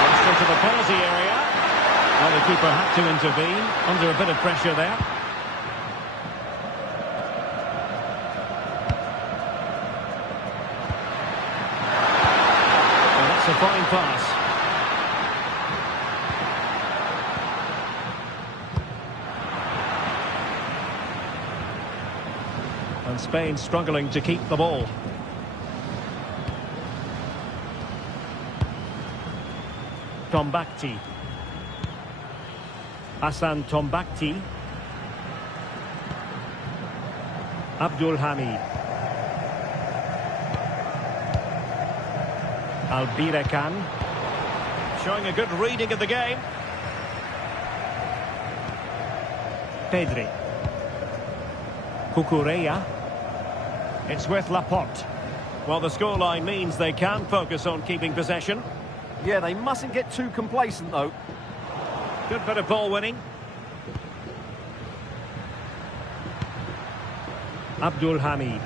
Just into the penalty area. Well, the keeper had to intervene under a bit of pressure there. Well, that's a fine pass. And Spain struggling to keep the ball. Tombakti. Hassan Tombakti. Abdul Hamid. Albirekan. Showing a good reading of the game. Pedri. Cucurella. It's with Laporte. Well, the scoreline means they can focus on keeping possession. Yeah, they mustn't get too complacent, though. Good bit of ball winning. Abdul Hamid.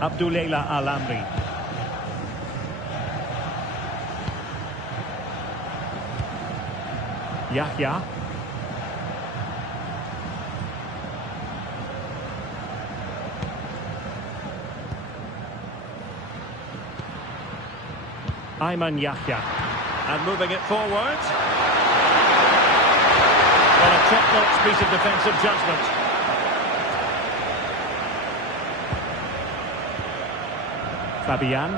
Abdullela Al-Amri. Yahya. Ayman Yahya. And moving it forward. Well, a top-notch piece of defensive judgment. Fabian.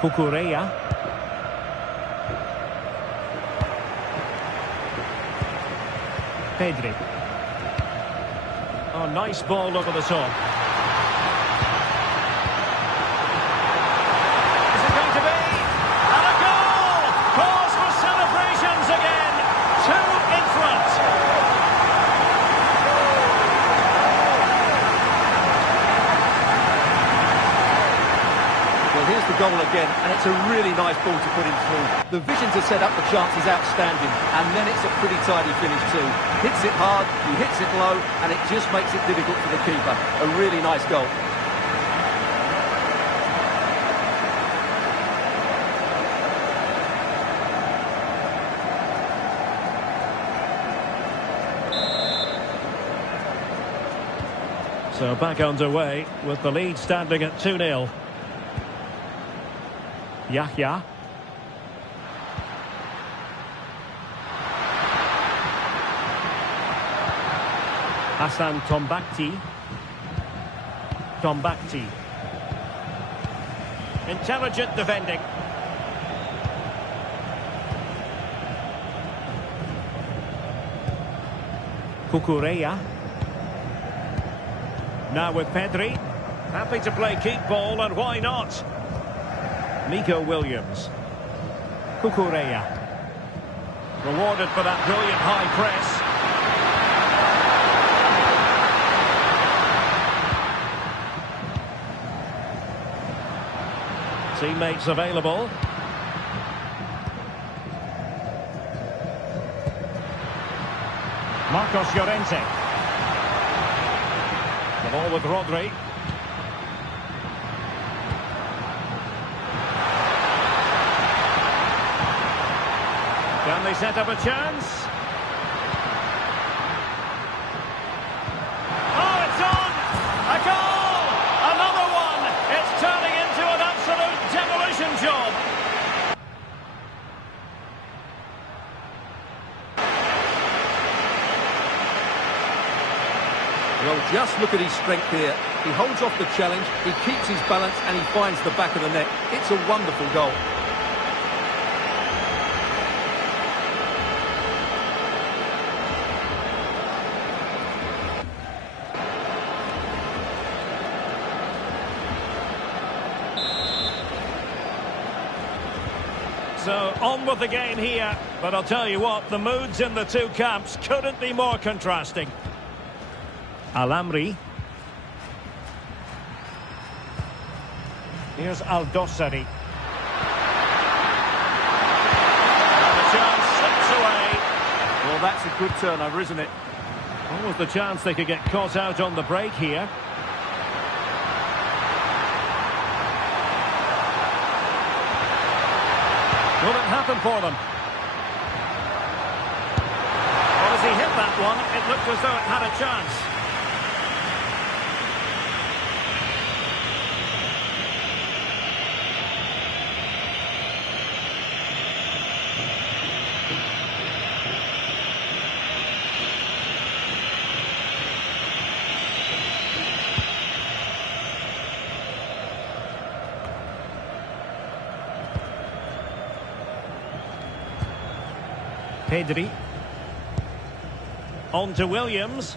Cucurella. Pedri. Oh, nice ball over the top. Is it going to be? And a goal! Cause for celebrations again. 2 in front. Well, here's the goal again, and it's a really nice ball to put him through. The vision to set up the chance is outstanding, and then it's a pretty tidy finish too. Hits it hard, he hits it low, and it just makes it difficult for the keeper. A really nice goal. So back underway with the lead standing at 2-0. Yahya. Hassan Tombakti. Intelligent defending. Cucurella. Now with Pedri. Happy to play keep ball, and why not? Nico Williams. Cucurella. Rewarded for that brilliant high press. Teammates available. Marcos Llorente. The ball with Rodri. Can they set up a chance? Oh, it's on! A goal! Another one! It's turning into an absolute demolition job. Well, just look at his strength here. He holds off the challenge, he keeps his balance, and he finds the back of the net. It's a wonderful goal. So, on with the game here. But I'll tell you what, the moods in the two camps couldn't be more contrasting. Alamri. Here's Al-Dossari. And the chance slips away. Well, that's a good turnover, isn't it? Almost the chance they could get caught out on the break here. Will it happen for them? Well, as he hit that one, it looked as though it had a chance. Pedri. On to Williams.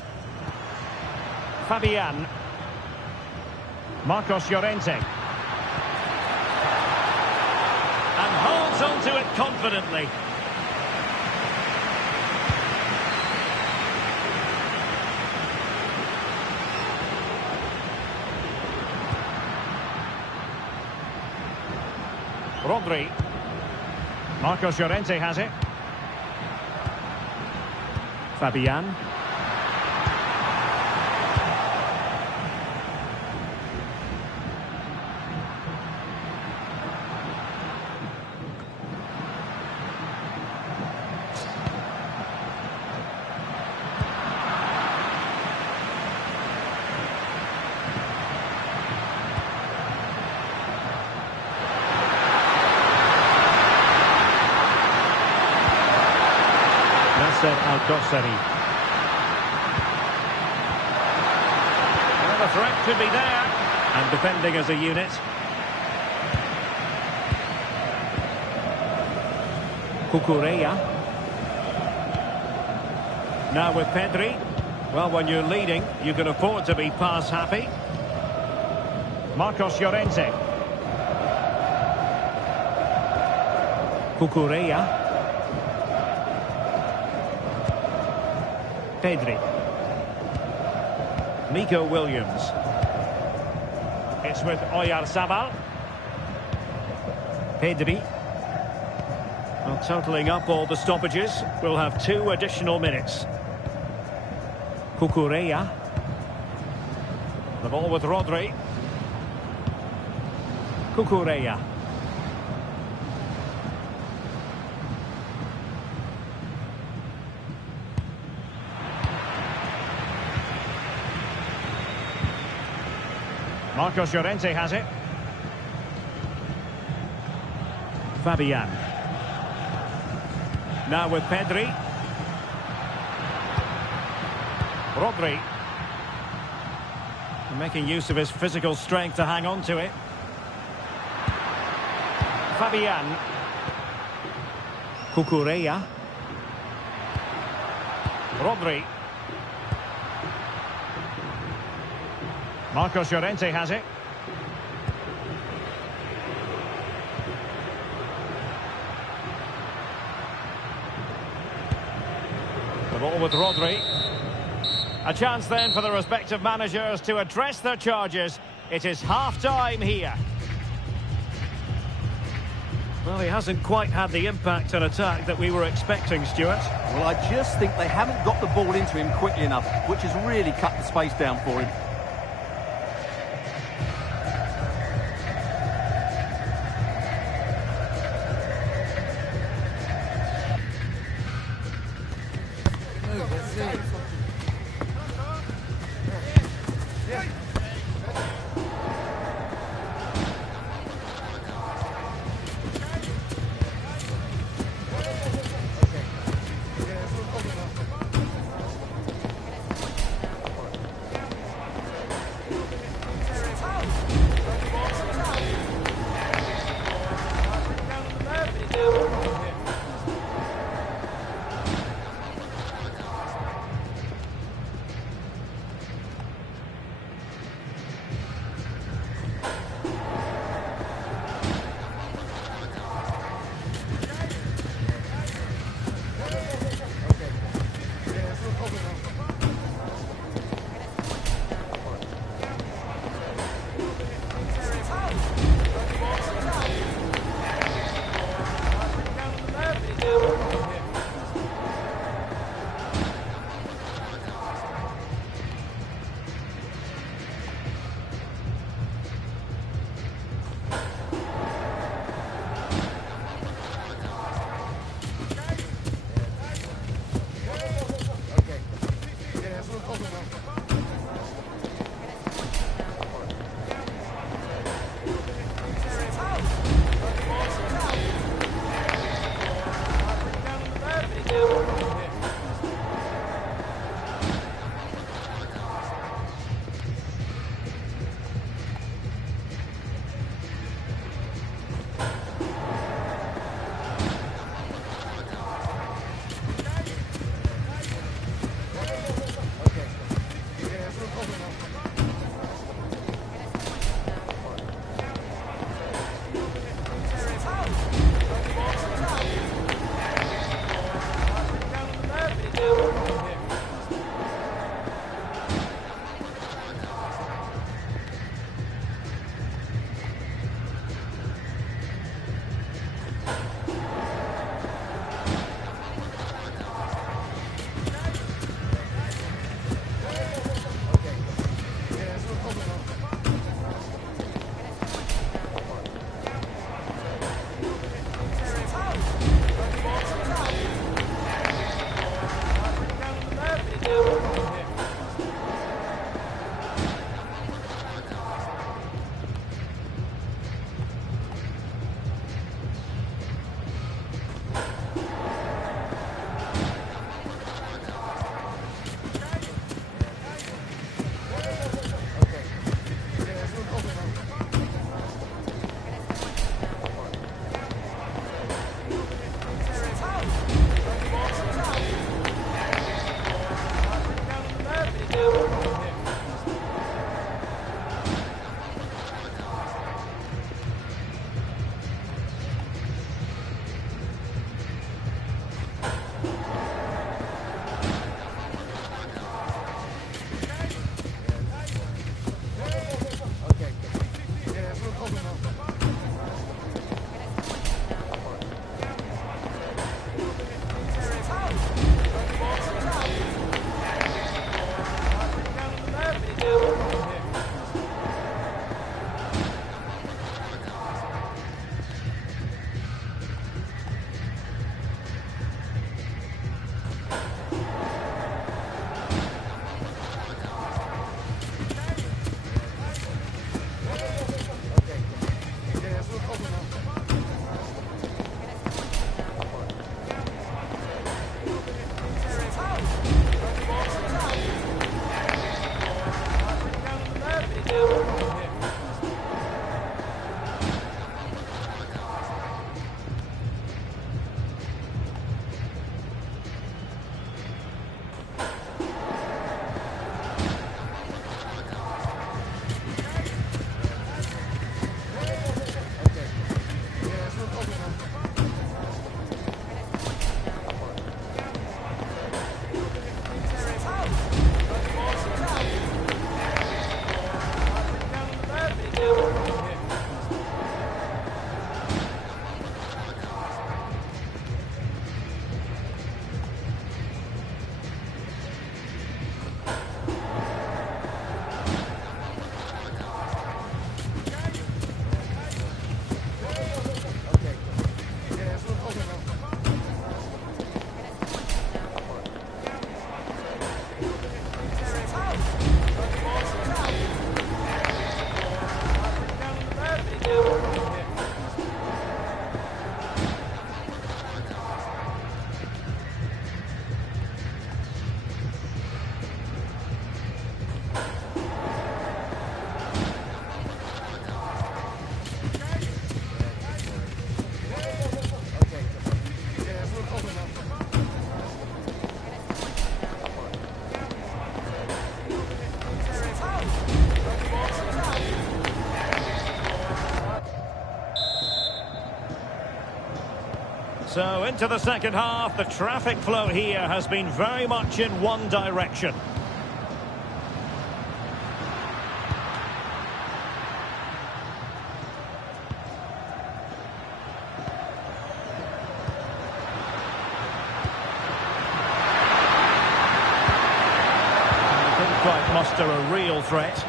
Fabian. Marcos Llorente. And holds on to it confidently. Rodri. Marcos Llorente has it. Fabian. Al-Dossari. Well, the threat could be there. And defending as a unit. Cucurella. Now with Pedri. Well, when you're leading, you can afford to be pass happy. Marcos Llorente. Cucurella. Pedri. Nico Williams. It's with Oyarzabal. Pedri. Well, totalling up all the stoppages, we'll have 2 additional minutes. Cucurella. The ball with Rodri. Cucurella. Marcos Llorente has it. Fabian. Now with Pedri. Rodri. Making use of his physical strength to hang on to it. Fabian. Cucurella. Rodri. Marcos Llorente has it. The ball with Rodri. A chance then for the respective managers to address their charges. It is half-time here. Well, he hasn't quite had the impact on attack that we were expecting, Stuart. Well, I just think they haven't got the ball into him quickly enough, which has really cut the space down for him. So into the second half, the traffic flow here has been very much in one direction. Couldn't quite muster a real threat.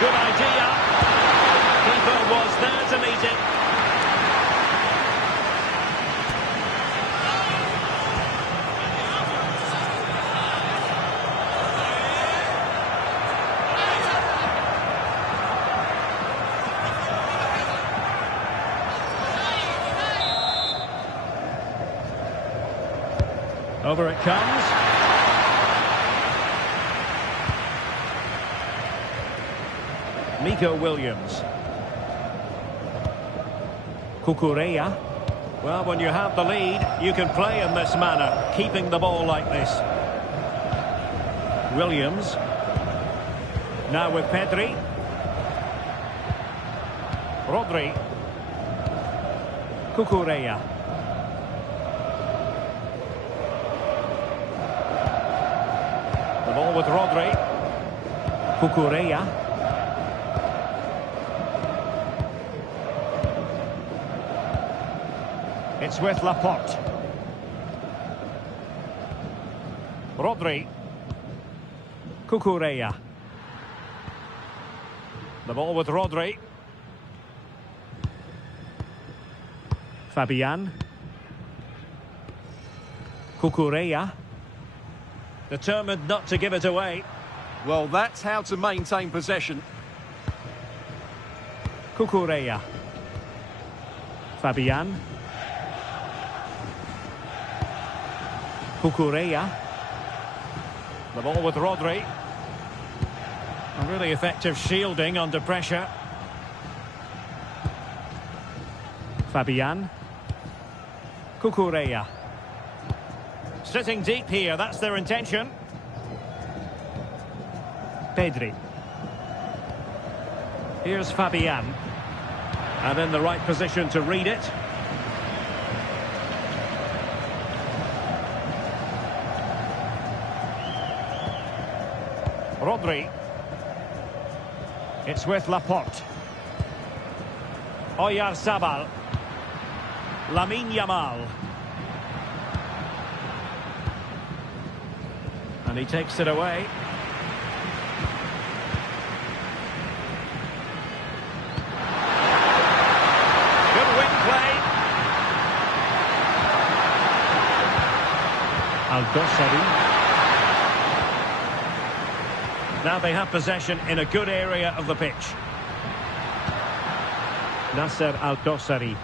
Good idea. Keeper was there to meet it. Over it comes. Nico Williams. Cucurella. Well, when you have the lead, you can play in this manner, keeping the ball like this. Williams. Now with Pedri. Rodri. Cucurella. The ball with Rodri. Cucurella. It's with Laporte. Rodri. Cucurella. The ball with Rodri. Fabian. Cucurella. Determined not to give it away. Well, that's how to maintain possession. Cucurella. Fabian. Cucurella. The ball with Rodri. A really effective shielding under pressure. Fabian. Cucurella. Sitting deep here, that's their intention. Pedri. Here's Fabian. And in the right position to read it. Rodri. It's with Laporte. Oyarzabal. Lamine Yamal. And he takes it away. Good wing play. Al-Dossari. Now they have possession in a good area of the pitch. Nasser Al-Dossari.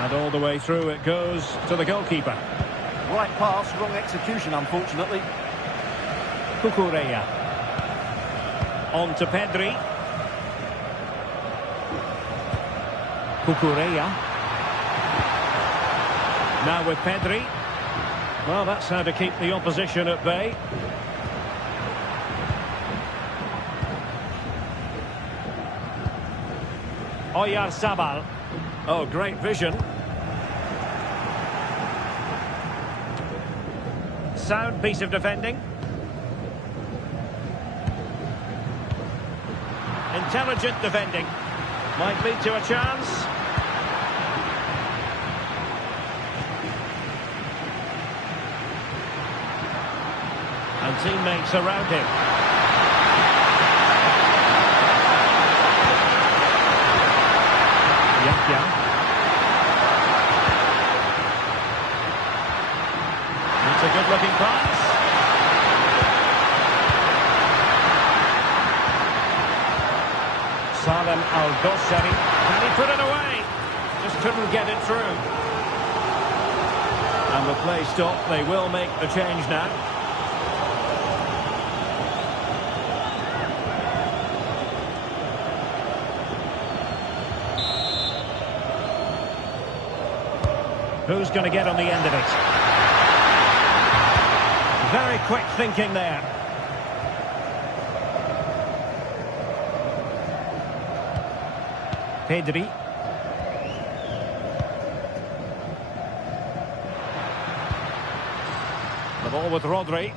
And all the way through it goes to the goalkeeper. Right pass, wrong execution, unfortunately. Cucurella. On to Pedri. Cucurella. Now with Pedri. Well, that's how to keep the opposition at bay. Oyarzabal. Oh, great vision. Sound piece of defending. Intelligent defending. Might lead to a chance. And teammates around him. Yahya. It's a good-looking pass. Salem Al-Dossari. Can he put it away? Just couldn't get it through. And the play stopped. They will make the change now. Who's going to get on the end of it? Very quick thinking there. Pedri. The ball with Rodri.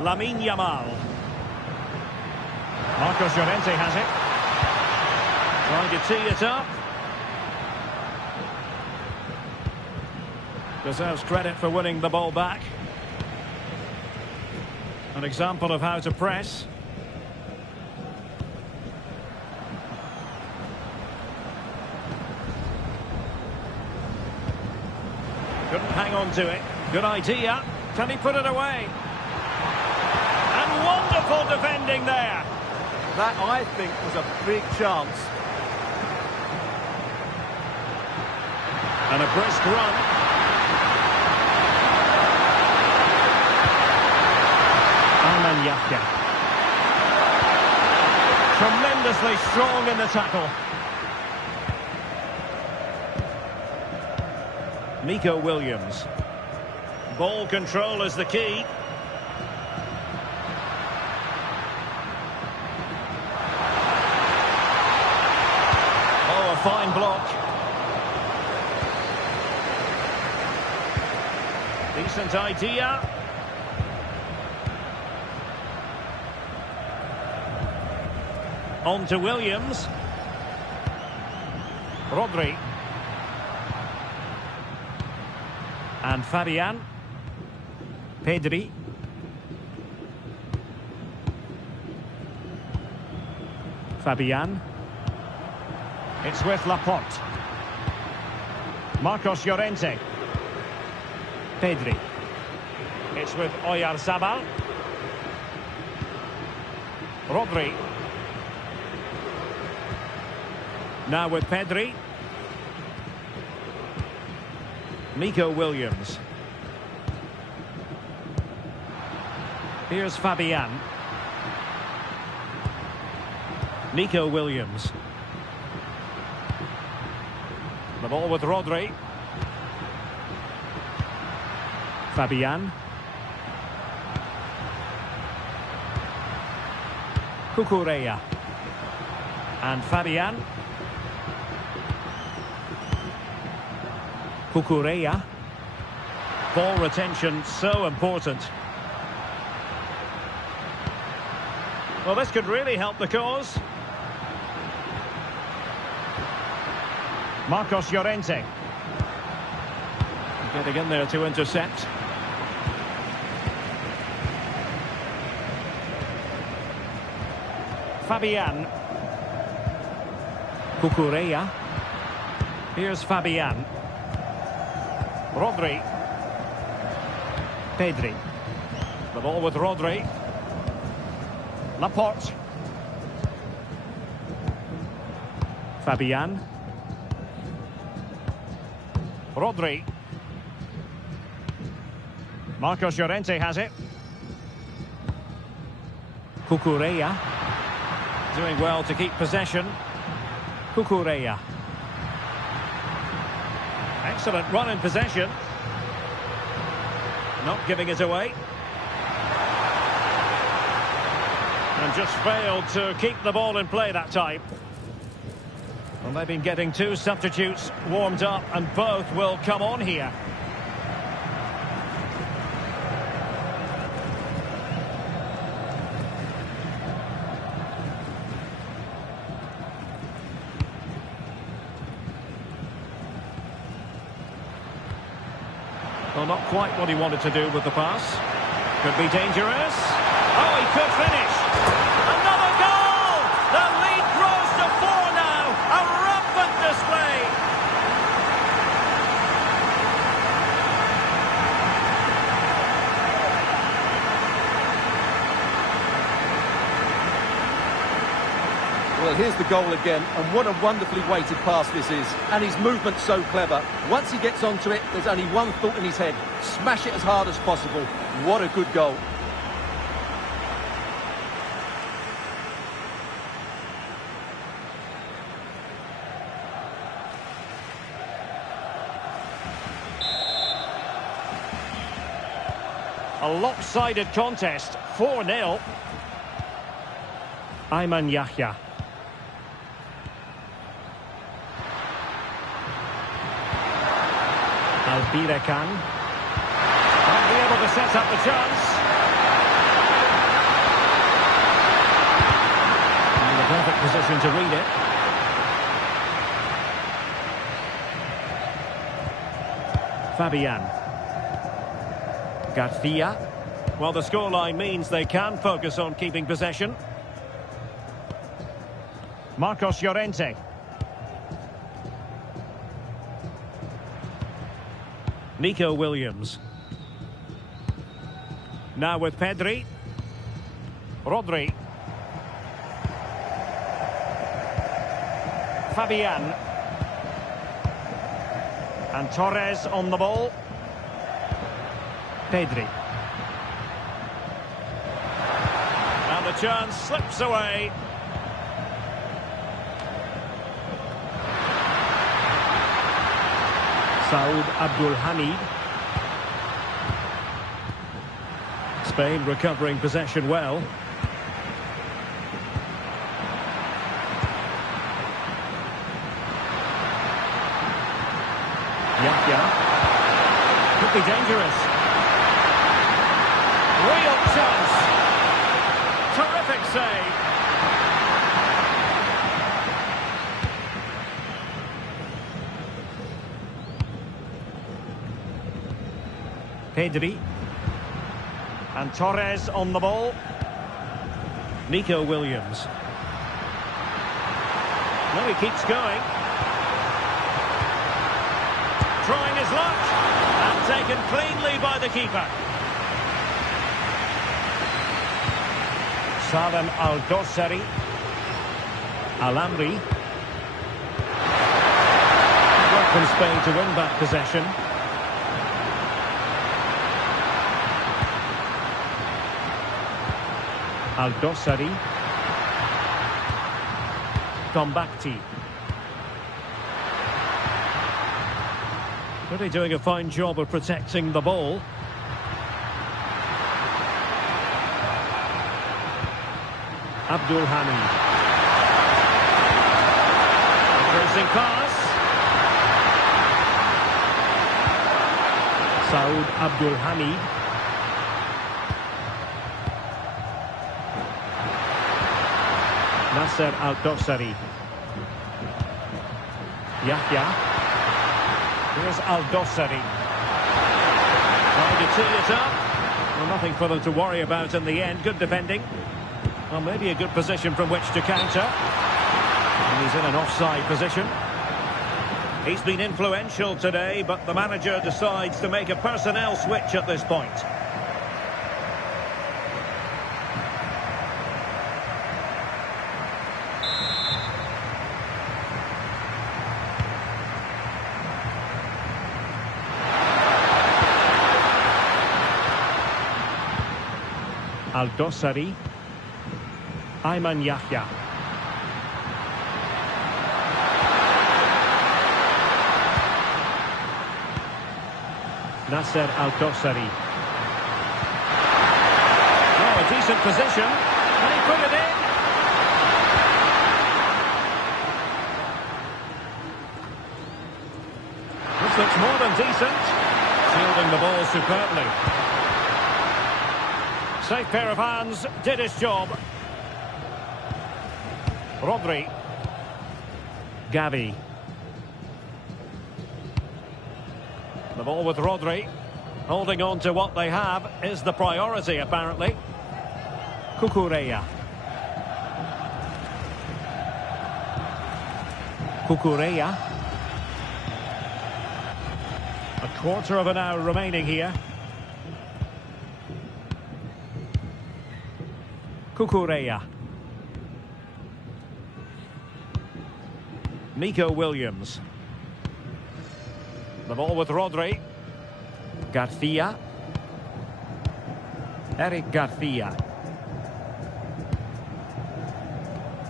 Lamine Yamal. Marcos Llorente has it. Trying to tee it up. Deserves credit for winning the ball back. An example of how to press. Couldn't hang on to it. Good idea. Can he put it away? And wonderful defending there. That, I think, was a big chance. And a brisk run. Yahya. Tremendously strong in the tackle. Nico Williams. Ball control is the key. Oh, a fine block. Decent idea. On to Williams. Rodri. And Fabian. Pedri. Fabian. It's with Laporte. Marcos Llorente. Pedri. It's with Oyarzabal. Rodri. Now with Pedri. Nico Williams. Here's Fabian. Nico Williams. The ball with Rodri. Fabian. Cucurella. And Fabian. Cucurella. Ball retention so important. Well, this could really help the cause. Marcos Llorente. Getting in there to intercept. Fabian. Cucurella. Here's Fabian. Rodri. Pedri. The ball with Rodri. Laporte. Fabian. Rodri. Marcos Llorente has it. Cucurella. Doing well to keep possession. Cucurella. Excellent run in possession. Not giving it away. And just failed to keep the ball in play that time. Well, they've been getting two substitutes warmed up, and both will come on here. Well, not quite what he wanted to do with the pass. Could be dangerous. Oh, he could finish. Another goal! The lead grows to 4 now. A rampant display. Well, here's the goal again, and what a wonderfully weighted pass this is. And his movement's so clever. Once he gets onto it, there's only one thought in his head. Smash it as hard as possible. What a good goal. A lopsided contest, 4-0. Ayman Yahya. Albirekan. Might be able to set up the chance. In the perfect position to read it. Fabian. Garcia. Well, the scoreline means they can focus on keeping possession. Marcos Llorente. Nico Williams. Now with Pedri. Rodri. Fabian. And Torres on the ball. Pedri. And the chance slips away. Saud Abdul Hamid. Spain recovering possession well. Yahya. Could be dangerous. Real chance. Terrific save. Pedri. And Torres on the ball. Nico Williams. No, he keeps going. Trying his luck. And taken cleanly by the keeper. Salem Al-Dossari. Alamri. Work from Spain to win back possession. Al-Dossari. Tombakti. Really doing a fine job of protecting the ball. Abdul Hamid. Racing pass. Saud Abdul Hamid. Nasser Al-Dossari. Yahya. Here's Al-Dossari. Trying to tee it up. Well, nothing for them to worry about in the end. Good defending. Well, maybe a good position from which to counter. And he's in an offside position. He's been influential today, but the manager decides to make a personnel switch at this point. Al-Dossari. Ayman Yahya. Nasser Al-Dossari. Oh, a decent position. And he put it in. This looks more than decent. Shielding the ball superbly. Safe pair of hands, did his job. Rodri. Gavi. The ball with Rodri. Holding on to what they have is the priority, apparently. Cucurella. Cucurella. A quarter of an hour remaining here. Cucurella. Nico Williams. The ball with Rodri. Garcia. Eric Garcia.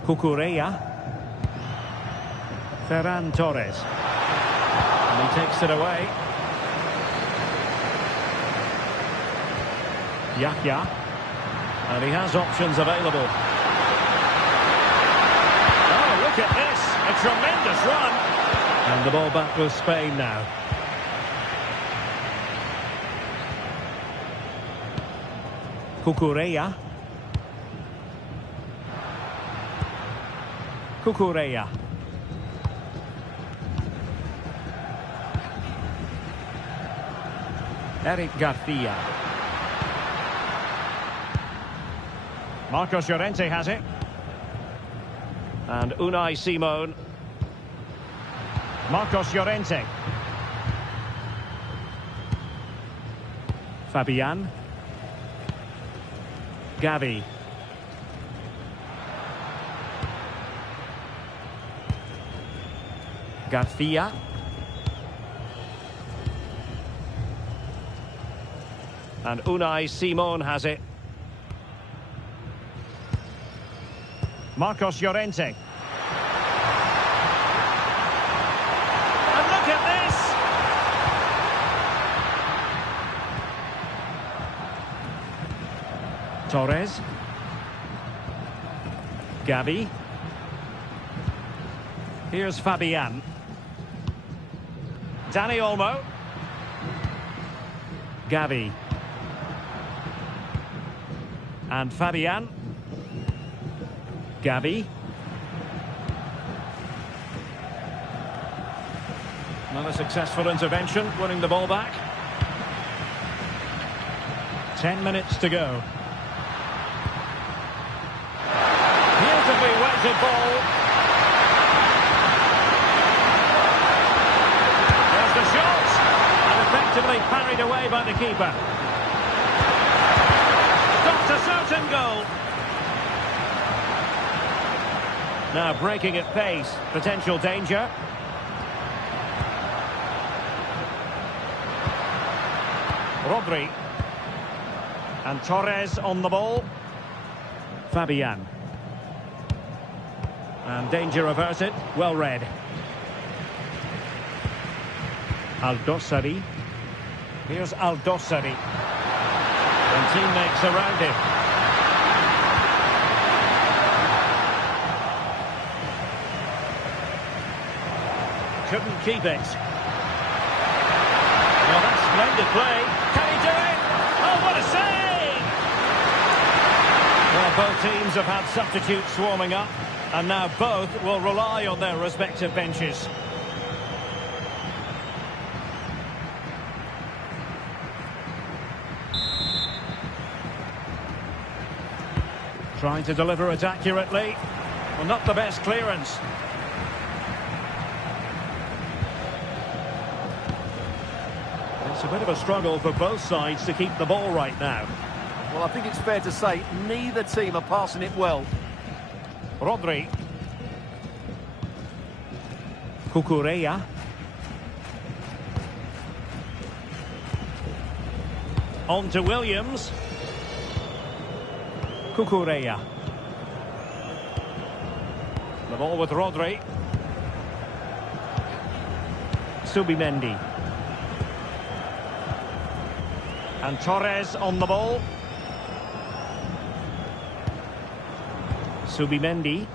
Cucurella. Ferran Torres. And he takes it away. Yahya. And he has options available. Oh, look at this. A tremendous run. And the ball back with Spain now. Cucurella. Cucurella. Eric Garcia. Marcos Llorente has it. And Unai Simon. Marcos Llorente. Fabian. Gavi. Garcia. And Unai Simon has it. Marcos Llorente. And look at this! Torres. Gavi. Here's Fabian. Dani Olmo. Gavi. And Fabian. Gavi. Not a successful intervention, winning the ball back. 10 minutes to go. Beautifully weighted ball. There's the shot. And effectively parried away by the keeper. Stopped a certain goal. Now breaking at pace, potential danger. Rodri. And Torres on the ball. Fabian. And danger averted, well read. Al-Dossari. Here's Al-Dossari. And teammates around him. Couldn't keep it. Well, that's splendid play. Can he do it? Oh, what a save! Well, both teams have had substitutes warming up, and now both will rely on their respective benches. Trying to deliver it accurately. Well, not the best clearance. It's a bit of a struggle for both sides to keep the ball right now. Well, I think it's fair to say neither team are passing it well. Rodri. Cucurella. On to Williams. Cucurella. The ball with Rodri. Subimendi. And Torres on the ball. Subimendi.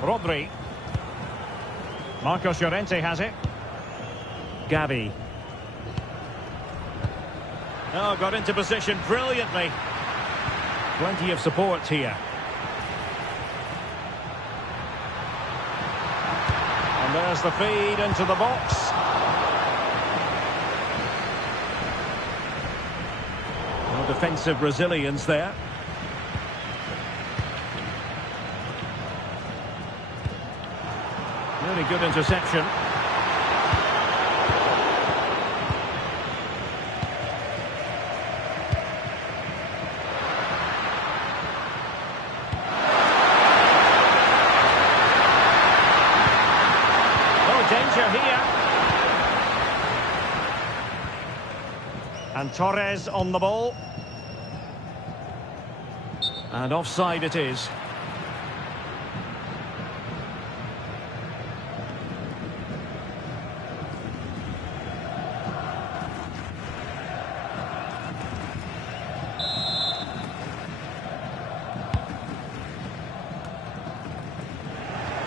Rodri. Marcos Llorente has it. Gavi. Oh, got into position brilliantly. Plenty of support here. And there's the feed into the box. No defensive resilience there. Really good interception. Danger here. And Torres on the ball. And offside it is.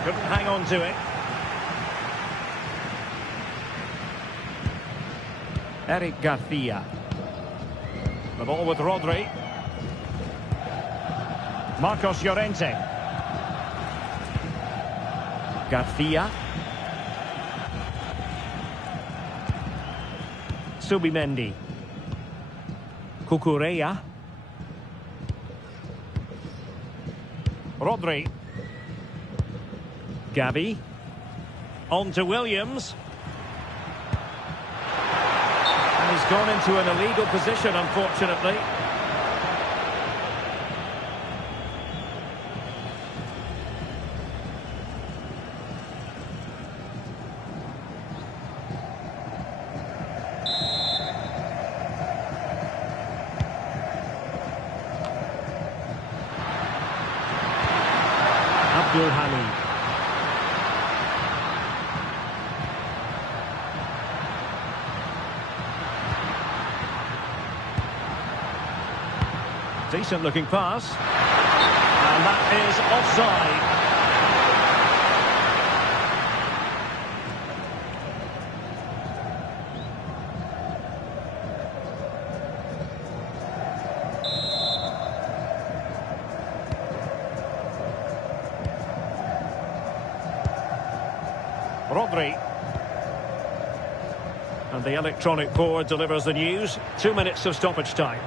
Couldn't hang on to it. Eric Garcia. The ball with Rodri. Marcos Llorente. Garcia. Subimendi. Cucurella. Rodri. Gavi. On to Williams. And he's gone into an illegal position, unfortunately. Abdul Hamid. Decent looking pass. And that is offside. Rodri. And the electronic board delivers the news. 2 minutes of stoppage time.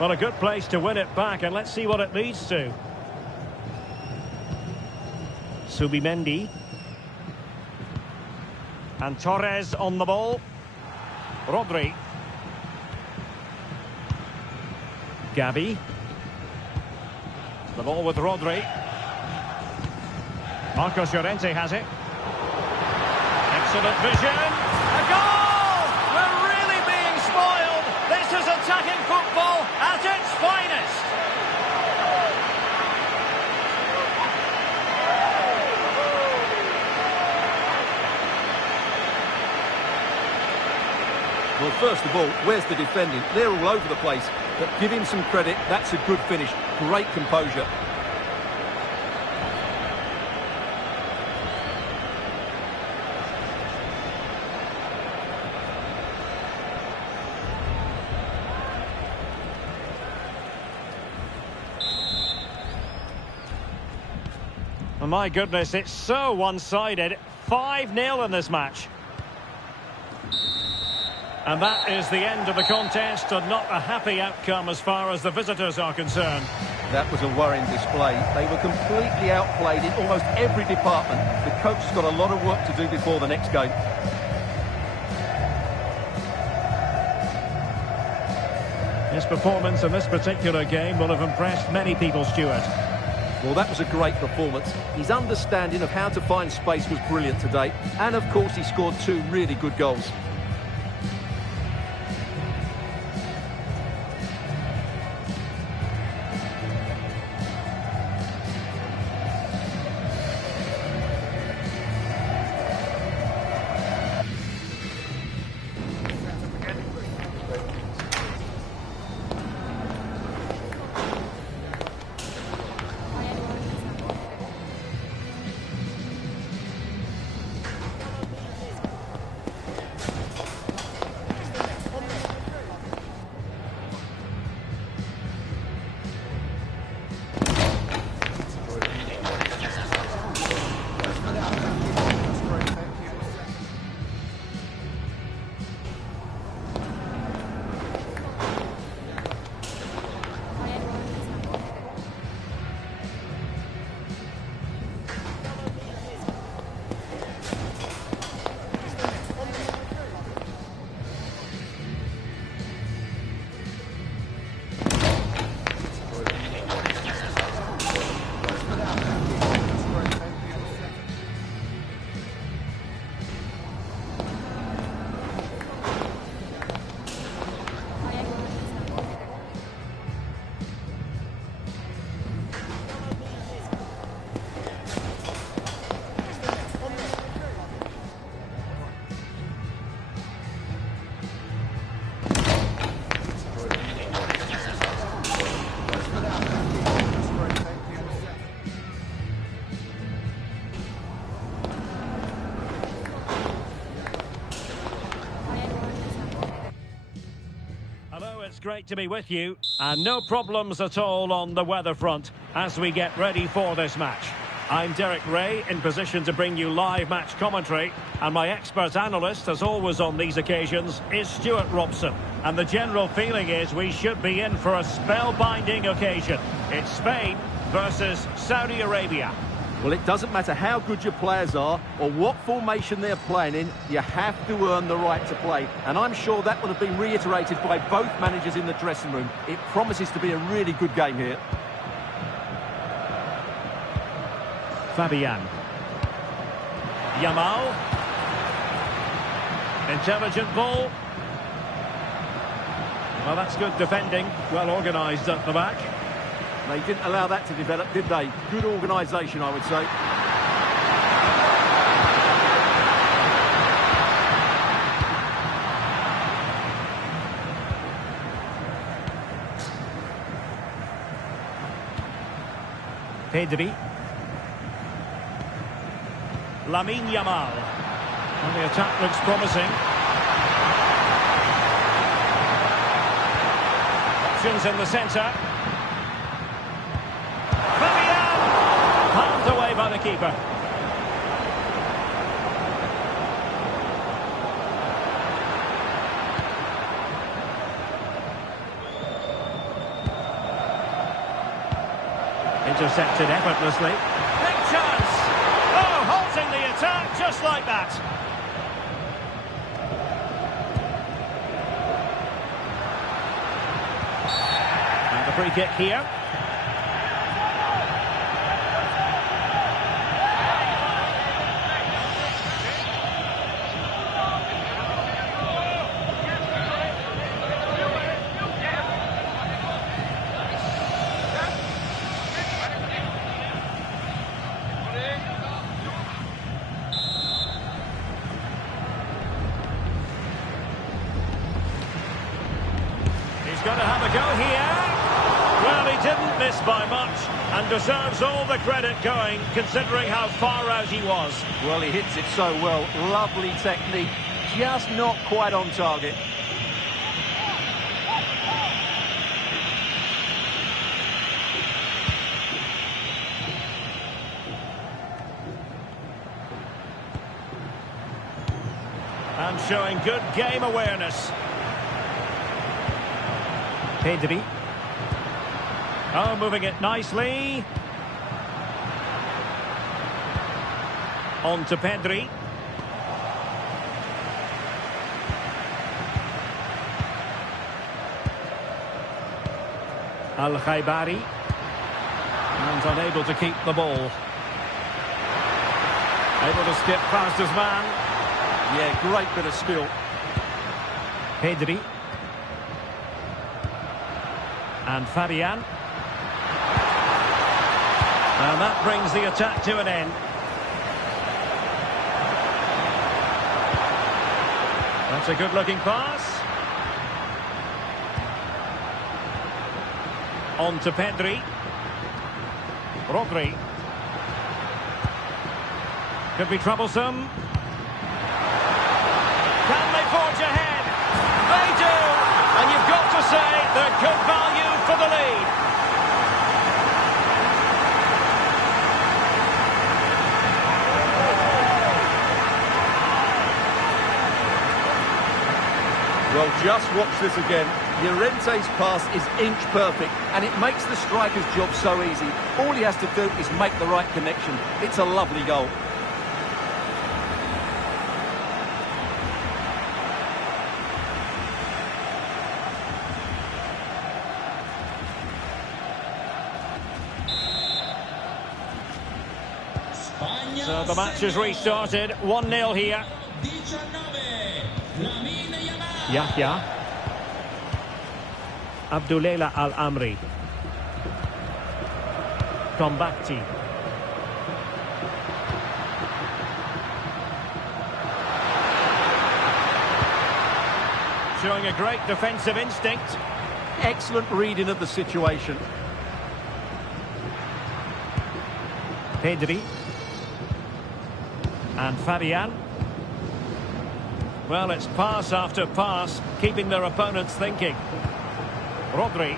Well, a good place to win it back, and let's see what it leads to. Subimendi. And Torres on the ball. Rodri. Gavi. The ball with Rodri. Marcos Llorente has it. Excellent vision. A goal! We're really being spoiled. This is attacking football at its finest. Well, first of all, where's the defending? They're all over the place. But give him some credit. That's a good finish. Great composure. Oh, my goodness, it's so one-sided. 5-0 in this match. And that is the end of the contest, and not a happy outcome as far as the visitors are concerned. That was a worrying display. They were completely outplayed in almost every department. The coach has got a lot of work to do before the next game. His performance in this particular game will have impressed many people, Stuart. Well, that was a great performance. His understanding of how to find space was brilliant today. And, of course, he scored 2 really good goals. great to be with you. And no problems at all on the weather front as we get ready for this match. I'm Derek Ray, in position to bring you live match commentary. And my expert analyst, as always on these occasions, is Stuart Robson. And the general feeling is we should be in for a spellbinding occasion. It's Spain versus Saudi Arabia. Well, it doesn't matter how good your players are or what formation they're playing in, you have to earn the right to play. And I'm sure that would have been reiterated by both managers in the dressing room. It promises to be a really good game here. Fabian. Yamal. Intelligent ball. Well, that's good defending. Well organised at the back. They didn't allow that to develop, did they? Good organisation, I would say. Pedri. Lamine Yamal. And the attack looks promising. Options in the centre. Palmed away by the keeper. Intercepted effortlessly. Big chance! Oh, halting the attack just like that. And the free kick here. Going to have a go here. Well, he didn't miss by much and deserves all the credit going, considering how far out he was. Well, he hits it so well. Lovely technique, just not quite on target. And showing good game awareness. Pedri. Oh, moving it nicely. On to Pedri. Al-Khaibari. And unable to keep the ball. Able to skip past his man. Yeah, great bit of skill. Pedri. And Fabian. And that brings the attack to an end. That's a good-looking pass. On to Pedri. Rodri. Could be troublesome. Can they forge ahead? They do! And you've got to say they're good value for the lead. Well, just watch this again. Llorente's pass is inch perfect, and it makes the striker's job so easy. All he has to do is make the right connection. It's a lovely goal. So the match has restarted. 1-0 here. 19, Yahya. Abdullela Al-Amri. Tombakti. Showing a great defensive instinct. Excellent reading of the situation. Pedri. And Fabian. Well, it's pass after pass, keeping their opponents thinking. Rodri.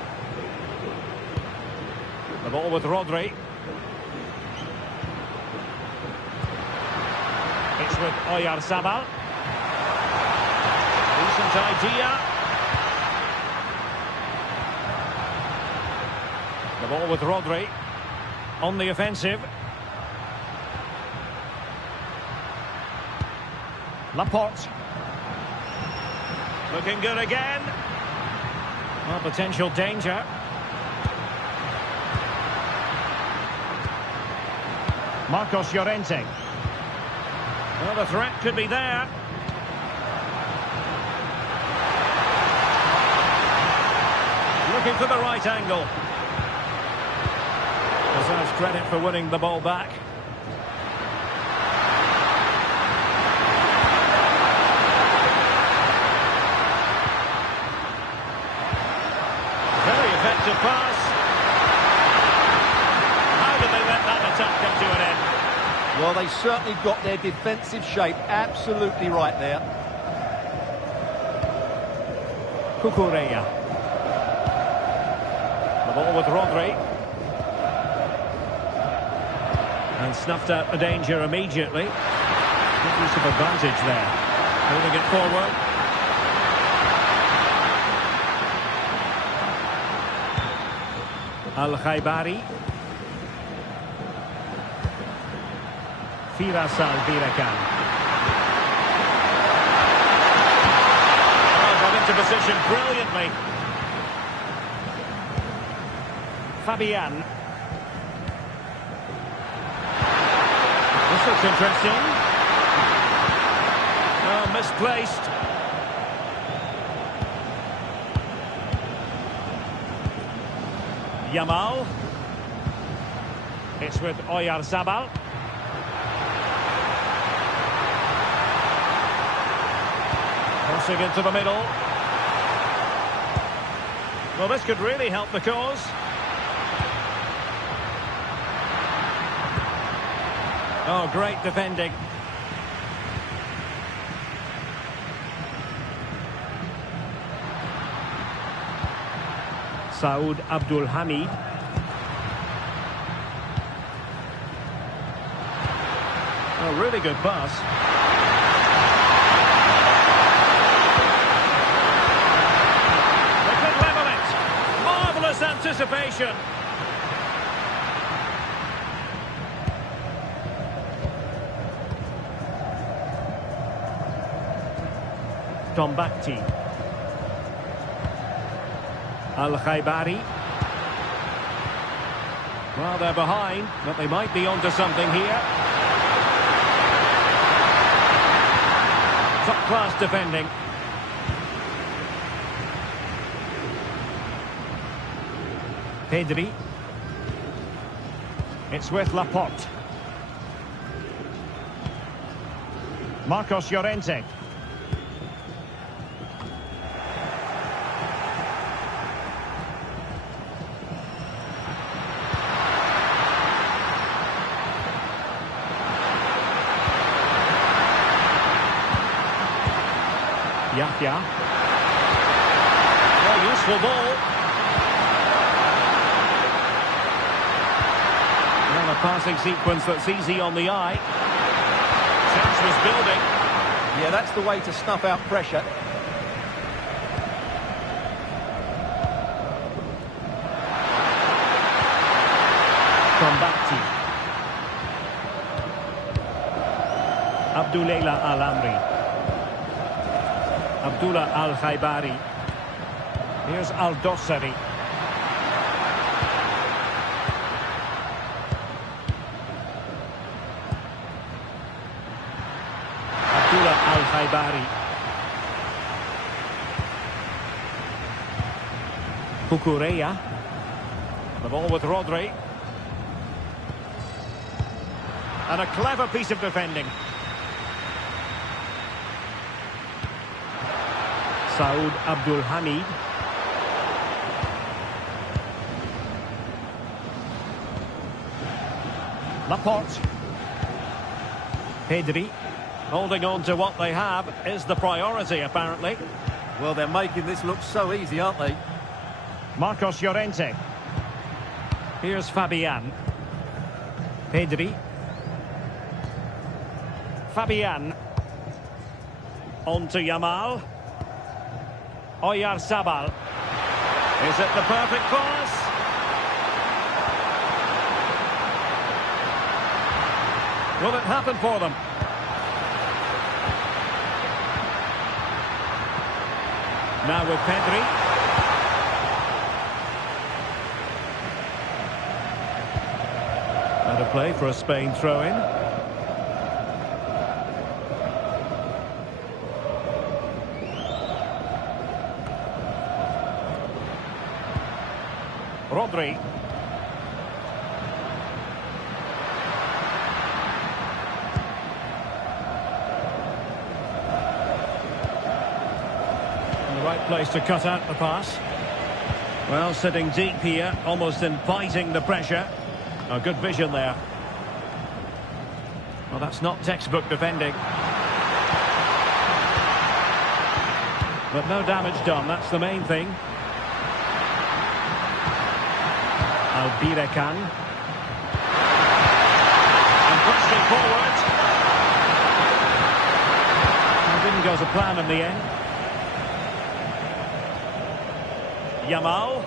The ball with Rodri. It's with Oyarzabal. Decent idea. The ball with Rodri. On the offensive. Laporte. Looking good again. Well, potential danger. Marcos Llorente. Well, the threat could be there. Looking for the right angle. Deserves credit for winning the ball back. Very effective pass. How did they let that attack come to an end? Well, they certainly got their defensive shape absolutely right there. Cucurella. The ball with Rodri. And snuffed out the danger immediately. Good use of advantage there. Moving it forward. Al-Khaibari. Firas Al-Birakan. Oh, got into position brilliantly. Fabian. This looks interesting. Oh, misplaced. Yamal. It's with Oyarzabal. Crossing into the middle. Well, this could really help the cause. Oh, great defending. Saud Abdul Hamid. Oh, really good pass. They could level it. Marvellous anticipation. Tombakti. Al-Khaibari. Well, they're behind, but they might be onto something here. Top-class defending. Pedri. It's with Laporte. Marcos Llorente. Yahya. Well, useful ball. Well, a passing sequence that's easy on the eye. Chance was building. Yeah, that's the way to snuff out pressure. Tombakti. Abdullah Al-Amri. Abdullah Al-Khaibari. Here's Al-Dossari. Abdullah Al-Khaibari. Cucurella. The ball with Rodri. And a clever piece of defending. Saud Abdul Hamid. Laporte. Pedri. Holding on to what they have is the priority, apparently. Well, they're making this look so easy, aren't they? Marcos Llorente. Here's Fabian. Pedri. Fabian. On to Yamal. Oyarzabal. Is it the perfect pass? Will it happen for them? Now with Pedri. And a play for a Spain throw-in. Rodri. In the right place to cut out the pass. Well, sitting deep here, almost inviting the pressure. Oh, good vision there. Well, that's not textbook defending. But no damage done, that's the main thing. Albirekan. And pushing forward. It didn't go to plan in the end. Yamal.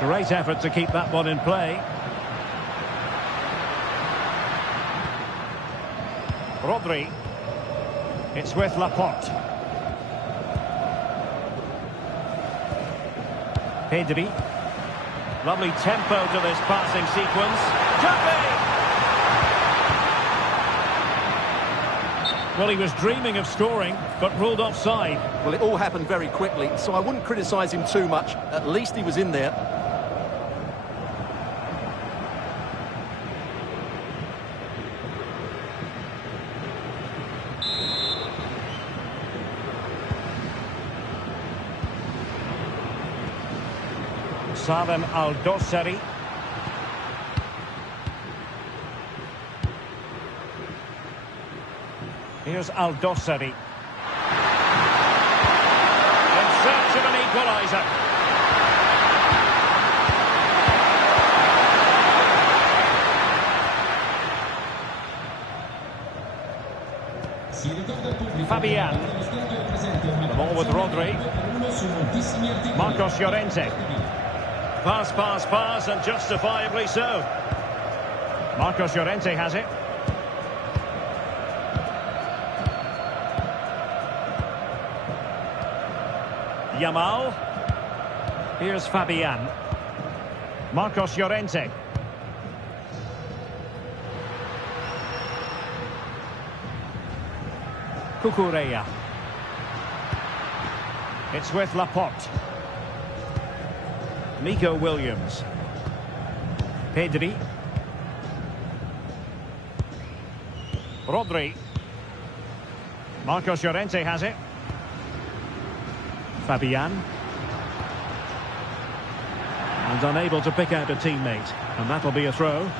Great effort to keep that one in play. Rodri. It's with Laporte. Pedri. Lovely tempo to this passing sequence. Could be! Well, he was dreaming of scoring, but ruled offside. Well, it all happened very quickly, so I wouldn't criticise him too much. At least he was in there. Salem Al-Dossari. Here's Al-Dossari. In search of an equaliser. Fabian. The ball with Rodri. Marcos Llorente. Pass, pass, pass, and justifiably so. Marcos Llorente has it. Yamal. Here's Fabian. Marcos Llorente. Cucurella. It's with Laporte. Nico Williams. Pedri. Rodri. Marcos Llorente has it. Fabian. And unable to pick out a teammate. And that'll be a throw.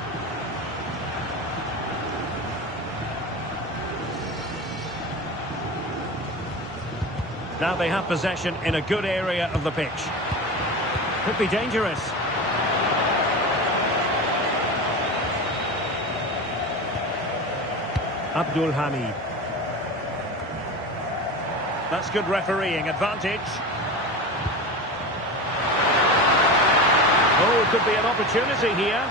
Now they have possession in a good area of the pitch. Could be dangerous. Abdul Hamid. That's good refereeing advantage. Oh, it could be an opportunity here.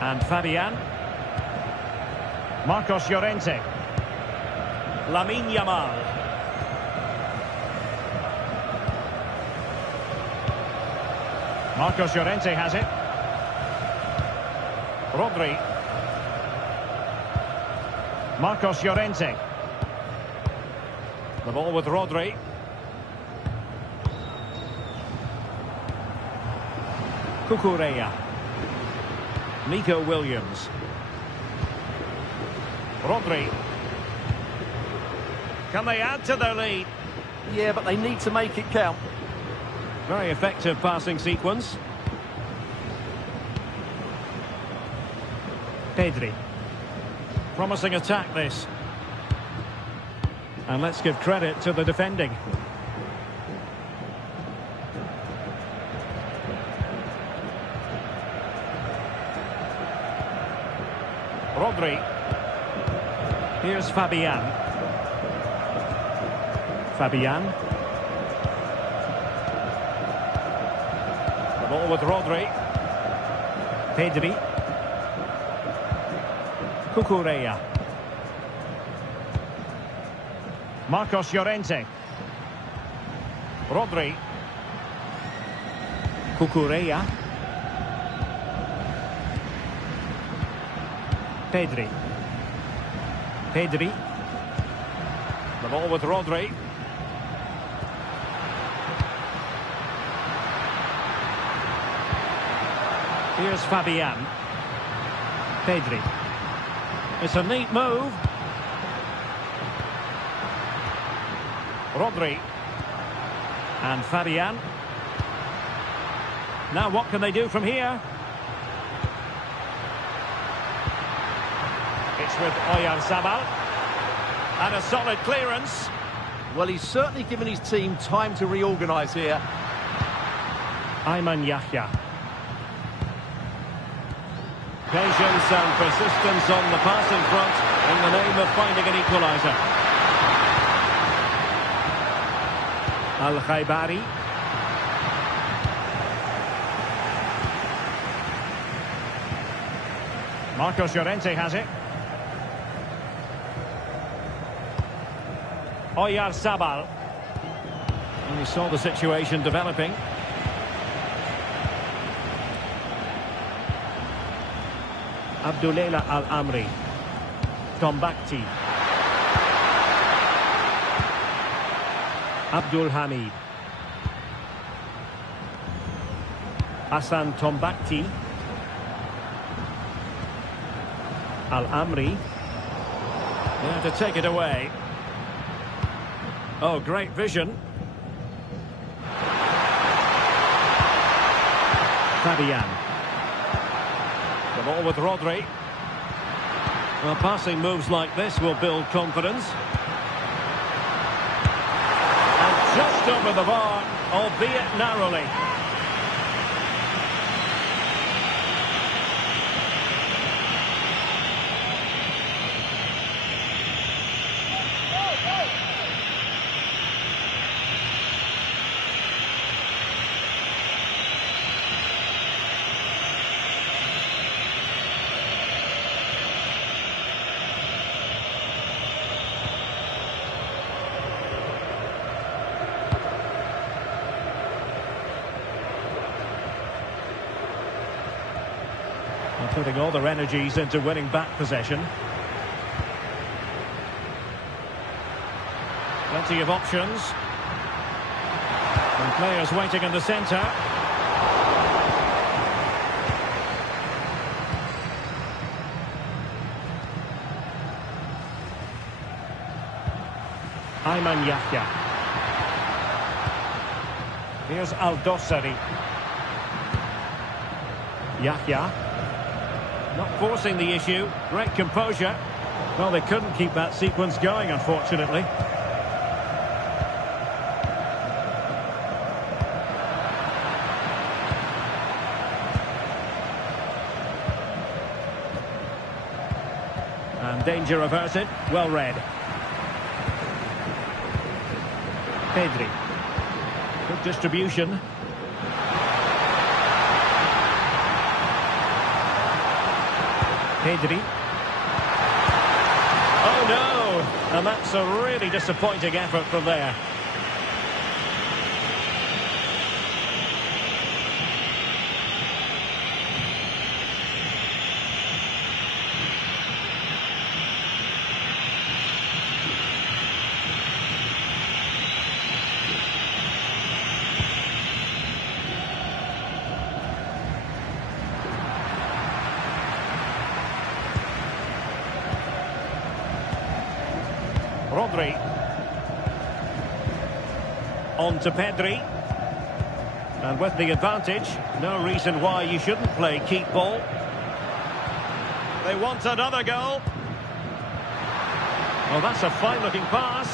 And Fabian. Marcos Llorente. Lamine Yamal. Marcos Llorente has it. Rodri. Marcos Llorente. The ball with Rodri. Cucurella. Nico Williams. Rodri. Can they add to their lead? Yeah, but they need to make it count. Very effective passing sequence. Pedri. Promising attack this. And let's give credit to the defending. Rodri. Here's Fabian. Fabian. The ball with Rodri. Pedri. Cucurella. Marcos Llorente. Rodri. Cucurella. Pedri. Pedri. The ball with Rodri. Here's Fabian. Pedri. It's a neat move. Rodri. And Fabian. Now what can they do from here? It's with Oyarzabal. And a solid clearance. Well, he's certainly given his team time to reorganise here. Ayman Yahya. Patience and persistence on the passing front in the name of finding an equaliser. Al-Khaibari. Marcos Llorente has it. Oyarzabal. And he saw the situation developing. Abdullela Al-Amri. Tombakti. Abdul Hamid. Hassan Tombakti. Al-Amri. There to take it away. Oh, great vision. Fabian. The ball with Rodri. Well, passing moves like this will build confidence. And just over the bar, albeit narrowly. Putting all their energies into winning back possession. Plenty of options. And players waiting in the centre. Ayman Yahya. Here's Al-Dossari. Yahya. Not forcing the issue. Great composure. Well, they couldn't keep that sequence going, unfortunately. And danger averted. Well read. Pedri. Good distribution. Pedri. Oh no! And that's a really disappointing effort from there. Rodri. On to Pedri. And with the advantage, no reason why you shouldn't play keep ball. They want another goal. Well, that's a fine-looking pass.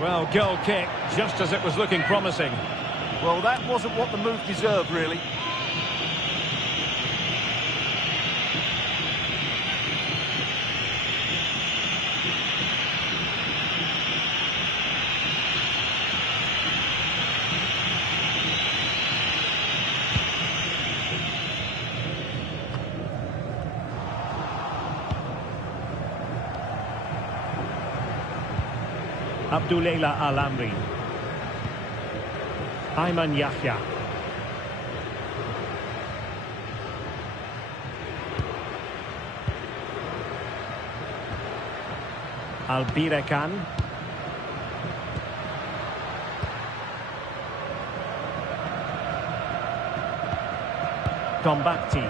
Well, goal kick, just as it was looking promising. Well, that wasn't what the move deserved, really. Abdullah Al-Amri. Ayman Yahya. Albirekan. Tombakti.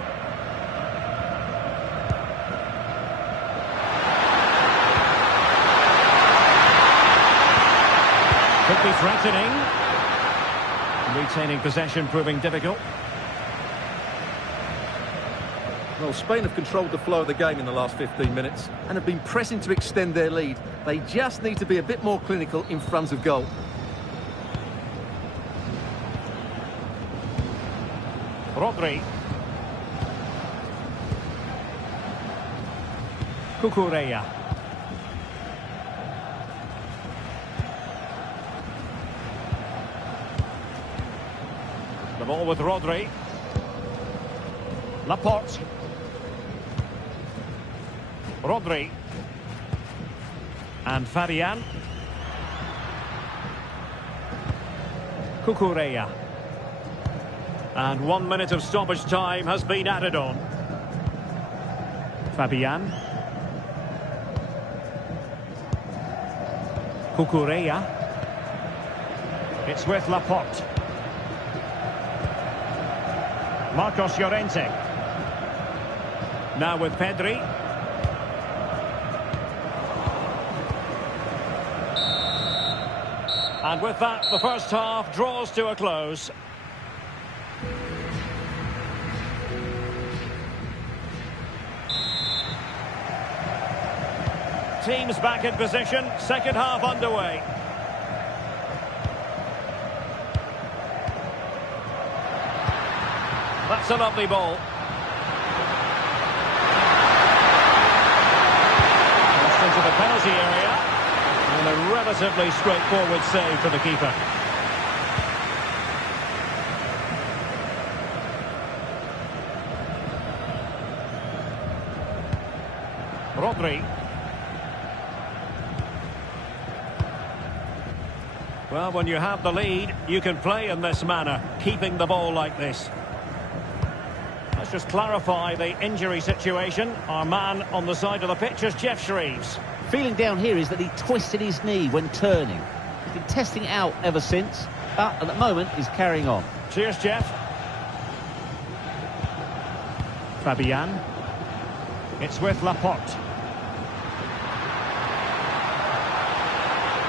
Could be threatening. Retaining possession proving difficult. Well, Spain have controlled the flow of the game in the last 15 minutes and have been pressing to extend their lead. They just need to be a bit more clinical in front of goal. Rodri. Cucurella. The ball with Rodri. Laporte. Rodri. And Fabian. Cucurella. And 1 minute of stoppage time has been added on. Fabian. Cucurella. It's with Laporte. Marcos Llorente. Now with Pedri. And with that, the first half draws to a close. Teams back in position, second half underway. That's a lovely ball. Just into the penalty area. And a relatively straightforward save for the keeper. Rodri. Well, when you have the lead, you can play in this manner, keeping the ball like this. Let's just clarify the injury situation. Our man on the side of the pitch is Jeff Shreves. Feeling down here is that he twisted his knee when turning. He's been testing it out ever since, but at the moment he's carrying on. Cheers, Jeff. Fabian. It's with Laporte.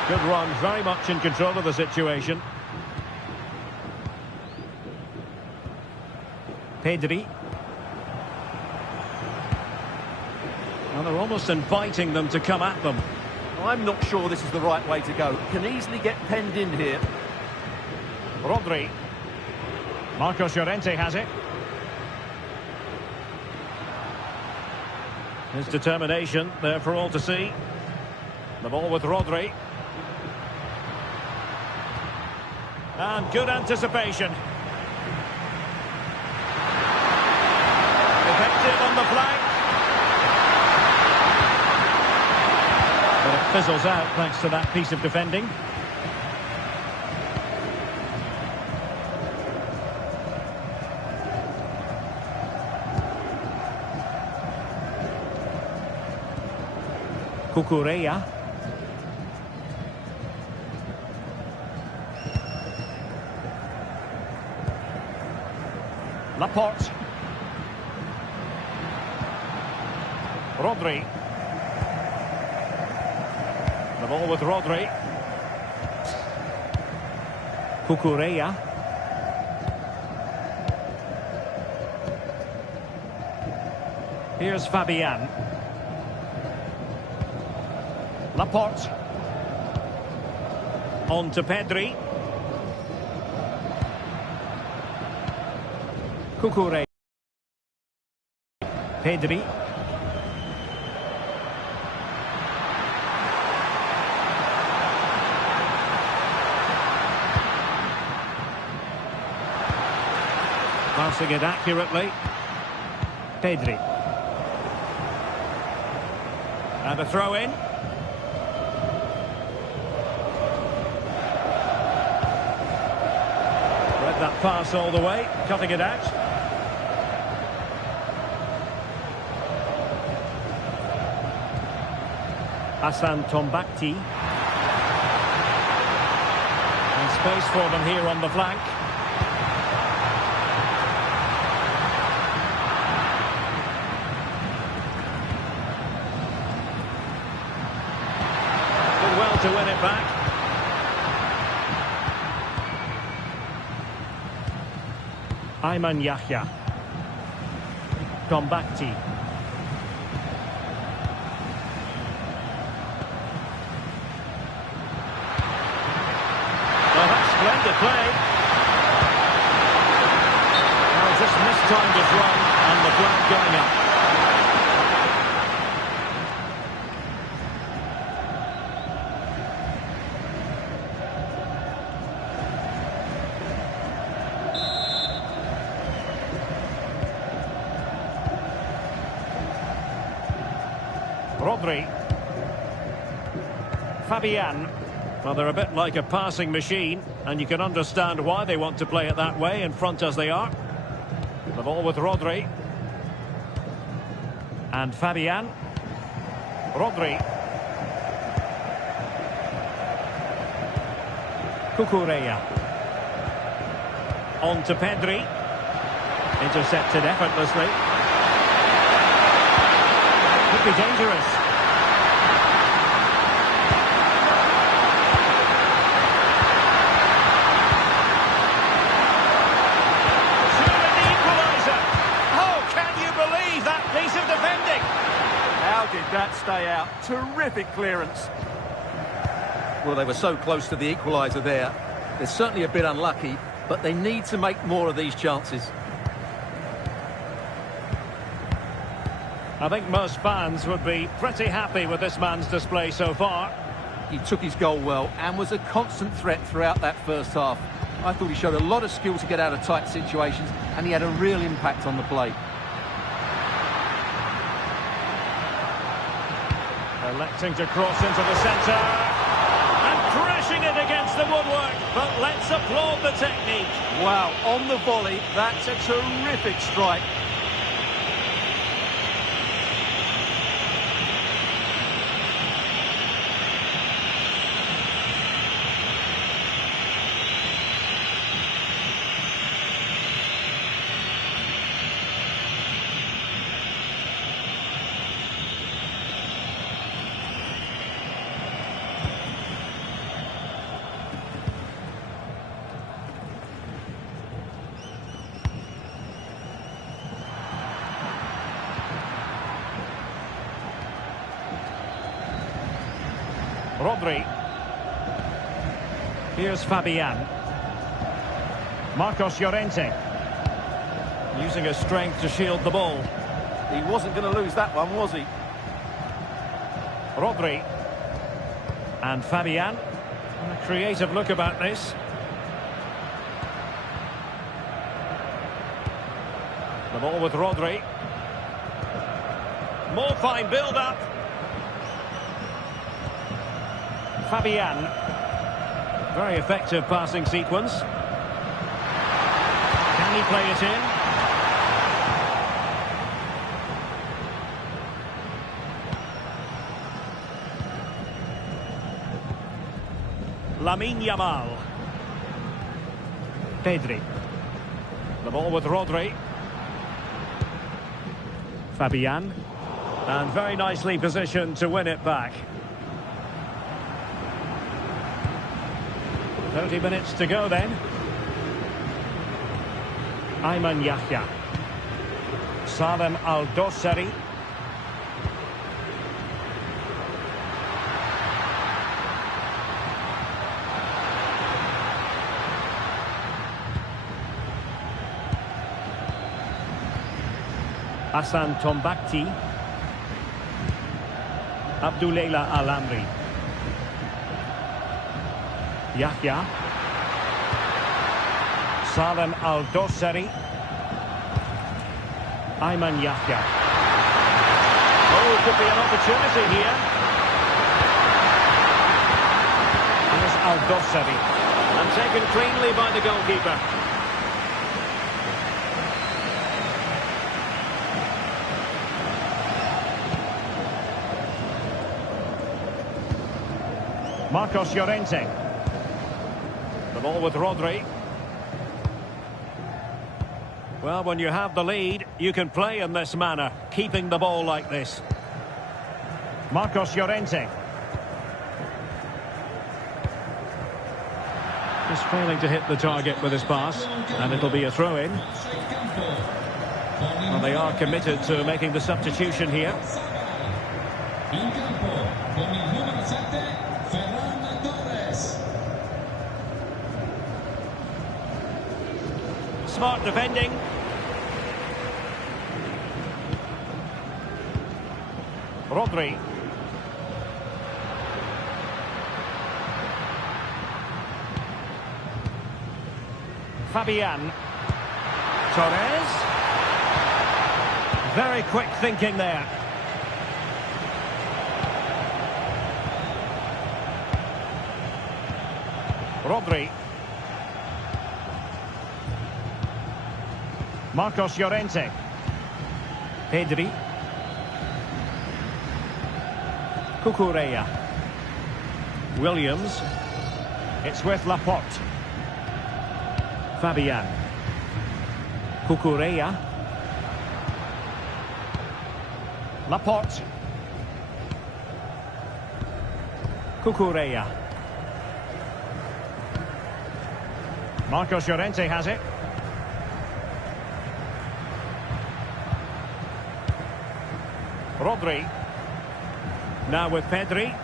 Good run, very much in control of the situation. Pedri. Well, they're almost inviting them to come at them. I'm not sure this is the right way to go. Can easily get penned in here. Rodri. Marcos Llorente has it. His determination there for all to see. The ball with Rodri. And good anticipation. Effective on the flank. But it fizzles out thanks to that piece of defending. Cucurella. Laporte. Rodri. The ball with Rodri. Cucurella. Here's Fabian. Laporte. On to Pedri. Cucurella. Pedri. Passing it accurately. Pedri. And a throw in. pass all the way, cutting it out. Hassan Tombakti. And space for them here on the flank. Did well to win it back. Ayman Yahya. Tombakti. Splendid play. Well, just mistimed his run and the flag going up. Rodri. Fabian. Well, they're a bit like a passing machine, and you can understand why they want to play it that way in front as they are. The ball with Rodri. And Fabian. Rodri. Cucurella. On to Pedri. Intercepted effortlessly. Could be dangerous. Did that stay out? Terrific clearance. Well, they were so close to the equaliser there. They're certainly a bit unlucky, but they need to make more of these chances. I think most fans would be pretty happy with this man's display so far. He took his goal well and was a constant threat throughout that first half. I thought he showed a lot of skill to get out of tight situations, and he had a real impact on the play. Electing to cross into the centre and crashing it against the woodwork, but let's applaud the technique. Wow, on the volley, that's a terrific strike. Rodri. Here's Fabian. Marcos Llorente. Using his strength to shield the ball. He wasn't going to lose that one, was he? Rodri. And Fabian. A creative look about this. The ball with Rodri. More fine build-up. Fabian. Very effective passing sequence. Can he play it in? Lamine Yamal. Pedri. The ball with Rodri. Fabian. And very nicely positioned to win it back. 30 minutes to go then. Ayman Yahya. Salem Al-Dossari. Hassan Tombakti. Abdouleila Al-Amri. Yahya. Salem Al-Dossari. Ayman Yahya. Oh, could be an opportunity here. Here's Al-Dossari. And taken cleanly by the goalkeeper. Marcos Llorente. The ball with Rodri. Well, when you have the lead, you can play in this manner, keeping the ball like this. Marcos Llorente. Just failing to hit the target with his pass, and it'll be a throw-in. Well, they are committed to making the substitution here. In campo, con il numero 7, Ferran Torres. Smart defending. Rodri. Fabian. Torres. Very quick thinking there. Rodri. Marcos Llorente. Pedri. Cucurella. Williams. It's with Laporte. Fabian. Cucurella. Laporte. Cucurella. Marcos Llorente has it. Rodri. Now with Pedri.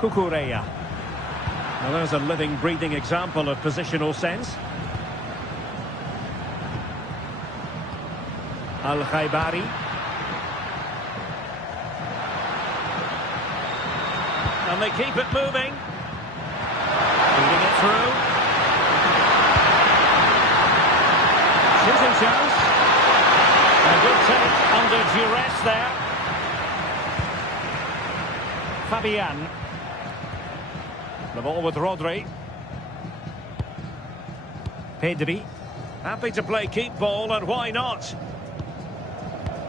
Cucurella. Well, there's a living, breathing example of positional sense. Al-Khaibari. And they keep it moving. Feeding it through. Shooting chance. A good take under duress there. Fabian. The ball with Rodri. Pedri. Happy to play keep ball, and why not?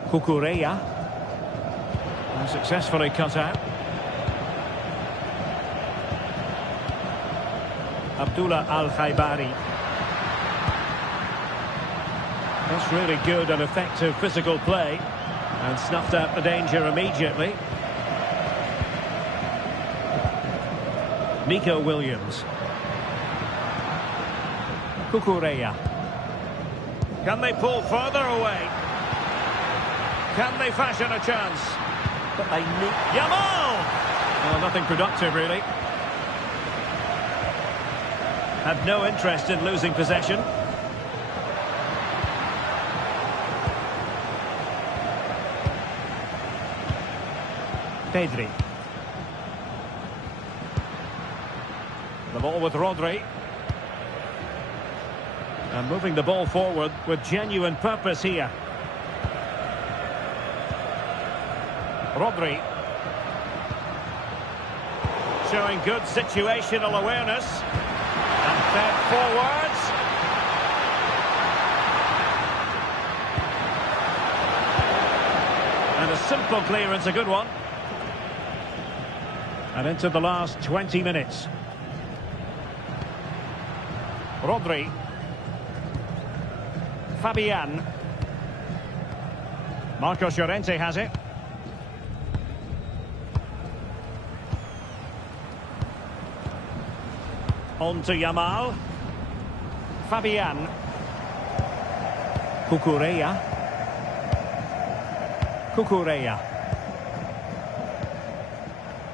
Cucurella. And successfully cut out. Abdullah Al-Khaibari. That's really good and effective physical play. And snuffed out the danger immediately. Nico Williams. Cucurella. Can they pull further away? Can they fashion a chance? But they need... Yamal! Well, nothing productive, really. Had no interest in losing possession. Pedri. The ball with Rodri. And moving the ball forward with genuine purpose here. Rodri. Showing good situational awareness. And fed forwards. And a simple clearance, a good one. And into the last 20 minutes. Rodri. Fabian. Marcos Llorente has it. On to Yamal. Fabian. Cucurella. Cucurella.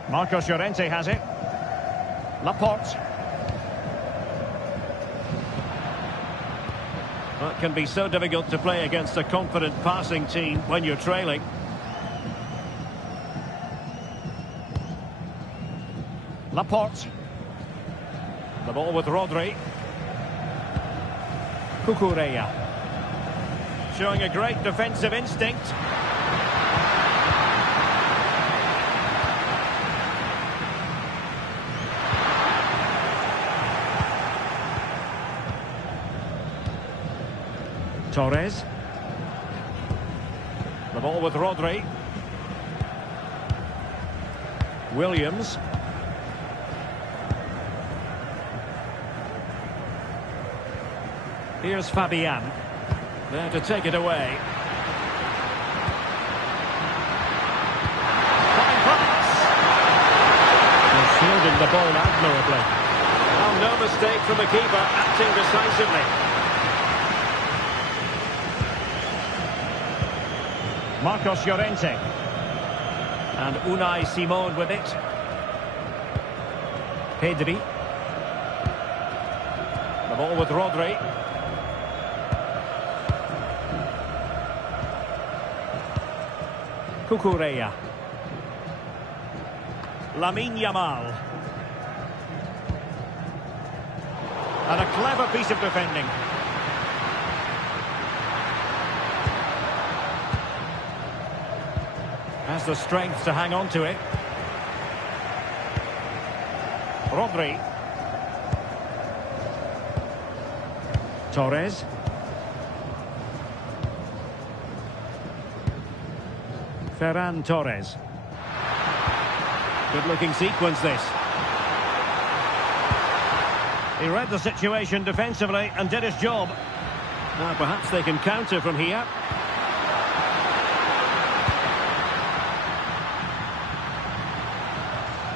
Marcos Llorente has it. Laporte. Well, it can be so difficult to play against a confident passing team when you're trailing. Laporte. The ball with Rodri. Cucurella. Showing a great defensive instinct. Torres. The ball with Rodri. Williams. Here's Fabian. There to take it away. Fine pass. He's fielding the ball admirably. Well, no mistake from the keeper, acting decisively. Marcos Llorente. And Unai Simon with it. Pedri. The ball with Rodri. Cucurella. Lamine Yamal. And a clever piece of defending. Has the strength to hang on to it. Rodri. Torres. Ferran Torres. Good looking sequence this. He read the situation defensively and did his job. Now perhaps they can counter from here.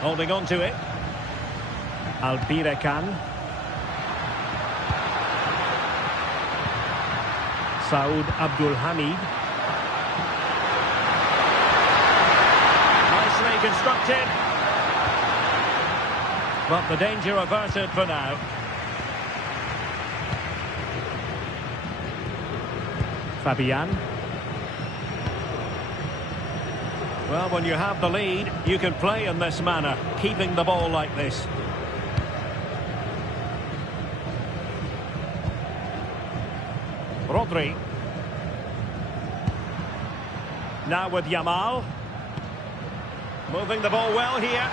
Holding on to it. Albirekan. Saud Abdul Hamid. Nicely constructed. But the danger averted for now. Fabian. Well, when you have the lead, you can play in this manner, keeping the ball like this. Rodri. Now with Yamal. Moving the ball well here.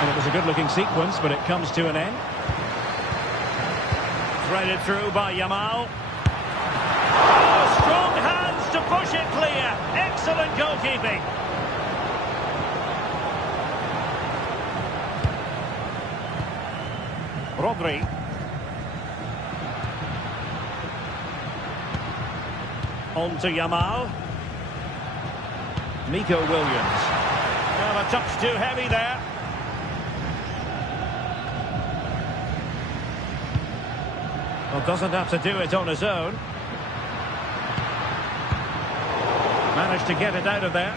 And it was a good-looking sequence, but it comes to an end. Threaded through by Yamal. Oh, strong hands to push it clear. Excellent goalkeeping. Rodri. On to Yamal. Nico Williams. Well, a touch too heavy there. Well, doesn't have to do it on his own. Managed to get it out of there.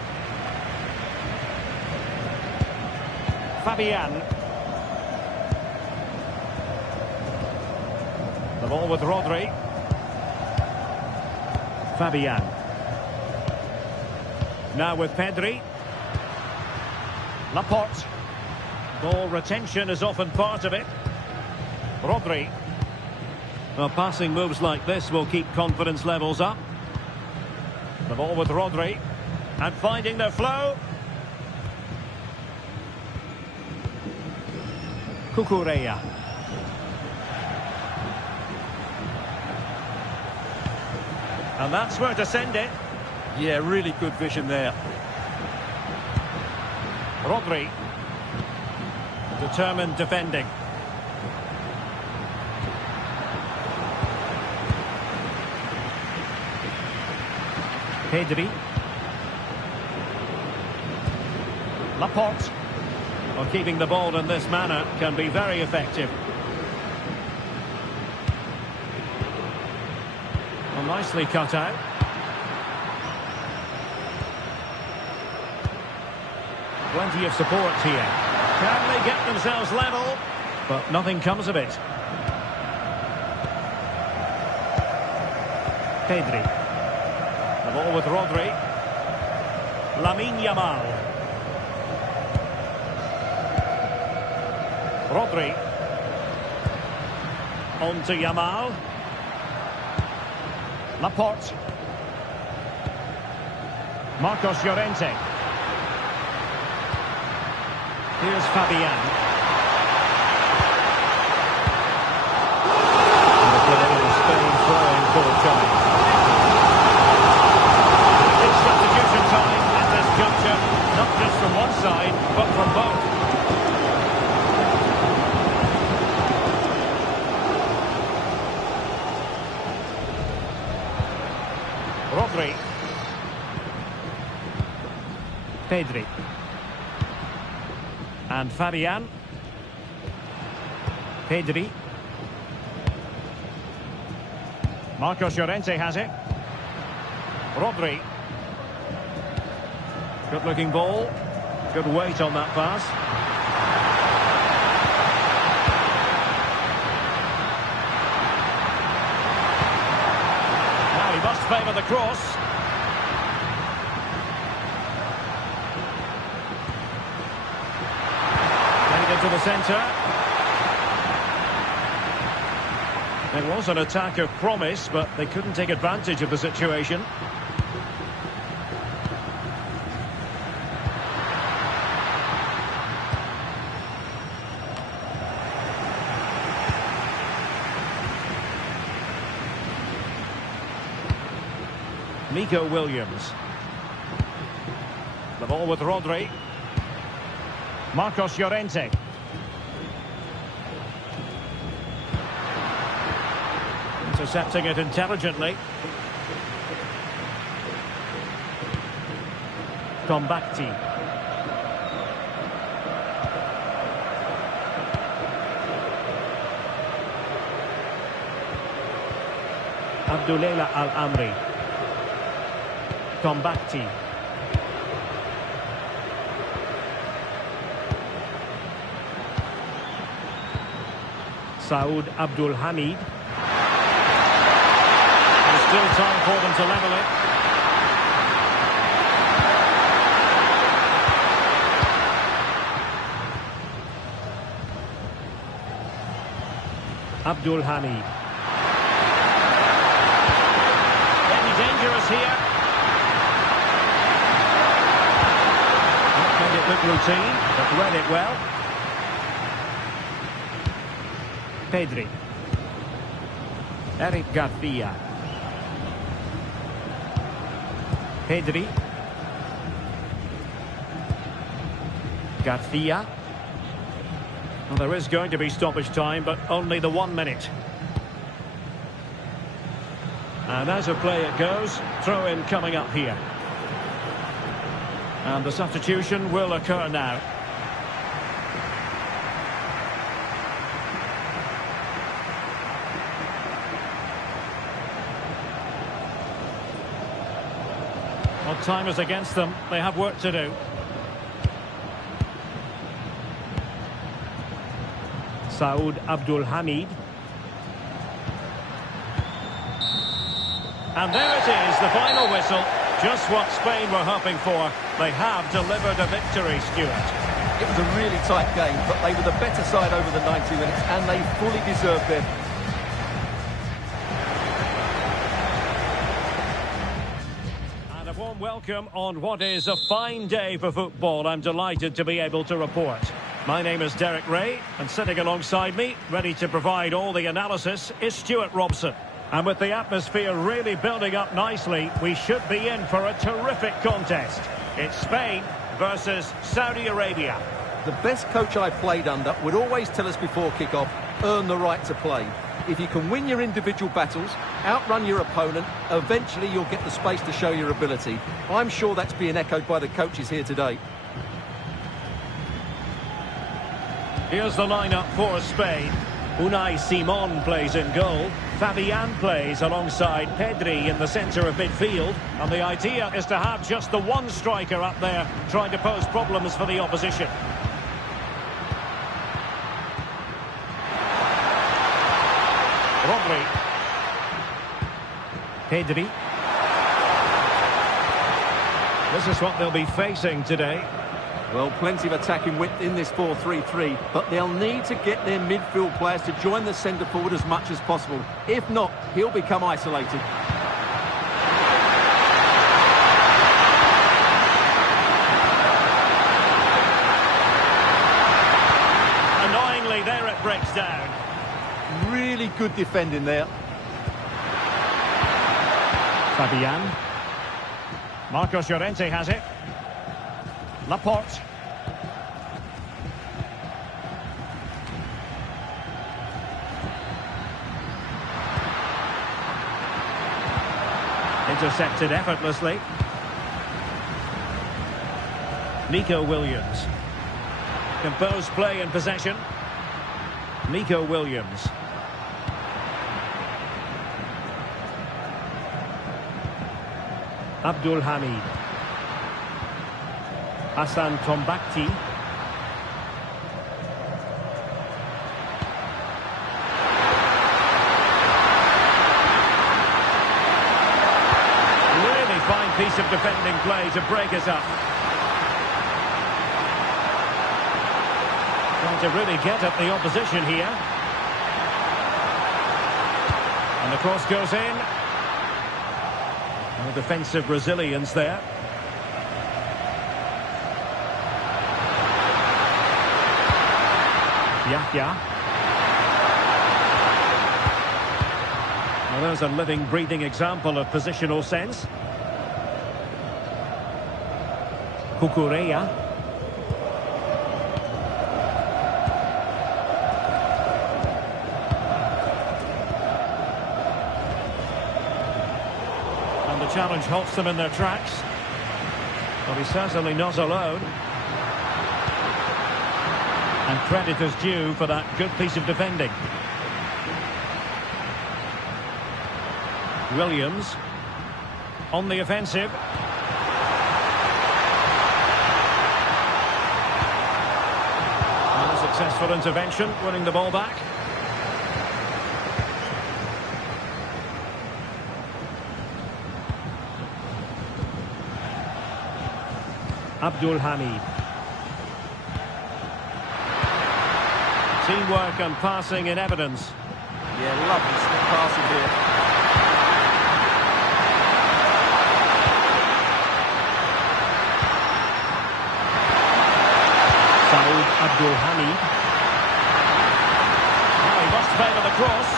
Fabian. The ball with Rodri. Fabian. Now with Pedri. Laporte. Ball retention is often part of it. Rodri. Well, passing moves like this will keep confidence levels up. The ball with Rodri. And finding the flow. Cucurella. And that's where to send it. Yeah, really good vision there. Rodri. Determined defending. Pedri. Laporte. Well, keeping the ball in this manner can be very effective. Well, nicely cut out. Plenty of support here. Can they get themselves level? But nothing comes of it. Pedri. The ball with Rodri. Lamine Yamal. Rodri. On to Yamal. Laporte. Marcos Llorente. Here's Fabian. And the play is Spain throwing full time. It's substitution time at this juncture, not just from one side, but from both. Pedri. And Fabian. Pedri. Marcos Llorente has it. Rodri. Good looking ball. Good weight on that pass. Now he must favour the cross. Played into the centre. There was an attack of promise, but they couldn't take advantage of the situation. Nico Williams. The ball with Rodri. Marcos Llorente. Intercepting it intelligently. Combacti. Abdullah Al-Amri. Combacti. Saud Abdul Hamid. Still time for them to level it. Abdul Hamid. Getting dangerous here. Not made it look routine, but read it well. Pedri. Eric Garcia. Pedri. Garcia. Well, there is going to be stoppage time, but only the 1 minute. And as a play it goes, throw-in coming up here. And the substitution will occur now. Well, time is against them. They have work to do. Saud Abdul Hamid. And there it is, the final whistle. Just what Spain were hoping for. They have delivered a victory, Stuart. It was a really tight game, but they were the better side over the 90 minutes, and they fully deserved it. Welcome on what is a fine day for football. I'm delighted to be able to report. My name is Derek Ray, and sitting alongside me, ready to provide all the analysis, is Stuart Robson. And with the atmosphere really building up nicely, we should be in for a terrific contest. It's Spain versus Saudi Arabia. The best coach I played under would always tell us before kick-off, earn the right to play. If you can win your individual battles, outrun your opponent, eventually you'll get the space to show your ability. I'm sure that's being echoed by the coaches here today. Here's the lineup for Spain. Unai Simon plays in goal. Fabian plays alongside Pedri in the centre of midfield. And the idea is to have just the one striker up there trying to pose problems for the opposition. Rodri. Pedri. This is what they'll be facing today. Well, plenty of attacking width in this 4-3-3, but they'll need to get their midfield players to join the centre forward as much as possible. If not, he'll become isolated. Annoyingly, there it breaks down. Really good defending there. Fabian. Marcos Llorente has it. Laporte. Intercepted effortlessly. Nico Williams. Composed play in possession. Nico Williams. Abdul Hamid. Hassan Tombakti. Really fine piece of defending play to break us up. Trying to really get at the opposition here. And the cross goes in. No defensive resilience there. Yahya. Well, there's a living, breathing example of positional sense. Kukureya. And the challenge halts them in their tracks. Well, he's certainly not alone. And credit is due for that good piece of defending. Williams on the offensive. And a successful intervention, winning the ball back. Abdul Hamid. Teamwork and passing in evidence. Yeah, lovely slip passing here. Saud Abdul Hamid. Now he must favour the cross.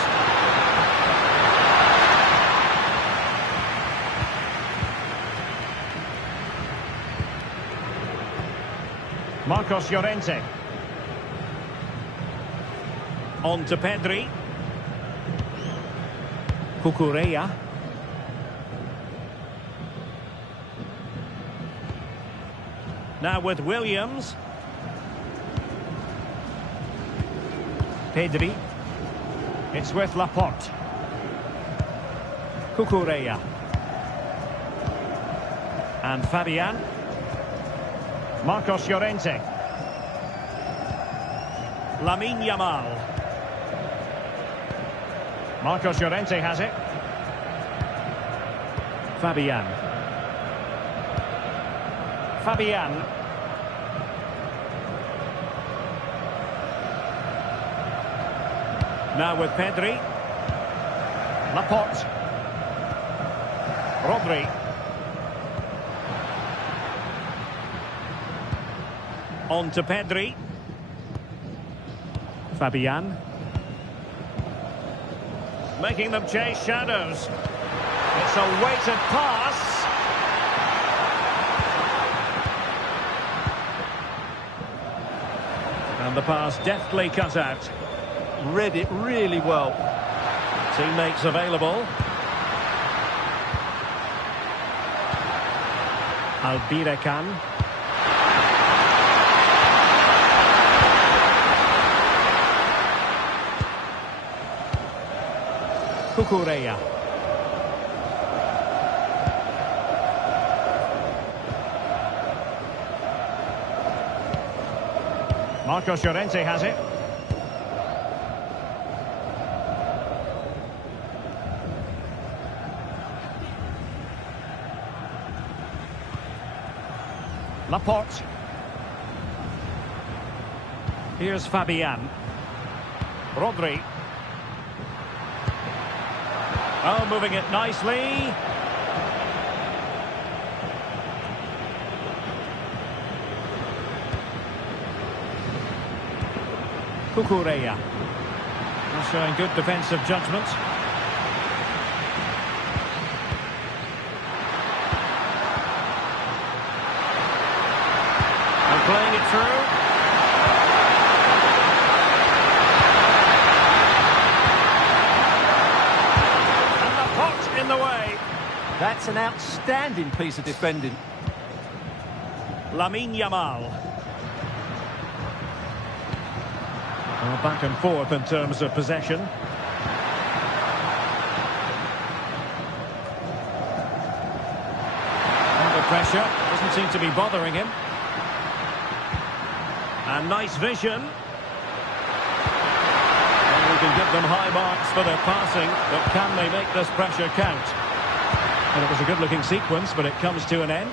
Marcos Llorente. On to Pedri. Kukureya. Now with Williams. Pedri. It's with Laporte. Kukureya. And Fabian. Marcos Llorente. Lamine Yamal. Marcos Llorente has it. Fabian. Fabian. Now with Pedri. Laporte. Rodri. On to Pedri. Fabian. Making them chase shadows. It's a weighted pass. And the pass deftly cut out. Read it really well. Teammates available. Albirekan. Kukureya. Marcos Llorente has it. Laporte. Here's Fabian. Rodri. Oh, moving it nicely. Kukureya. Showing good defensive judgment. And playing it through. That's an outstanding piece of defending. Lamine Yamal. Well, back and forth in terms of possession. Under pressure, doesn't seem to be bothering him. And nice vision. And we can give them high marks for their passing, but can they make this pressure count? And it was a good-looking sequence, but it comes to an end.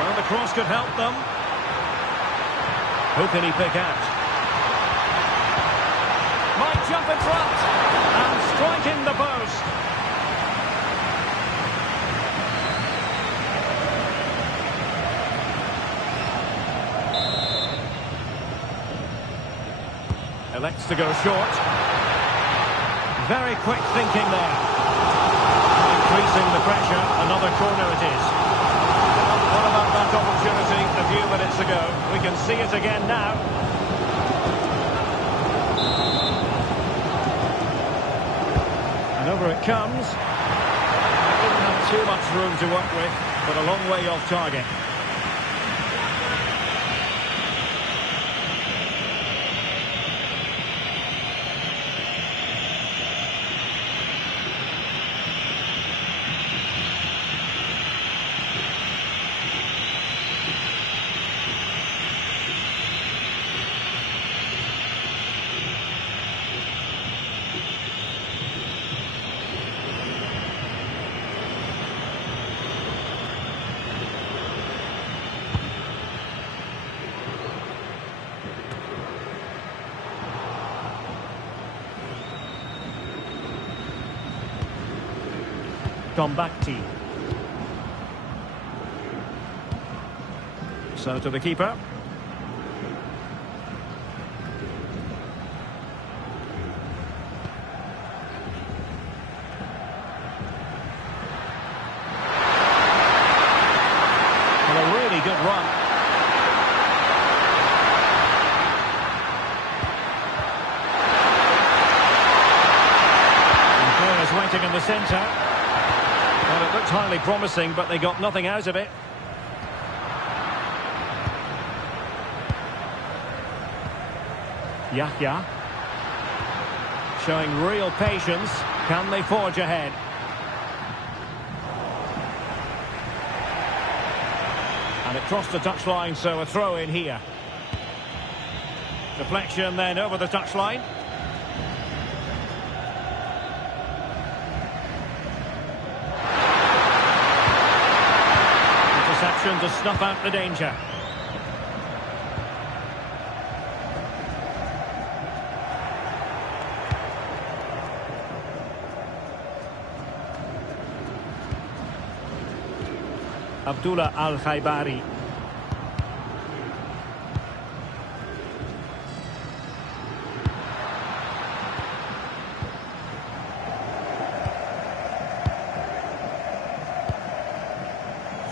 Well, the cross could help them. Who can he pick out? Might jump in front and striking the post. Elects to go short. Very quick thinking there. Increasing the pressure. Another corner it is. What about that opportunity a few minutes ago? We can see it again now. And over it comes. Didn't have too much room to work with, but a long way off target. Tombakti. So to the keeper. And a really good run. And players waiting in the centre. Well, it looked highly promising, but they got nothing out of it. Yahya. Showing real patience. Can they forge ahead? And it crossed the touchline, so a throw in here. Deflection then over the touchline. To snuff out the danger. Abdullah Al-Khaibari.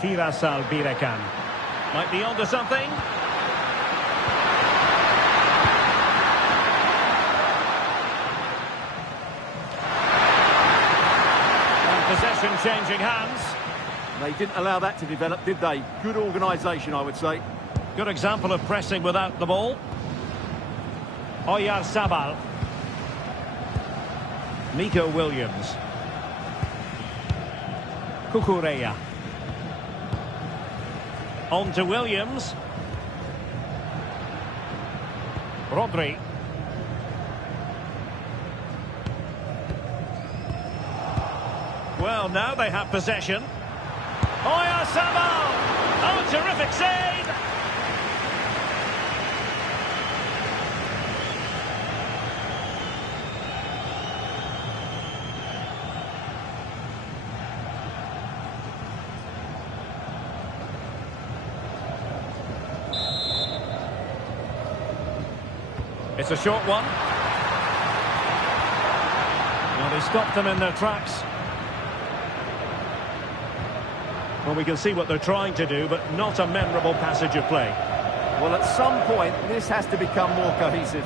Firas Al-Birekan. Might be onto something. And possession changing hands. They didn't allow that to develop, did they? Good organisation, I would say. Good example of pressing without the ball. Oyarzabal. Nico Williams. Kukureya. On to Williams. Rodri. Well, now they have possession. Oyarzabal! Oh, terrific save! It's a short one. Well, they stopped them in their tracks. Well, we can see what they're trying to do, but not a memorable passage of play. Well, at some point, this has to become more cohesive.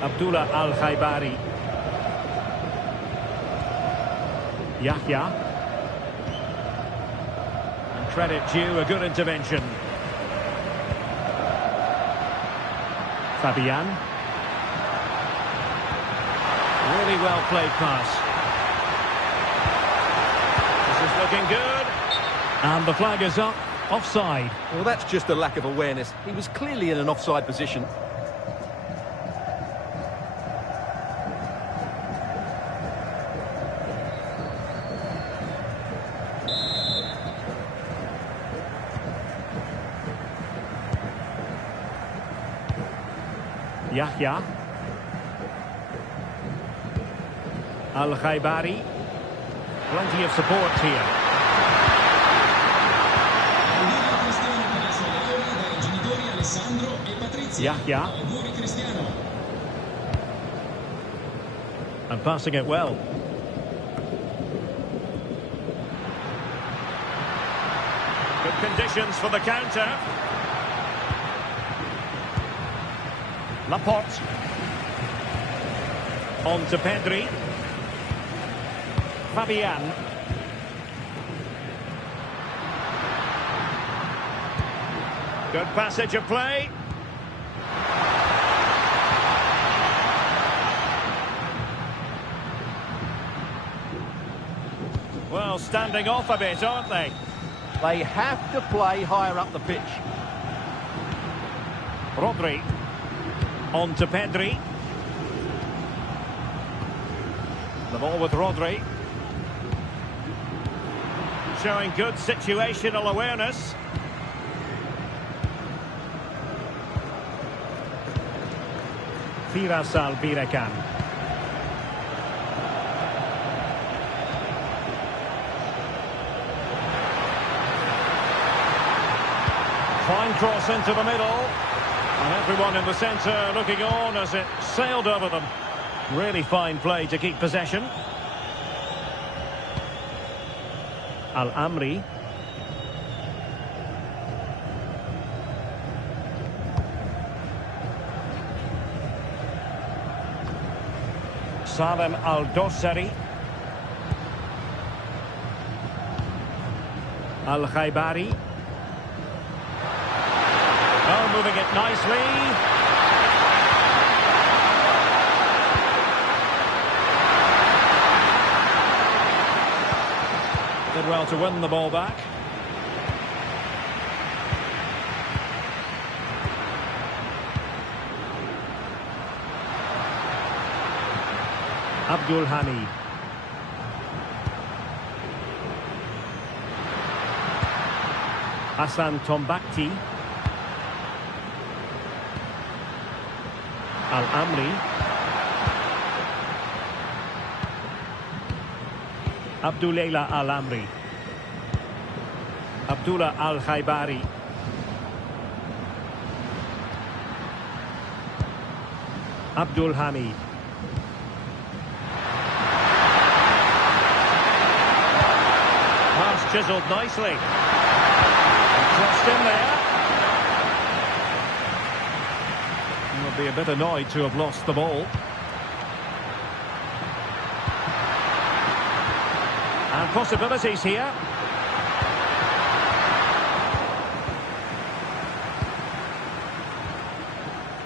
Abdullah Al-Khaibari. Yahya. And credit due, a good intervention. Fabian. Really well played pass. This is looking good. And the flag is up. Offside. Well, that's just a lack of awareness. He was clearly in an offside position. Yahya. Al-Khaibari. Plenty of support here. Yahya. And passing it well. Good conditions for the counter. Laporte. On to Pedri. Fabian. Good passage of play. Well, standing off a bit, aren't they? They have to play higher up the pitch. Rodri. On to Pedri. The ball with Rodri. Showing good situational awareness. Firas Al-Birakan. Fine cross into the middle. And everyone in the centre looking on as it sailed over them. Really fine play to keep possession. Al-Amri. Salem Al-Dossari. Al-Khaibari. Oh, moving it nicely. Did well to win the ball back. Abdul Hamid. Hassan Tombakti. Al-Amri. Abdullah Al-Amri. Abdullah Al-Khaibari. Abdul Hamid. Pass chiselled nicely. Crossed in there. Be a bit annoyed to have lost the ball. And possibilities here.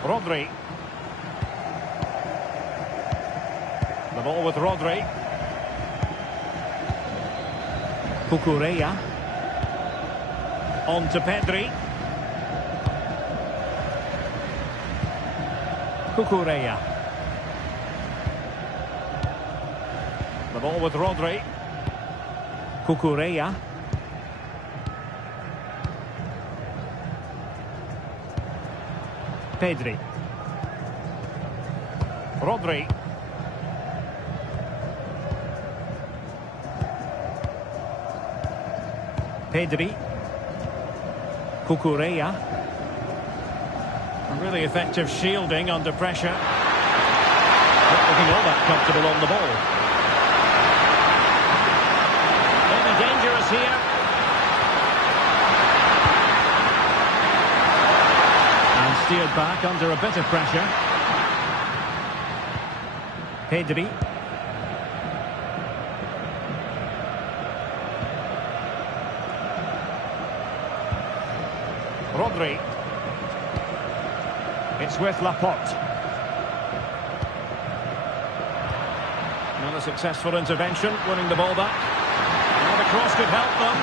Rodri. The ball with Rodri. Cucurella. On to Pedri. Cucurella. The ball with Rodri. Cucurella. Pedri. Rodri. Pedri. Cucurella. Really effective shielding under pressure. Not looking all that comfortable on the ball. Maybe dangerous here. And steered back under a bit of pressure. Pedri. Rodri. It's with Laporte. Another successful intervention, winning the ball back. And the cross could help them.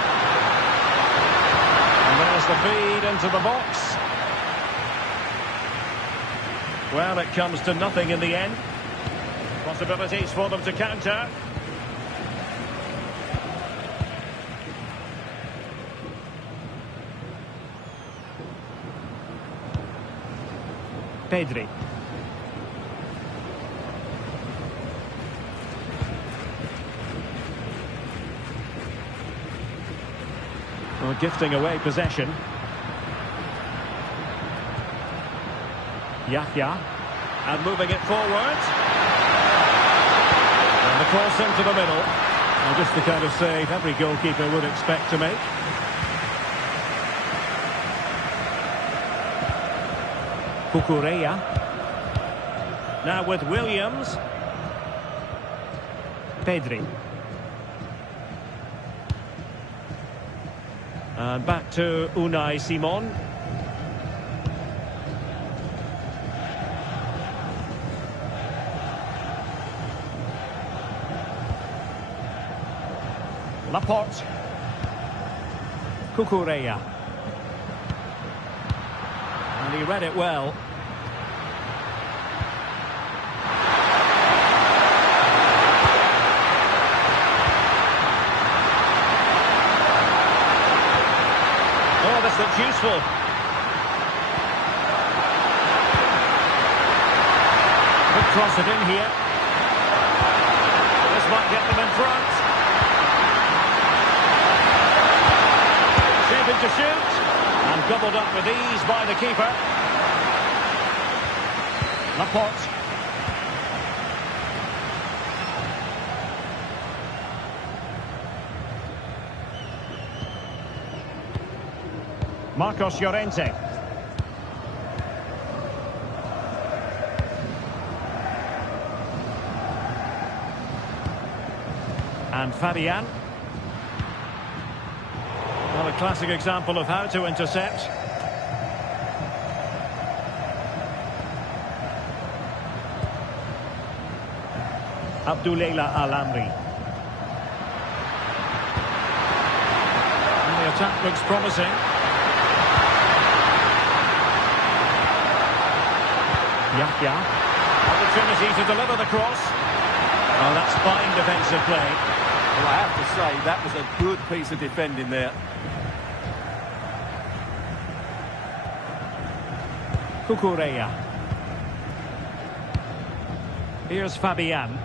And there's the feed into the box. Well, it comes to nothing in the end. Possibilities for them to counter. Pedri. Well, gifting away possession. Yahya. And moving it forward. And the cross into the middle. Well, just the kind of save every goalkeeper would expect to make. Cucurella. Now with Williams. Pedri. And back to Unai Simon. Laporte. Cucurella. And he read it well. Oh, this looks useful. Could cross it in here. This might get them in front. Shaping to shoot. And gobbled up with ease by the keeper. Laporte. Marcos Llorente. And Fabian. Well, a classic example of how to intercept. Abdullah Al-Amri. And the attack looks promising. Yahya. Opportunity to deliver the cross. Oh, that's fine defensive play. Well, I have to say, that was a good piece of defending there. Cucurella. Here's Fabian.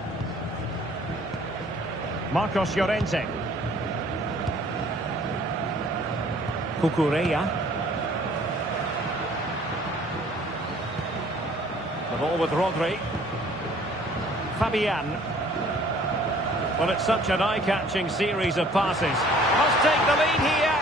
Marcos Llorente. Cucurella. The ball with Rodri. Fabian. Well, it's such an eye-catching series of passes. Must take the lead here.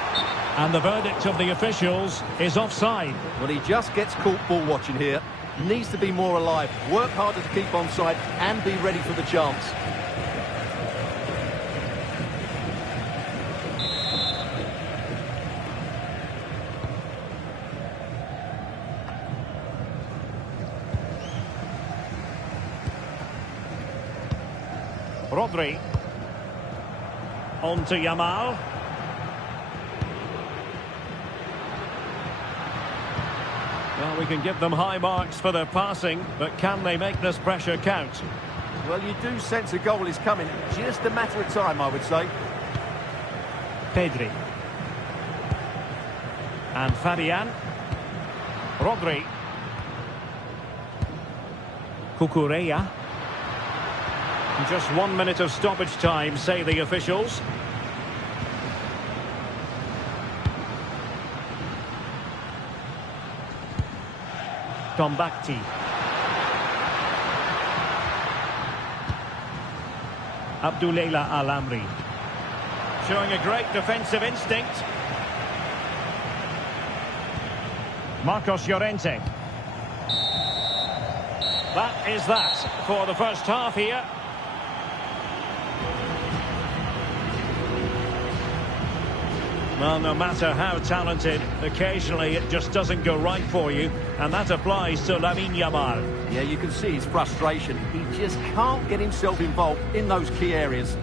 And the verdict of the officials is offside. Well, he just gets caught ball watching here. Needs to be more alive, work harder to keep onside and be ready for the chance. Rodri. On to Yamal. Well, we can give them high marks for their passing, but can they make this pressure count? Well, you do sense a goal is coming. Just a matter of time, I would say. Pedri. And Fabian. Rodri. Cucurella. Just 1 minute of stoppage time, say the officials. Tombakti. Abdullah Al-Amri. Showing a great defensive instinct. Marcos Llorente. That is that for the first half here. Well, no matter how talented, occasionally it just doesn't go right for you, and that applies to Lamine Yamal. Yeah, you can see his frustration. He just can't get himself involved in those key areas.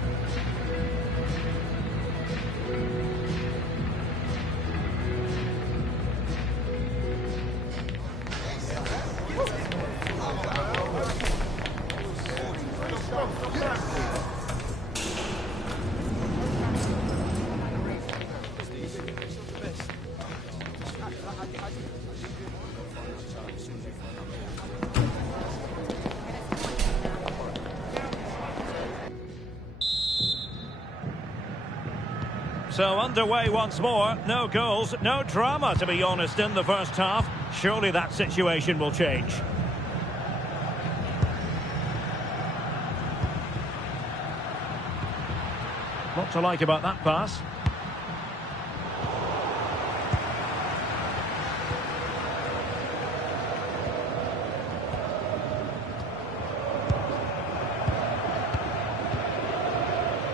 So underway once more. No goals, no drama, to be honest, in the first half. Surely that situation will change. What to like about that pass?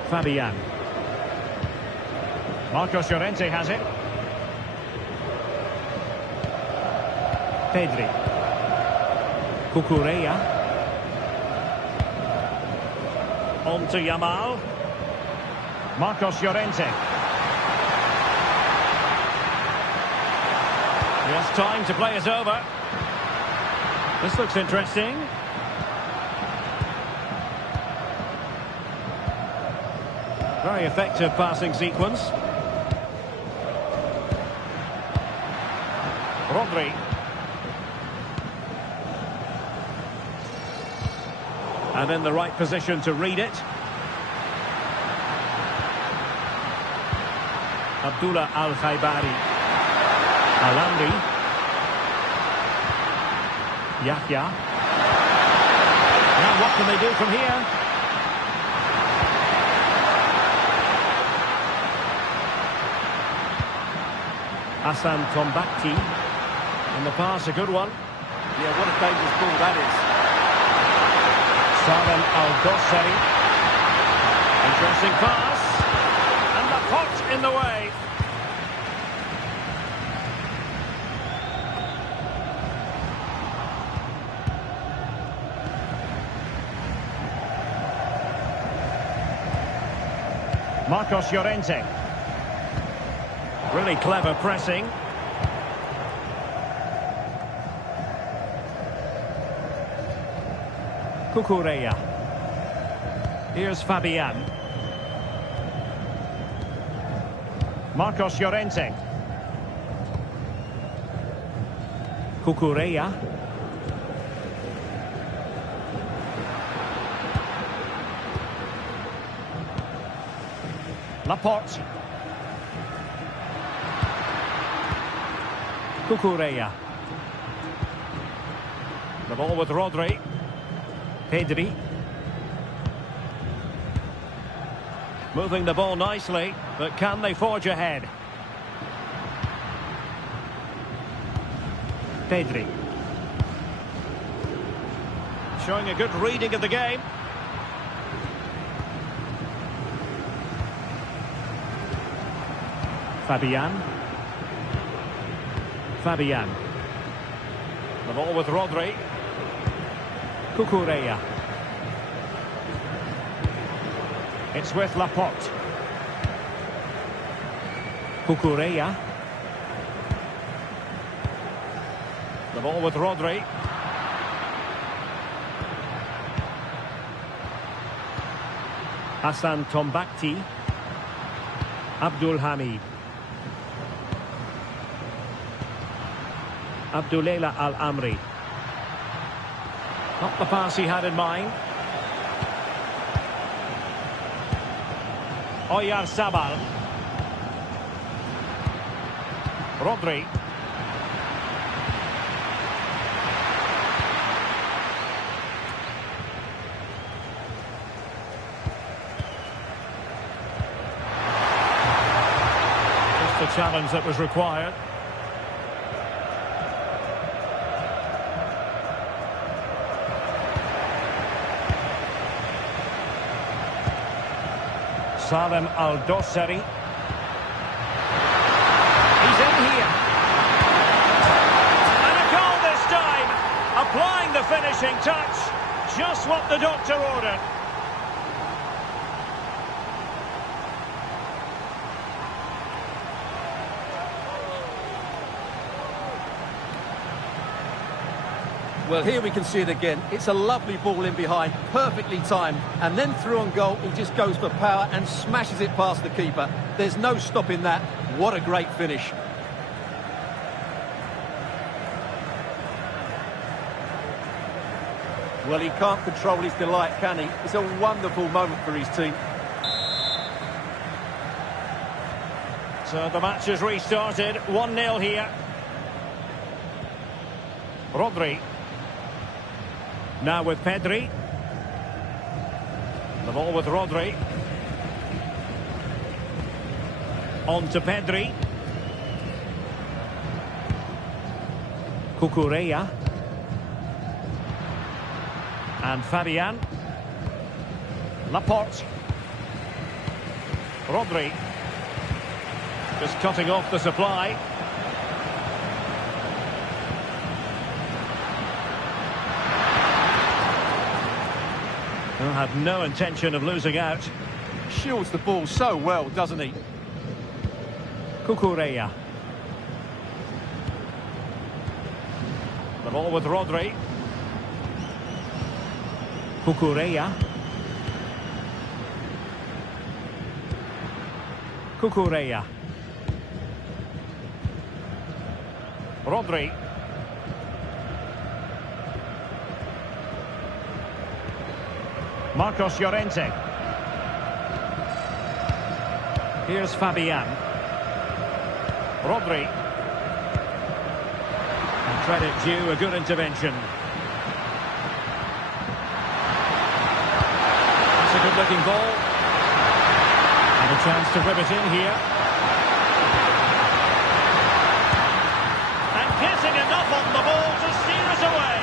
Fabian. Marcos Llorente has it. Pedri. Cucurella. On to Yamal. Marcos Llorente. Yes, time to play is over. This looks interesting. Very effective passing sequence. Rodri. And in the right position to read it. Abdullah Al-Khaibari. Alamri. Yahya. Now what can they do from here? Hassan Tombakti. And the pass, a good one. Yeah, what a dangerous ball that is. Salem Al-Dossari. Interesting pass. And the pot in the way. Marcos Llorente. Really clever pressing. Cucurella. Here's Fabian. Marcos Llorente. Cucurella. Laporte. Cucurella. The ball with Rodri. Pedri. Moving the ball nicely, but can they forge ahead? Pedri. Showing a good reading of the game. Fabian. Fabian. The ball with Rodri. Cucurella. It's with Laporte. Cucurella. The ball with Rodri. Hassan Tombakti. Abdul Hamid. Abdullah Al-Amri. Not the pass he had in mind. Oyarzabal. Rodri. Just the challenge that was required. Salem Al-Dossari. touch. Just what the doctor ordered. Well, here we can see it again. It's a lovely ball in behind, perfectly timed, and then through on goal, he just goes for power and smashes it past the keeper. There's no stopping that. What a great finish. Well, he can't control his delight, can he? It's a wonderful moment for his team. So the match has restarted. 1-0 here. Rodri. Now with Pedri. The ball with Rodri. On to Pedri. Cucurella. And Fabian. Laporte. Rodri. Just cutting off the supply. Well, had no intention of losing out. Shields the ball so well, doesn't he? Cucurella. The ball with Rodri. Cucurella. Cucurella. Rodri. Marcos Llorente. Here's Fabian. Rodri. And credit due, a good intervention. That's a good-looking ball. And a chance to rip it in here. And getting enough on the ball to steer it away.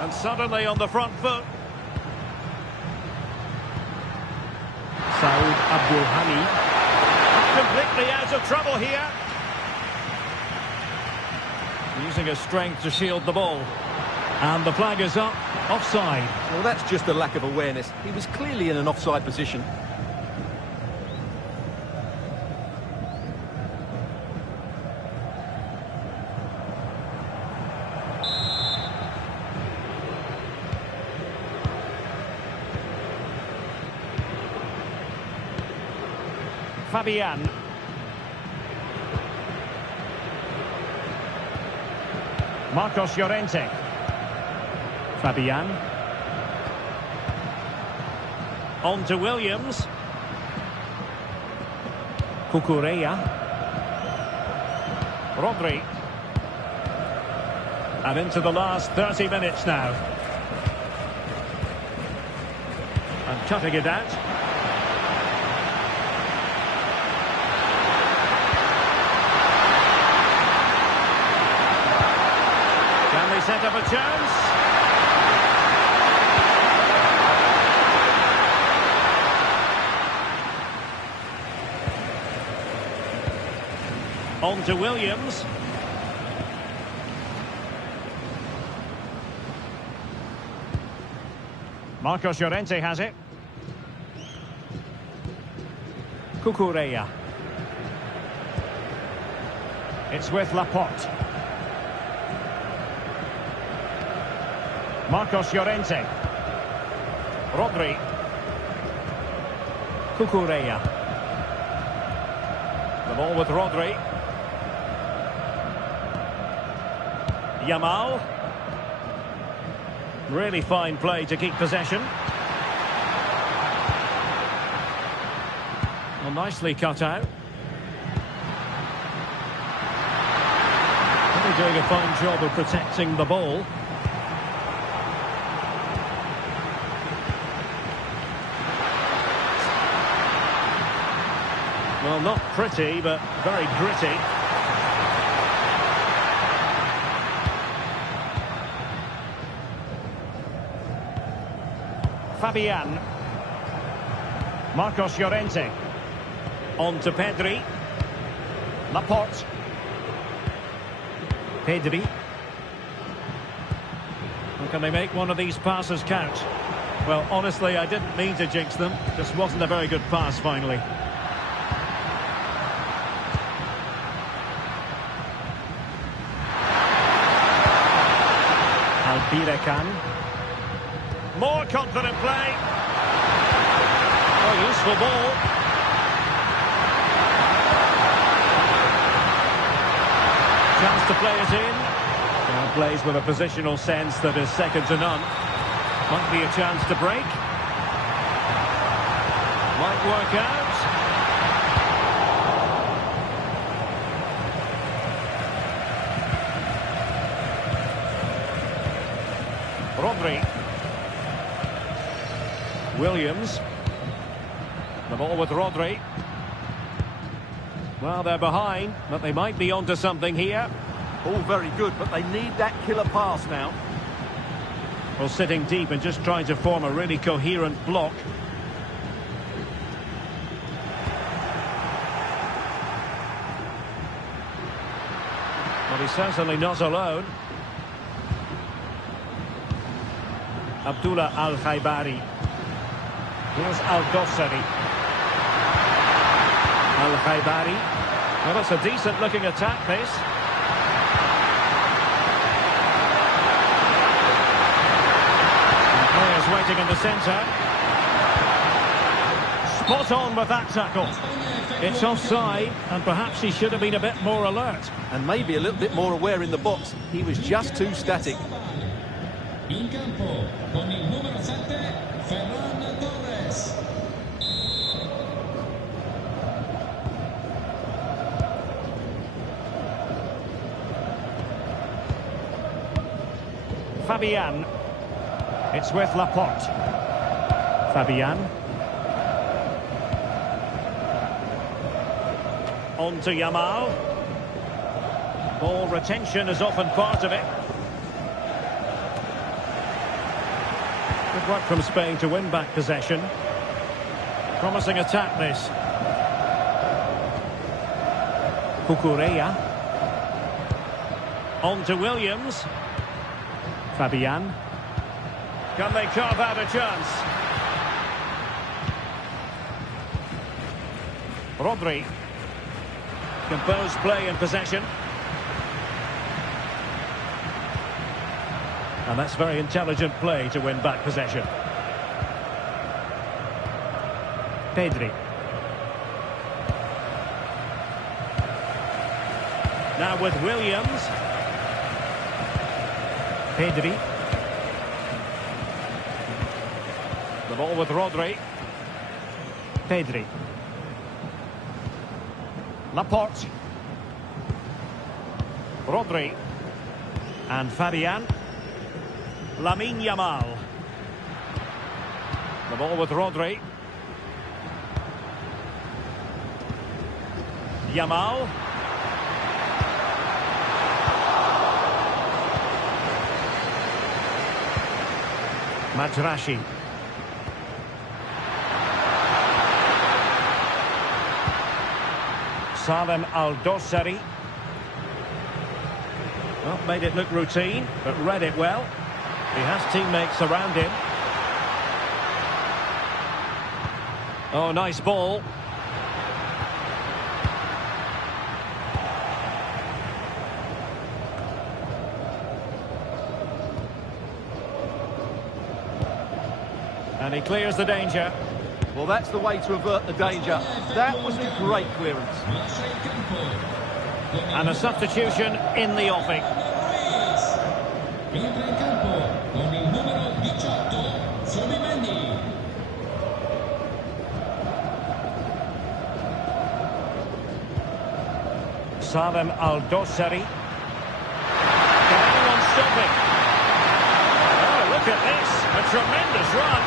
And suddenly on the front foot. Saud Abdulhani. Completely out of trouble here. Using his strength to shield the ball. And the flag is up. Offside. Well, that's just a lack of awareness. He was clearly in an offside position. Fabian. Marcos Llorente. Fabian. On to Williams. Cucurella. Rodri. And into the last 30 minutes now. And cutting it out. Can they set up a chance? On to Williams. Marcos Llorente has it. Cucurella. It's with Laporte. Marcos Llorente. Rodri. Cucurella. The ball with Rodri. Yamal. Really fine play to keep possession. Well, nicely cut out. Really doing a fine job of protecting the ball. Well, not pretty, but very gritty. Fabian. Marcos Llorente. On to Pedri. Laporte. Pedri. Can they make one of these passes count? Well, honestly, I didn't mean to jinx them. Just wasn't a very good pass, finally. Albirekan. More confident play. Oh, useful ball. Chance to play it in. Now plays with a positional sense that is second to none. Might be a chance to break. Might work out. Rodri. Williams. The ball with Rodri. Well, they're behind, but they might be onto something here. All very good, but they need that killer pass now. Well, sitting deep and just trying to form a really coherent block. But he's certainly not alone. Abdullah Al-Khaibari. Here's Al-Dossari. Al-Khaibari. Well, that's a decent-looking attack, this. Waiting in the centre. Spot on with that tackle. It's offside, and perhaps he should have been a bit more alert. And maybe a little bit more aware in the box. He was just too static. In campo, con il numero 7, Ferran Torres. Fabian. It's with Laporte. Fabian. On to Yamal. Ball retention is often part of it. Good work from Spain to win back possession. Promising attack, this. Cucurella. On to Williams. Fabian. Can they carve out a chance? Rodri. Composed play in possession. And that's very intelligent play to win back possession. Pedri. Now with Williams. Pedri. The ball with Rodri. Pedri. Laporte. Rodri. And Fabian. Lamine Yamal. The ball with Rodri. Yamal. Madrashi. Salem Al-Dossari. Well, made it look routine, but read it well. He has teammates around him. Oh, nice ball. And he clears the danger. Well, that's the way to avert the danger. That was a great clearance. And a substitution in the offing. Entra in campo con il numero 18, Suleiman. Salem Al-Dossari. Can anyone stop him? Oh, look at this. A tremendous run.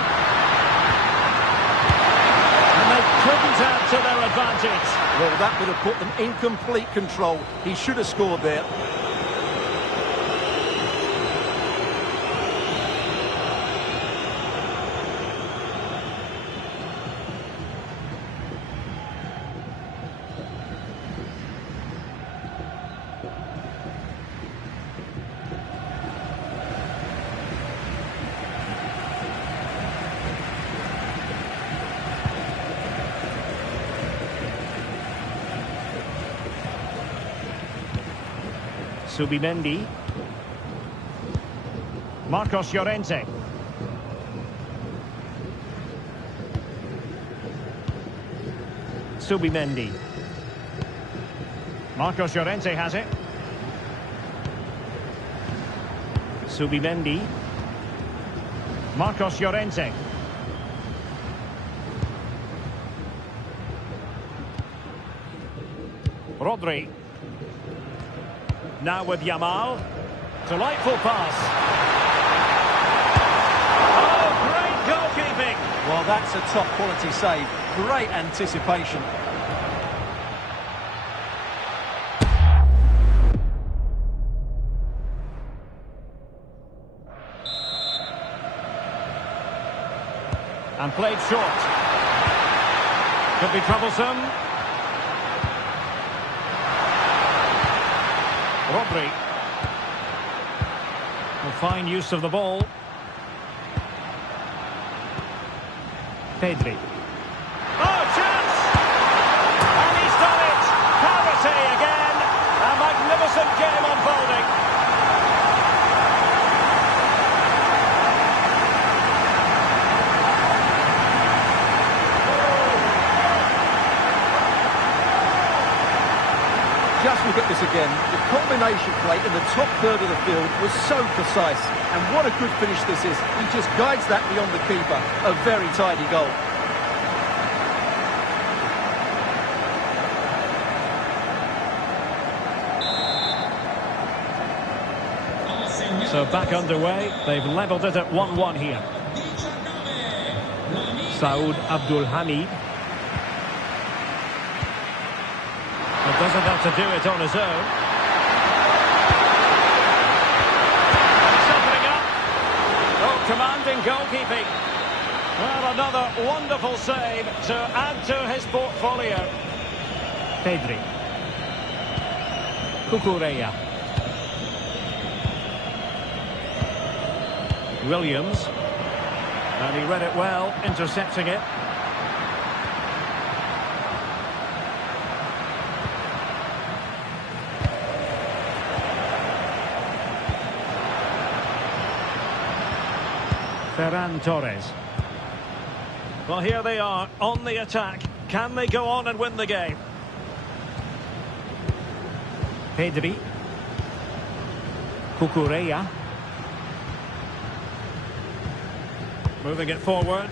And they couldn't add to their advantage. Well, that would have put them in complete control. He should have scored there. Subimendi. Marcos Llorente. Subimendi. Marcos Llorente has it. Subimendi. Marcos Llorente. Rodri. Now with Yamal. Delightful pass. Oh, great goalkeeping. Well, that's a top quality save. Great anticipation. And played short. Could be troublesome. Rodri. Will find use of the ball. Pedri. Oh, chance! And he's done it! Parity again! A magnificent game unfolding. Just look at this again. The combination play in the top third of the field was so precise. And what a good finish this is. He just guides that beyond the keeper. A very tidy goal. So back underway. They've levelled it at 1-1 here. Saud Abdul Hamid. Doesn't have to do it on his own. He's opening up. Oh, commanding goalkeeping. Well, another wonderful save to add to his portfolio. Pedri. Cucurella. Williams. And he read it well, intercepting it. Ferran Torres. Well, here they are on the attack. Can they go on and win the game? Pedri. Cucurella. Moving it forward.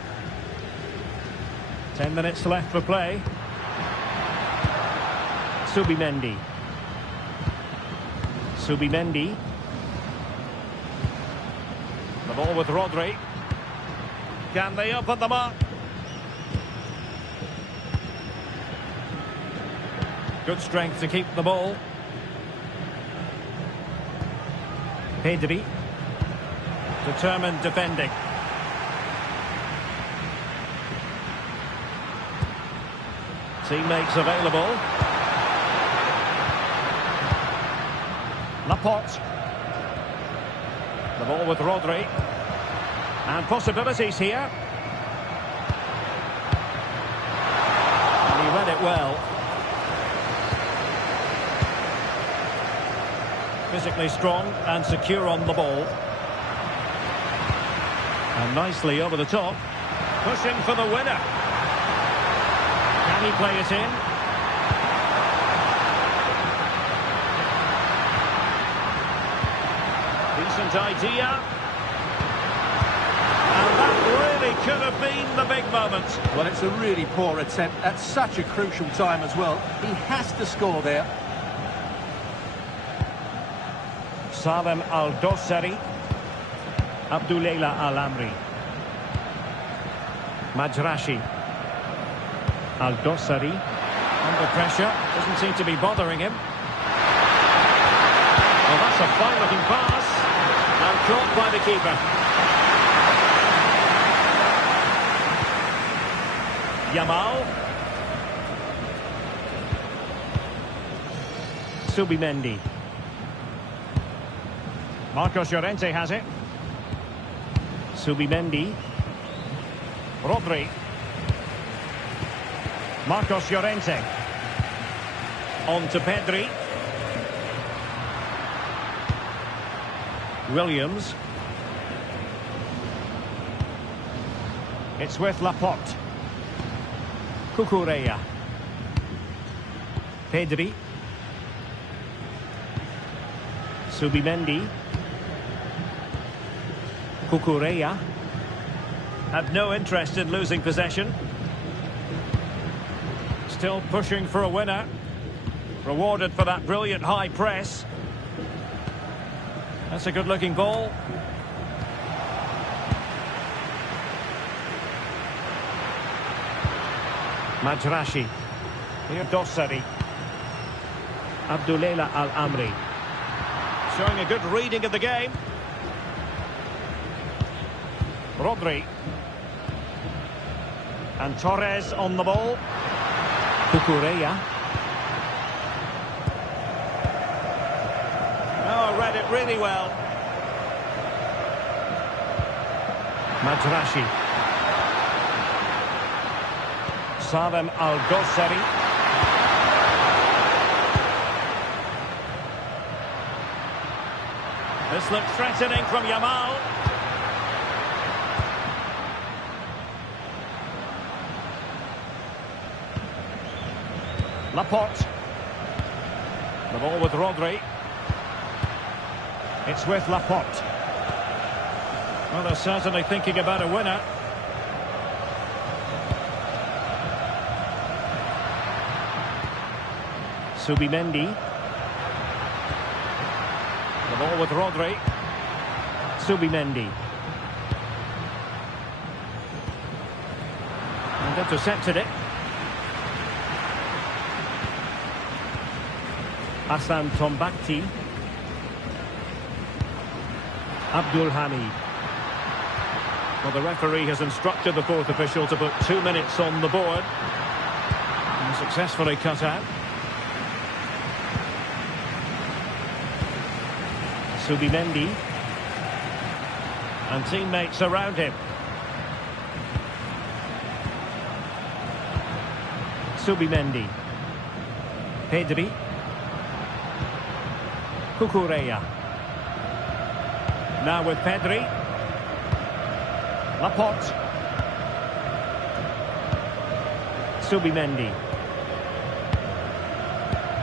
10 minutes left for play. Subimendi. Subimendi. The ball with Rodri. Can they open them up? Good strength to keep the ball. Pedri. Determined defending. Teammates available. Laporte. The ball with Rodri. And possibilities here. And he read it well. Physically strong and secure on the ball. And nicely over the top. Pushing for the winner. Can he play it in? Decent idea. And that really could have been the big moment. Well, it's a really poor attempt at such a crucial time as well. He has to score there. Salem Al-Dossari. Abduleila Al-Amri. Majrashi. Al-Dossari. Under pressure. Doesn't seem to be bothering him. Well, that's a fine-looking pass. And caught by the keeper. Yamal. Subimendi. Marcos Llorente has it. Subimendi. Rodri. Marcos Llorente. On to Pedri. Williams. It's with Laporte. Cucurella. Pedri. Subimendi. Cucurella. Have no interest in losing possession. Still pushing for a winner. Rewarded for that brilliant high press. That's a good-looking ball. Majrashi. Here Dossari. Abdullela Al-Amri. Showing a good reading of the game. Rodri. And Torres on the ball. Cucurella. Oh, read it really well. Majrashi. Salem Al-Dossari. This looks threatening from Yamal. Laporte. The ball with Rodri. It's with Laporte. Well, they're certainly thinking about a winner. Subimendi. The ball with Rodri. Subimendi. And intercepted it. Hassan Tombakti. Abdul Hamid. Well, the referee has instructed the fourth official to put 2 minutes on the board. And successfully cut out. Subimendi. And teammates around him. Subimendi. Pedri. Cucurella. Now with Pedri. Laporte. Subimendi.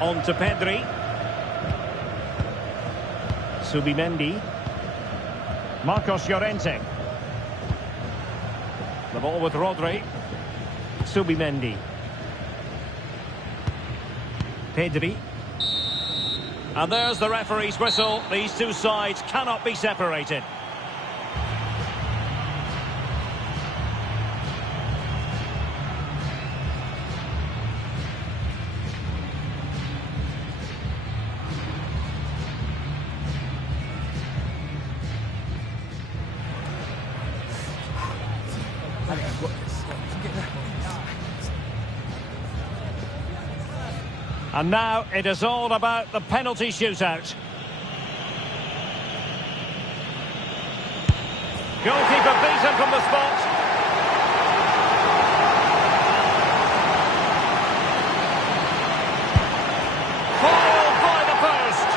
On to Pedri. Subimendi. Marcos Llorente. The ball with Rodri. Subimendi. Pedri. And there's the referee's whistle. These two sides cannot be separated. And now it is all about the penalty shootout. Goalkeeper beaten from the spot. Foiled by the post.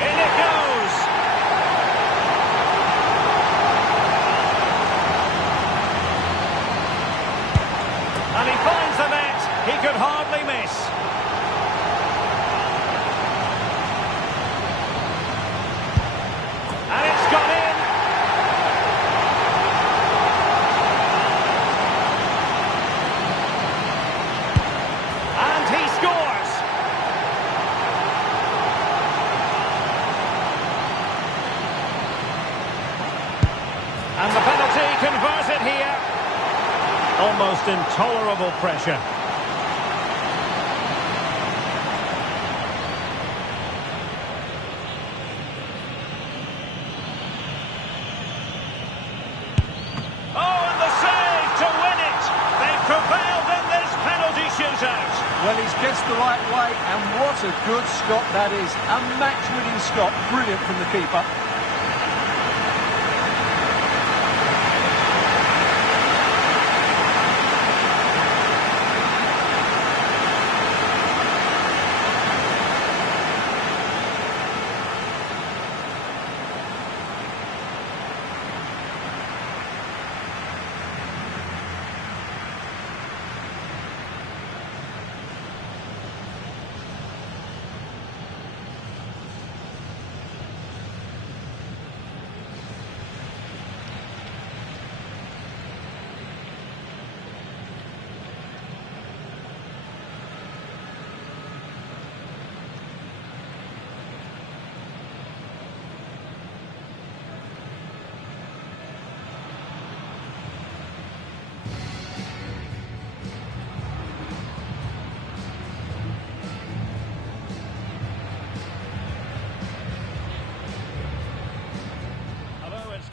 In it goes. And he finds the net. He could hardly miss. And it's gone in. And he scores. And the penalty converted here. Almost intolerable pressure. Oh, and the save to win it. They've prevailed in this penalty shootout. Well, he's guessed the right way, and what a good stop that is. A match-winning stop. Brilliant from the keeper.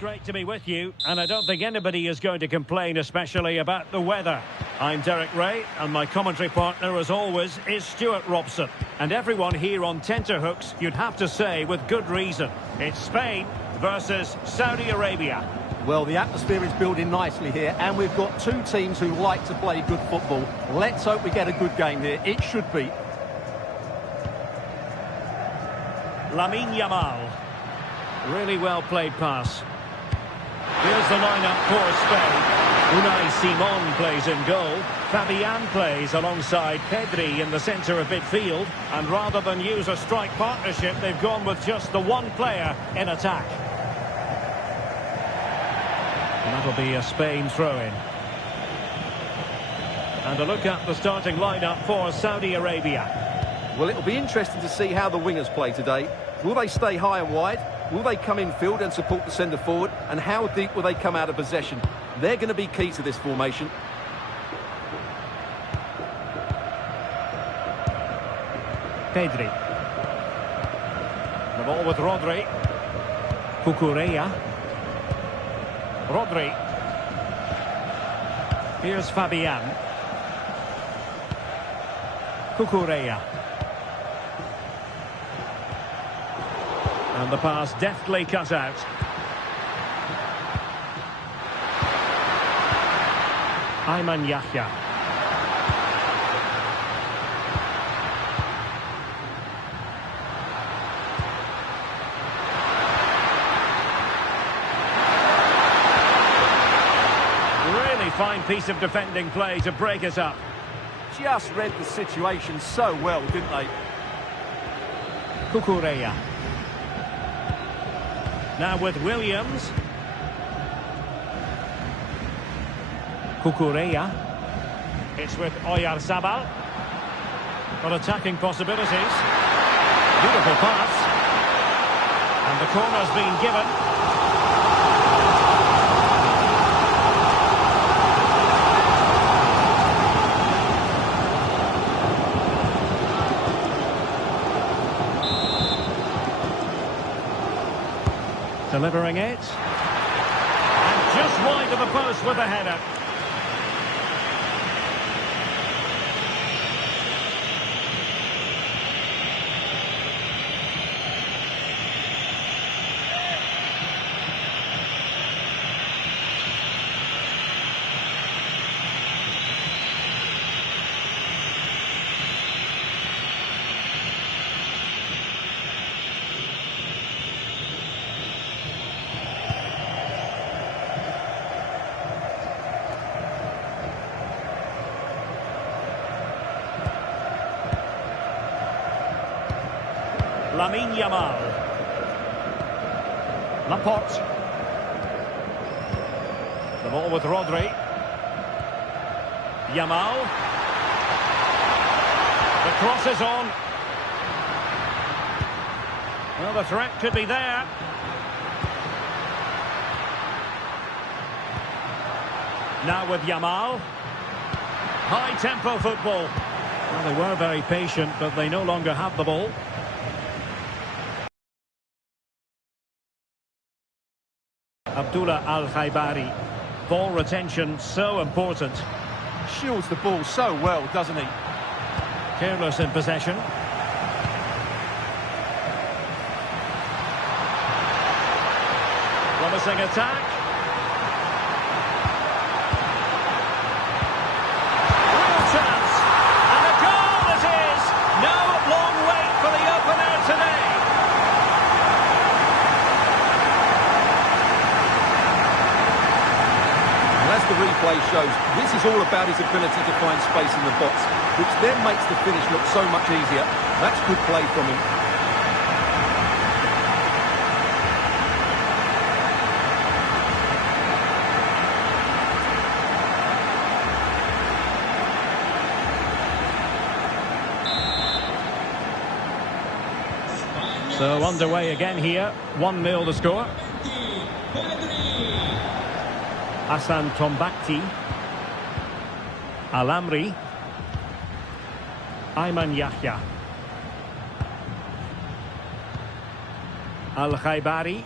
great to be with you, and I don't think anybody is going to complain, especially about the weather. I'm Derek Ray, and my commentary partner, as always, is Stuart Robson. And everyone here on tenterhooks, you'd have to say, with good reason. It's Spain versus Saudi Arabia. Well, the atmosphere is building nicely here, and we've got two teams who like to play good football. Let's hope we get a good game here. It should be. Lamine Yamal. Really well played pass. Here's the lineup for Spain. Unai Simon plays in goal. Fabian plays alongside Pedri in the centre of midfield. And rather than use a strike partnership, they've gone with just the one player in attack. And that'll be a Spain throw-in. And a look at the starting lineup for Saudi Arabia. Well, it'll be interesting to see how the wingers play today. Will they stay high and wide? Will they come in field and support the centre forward? And how deep will they come out of possession? They're going to be key to this formation. Pedri. The ball with Rodri. Cucurella. Rodri. Here's Fabian. Cucurella. And the pass deftly cut out. Ayman Yahya. Really fine piece of defending play to break us up. Just read the situation so well, didn't they? Cucurella. Now with Williams. Cucurella. It's with Oyarzabal. Got attacking possibilities. Beautiful pass. And the corner's been given. Delivering it. And just wide of the post with a header. Lamine Yamal. Laporte. The ball with Rodri. Yamal. The cross is on. Well, the threat could be there. Now with Yamal. High-tempo football. Well, they were very patient, but they no longer have the ball. Abdullah Al-Khaibari. Ball retention so important. Shields the ball so well, doesn't he? Careless in possession. Promising attack. Real chance. And a goal it is. No long wait for the opener today. As the replay shows, this is all about his ability to find space in the box, which then makes the finish look so much easier. That's good play from him. So underway again here. 1-0 the score. Hassan Tombakti. Al-Amri. Ayman Yahya. Al-Khaibari.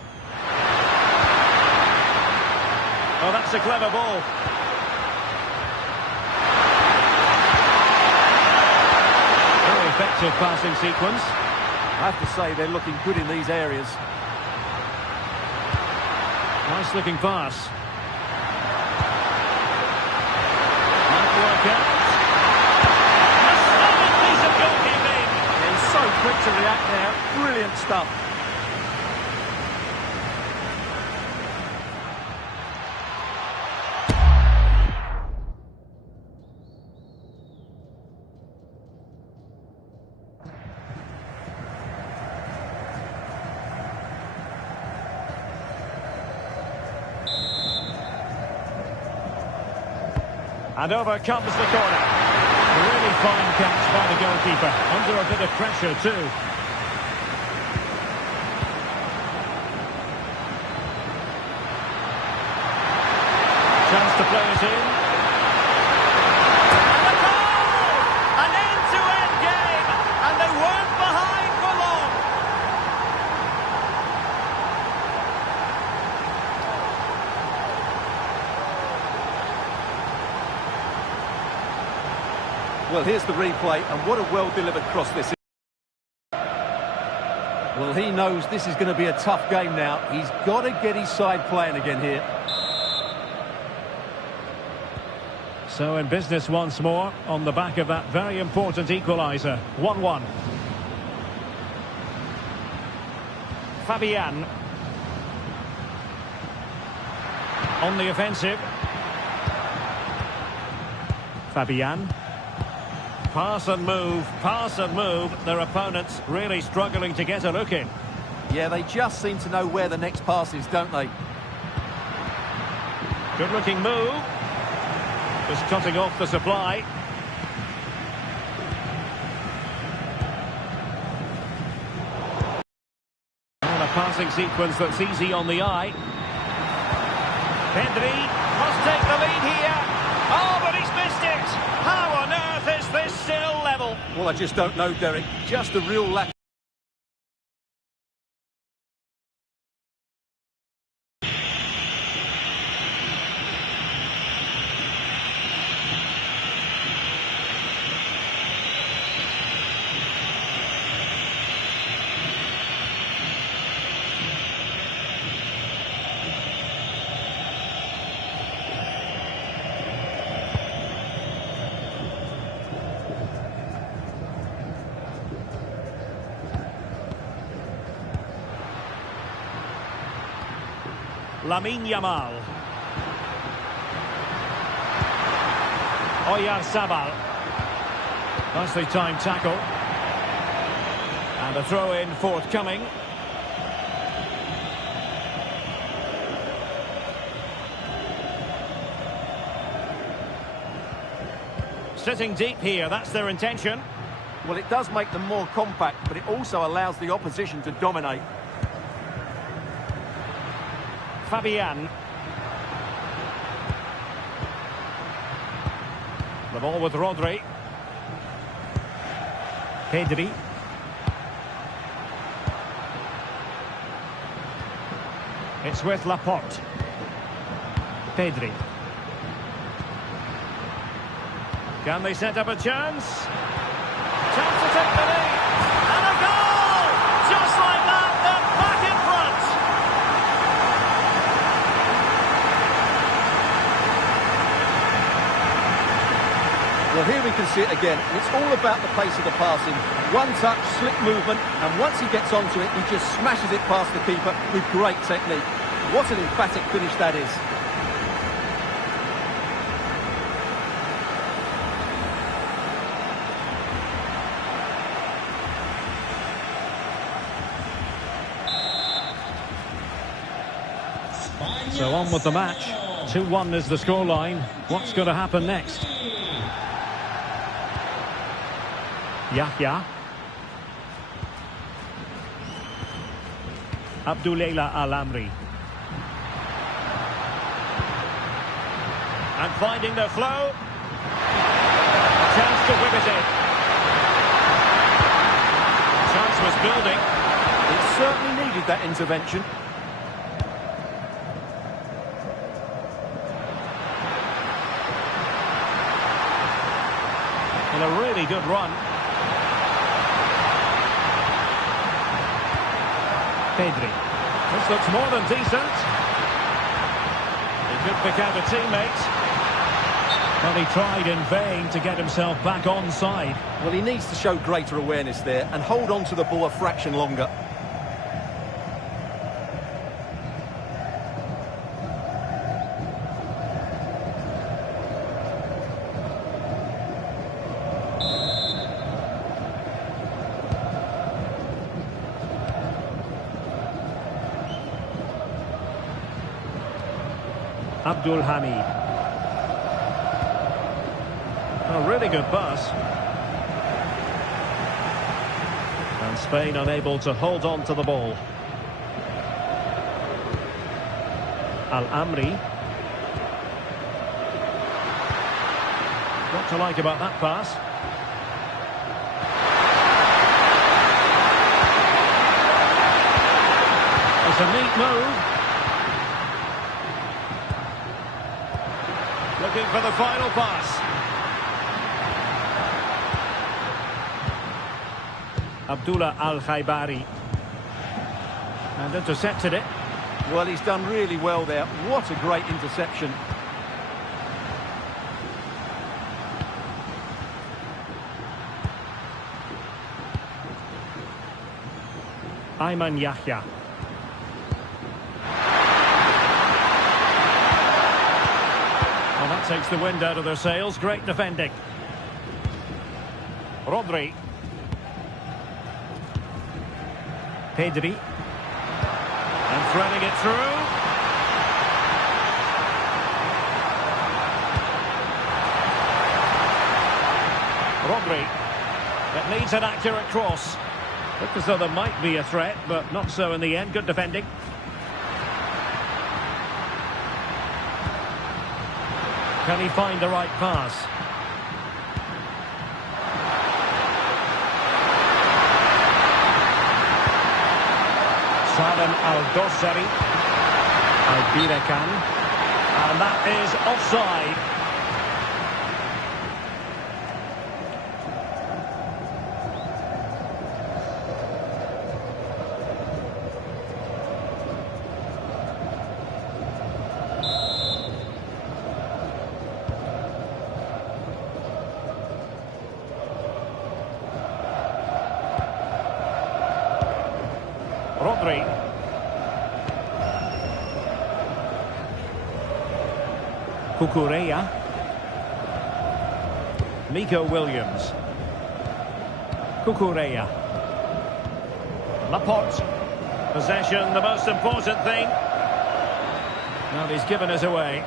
Oh, that's a clever ball. Very effective passing sequence. I have to say they're looking good in these areas. Nice looking pass. Might work out. A stunning piece of goalkeeping. He's so quick to react now. Brilliant stuff. And over comes the corner. A really fine catch by the goalkeeper. Under a bit of pressure too. Chance to play it in. And a goal! An end-to-end game. And they weren't behind for long. Well, here's the replay, and what a well-delivered cross this is. Well, he knows this is going to be a tough game now. He's got to get his side playing again here. So in business once more, on the back of that very important equaliser. 1-1. Fabian. On the offensive. Fabian. Pass and move, their opponents really struggling to get a look in. Yeah, they just seem to know where the next pass is, don't they? Good looking move. Just cutting off the supply. And a passing sequence that's easy on the eye. Pedri must take the lead here. Oh, but he's missed it. How on earth is this still level? Well, I just don't know, Derek. Just a real lack. Lamine Yamal. Oyarzabal. Nicely timed tackle. And a throw-in forthcoming. Sitting deep here, that's their intention. Well, it does make them more compact, but it also allows the opposition to dominate. Fabian. The ball with Rodri. Pedri. It's with Laporte. Pedri. Can they set up a chance? Chance to take the lead. And a goal! Just like that, they're back in front. Well, here we can see it again. It's all about the pace of the passing. One touch, slick movement, and once he gets onto it, he just smashes it past the keeper with great technique. What an emphatic finish that is. So on with the match. 2-1 is the scoreline. What's going to happen next? Yahya. Abdullah Al-Amri. And finding the flow. A chance to whip it in. Chance was building. It certainly needed that intervention. And a really good run. Pedri. This looks more than decent. He could pick out a teammate. But he tried in vain to get himself back onside. Well, he needs to show greater awareness there and hold on to the ball a fraction longer. Abdul Hamid. A really good pass. And Spain unable to hold on to the ball. Al-Amri. What to like about that pass? It's a neat move. Looking for the final pass. Abdullah Al-Khaibari. And intercepted it. Well, he's done really well there. What a great interception. Ayman Yahya. Well, that takes the wind out of their sails. Great defending. Rodri. Pedri. And threading it through. Rodri. That needs an accurate cross. Looked as though there might be a threat, but not so in the end. Good defending. Can he find the right pass? Salim Al-Dossari. Al-Birakan. And that is offside. Rodri. Cucurella. Nico Williams. Cucurella. Laporte. Possession, the most important thing. Well, he's given us away.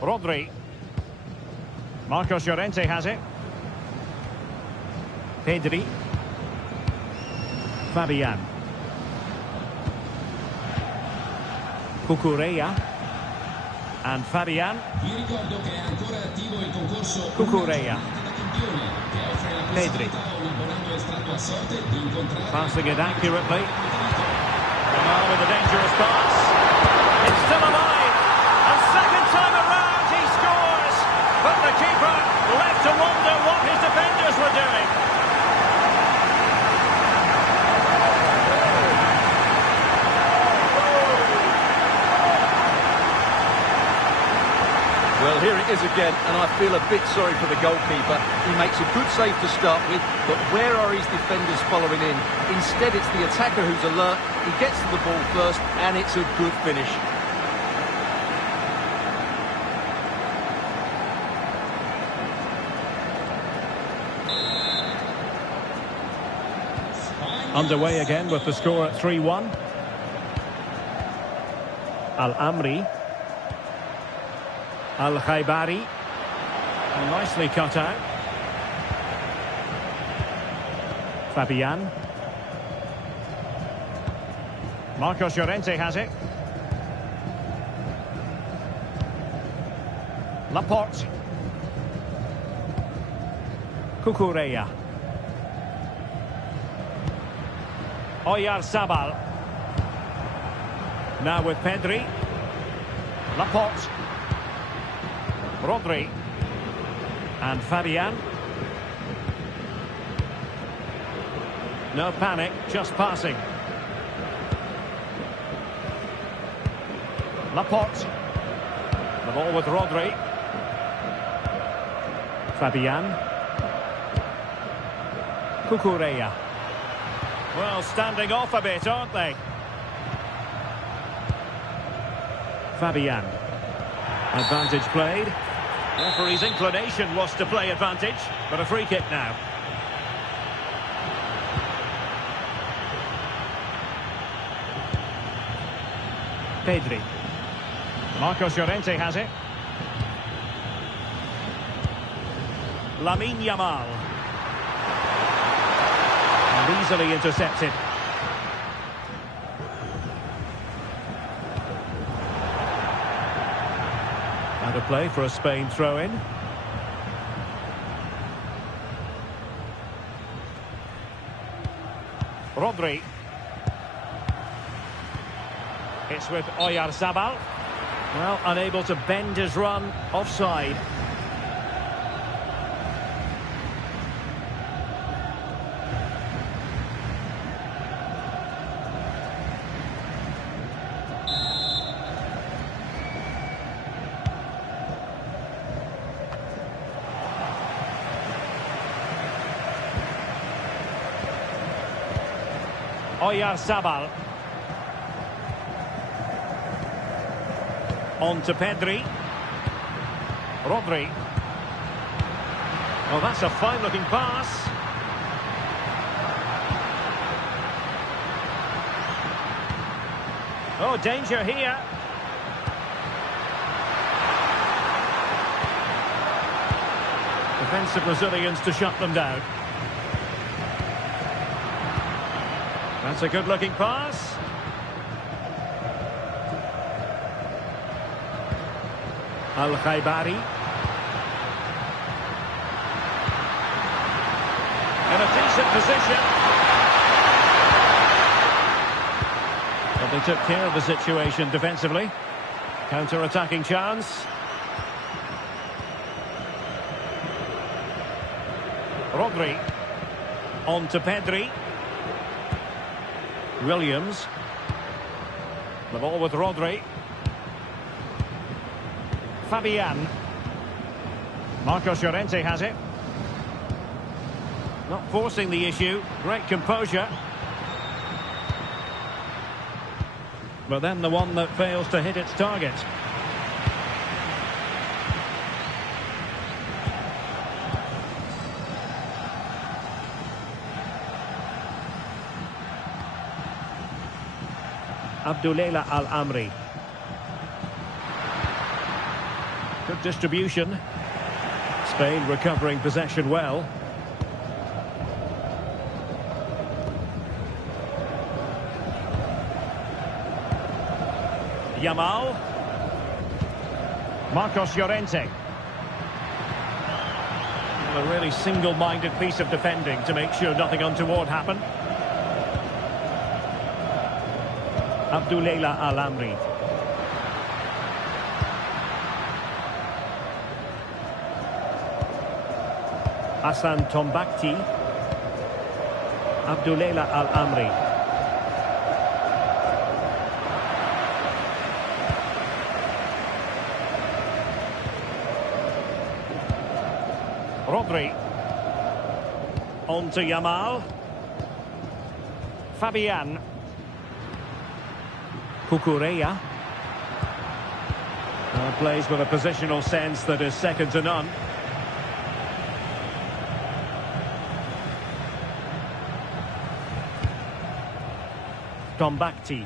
Rodri. Marcos Llorente has it. Pedri. Fabian. Cucurella. And Fabian. Cucurella. Pedri. Passing it accurately. And now with a dangerous pass. It's still alive. A second time around he scores. But the keeper left to wonder what his defenders were doing. Well, here it is again, and I feel a bit sorry for the goalkeeper. He makes a good save to start with, but where are his defenders following in? Instead, it's the attacker who's alert. He gets to the ball first, and it's a good finish. Underway again with the score at 3-1. Al-Amri. Al-Khaibari. Nicely cut out. Fabian. Marcos Llorente has it. Laporte. Cucurella. Oyarzabal. Now with Pedri. Laporte. Rodri. And Fabian. No panic, just passing. Laporte. The ball with Rodri. Fabian. Cucurella. Well, standing off a bit, aren't they? Fabian. Advantage played. Referee's inclination was to play advantage, but a free kick now. Pedri. Marcos Llorente has it. Lamine Yamal. And easily intercepted. Out of play for a Spain throw-in. Rodri. It's with Oyarzabal. Well, unable to bend his run, offside. Oyarzabal. On to Pedri. Rodri. Well, that's a fine-looking pass. Oh, danger here. Defensive Brazilians to shut them down. That's a good-looking pass. Al-Khaibari. In a decent position. But they took care of the situation defensively. Counter-attacking chance. Rodri. On to Pedri. Williams. The ball with Rodri. Fabian. Marcos Llorente has it. Not forcing the issue. Great composure. But then the one that fails to hit its target. Abdullah Al-Amri. Good distribution. Spain recovering possession well. Yamal. Marcos Llorente. Well, a really single-minded piece of defending to make sure nothing untoward happened. Abdullah Al-Amri. Hassan Tombakti. Abdullah Al-Amri. Rodri. On to Yamal. Fabian. Cucurella. Plays with a positional sense that is second to none. Tombakti.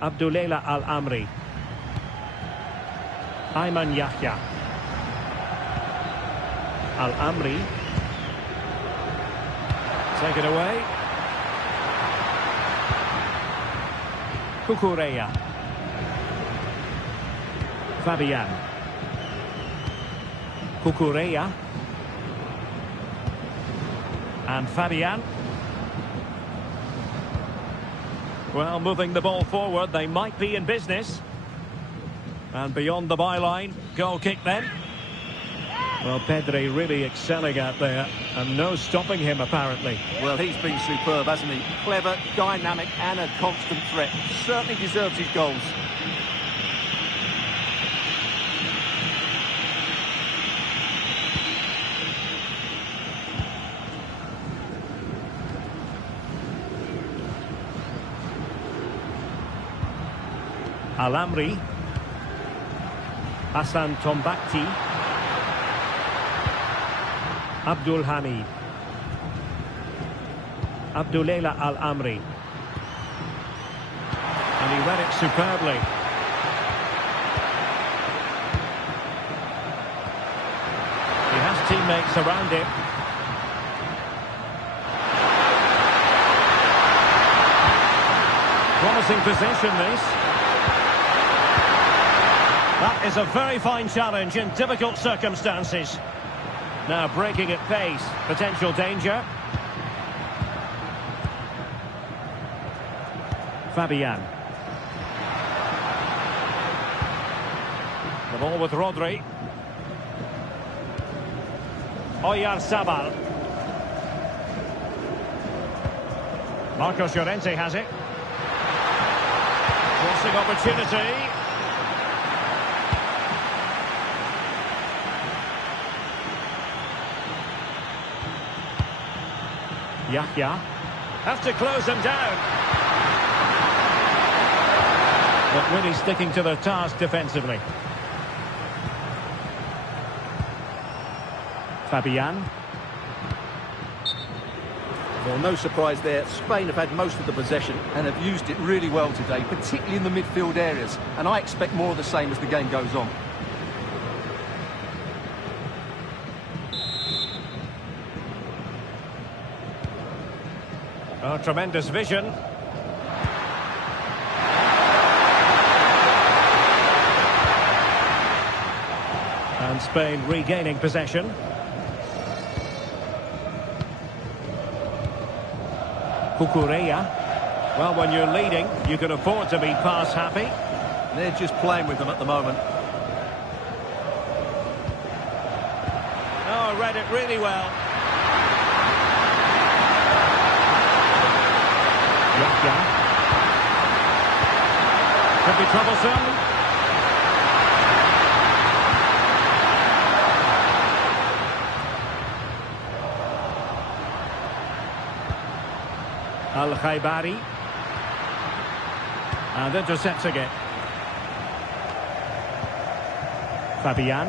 Abdullah Al-Amri. Ayman Yahya. Al-Amri. Take it away. Cucurella. Fabian. Cucurella. And Fabian. Well, moving the ball forward, they might be in business. And beyond the byline, goal kick then. Well, Pedri really excelling out there, and no stopping him, apparently. Well, he's been superb, hasn't he? Clever, dynamic, and a constant threat. Certainly deserves his goals. Al-Amri. Hassan Tombakti. Abdul Hamid. Abdulela Al-Amri. And he read it superbly. He has teammates around him. Promising possession, this. That is a very fine challenge in difficult circumstances. Now breaking at pace, potential danger. Fabian. The ball with Rodri. Oyarzabal. Marcos Llorente has it. Crossing opportunity. Yahya has to close them down. But really sticking to their task defensively. Fabian. Well, no surprise there. Spain have had most of the possession and have used it really well today, particularly in the midfield areas. And I expect more of the same as the game goes on. Oh, tremendous vision. And Spain regaining possession. Cucurella. Well, when you're leading, you can afford to be pass happy. They're just playing with them at the moment. Oh, read it really well. Yahya. Could be troublesome. Al-Khaibari. And intercepts again. Fabian.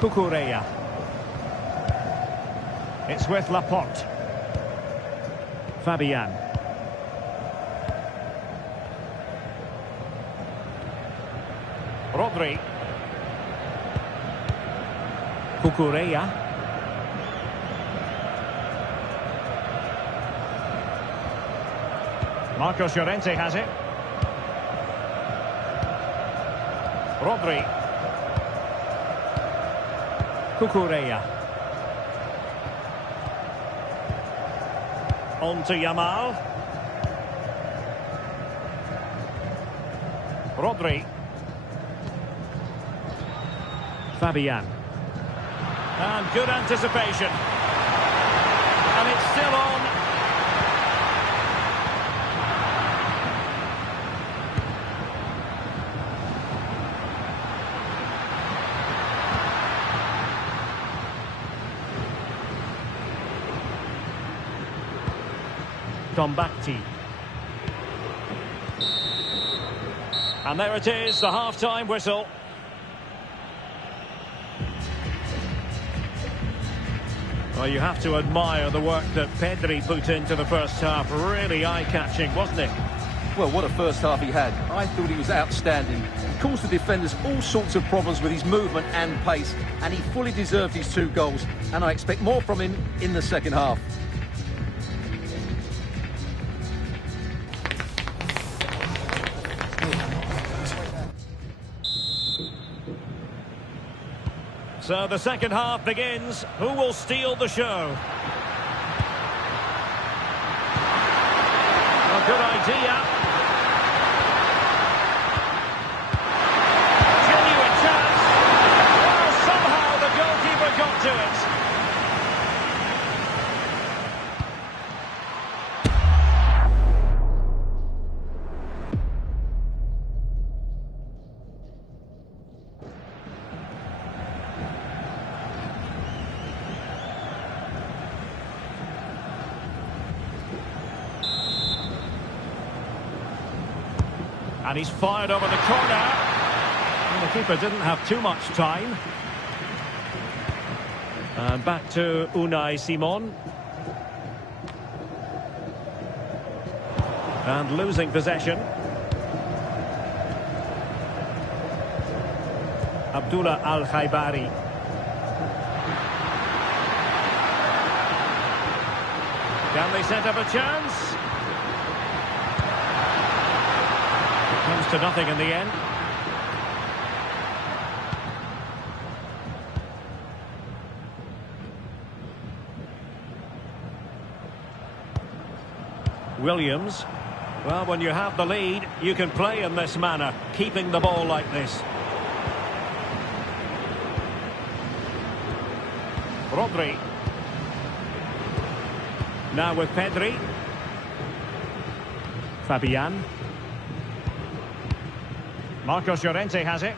Cucurella. It's with Laporte. Fabian. Rodri. Cucurella. Marcos Llorente has it. Rodri. Cucurella. On to Yamal. Rodri. Fabian. And good anticipation. And it's still on. Tombakti. And there it is, the half-time whistle. Well, you have to admire the work that Pedri put into the first half. Really eye-catching, wasn't it? Well, what a first half he had. I thought he was outstanding. He caused the defenders all sorts of problems with his movement and pace, and he fully deserved his 2 goals, and I expect more from him in the second half. So the second half begins. Who will steal the show? good idea. Genuine chance. Well, somehow the goalkeeper got to it. And he's fired over the corner. And the keeper didn't have too much time. And back to Unai Simon. And losing possession. Abdullah Al-Khaibari. Can they set up a chance? Comes to nothing in the end. Williams. Well, when you have the lead, you can play in this manner, keeping the ball like this. Rodri. Now with Pedri. Fabian. Marcos Llorente has it.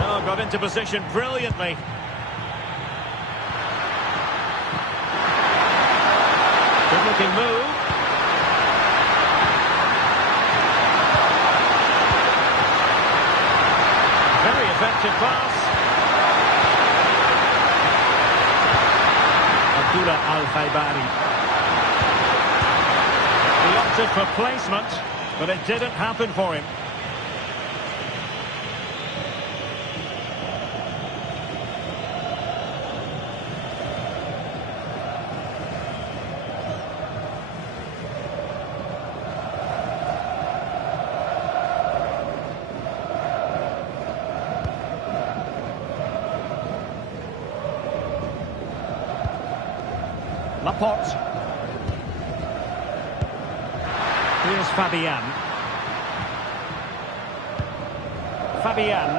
Oh, got into position brilliantly. Good-looking move. Very effective pass. Abdullah Al-Khaibari. He opted for placement, but it didn't happen for him. Laporte. Here's Fabian. Fabian.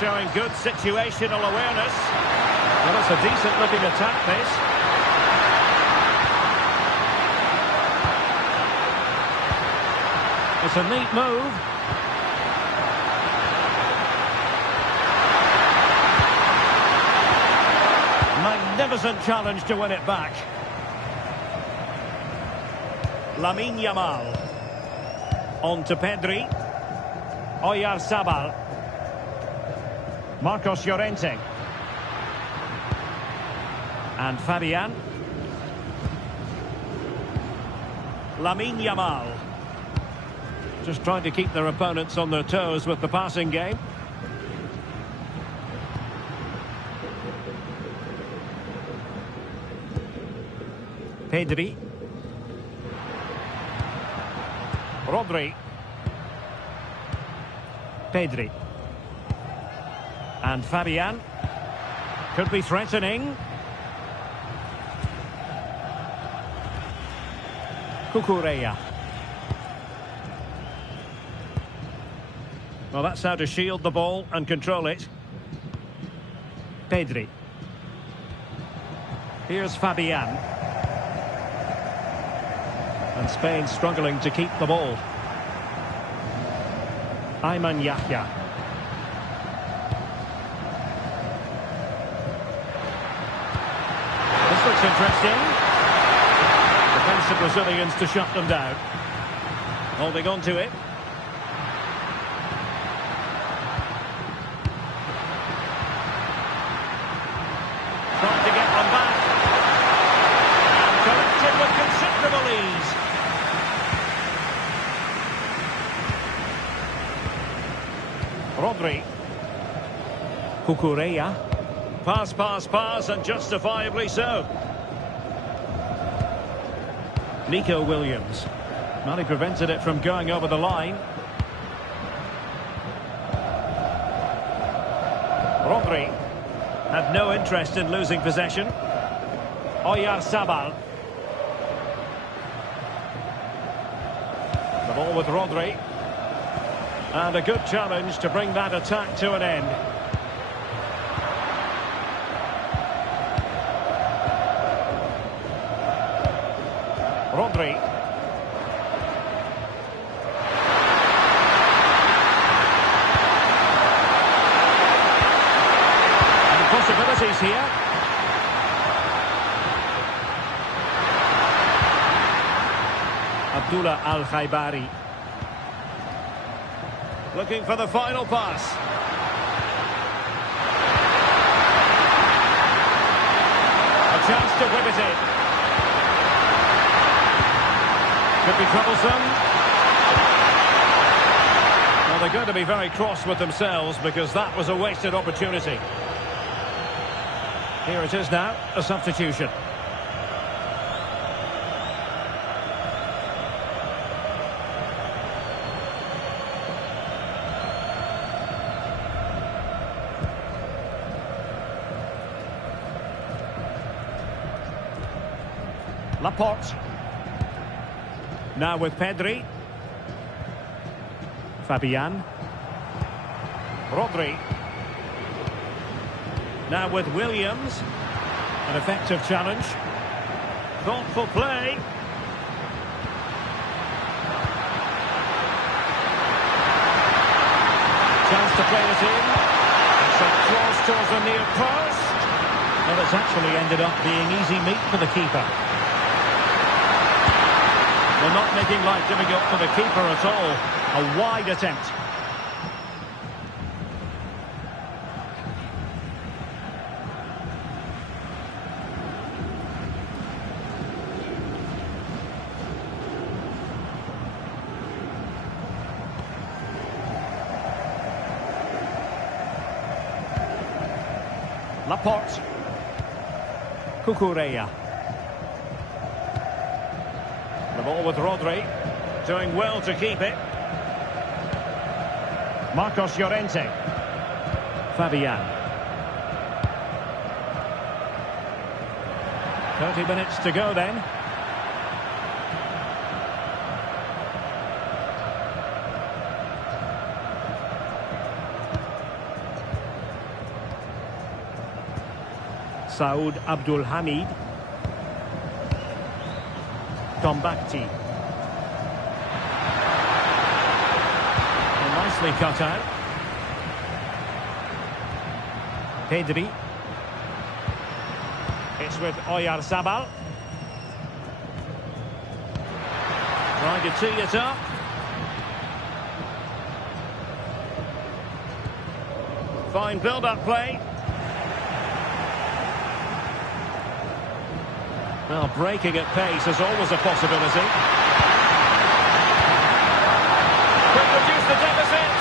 Showing good situational awareness. Well, it's a decent-looking attack, this. It's a neat move. Magnificent challenge to win it back. Lamine Yamal. On to Pedri. Oyarzabal. Marcos Llorente. And Fabian. Lamine Yamal. Just trying to keep their opponents on their toes with the passing game. Pedri. Rodri. Pedri. And Fabian. Could be threatening. Cucurella. Well, that's how to shield the ball and control it. Pedri. Here's Fabian. And Spain struggling to keep the ball. Ayman Yahya. This looks interesting. Defensive Brazilians to shut them down. Holding on to it. Trying to get one back. And collected with considerable ease. Rodri. Cucurella. Pass, and justifiably so. Nico Williams. Well, he prevented it from going over the line. Rodri. Had no interest in losing possession. Oyarzabal. The ball with Rodri. And a good challenge to bring that attack to an end. Rodri. And possibilities here. Abdullah Al-Khaibari. Looking for the final pass. A chance to whip it in. Could be troublesome. Well, they're going to be very cross with themselves because that was a wasted opportunity. Here it is now, a substitution. Laporte. Now with Pedri. Fabian. Rodri. Now with Williams. An effective challenge. Thoughtful play. Chance to play it in. It's a cross towards the near post. Well, it's actually ended up being easy meat for the keeper. Well, not making life difficult for the keeper at all. A wide attempt. Laporte. Cucurella. The ball with Rodri. Doing well to keep it. Marcos Llorente. Fabian. 30 minutes to go then. Saud Abdul Hamid. Tombakti. Nicely cut out. Pedri. It's with Oyarzabal. Trying to tee it up. Fine build-up play. Well, breaking at pace is always a possibility. Could reduce the deficit.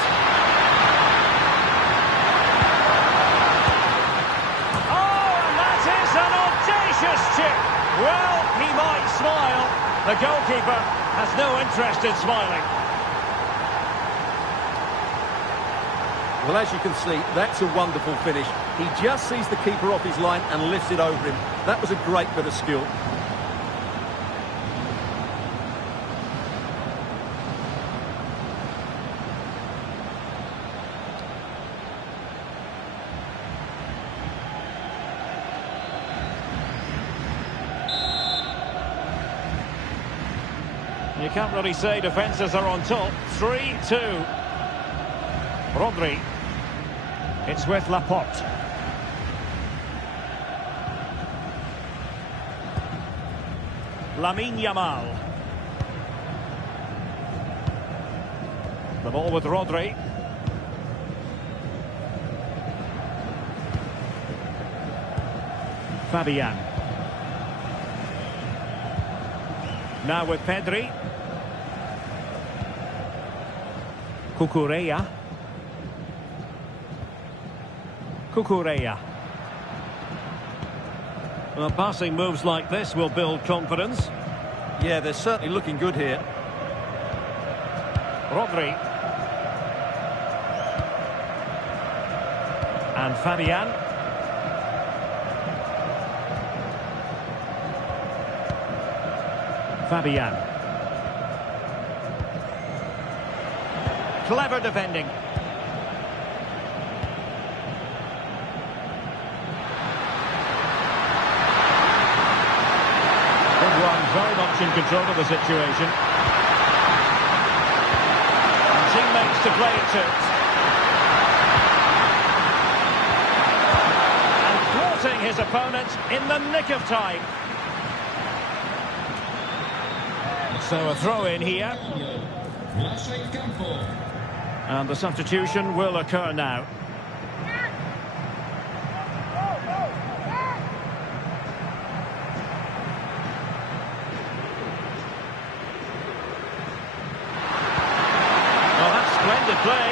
Oh, and that is an audacious chip. Well, he might smile. The goalkeeper has no interest in smiling. Well, as you can see, that's a wonderful finish. He just sees the keeper off his line and lifts it over him. That was a great bit of skill. You can't really say defences are on top. 3-2. Rodri. It's with Laporte. Lamine Yamal. The ball with Rodri. Fabian. Now with Pedri. Cucurella. Cucurella. Well, passing moves like this will build confidence. Yeah, they're certainly looking good here. Rodri. And Fabian. Fabian. Clever defending. Good one, very much in control of the situation. And teammates to play it to. And thwarting his opponent in the nick of time. So a throw in here. And the substitution will occur now. Oh, that's splendid play.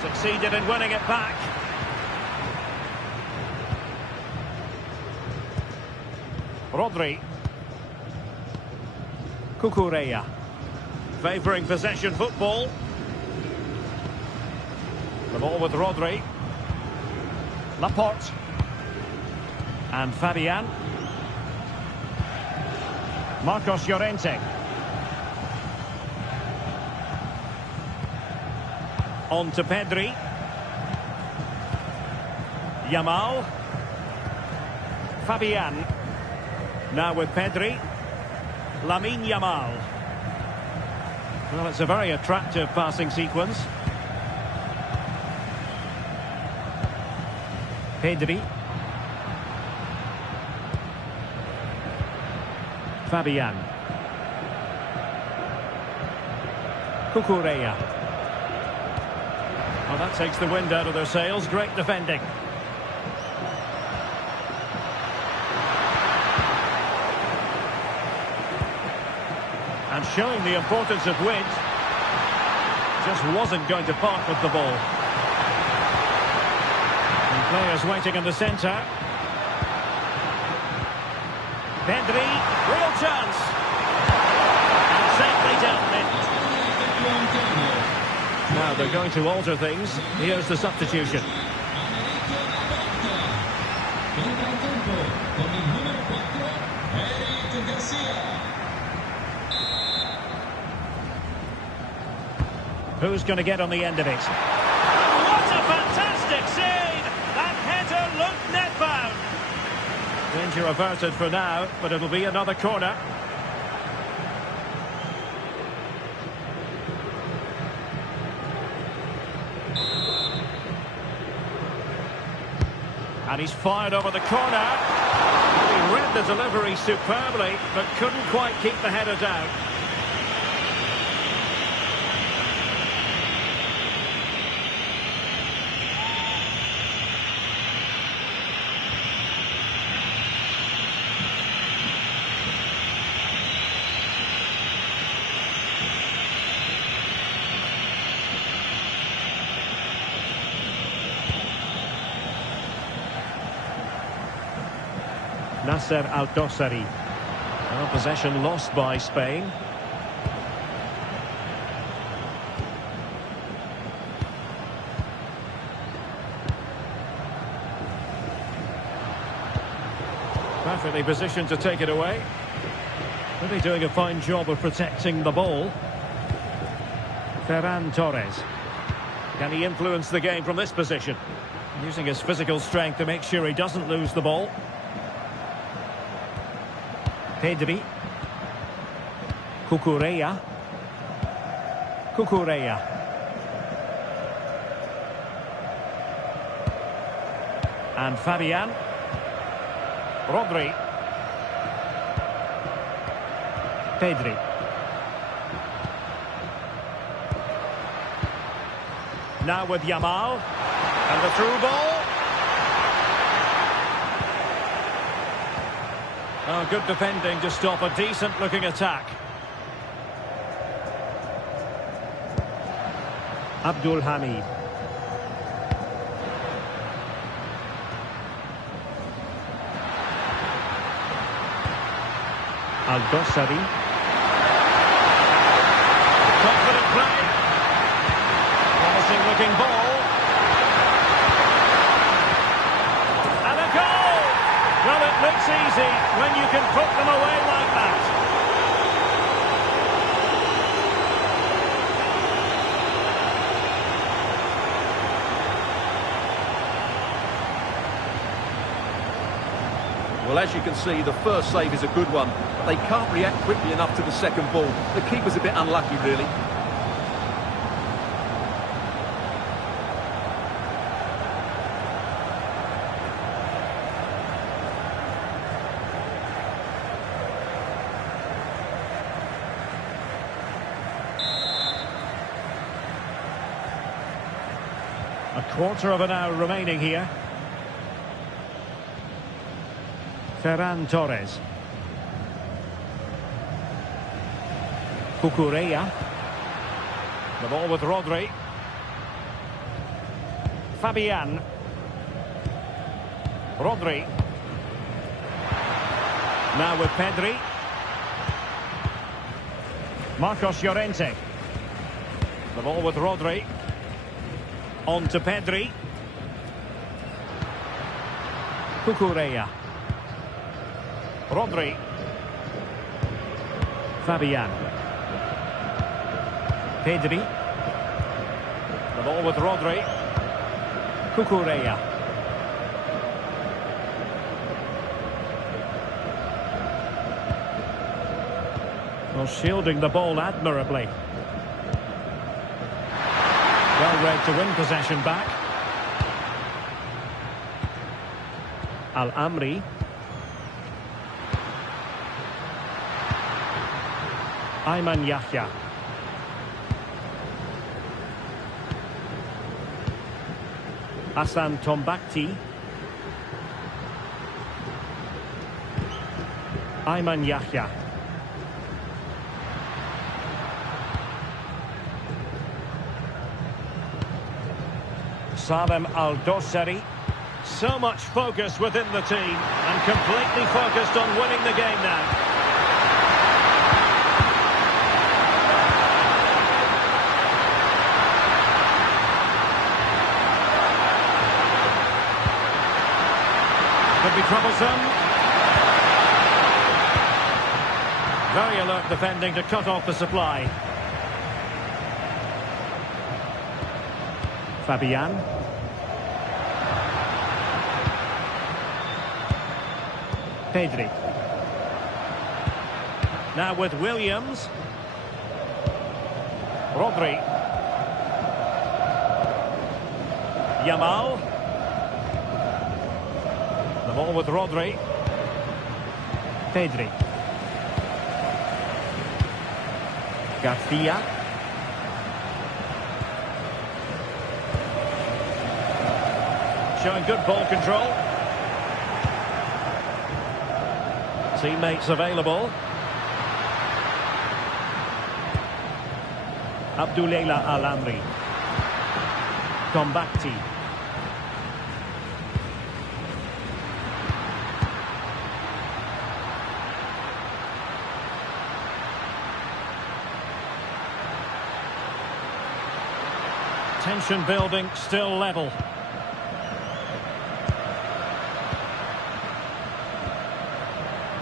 Succeeded in winning it back. Rodri. Cucurella. Favouring possession football. The ball with Rodri. Laporte. And Fabian. Marcos Llorente. On to Pedri. Yamal. Fabian. Now with Pedri. Lamine Yamal. Well, it's a very attractive passing sequence. Pedri. Fabian. Cucurella. Well, that takes the wind out of their sails. Great defending. And showing the importance of width. Just wasn't going to part with the ball. And players waiting in the centre. Pedri, real chance. And safely dealt with. Now they're going to alter things. Here's the substitution. Who's going to get on the end of it? What a fantastic save! That header looked net-bound. Danger averted for now, but it'll be another corner. And he's fired over the corner. He read the delivery superbly, but couldn't quite keep the header down. Nasser Al-Dossari. Well, possession lost by Spain. Perfectly positioned to take it away. Really doing a fine job of protecting the ball. Ferran Torres. Can he influence the game from this position? Using his physical strength to make sure he doesn't lose the ball. Pedri. Cucurella. Cucurella. And Fabian. Rodri. Pedri. Now with Yamal. And the through ball. Oh, good defending to stop a decent-looking attack. Abdul Hamid. Al-Dossari. Confident play. Promising-looking ball. And a goal! looks easy when you can put them away like that. Well, as you can see, the first save is a good one, but they can't react quickly enough to the second ball. The keeper's a bit unlucky, really. A quarter of an hour remaining here. Ferran Torres. Cucurella. The ball with Rodri. Fabian. Rodri. Now with Pedri. Marcos Llorente. The ball with Rodri. On to Pedri. Cucurella. Rodri. Fabian. Pedri. The ball with Rodri. Cucurella. Well, shielding the ball admirably. Well read to win possession back. Al-Amri. Ayman Yahya. Hassan Tombakti. Ayman Yahya. Salem Al-Dossari. So much focus within the team and completely focused on winning the game now. Could be troublesome. Very alert defending to cut off the supply. Fabian. Pedri. Now with Williams. Rodri. Yamal. The ball with Rodri. Pedri. Garcia. Showing good ball control. Teammates available. Abdullah Al-Amri. Tombakti. Tension building, still level.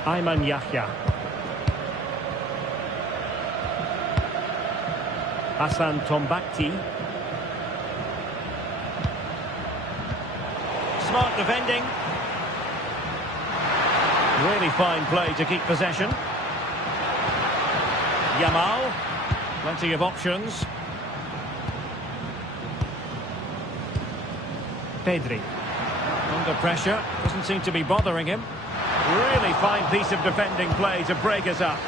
Ayman Yahya. Hassan Tombakti. Smart defending. Really fine play to keep possession. Yamal. Plenty of options. Pedri. Under pressure. Doesn't seem to be bothering him. Really fine piece of defending play to break us up.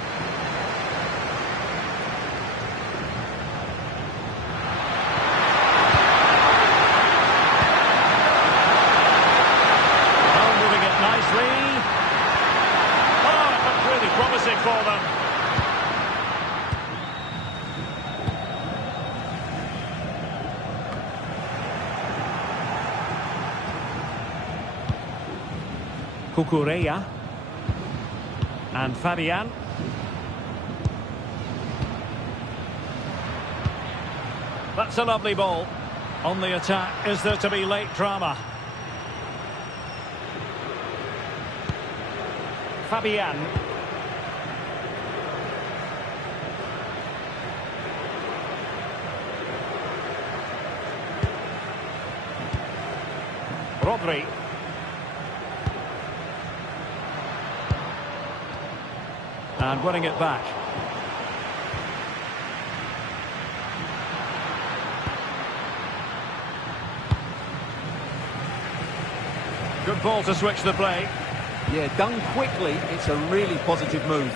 Oh, moving it nicely. Oh, it looked really promising for them. Cucurella. And Fabian. That's a lovely ball. On the attack, is there to be late drama? Fabian. Rodri. And winning it back. Good ball to switch the play. Yeah, done quickly, it's a really positive move.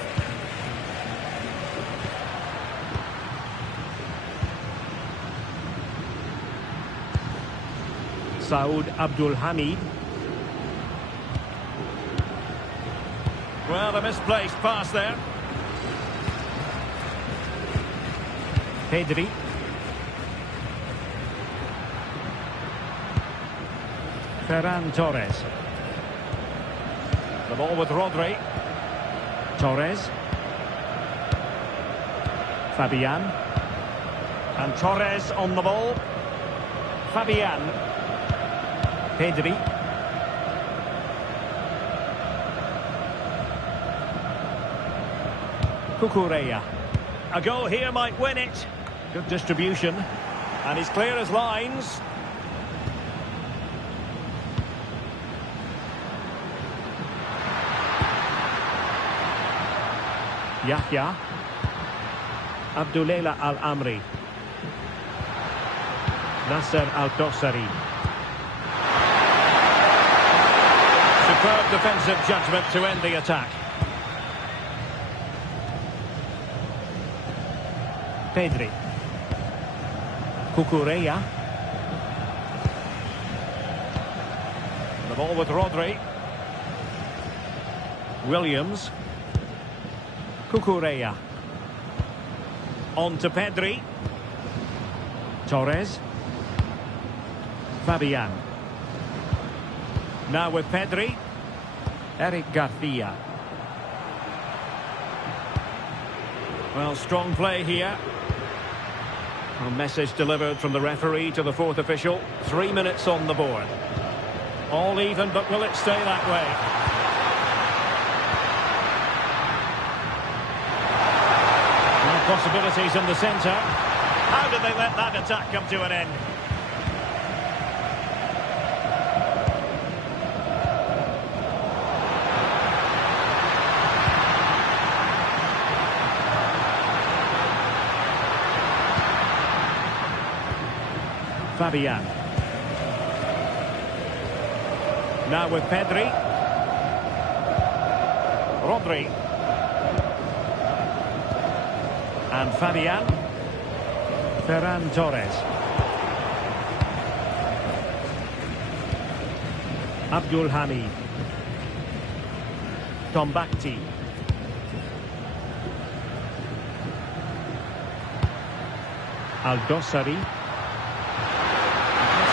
Saud Abdul Hamid. Well, a misplaced pass there. Pedri. Ferran Torres. The ball with Rodri. Torres. Fabian. And Torres on the ball. Fabian. Pedri. Cucurella. A goal here might win it. Good distribution. And he's clear as lines. Yahya. Abdullela Al-Amri. Nasser Al-Dossari. Superb defensive judgment to end the attack. Pedri. Cucurella. The ball with Rodri. Williams. Cucurella. On to Pedri. Torres. Fabian. Now with Pedri. Eric Garcia. Well, strong play here. A message delivered from the referee to the fourth official. 3 minutes on the board. All even, but will it stay that way? No possibilities in the centre. How did they let that attack come to an end? Fabian. Now with Pedri. Rodri. And Fabian. Ferran Torres. Abdul Hamid. Tombakti. Al-Dossari.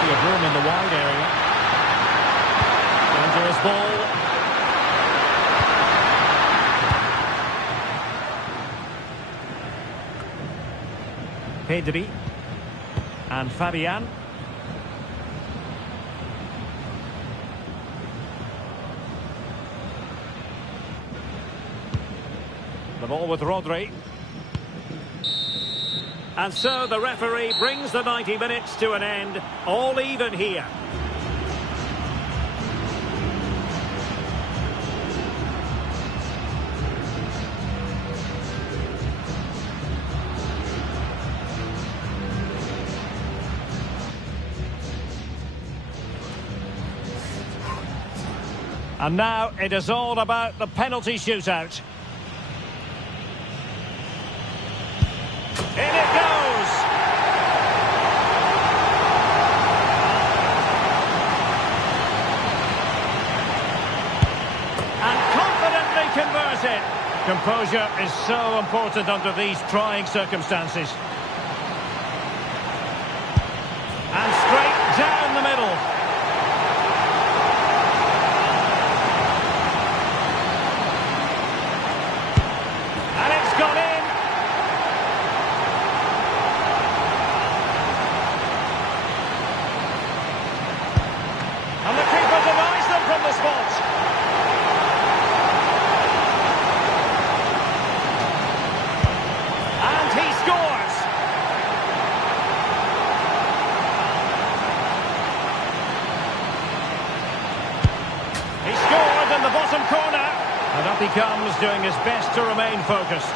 Plenty of room in the wide area. Dangerous ball. Pedri. And Fabian. The ball with Rodri. And so the referee brings the 90 minutes to an end, all even here. And now it is all about the penalty shootout. In it goes! And confidently converted. Composure is so important under these trying circumstances. And straight down the middle. And it's gone in. And the keeper denies them from the spot. bottom corner. And up he comes, doing his best to remain focused.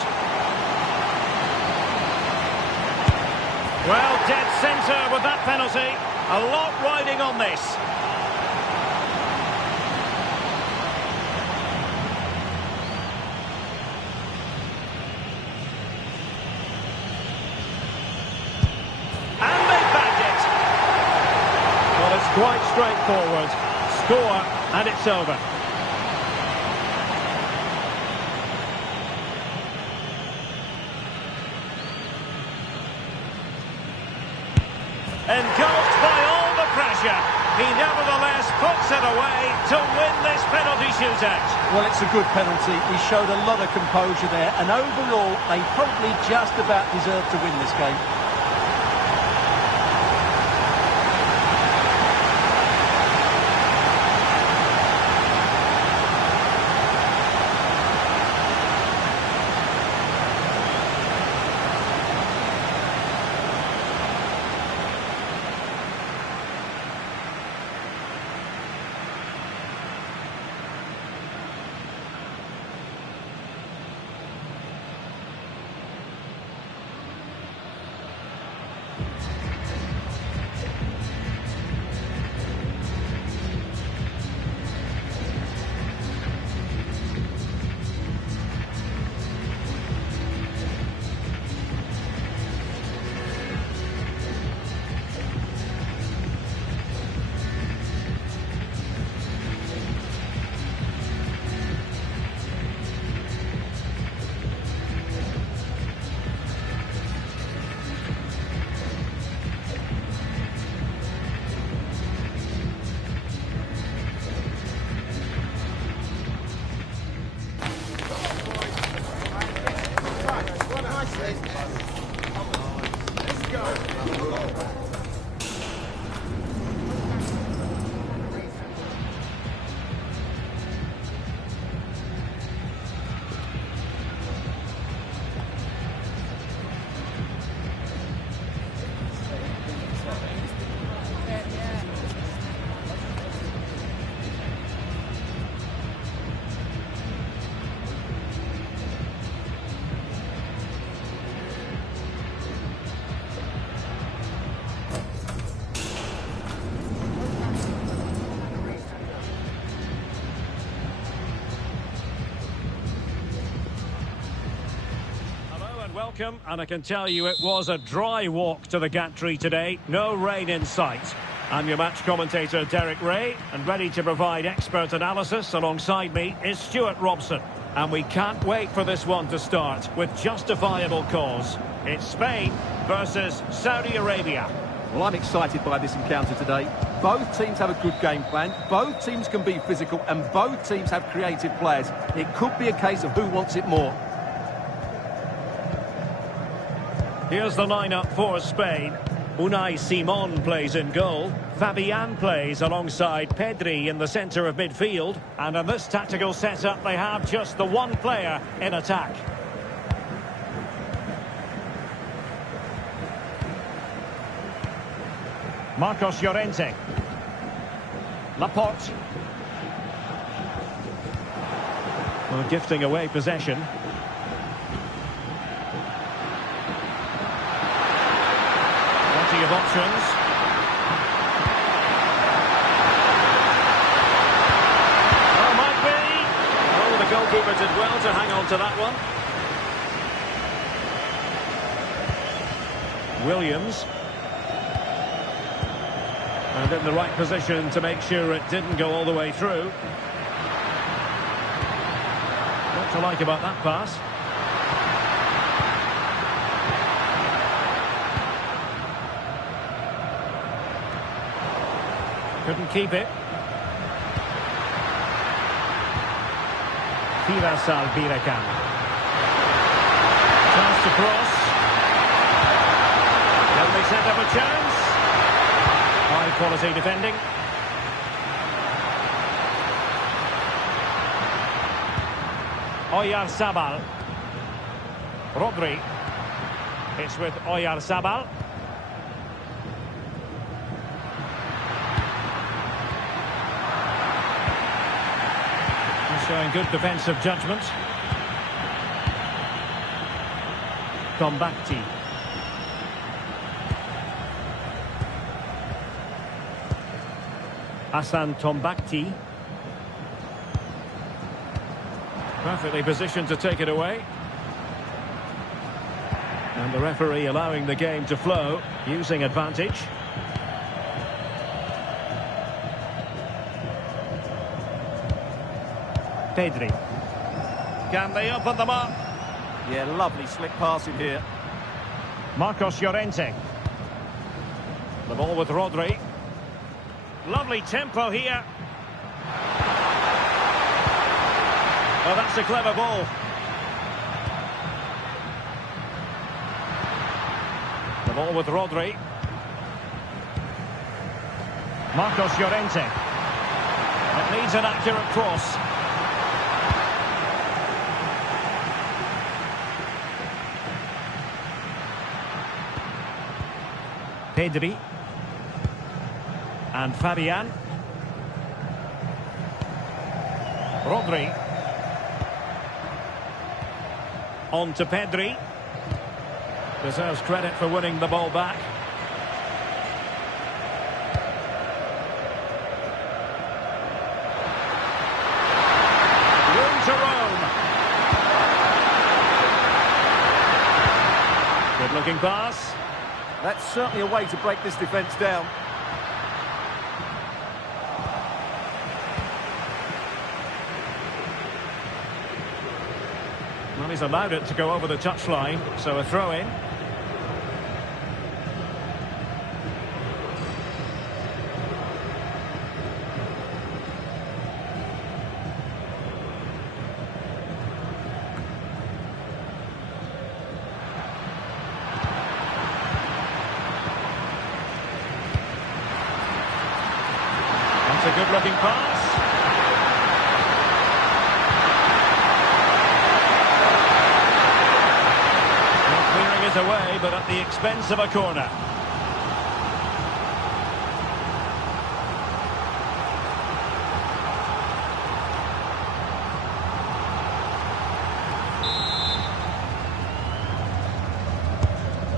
Well, dead centre with that penalty. A lot riding on this. And they bagged it. Well, it's quite straightforward. Score, and it's over. Engulfed by all the pressure, he nevertheless puts it away to win this penalty shootout. Well, it's a good penalty. He showed a lot of composure there, and overall, they probably just about deserved to win this game. Welcome, and I can tell you it was a dry walk to the gantry today. No rain in sight. I'm your match commentator, Derek Ray, and ready to provide expert analysis alongside me is Stuart Robson. And we can't wait for this one to start with justifiable cause. It's Spain versus Saudi Arabia. Well, I'm excited by this encounter today. Both teams have a good game plan, both teams can be physical, and both teams have creative players. It could be a case of who wants it more. Here's the lineup for Spain. Unai Simon plays in goal. Fabian plays alongside Pedri in the centre of midfield. And in this tactical setup, they have just the one player in attack. Marcos Llorente. Laporte. Well, gifting away possession. Of options. Oh, might be. Oh, the goalkeeper did well to hang on to that one. Williams. And in the right position to make sure it didn't go all the way through. What to like about that pass? Couldn't keep it. Firasal Birakan. Chance to cross. Can they set up a chance? High quality defending. Oyarzabal. Rodri. It's with Oyarzabal. Showing good defensive judgment. Tombakti. Hassan Tombakti. Perfectly positioned to take it away. And the referee allowing the game to flow, using advantage. Pedri. Can they open them up? Yeah, lovely slick passing here. Marcos Llorente. The ball with Rodri. Lovely tempo here. Oh, that's a clever ball. The ball with Rodri. Marcos Llorente. It needs an accurate cross. Pedri. And Fabian. Rodri. On to Pedri. Deserves credit for winning the ball back. Room to roam. Good looking pass. That's certainly a way to break this defence down. Well, he's allowed it to go over the touchline, so a throw-in. That's a good-looking pass. Away, but at the expense of a corner.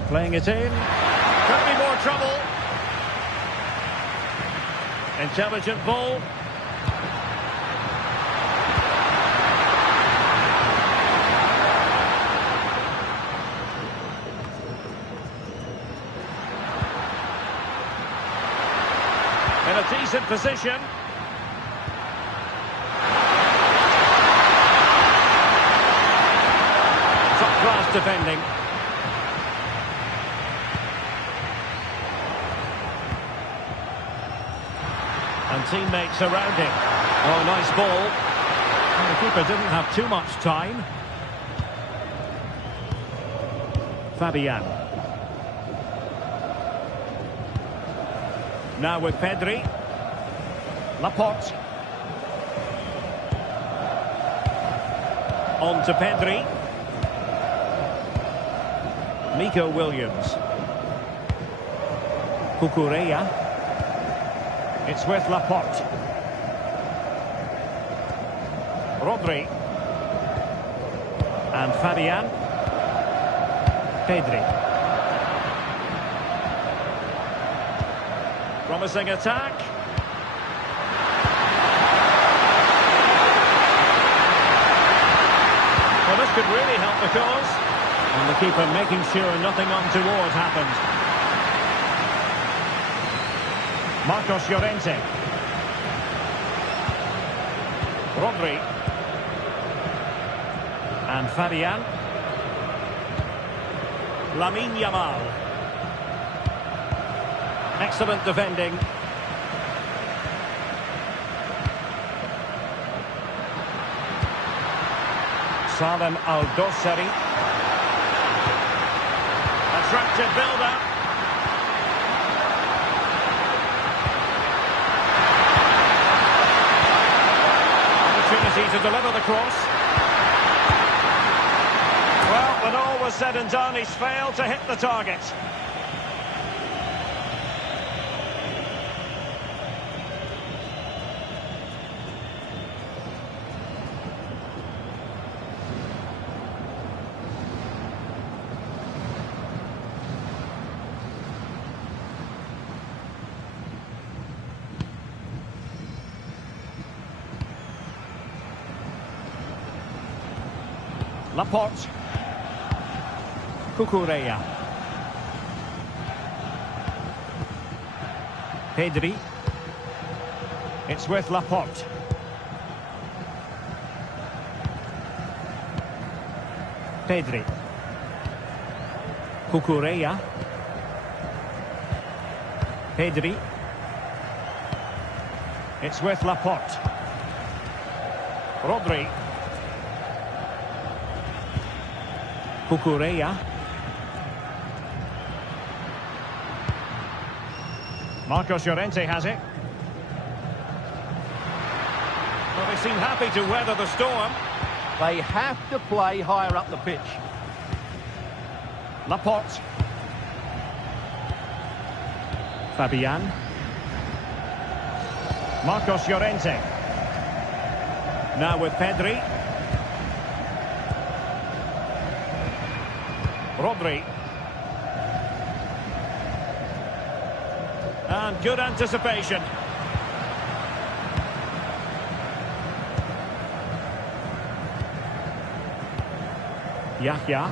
Playing it in. Could be more trouble. Intelligent ball. In a decent position. Top-class defending. And teammates around him. Oh, nice ball. And the keeper didn't have too much time. Fabian. Now with Pedri. Laporte. On to Pedri. Nico Williams. Cucurella. It's with Laporte. Rodri. And Fabian. Pedri. Promising attack. Well, this could really help the cause. And the keeper making sure nothing untoward happened. Marcos Llorente. Rodri. And Fabian. Lamine Yamal. Excellent defending. Salem Al-Dossari. Attractive build-up. Opportunity to deliver the cross. Well, when all was said and done, he's failed to hit the target. Laporte. Cucurella. Pedri. It's with Laporte. Pedri. Cucurella. Pedri. It's with Laporte. Rodri. Cucurella. Marcos Llorente has it. Well, they seem happy to weather the storm. They have to play higher up the pitch. Laporte. Fabian. Marcos Llorente. Now with Pedri. Rodri. And good anticipation. Yahya.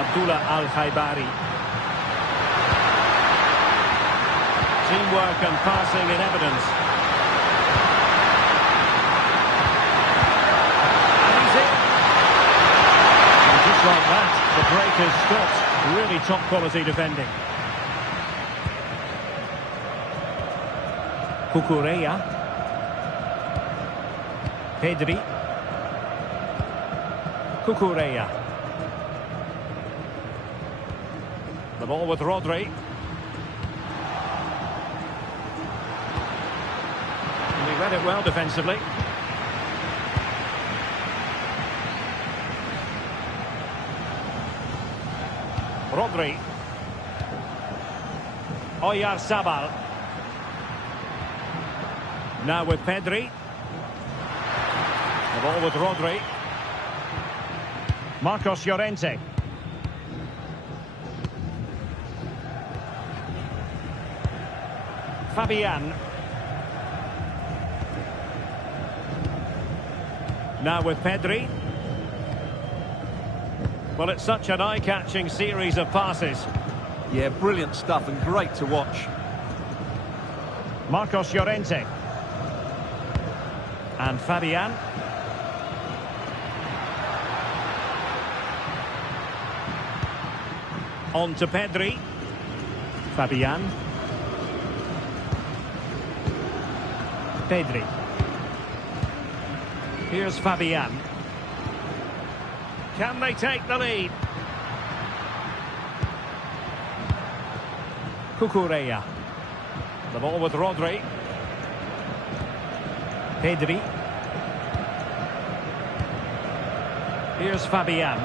Abdullah Al-Khaibari. Teamwork and passing in evidence. And he's in. And just like that, the break is stopped. Really top quality defending. Cucurella. Pedri. Cucurella. The ball with Rodri. And he read it well defensively. Rodri. Oyarzabal. Now with Pedri. The ball with Rodri. Marcos Llorente. Fabian. Now with Pedri. Well, it's such an eye-catching series of passes. Yeah, brilliant stuff and great to watch. Marcos Llorente. And Fabian. On to Pedri. Fabian. Pedri. Here's Fabian. Can they take the lead? Cucurella. The ball with Rodri. Pedri. Here's Fabian.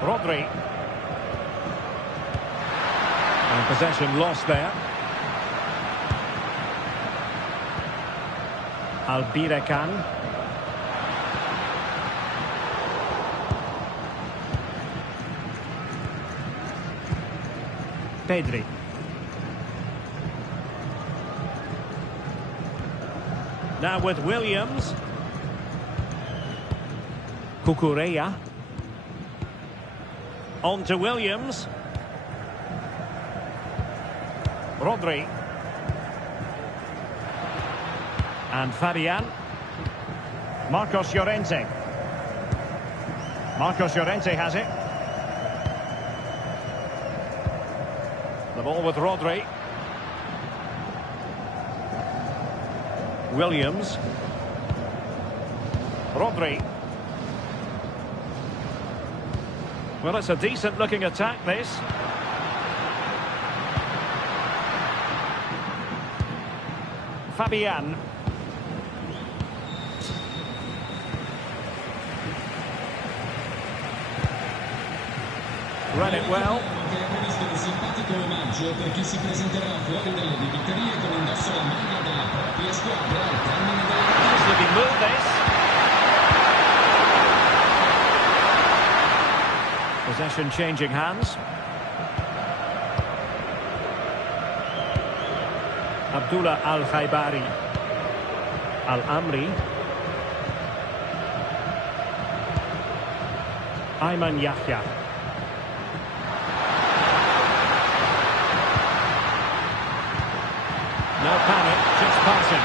Rodri. And possession lost there. Albirekan. Pedri. Now with Williams. Cucurella. On to Williams. Rodri. And Fabian. Marcos Llorente. Marcos Llorente has it. The ball with Rodri. Williams. Rodri. Well, it's a decent looking attack, this. Fabian. Read it well. Un simpatico omaggio per chi si presenterà fuori dalle biglietterie con indosso la maglia della propria squadra al termine della... Looking move this. Possession changing hands. Abdullah Al-Khaibari. Al-Amri. Ayman Yahya. No panic, just passing.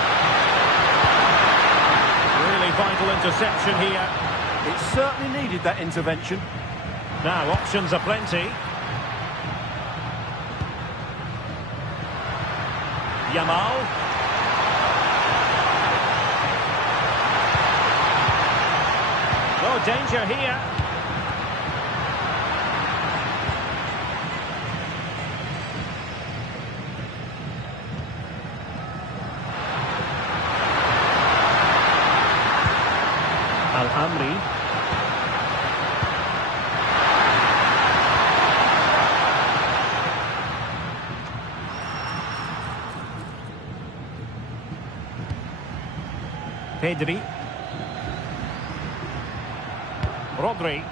Really vital interception here. It certainly needed that intervention. Now, options are plenty. Yamal. Oh, danger here. Al-Amri. Pedri. Rodri.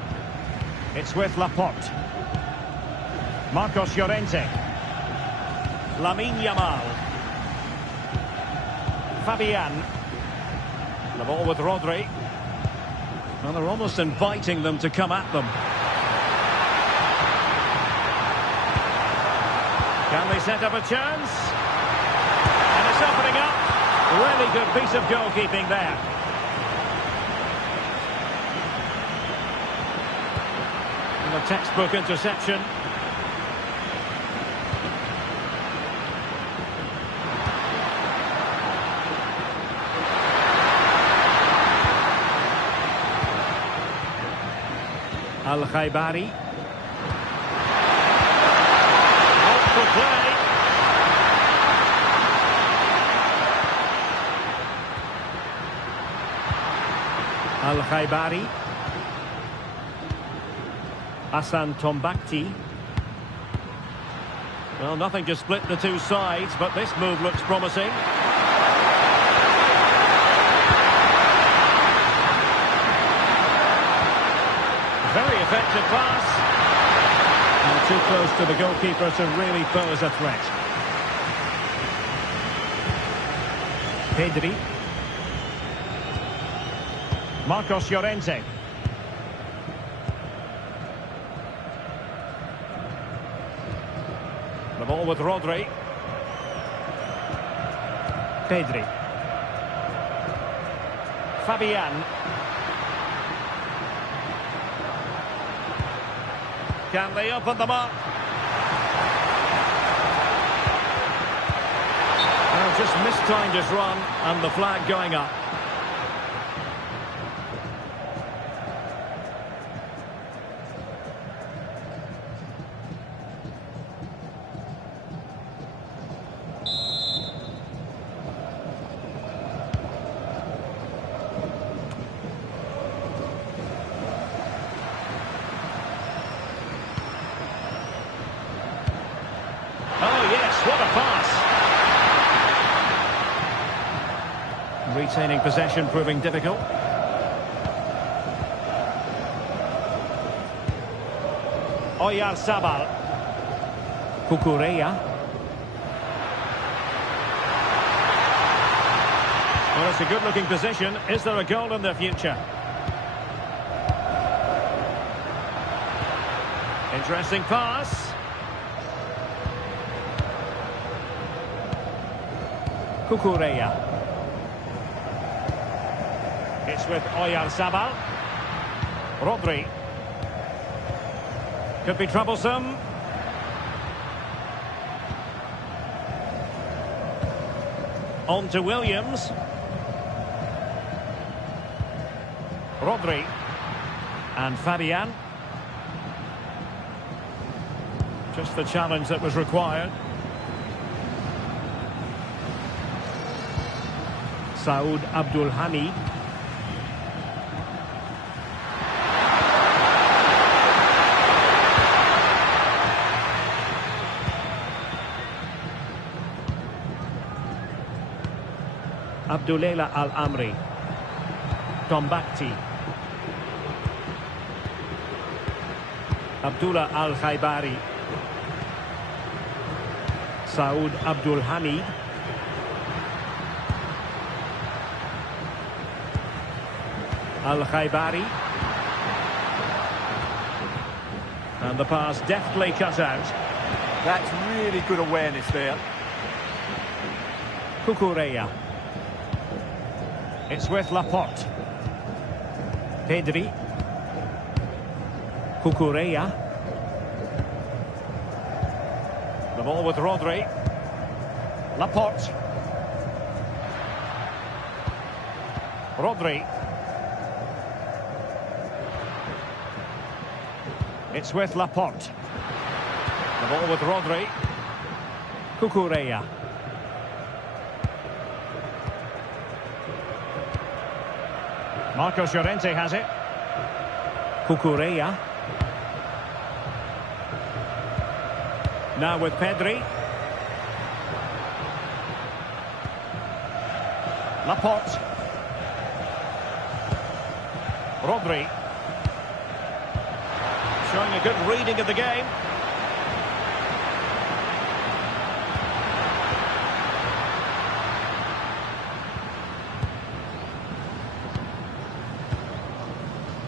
It's with Laporte. Marcos Llorente. Lamine Yamal. Fabian. The ball with Rodri. Well, they're almost inviting them to come at them. Can they set up a chance? And it's opening up. Really good piece of goalkeeping there. And a textbook interception. Al-Khaibari. Out for play. Al-Khaibari. Hassan Tombakti. Well, nothing to split the two sides, but this move looks promising. Very effective pass. And too close to the goalkeeper to really pose a threat. Pedri. Marcos Llorente. The ball with Rodri. Pedri. Fabian. Can they open them up? Well, just mistimed his run and the flag going up. What a pass. Retaining possession proving difficult. Oyarzabal. Cucurella. Well, it's a good-looking position. Is there a goal in the future? Interesting pass. Cucurella. It's with Oyarzabal. Rodri. Could be troublesome. On to Williams. Rodri. And Fabian. Just the challenge that was required. Saud Abdul Hamid. Abdullah Al-Amri. Tombakti. Abdullah Al-Khaibari. Saud Abdul Hamid. Al-Khaibari. And the pass deftly cut out. That's really good awareness there. Cucurella. It's with Laporte. Pedri. Cucurella. The ball with Rodri. Laporte. Rodri. It's with Laporte. The ball with Rodri. Cucurella. Marcos Llorente has it. Cucurella. Now with Pedri. Laporte. Rodri. Showing a good reading of the game.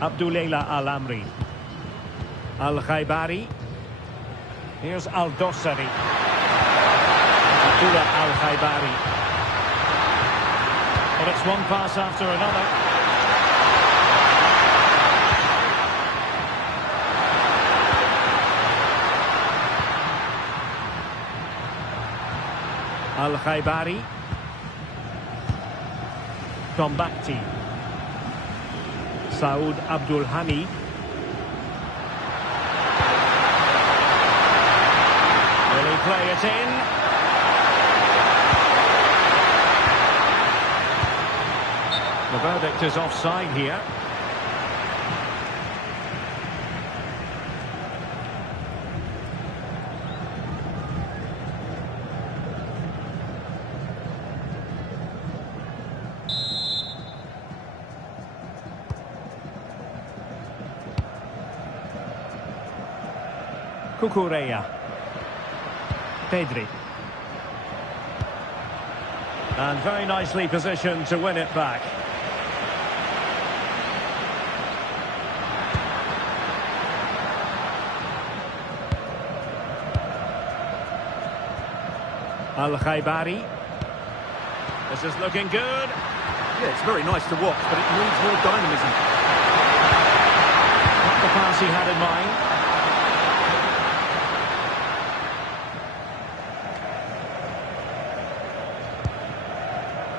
Abdullah Al-Amri. Al-Khaibari. Here's Al-Dossari. Abdullah Al-Khaibari. But it's one pass after another. Al-Khaibari. Tombakti. Saud Abdul Hamid. Will he play it in? The verdict is offside here. Cucurella. Pedri. And very nicely positioned to win it back. Al-Khaibari. This is looking good. Yeah, it's very nice to watch, but it needs more dynamism. Not the pass he had in mind.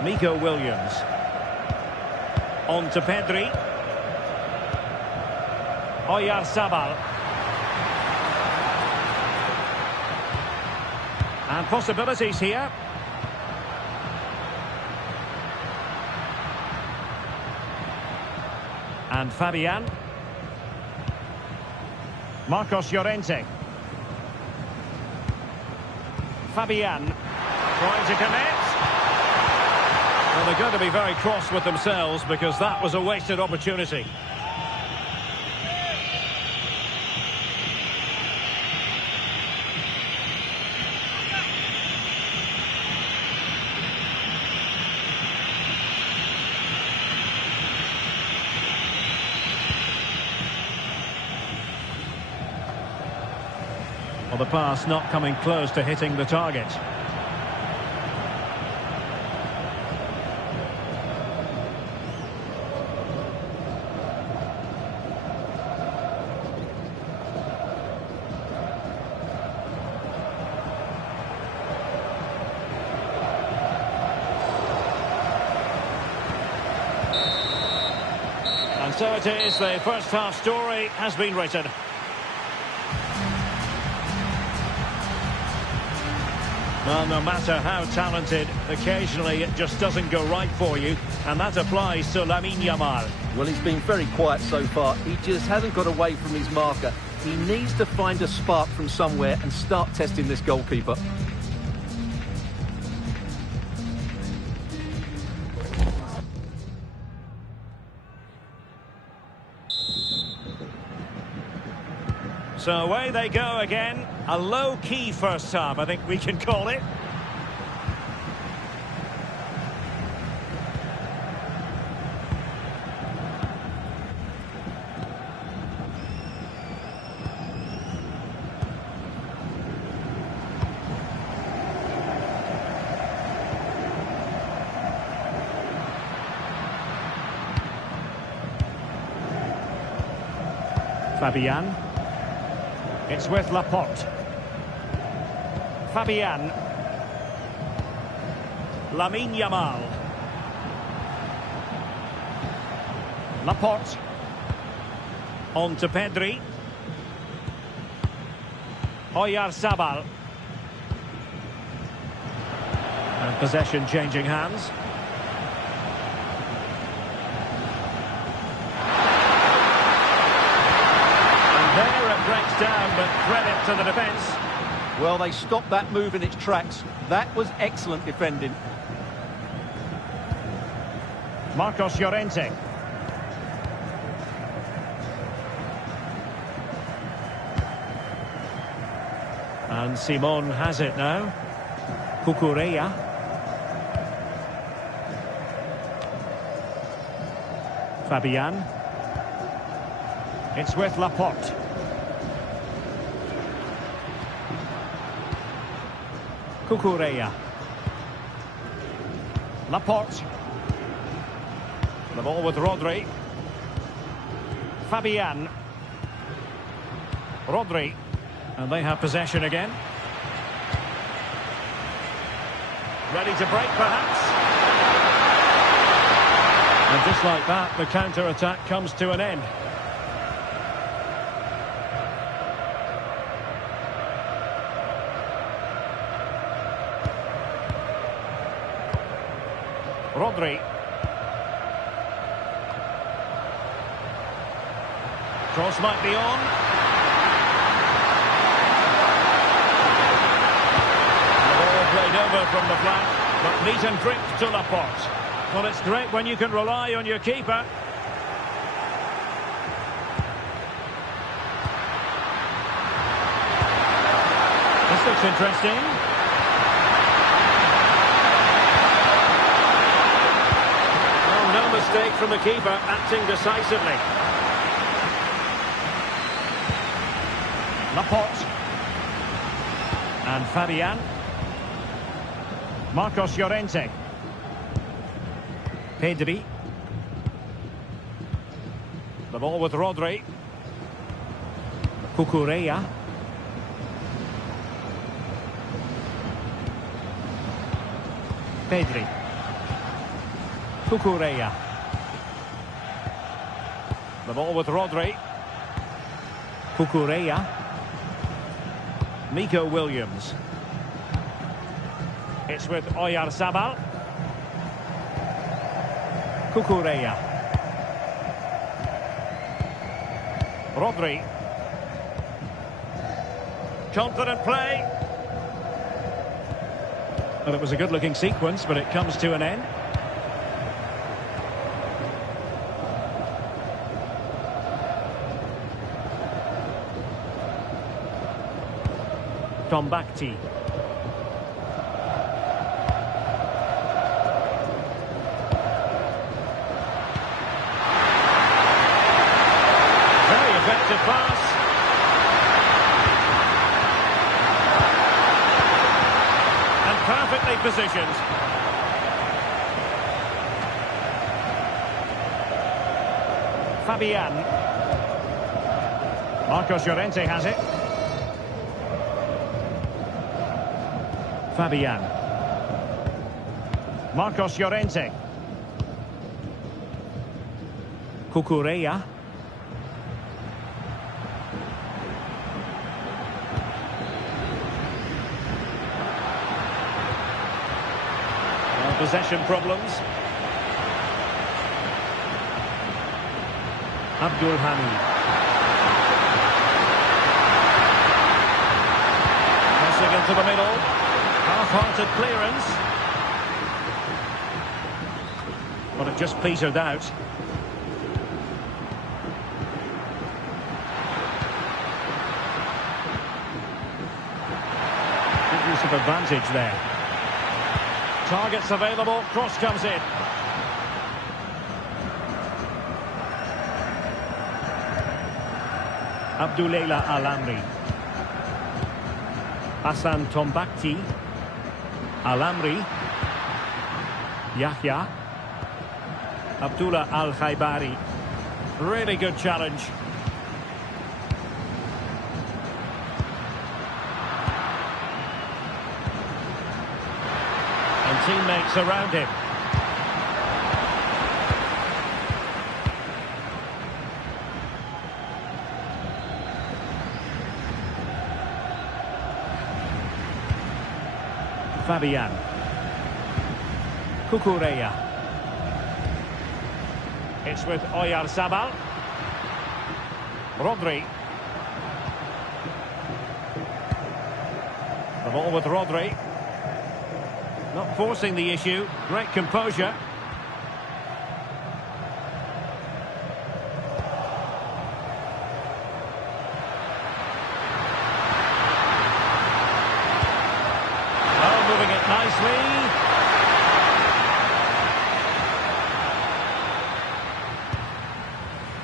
Nico Williams. On to Pedri. Oyarzabal. And possibilities here. And Fabian. Marcos Llorente. Fabian. Trying to commit. Well, they're going to be very cross with themselves because that was a wasted opportunity. Well, the pass not coming close to hitting the target. And so it is, the first half story has been written. Well, no matter how talented, occasionally it just doesn't go right for you, and that applies to Lamine Yamal. Well, he's been very quiet so far. He just hasn't got away from his marker. He needs to find a spark from somewhere and start testing this goalkeeper. So away they go again. A low-key first half, I think we can call it. Fabian. It's with Laporte. Fabian. Lamine Yamal. Laporte. On to Pedri. Oyarzabal. And possession changing hands. And there it breaks down, but credit to the defence. Well, they stopped that move in its tracks. That was excellent defending. Marcos Llorente. And Simon has it now. Cucurella. Fabian. It's with Laporte. Cucurella. Laporte. The ball with Rodri. Fabian. Rodri. And they have possession again. Ready to break, perhaps. And just like that, the counter-attack comes to an end. Rodri. Cross might be on. Played over from the flank, but neat and quick to Laporte. Well, it's great when you can rely on your keeper. This looks interesting. Well, no mistake from the keeper, acting decisively. Laporte. And Fabian. Marcos Llorente. Pedri. The ball with Rodri. Cucurella. Pedri. Cucurella. The ball with Rodri. Cucurella. Nico Williams. It's with Oyarzabal. Cucurella. Rodri. Confident play. Well, it was a good-looking sequence, but it comes to an end. Tombakti. Effective pass. And perfectly positioned. Fabian. Marcos Llorente has it. Fabian. Marcos Llorente. Cucurella. Possession problems. Abdul Hamid. Crossing into the middle. Half-hearted clearance. But it just petered out. Good use of advantage there. Targets available, cross comes in. Abdullah Al-Amri. Hassan Tombakti. Al-Amri. Yahya. Abdullah Al-Khaibari. Really good challenge. teammates around him. Fabian. Cucurella. It's with Oyarzabal. Rodri. The ball with Rodri. Not forcing the issue. Great composure. Oh, moving it nicely.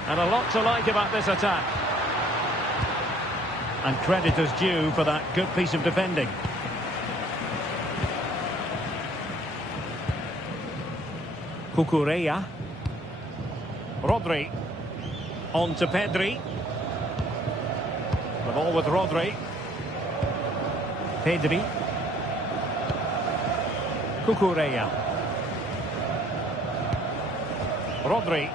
And a lot to like about this attack. And credit is due for that good piece of defending. Cucurella. Rodri. On to Pedri. The ball with Rodri. Pedri. Cucurella. Rodri.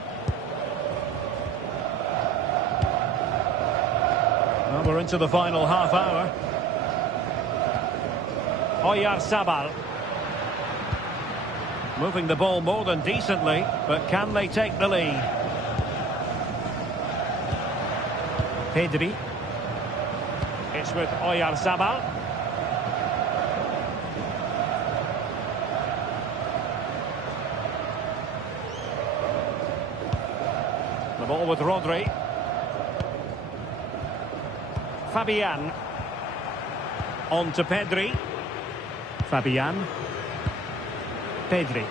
Well, we're into the final half hour. Oyarzabal. Moving the ball more than decently, but can they take the lead? Pedri. It's with Oyarzabal. The ball with Rodri. Fabian. On to Pedri. Fabian. Pedri.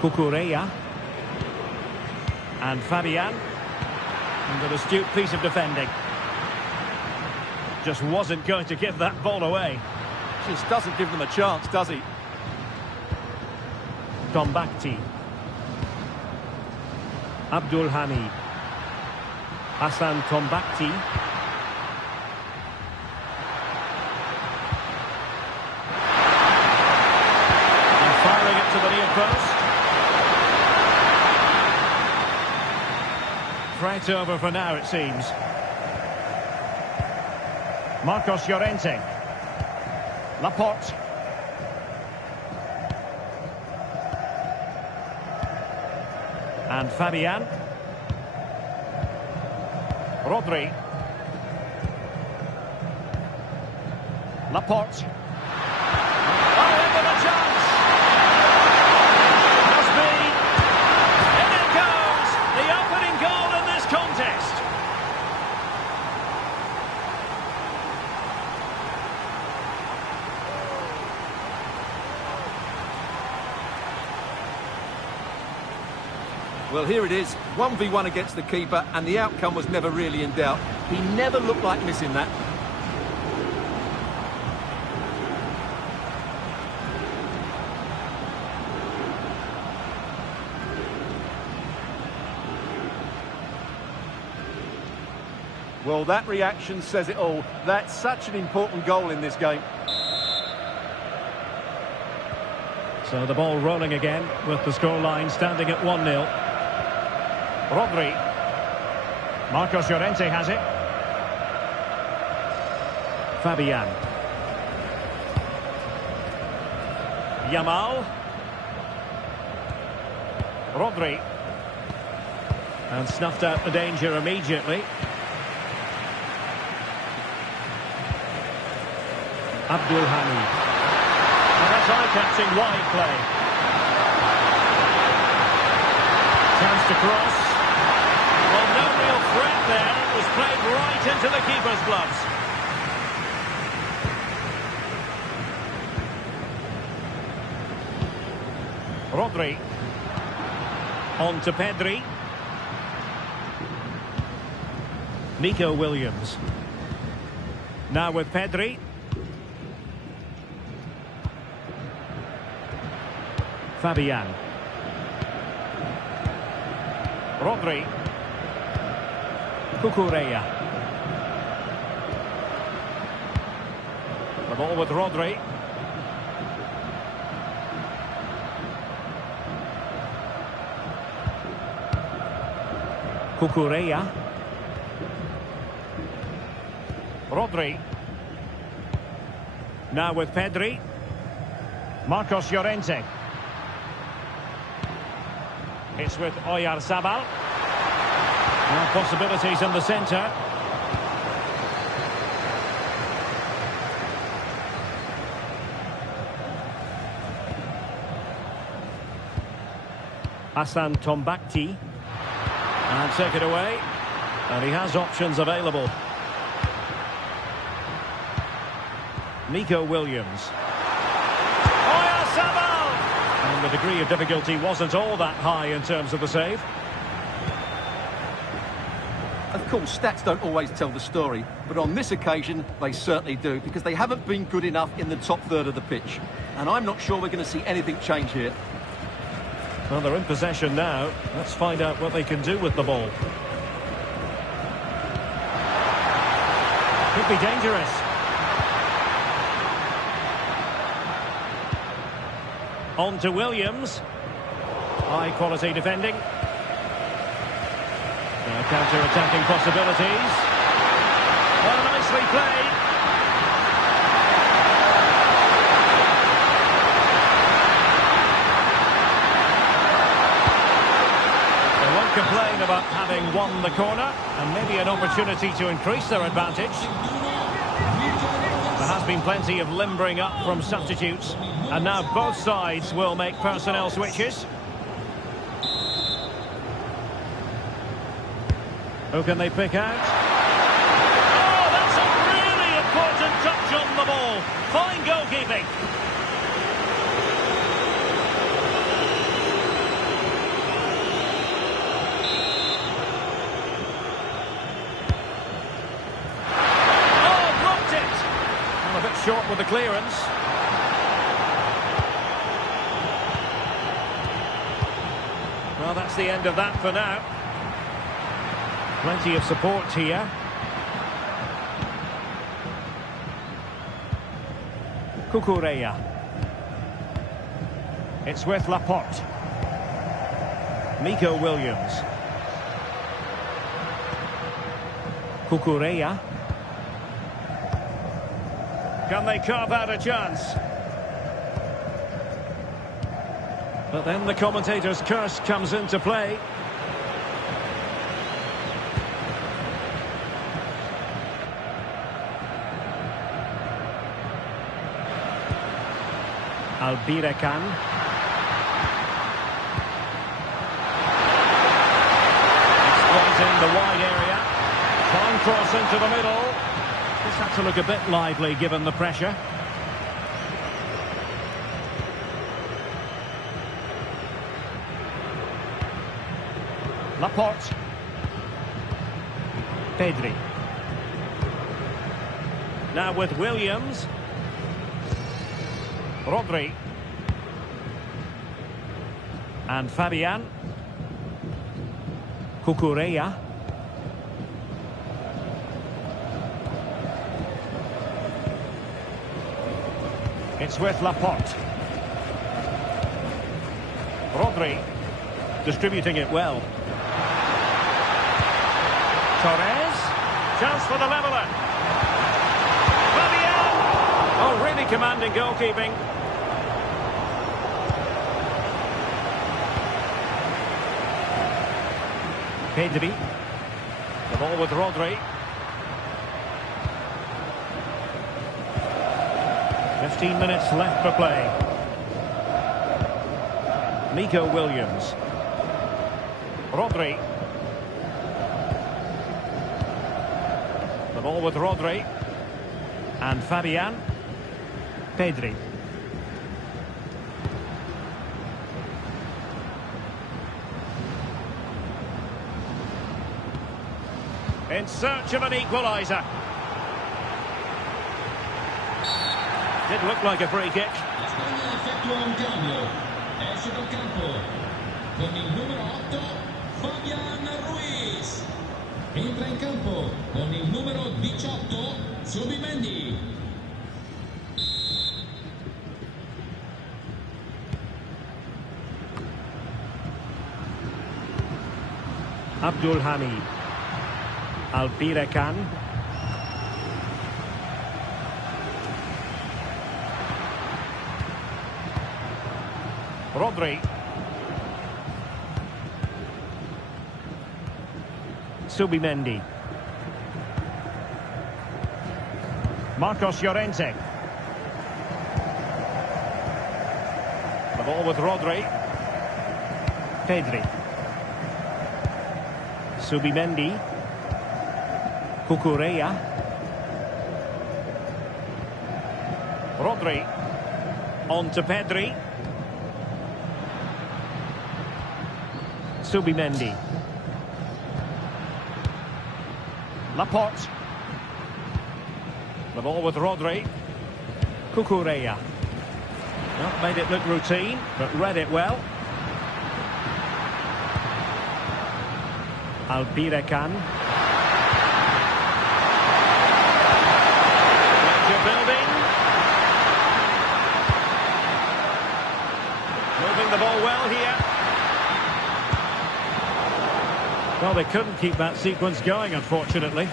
Cucurella. And Fabian. And an astute piece of defending. Just wasn't going to give that ball away. Just doesn't give them a chance, does he? Tombakti. Abdul Hamid. Hassan Tombakti. And firing it to the near post. Threat over for now, it seems. Marcos Llorente. Laporte. And Fabian. Rodri. Laporte. Oh, into the chance! Must be. In it goes! The opening goal in this contest. Well, here it is, 1v1 against the keeper, and the outcome was never really in doubt. He never looked like missing that. Well, that reaction says it all. That's such an important goal in this game. So the ball rolling again with the scoreline standing at 1-0. Rodri. Marcos Llorente has it. Fabian. Yamal. Rodri. And snuffed out the danger immediately. Abdul Hamid. And that's eye-catching wide play. Chance to cross. Well, no real threat there. It was played right into the keeper's gloves. Rodri. On to Pedri. Nico Williams. Now with Pedri. Fabian. Rodri. Cucurella. The ball with Rodri. Cucurella. Rodri. Now with Pedri. Marcos Llorente. It's with Oyarzabal. Now possibilities in the centre. Hassan Tombakti. And take it away. And he has options available. Nico Williams. Oyarzabal! And the degree of difficulty wasn't all that high in terms of the save. Of course, stats don't always tell the story, but on this occasion, they certainly do, because they haven't been good enough in the top third of the pitch. And I'm not sure we're going to see anything change here. Well, they're in possession now. Let's find out what they can do with the ball. Could be dangerous. On to Williams. High quality defending. Now counter-attacking possibilities. Well, nicely played. They won't complain about having won the corner, and maybe an opportunity to increase their advantage. There has been plenty of limbering up from substitutes, and now both sides will make personnel switches. Who can they pick out? Oh, that's a really important touch on the ball. Fine goalkeeping. Oh, blocked it. And a bit short with the clearance. Well, that's the end of that for now. Plenty of support here. Cucurella. It's with Laporte. Nico Williams. Cucurella. Can they carve out a chance? But then the commentator's curse comes into play. Albiracan. Exploiting the wide area. Fine cross into the middle. This had to look a bit lively given the pressure. Laporte. Pedri. Now with Williams. Rodri. And Fabian. Cucurella. It's with Laporte. Rodri. Distributing it well. Torres. Chance for the leveller. Fabian. Oh, really commanding goalkeeping. Pedri. The ball with Rodri. 15 minutes left for play. Nico Williams. Rodri. The ball with Rodri. And Fabian. Pedri. In search of an equaliser. Did look like a free kick. Spagna effettua un cambio. Esce dal campo con il numero 8 Fabian Ruiz. Entra in campo con il numero 18 Subimendi. Abdul Hamid. Alpirekan. Rodri. Subimendi. Marcos Llorente. The ball with Rodri. Pedri. Subimendi. Cucurella. Rodri. On to Pedri. Subimendi. Laporte. The ball with Rodri. Cucurella. Well, made it look routine, but read it well. Alpirekan. Danger building. Moving the ball well here. Well, they couldn't keep that sequence going, unfortunately.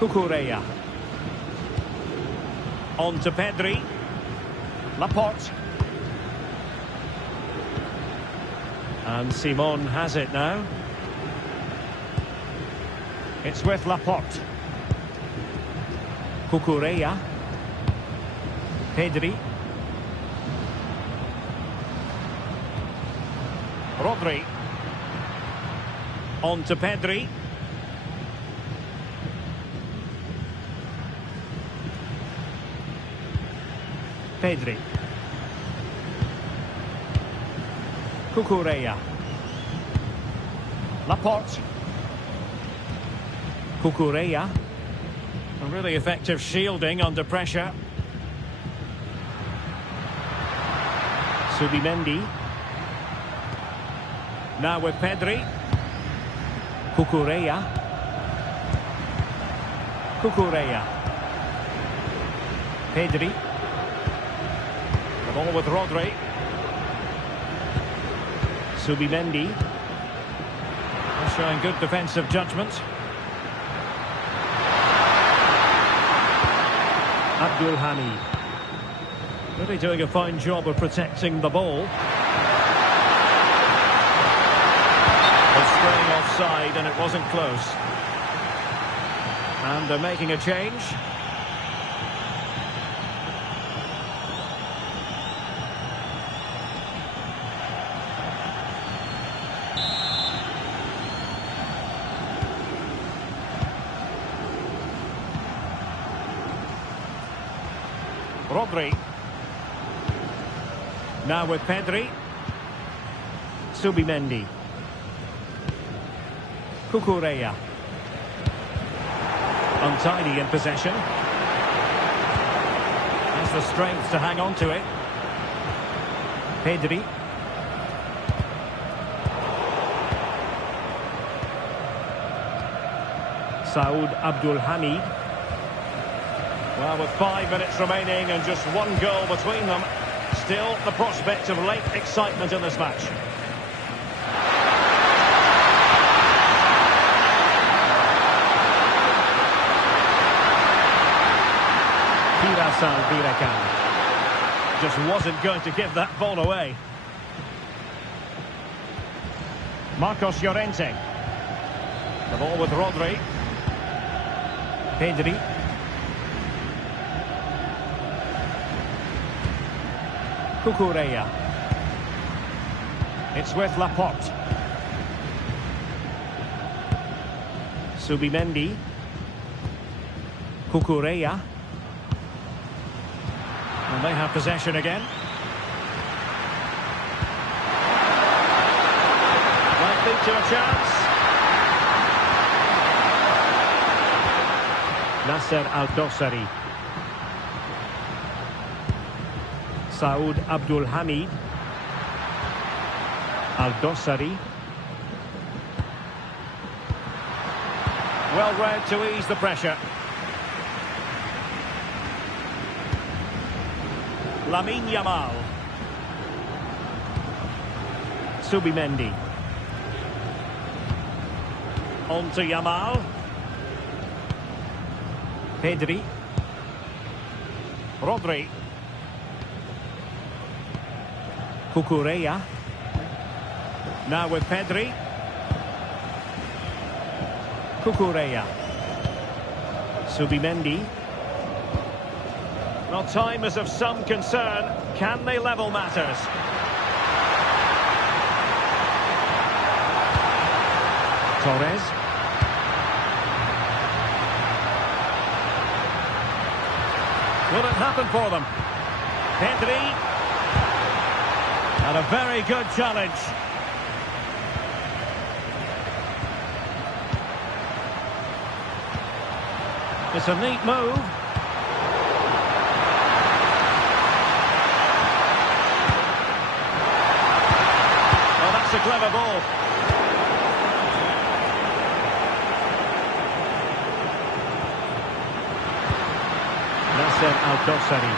Cucurella. On to Pedri. Laporte. And Simon has it now. It's with Laporte. Cucurella. Pedri. Rodri. On to Pedri. Pedri. Cucurella. Laporte. Cucurella. A really effective shielding under pressure. Subimendi. Now with Pedri. Cucurella. Cucurella. Pedri. The ball with Rodri. Subimendi. Showing good defensive judgment. Abdul Hamid. Really doing a fine job of protecting the ball. Straying offside, and it wasn't close. And they're making a change. Rodri. Now with Pedri. Subimendi. Cucurella. Untidy in possession. Has the strength to hang on to it. Pedri. Saud Abdul Hamid. Well, with 5 minutes remaining and just one goal between them, still the prospect of late excitement in this match. Alpirekan just wasn't going to give that ball away. Marcos Llorente. The ball with Rodri. Pedri. Cucurella. It's with Laporte. Subimendi. Cucurella. And they have possession again. Might lead to a chance. Nasser Al-Dossari. Saud Abdul Hamid. Al-Dossari. Well read to ease the pressure. Lamine Yamal. Subimendi. On to Yamal. Pedri. Rodri. Cucurella. Now with Pedri. Cucurella. Subimendi. Well, time is of some concern. Can they level matters? Torres. Will it happen for them? Pedri. And a very good challenge. It's a neat move. Oh, that's a clever ball. Al-Dossari.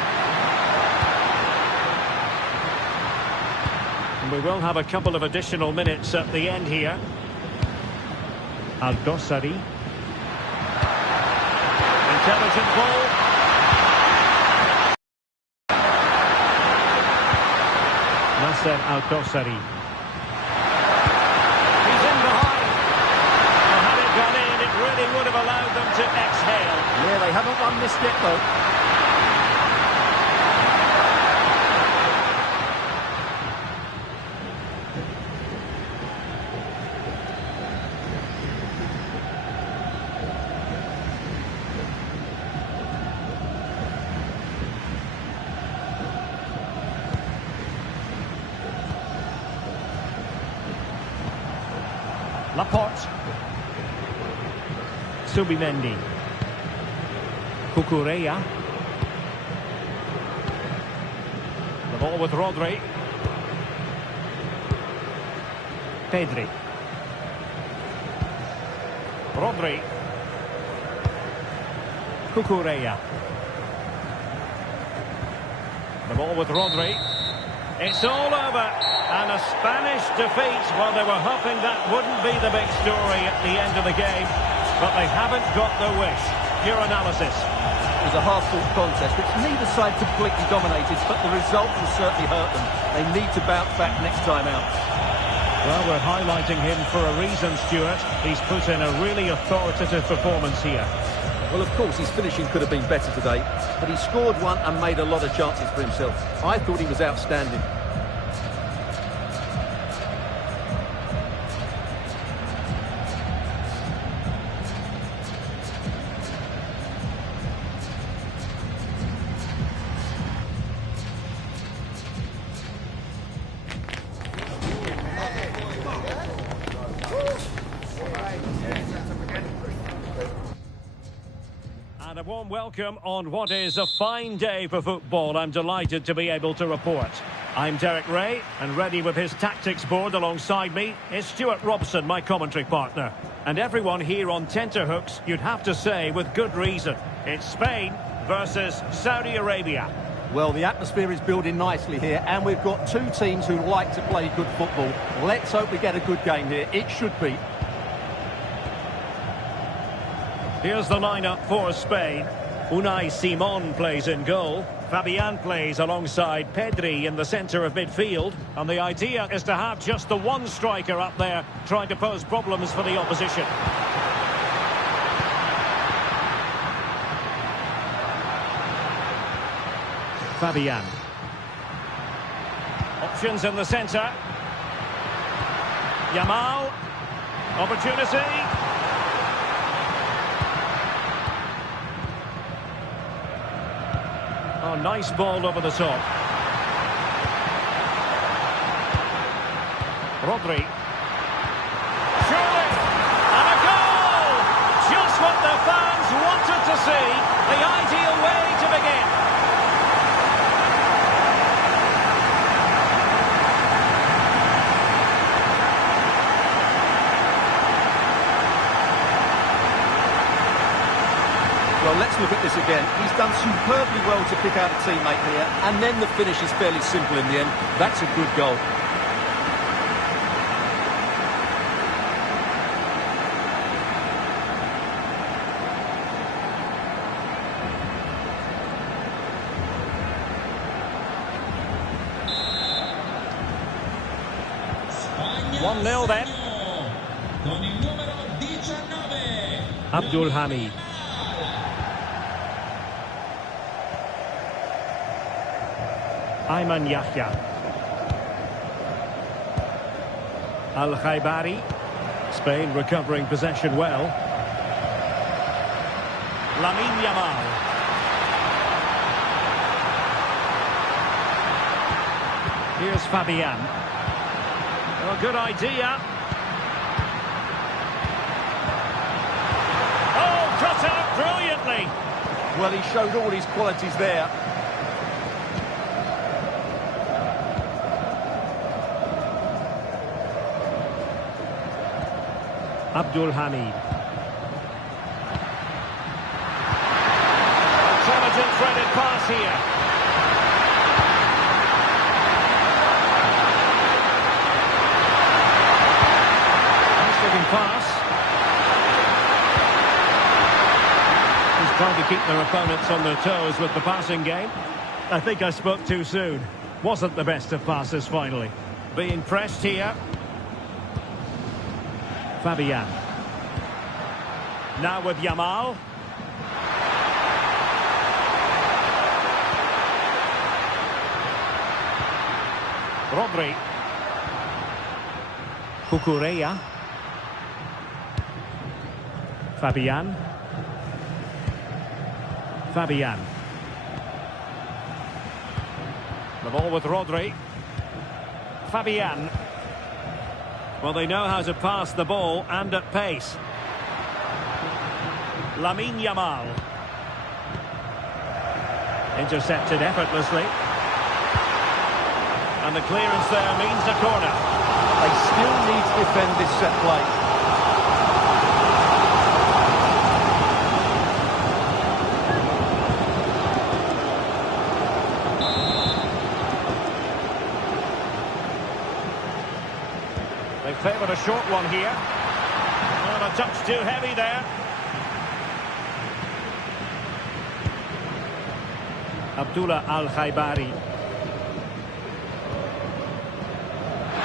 And we will have a couple of additional minutes at the end here. Al-Dossari. Intelligent ball. Nasser Al-Dossari. He's in behind. Well, had it gone in, it really would have allowed them to exhale. Yeah, they haven't won this yet, though. Laporte. Subimendi. Cucurella. The ball with Rodri. Pedri. Rodri. Cucurella. The ball with Rodri. It's all over. And a Spanish defeat. Well, they were hoping that wouldn't be the big story at the end of the game. But they haven't got their wish. Your analysis. It was a half-fought contest, which neither side completely dominated, but the result will certainly hurt them. They need to bounce back next time out. Well, we're highlighting him for a reason, Stuart. He's put in a really authoritative performance here. Well, of course, his finishing could have been better today, but he scored one and made a lot of chances for himself. I thought he was outstanding. And a warm welcome on what is a fine day for football. I'm delighted to be able to report. I'm Derek Ray, and ready with his tactics board alongside me is Stuart Robson, my commentary partner. And everyone here on tenterhooks, you'd have to say with good reason. It's Spain versus Saudi Arabia. Well, the atmosphere is building nicely here, and we've got two teams who like to play good football. Let's hope we get a good game here. It should be. Here's the lineup for Spain. Unai Simon plays in goal. Fabian plays alongside Pedri in the centre of midfield. And the idea is to have just the one striker up there trying to pose problems for the opposition. Fabian. Options in the centre. Yamal. Opportunity. Oh, nice ball over the top. Rodri. Surely! And a goal! Just what the fans wanted to see. The ideal way to begin. Well, let's look at this again. He's done superbly well to pick out a teammate here, and then the finish is fairly simple in the end. That's a good goal. 1-0 then. Con il numero 19. Abdul Hamid. Ayman Yahya. Al-Khaibari. Spain recovering possession well. Lamine Yamal. Here's Fabian. Oh, good idea. Oh, cut out brilliantly. Well, he showed all his qualities there. Abdul Hamid. Intelligent threaded pass here. Nice looking pass. He's trying to keep their opponents on their toes with the passing game. I think I spoke too soon. Wasn't the best of passes finally. Being pressed here. Fabian. Now with Yamal. Rodri. Cucurella. Fabian. Fabian. The ball with Rodri. Fabian. Well, they know how to pass the ball and at pace. Lamine Yamal. Intercepted effortlessly. And the clearance there means a corner. They still need to defend this set play. They favoured a short one here. Well, a touch too heavy there. Abdullah Al-Khaibari.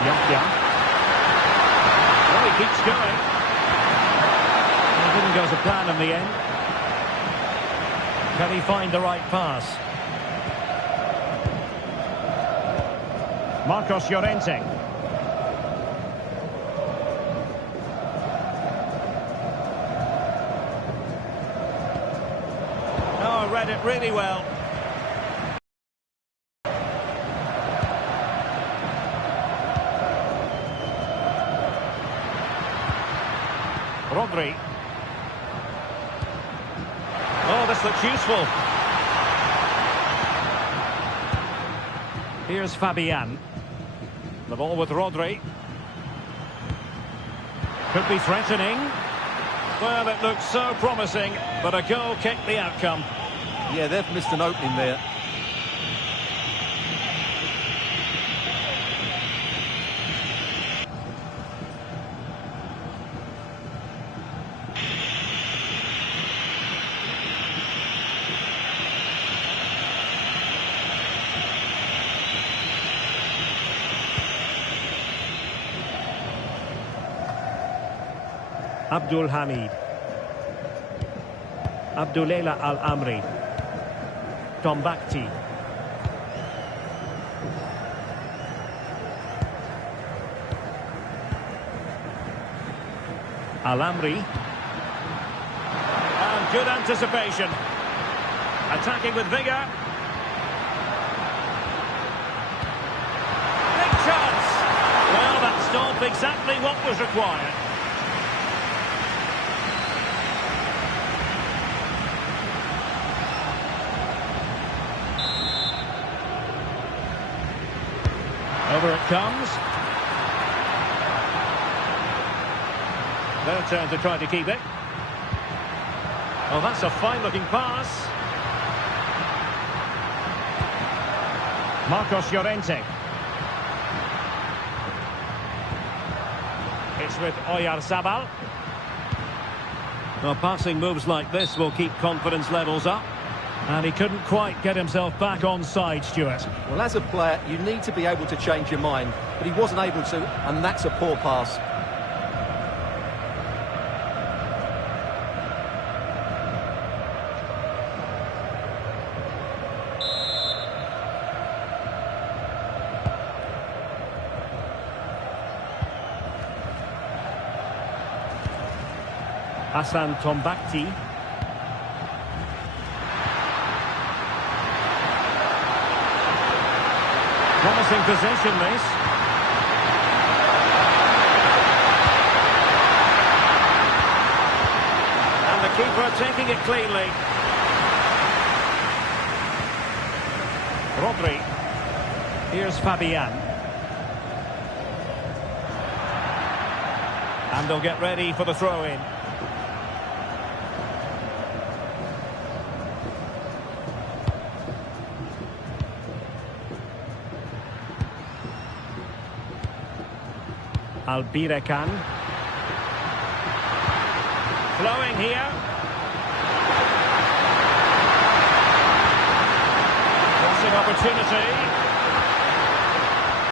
Yahya. Well, he keeps going. It didn't go to plan in the end. Can he find the right pass? Marcos Llorente. Oh, read it really well. Rodri. Oh, this looks useful. Here's Fabian. The ball with Rodri. Could be threatening. Well, it looks so promising, but a goal kicked the outcome. Yeah, they've missed an opening there. Abdul Hamid. Abdullah Al-Amri. Tombakti. Al-Amri. And good anticipation. Attacking with vigour. Big chance. Well, that stopped exactly what was required. Over it comes. Their turn to try to keep it. Oh, that's a fine-looking pass. Marcos Llorente. It's with Oyarzabal. Well, passing moves like this will keep confidence levels up. And he couldn't quite get himself back on side, Stuart. Well, as a player, you need to be able to change your mind, but he wasn't able to, and that's a poor pass. Hassan Tombakti. Promising position, this. And the keeper taking it cleanly. Rodri. Here's Fabian. And they'll get ready for the throw-in. Albirekan. Flowing here. Crossing opportunity.